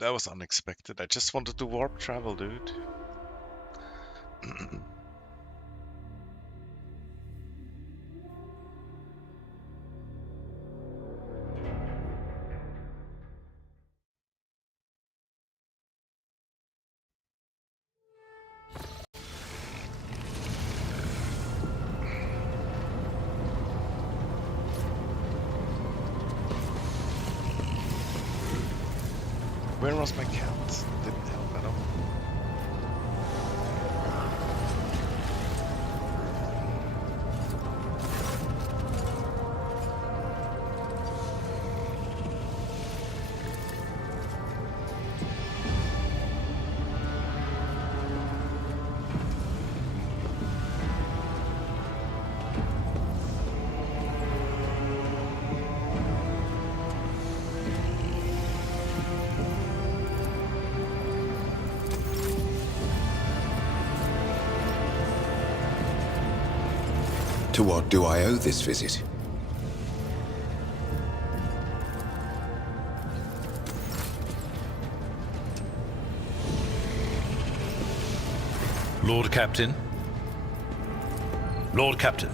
That was unexpected. I just wanted to warp travel, dude. Where was my cat? Didn't help at all. To what do I owe this visit? Lord Captain. Lord Captain.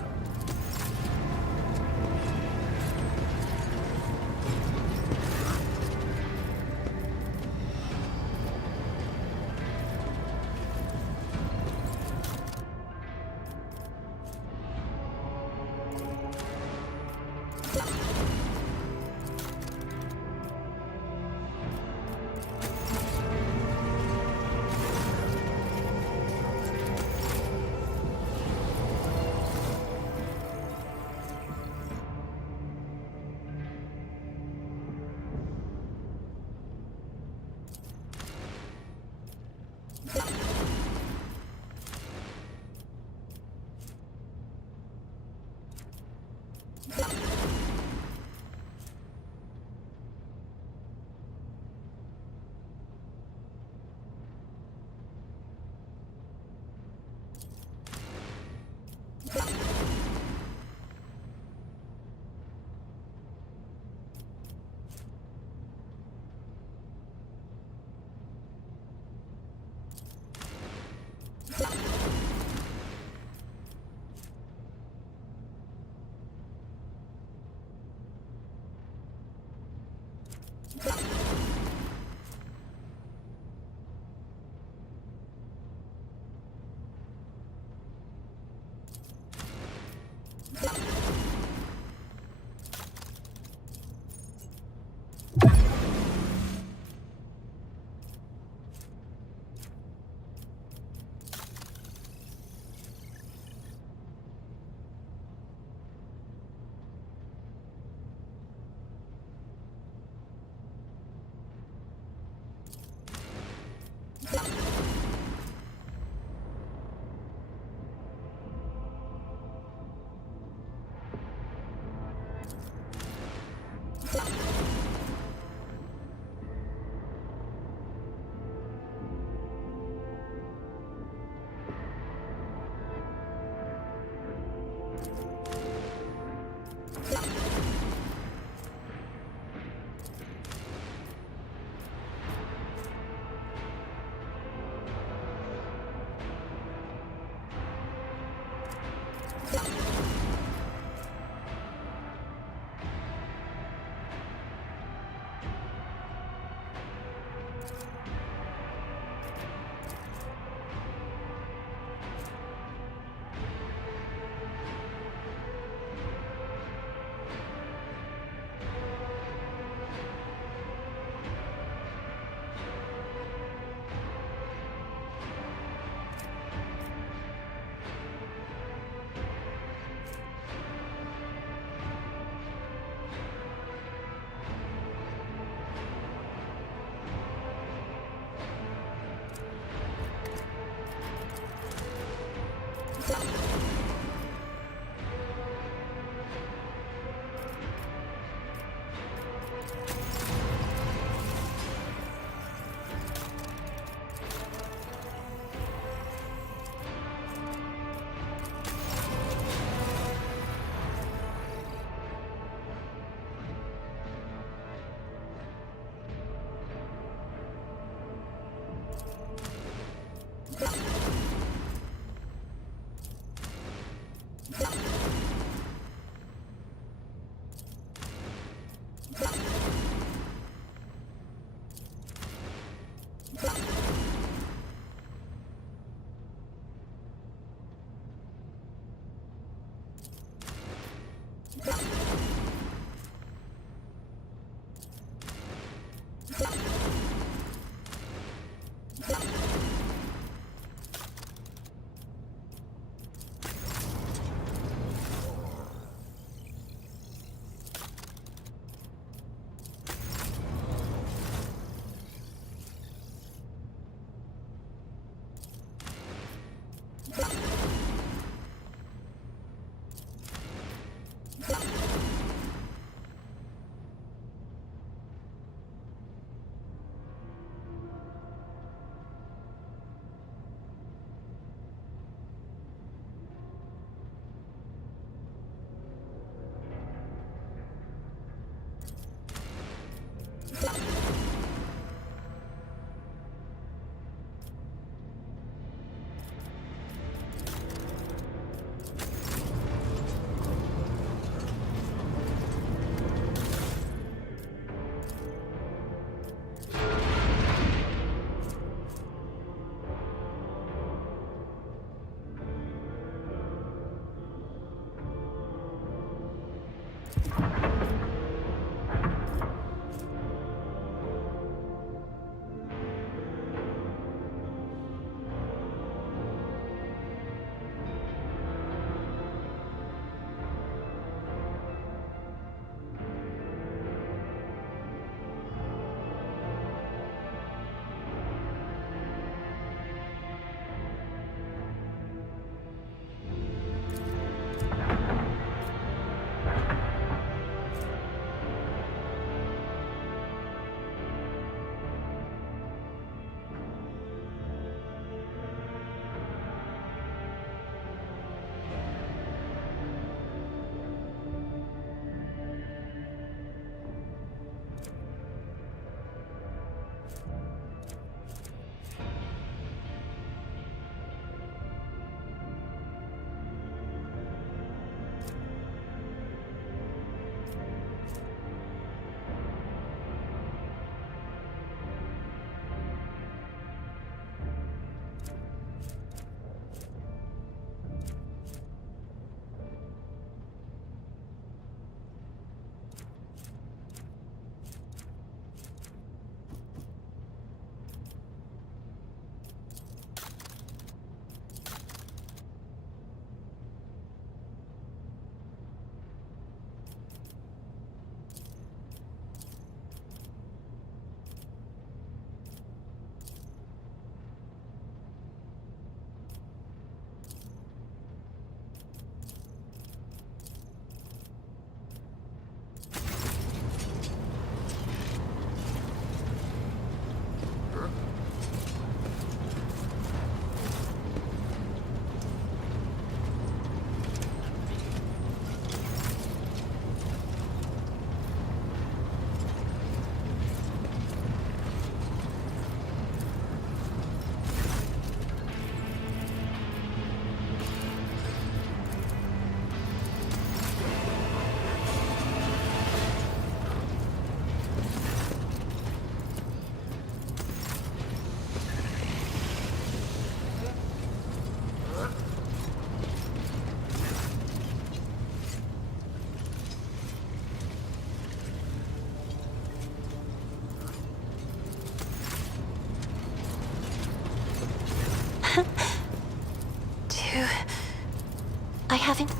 I haven't.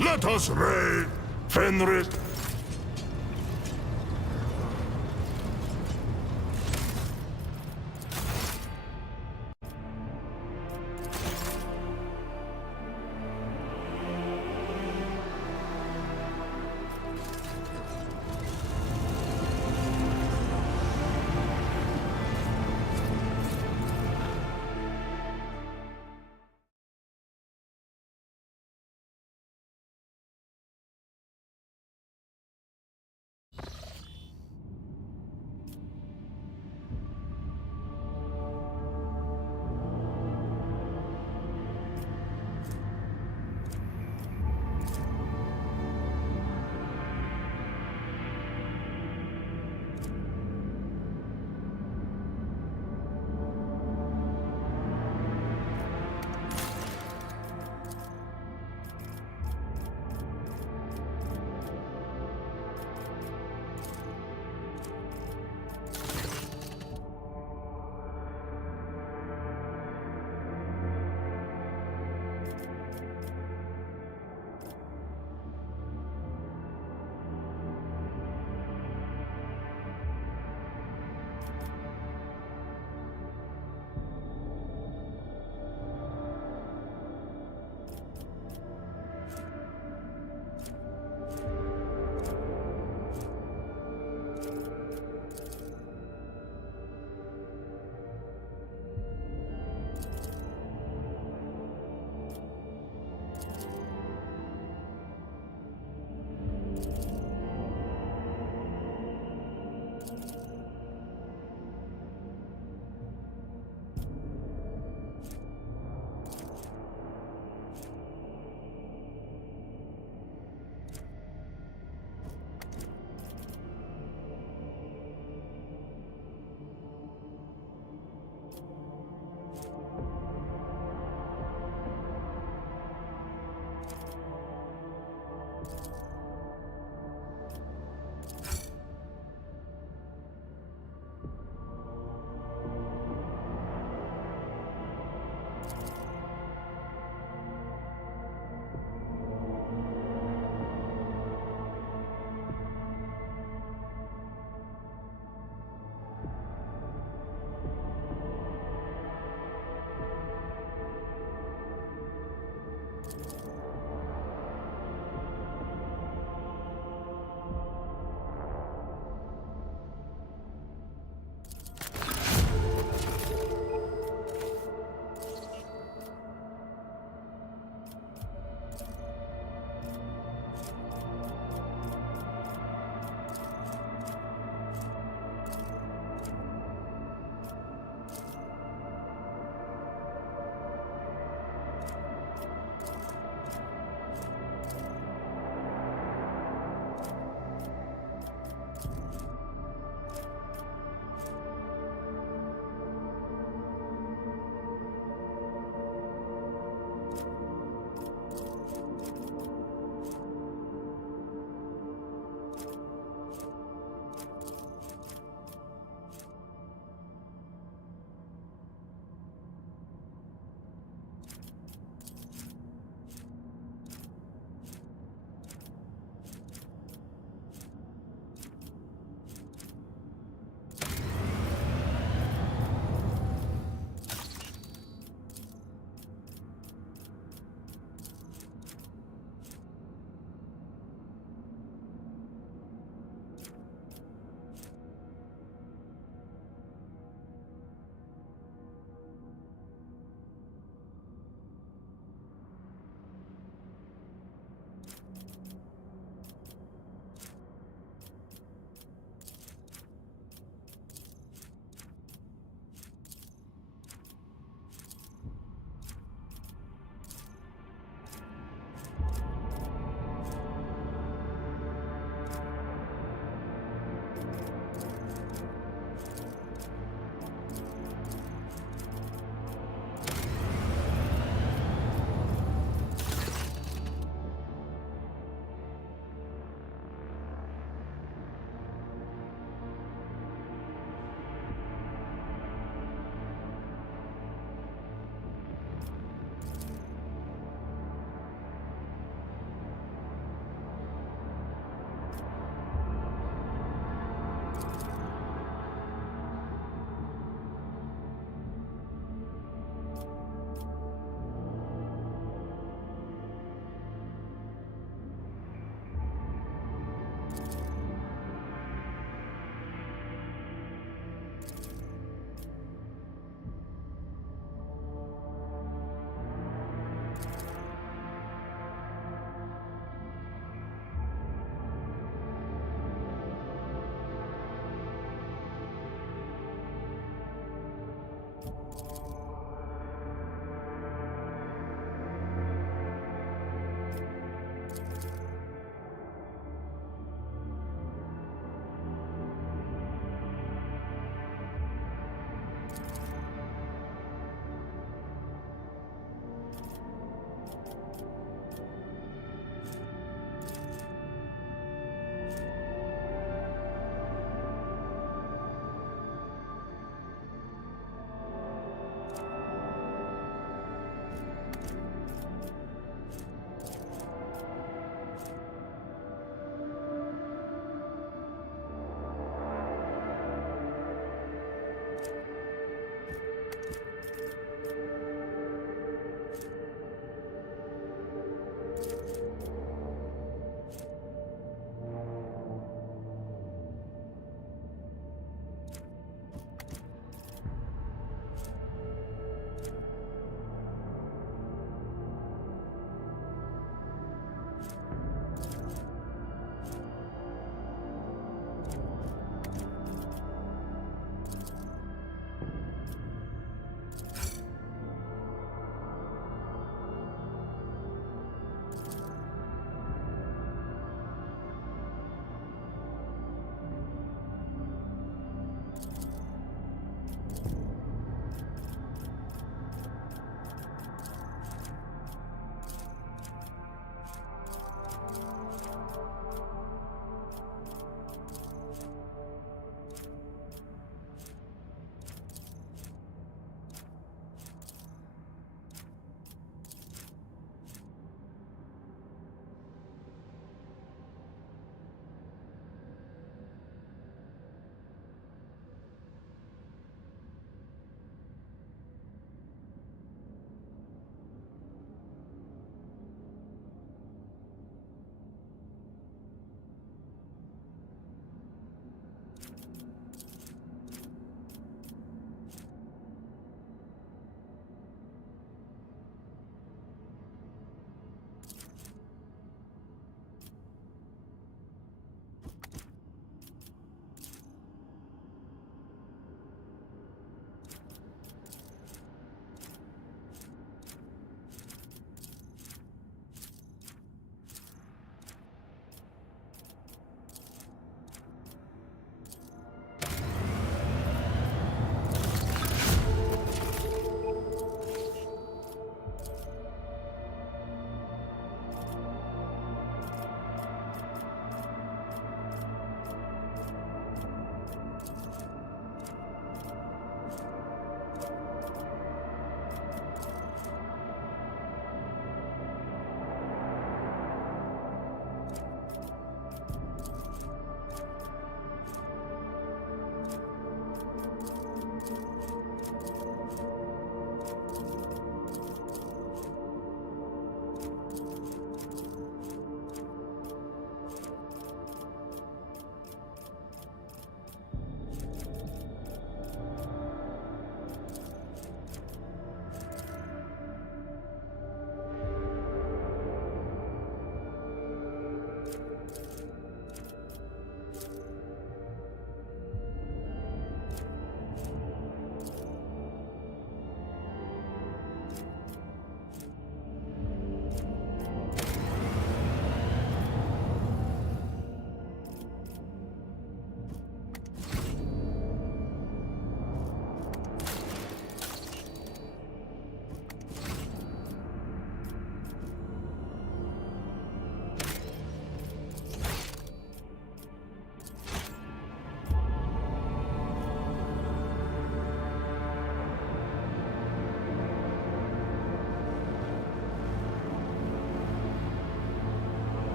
Let us raid Fenris.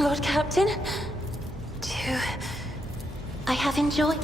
Lord Captain, I have enjoyed...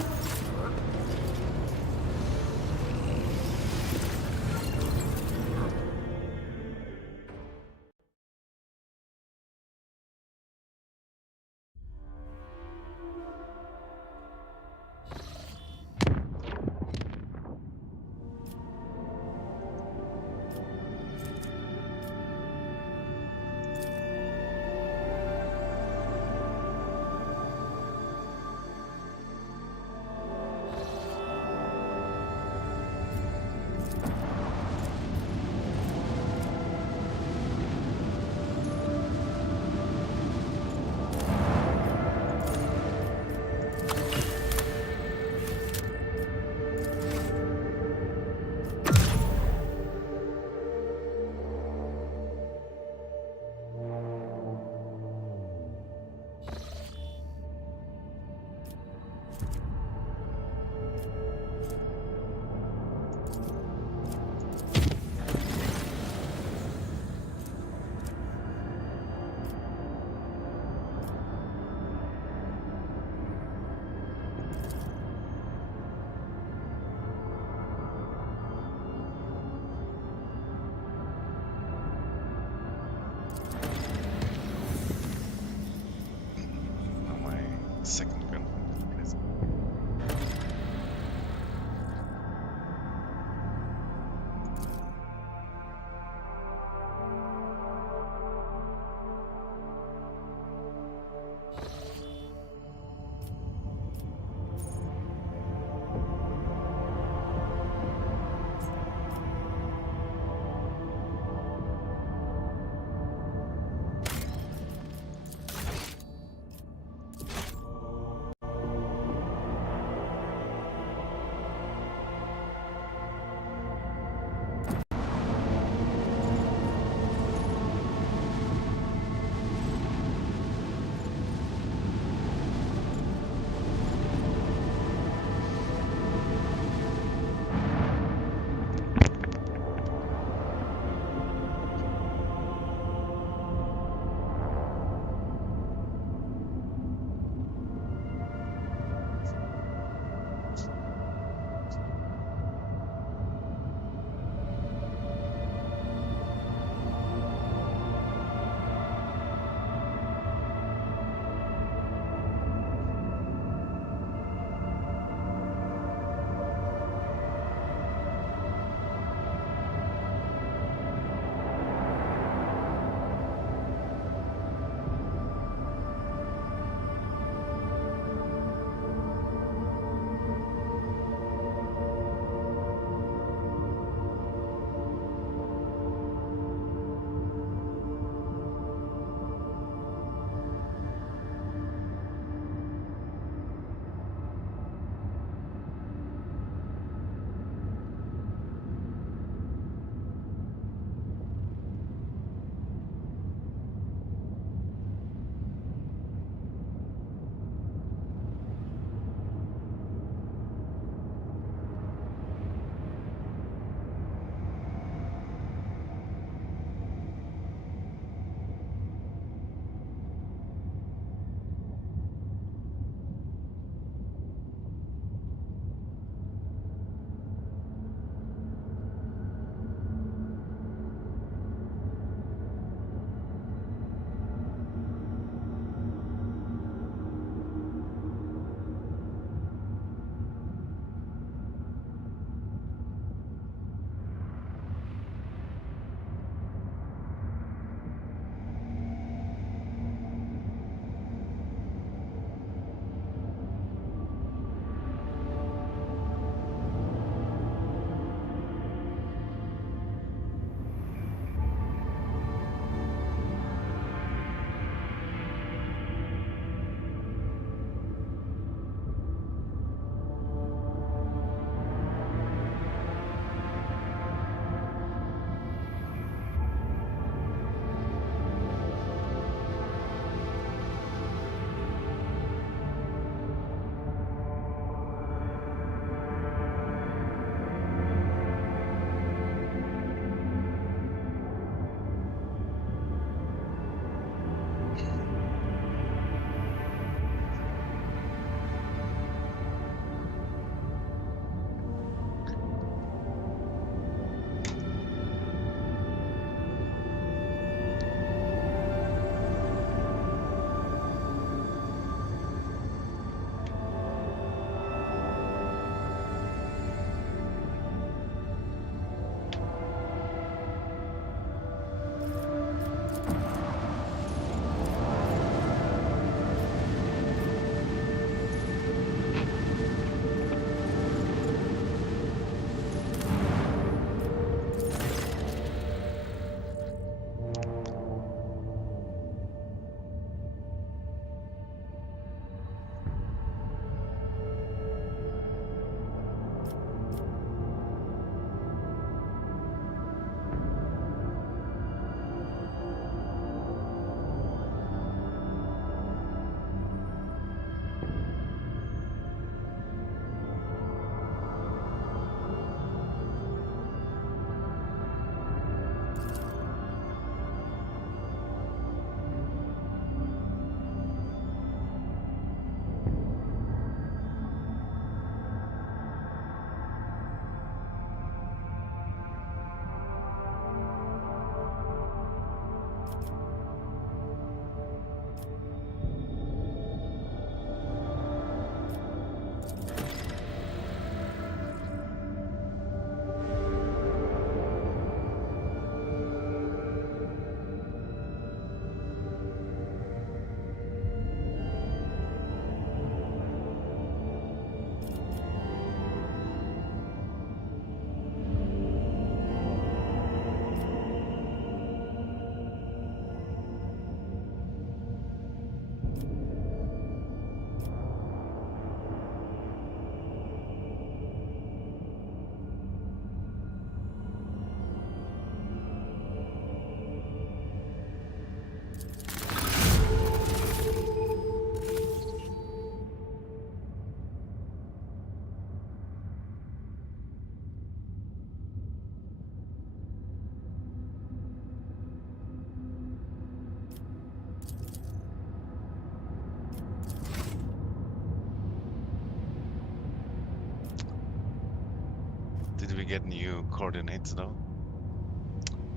get new coordinates though?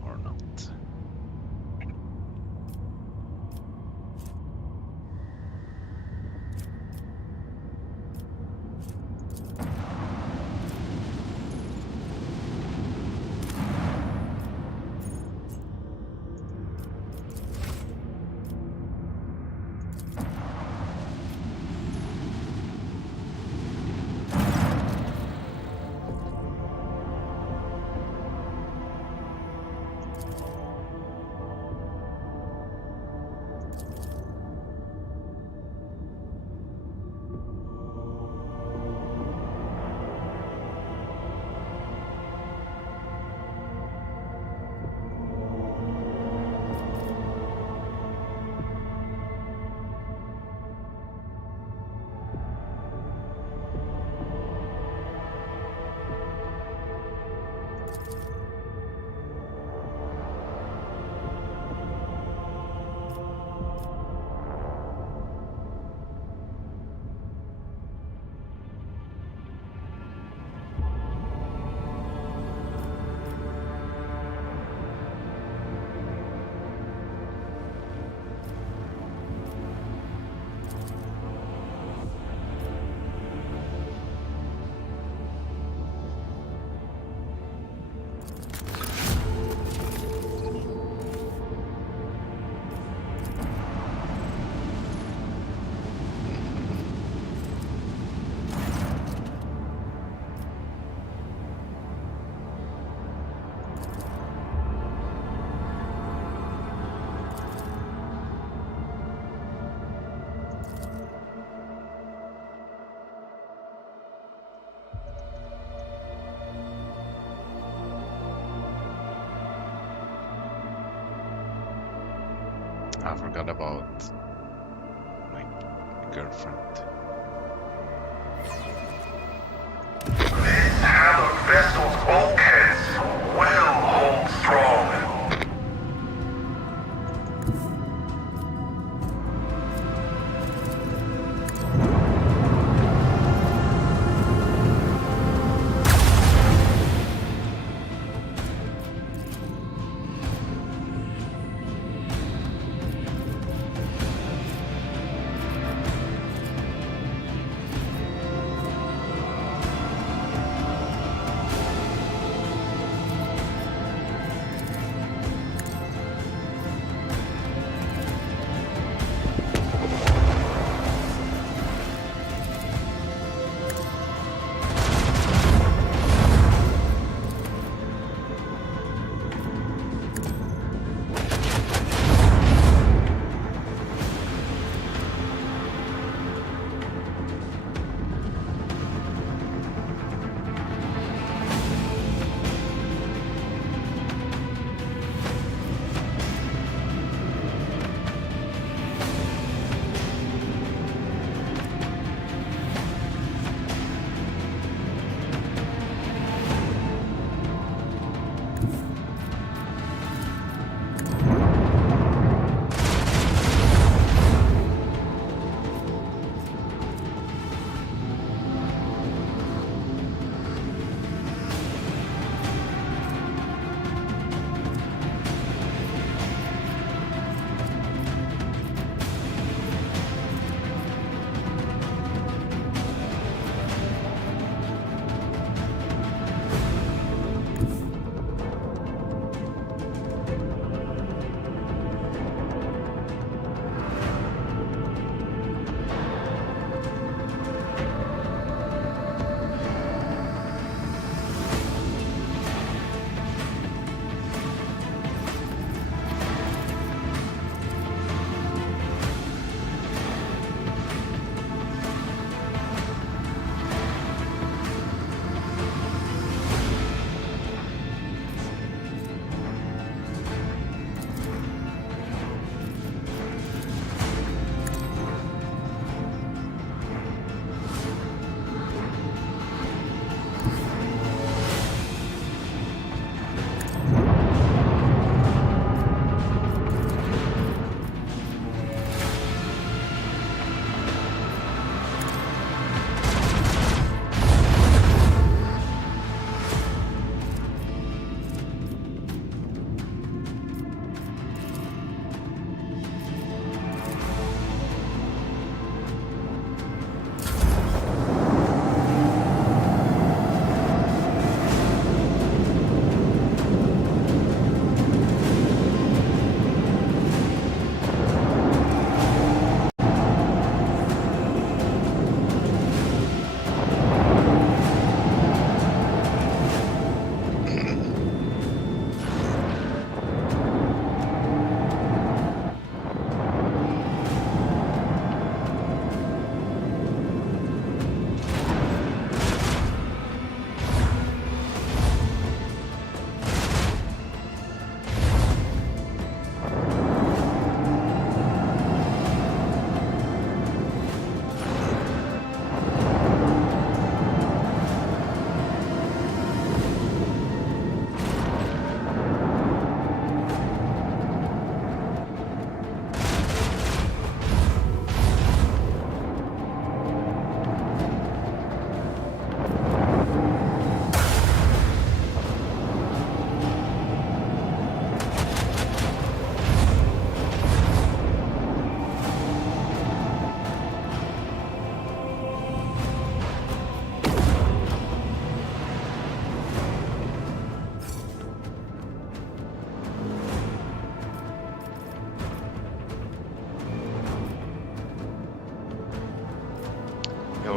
Or not? I forgot about my girlfriend. These hallowed vessels' bulkheads will hold strong.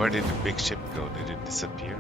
where did the big ship go? Did it disappear?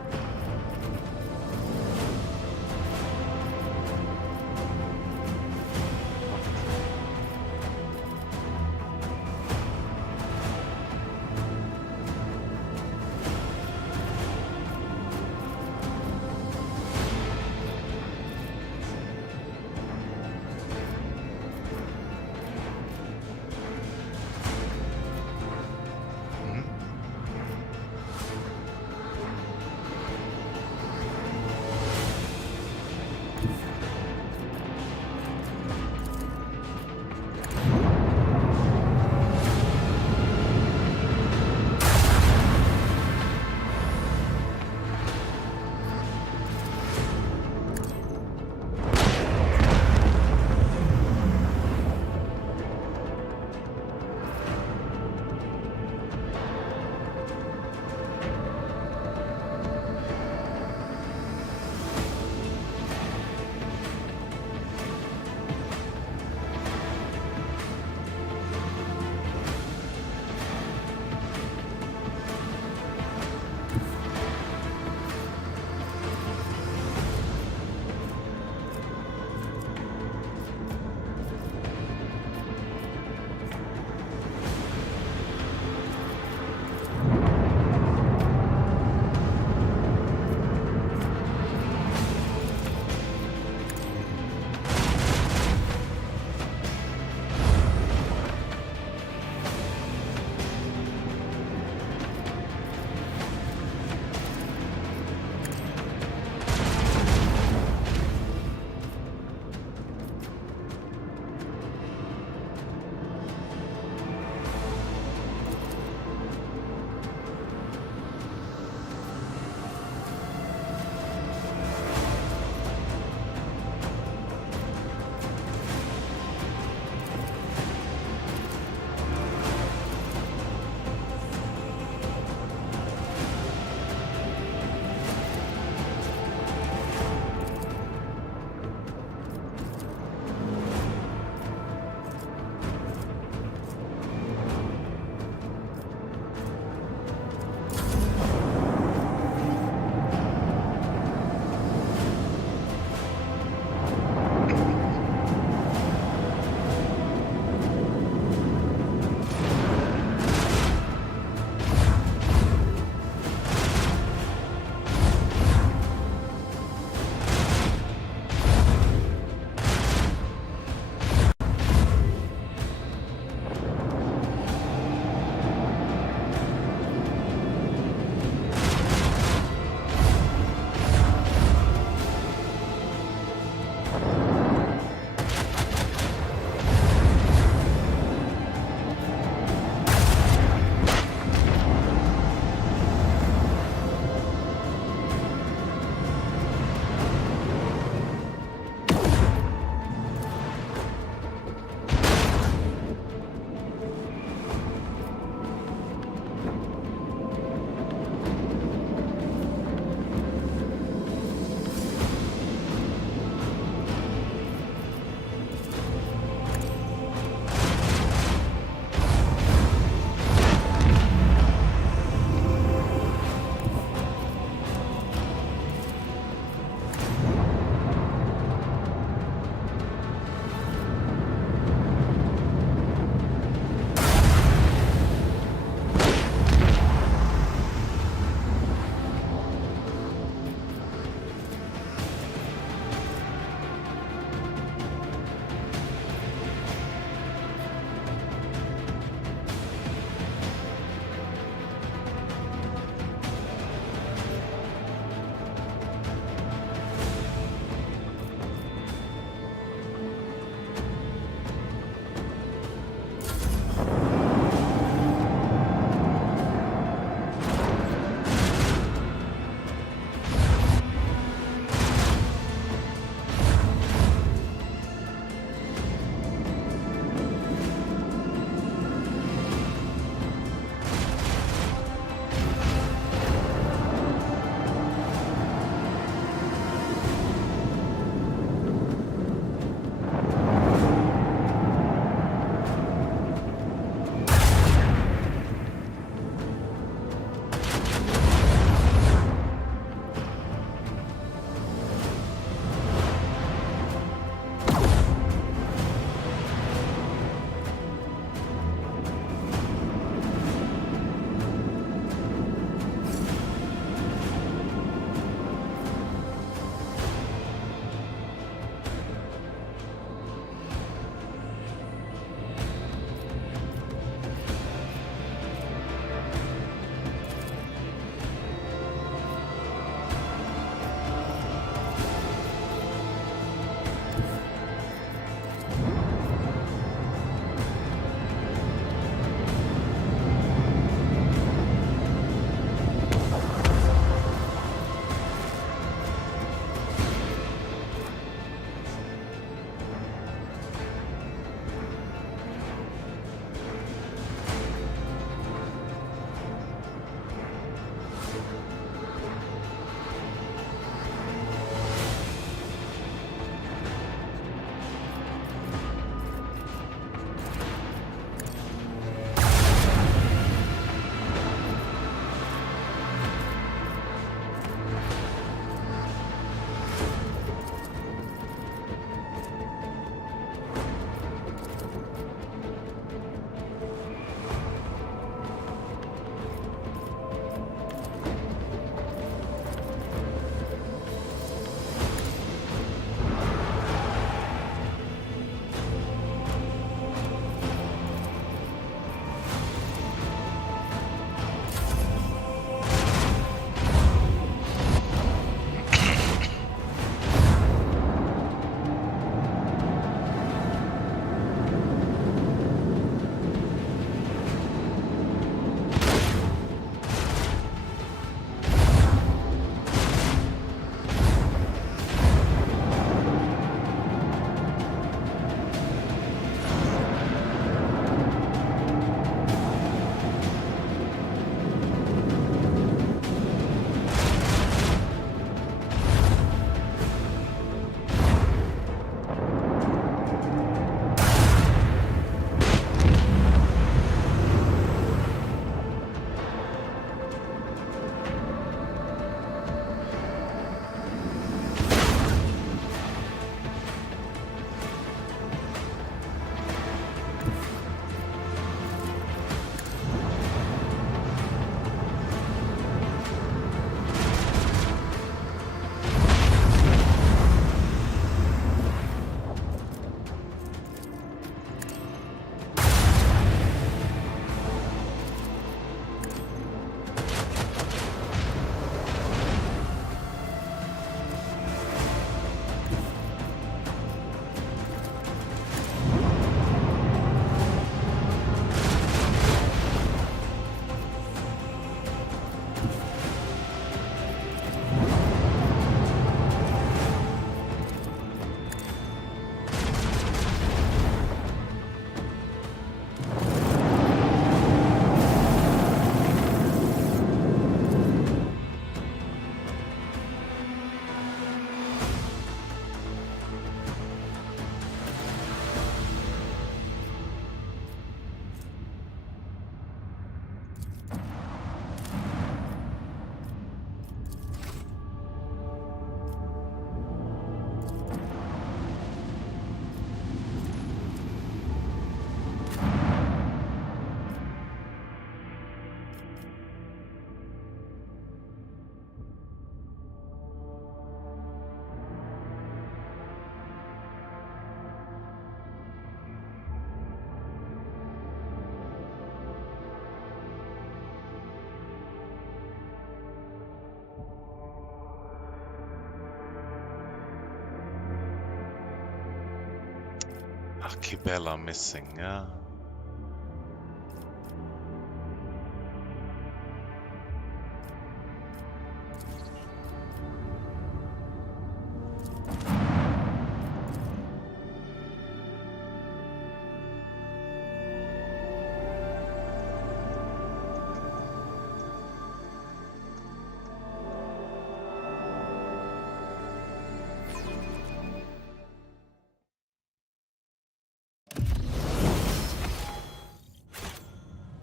Kibela missing, yeah.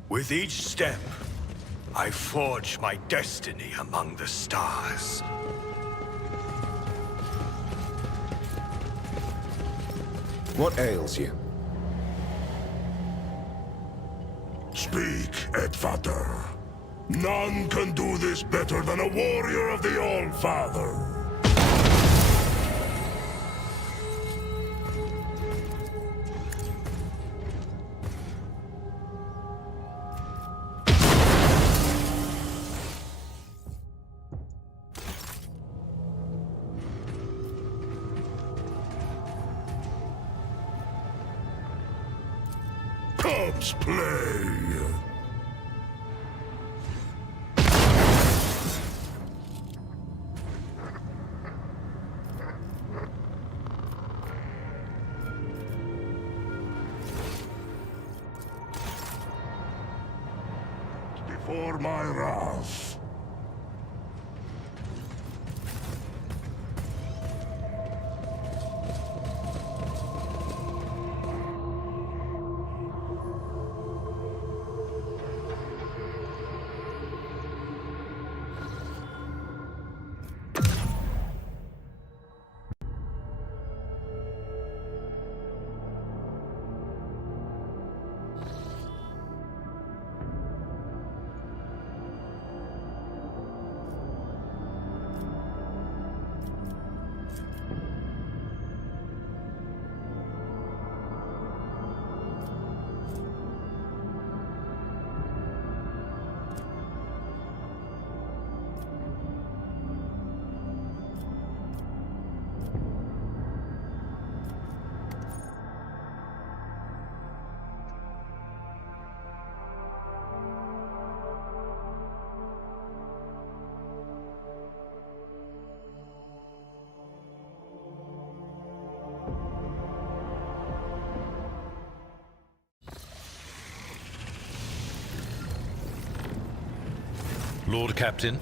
With each step, I forge my destiny among the stars. What ails you? Speak, Edvater. None can do this better than a warrior of the All-Father. Cubs play. Before my wrath. Lord Captain.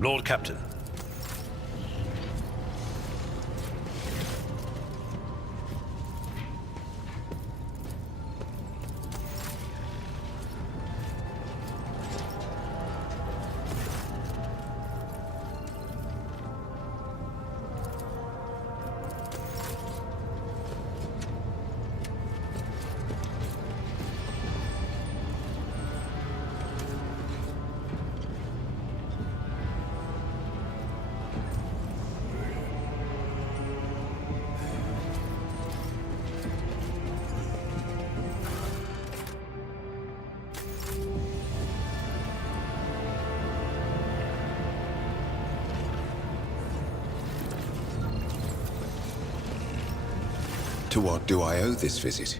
Lord Captain. To what do I owe this visit?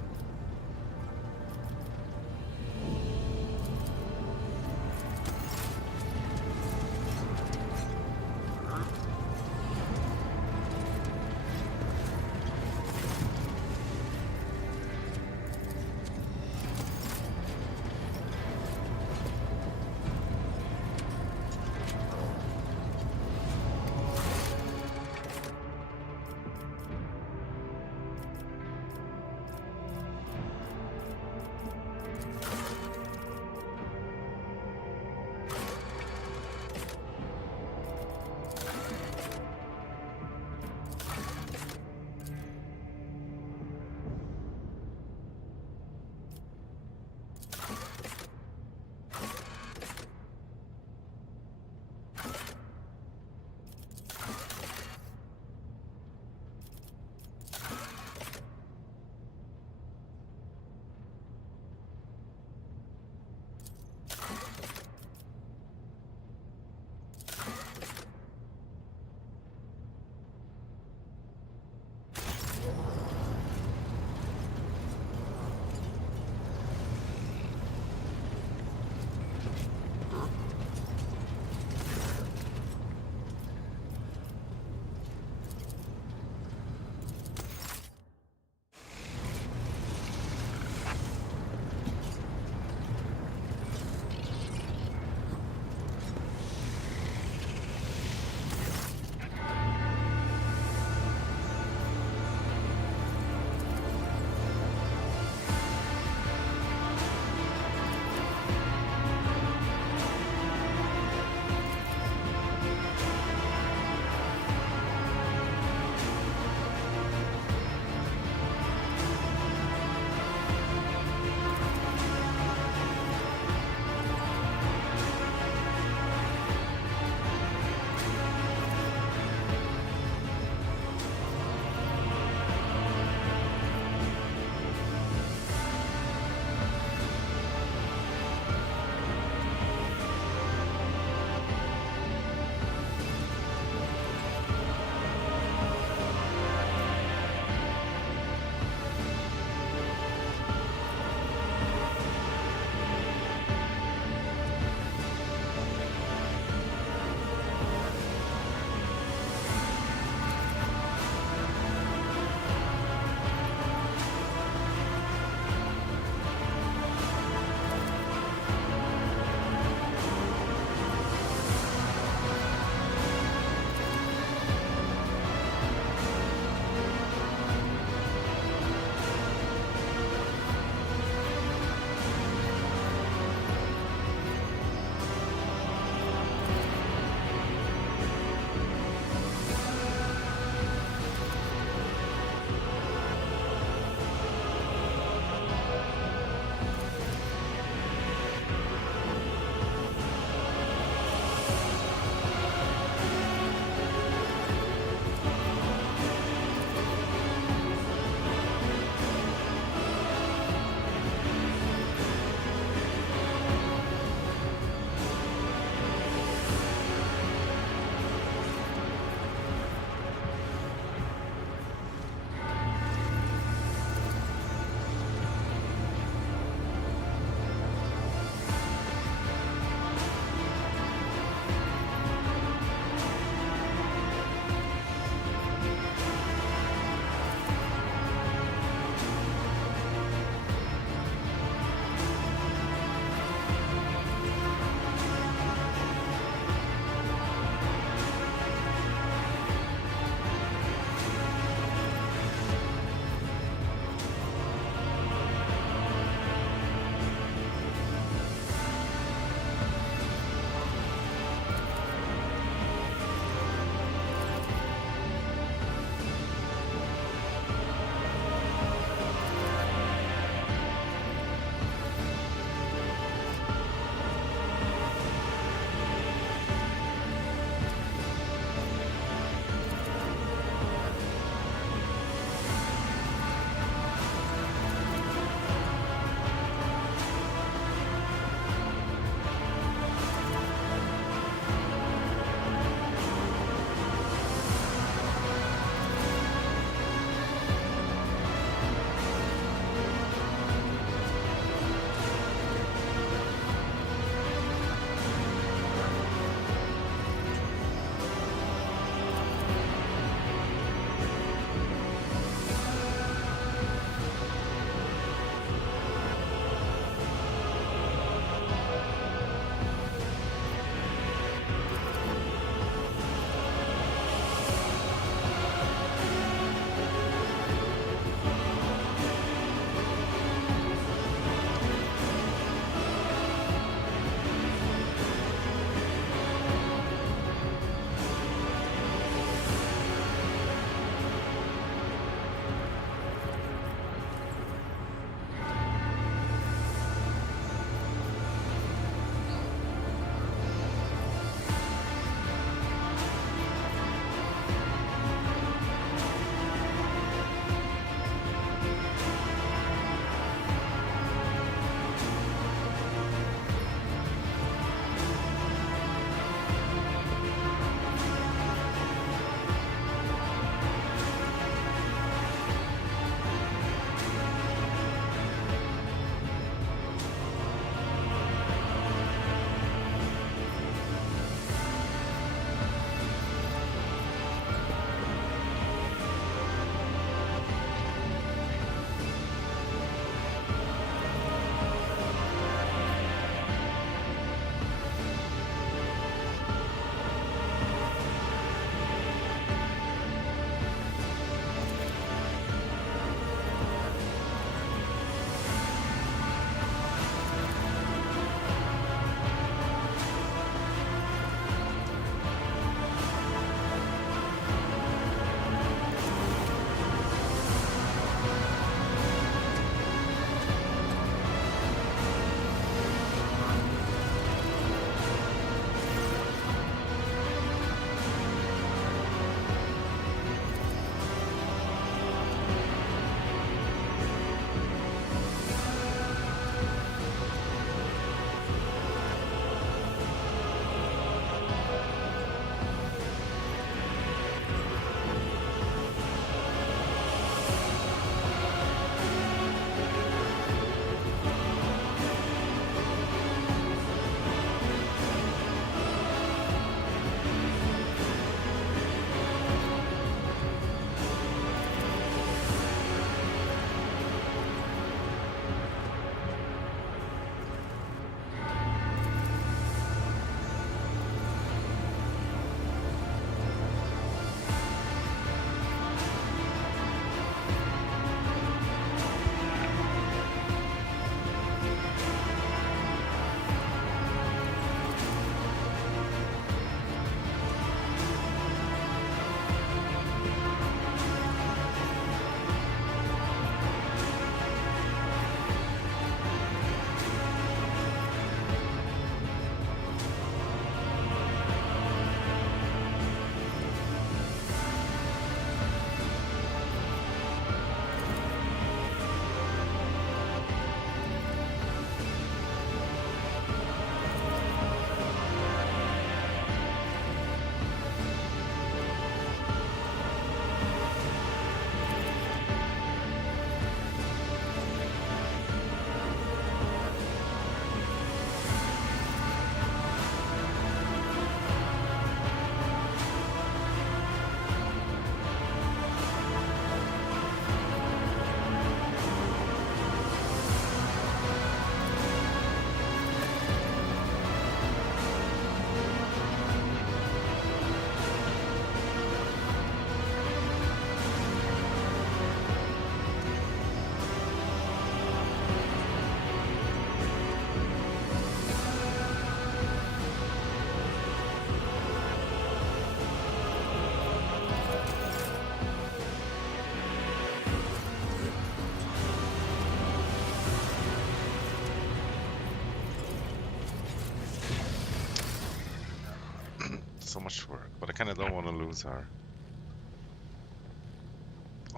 much work, but I kind of don't want to lose her.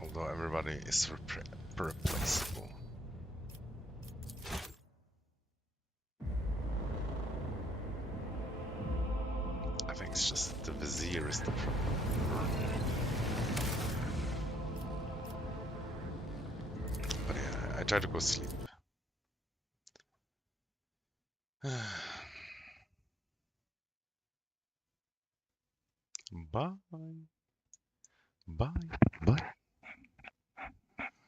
Although everybody is replaceable. I think it's just the Vizier is the problem. But yeah, I try to go sleep. Bye. Bye. Bye.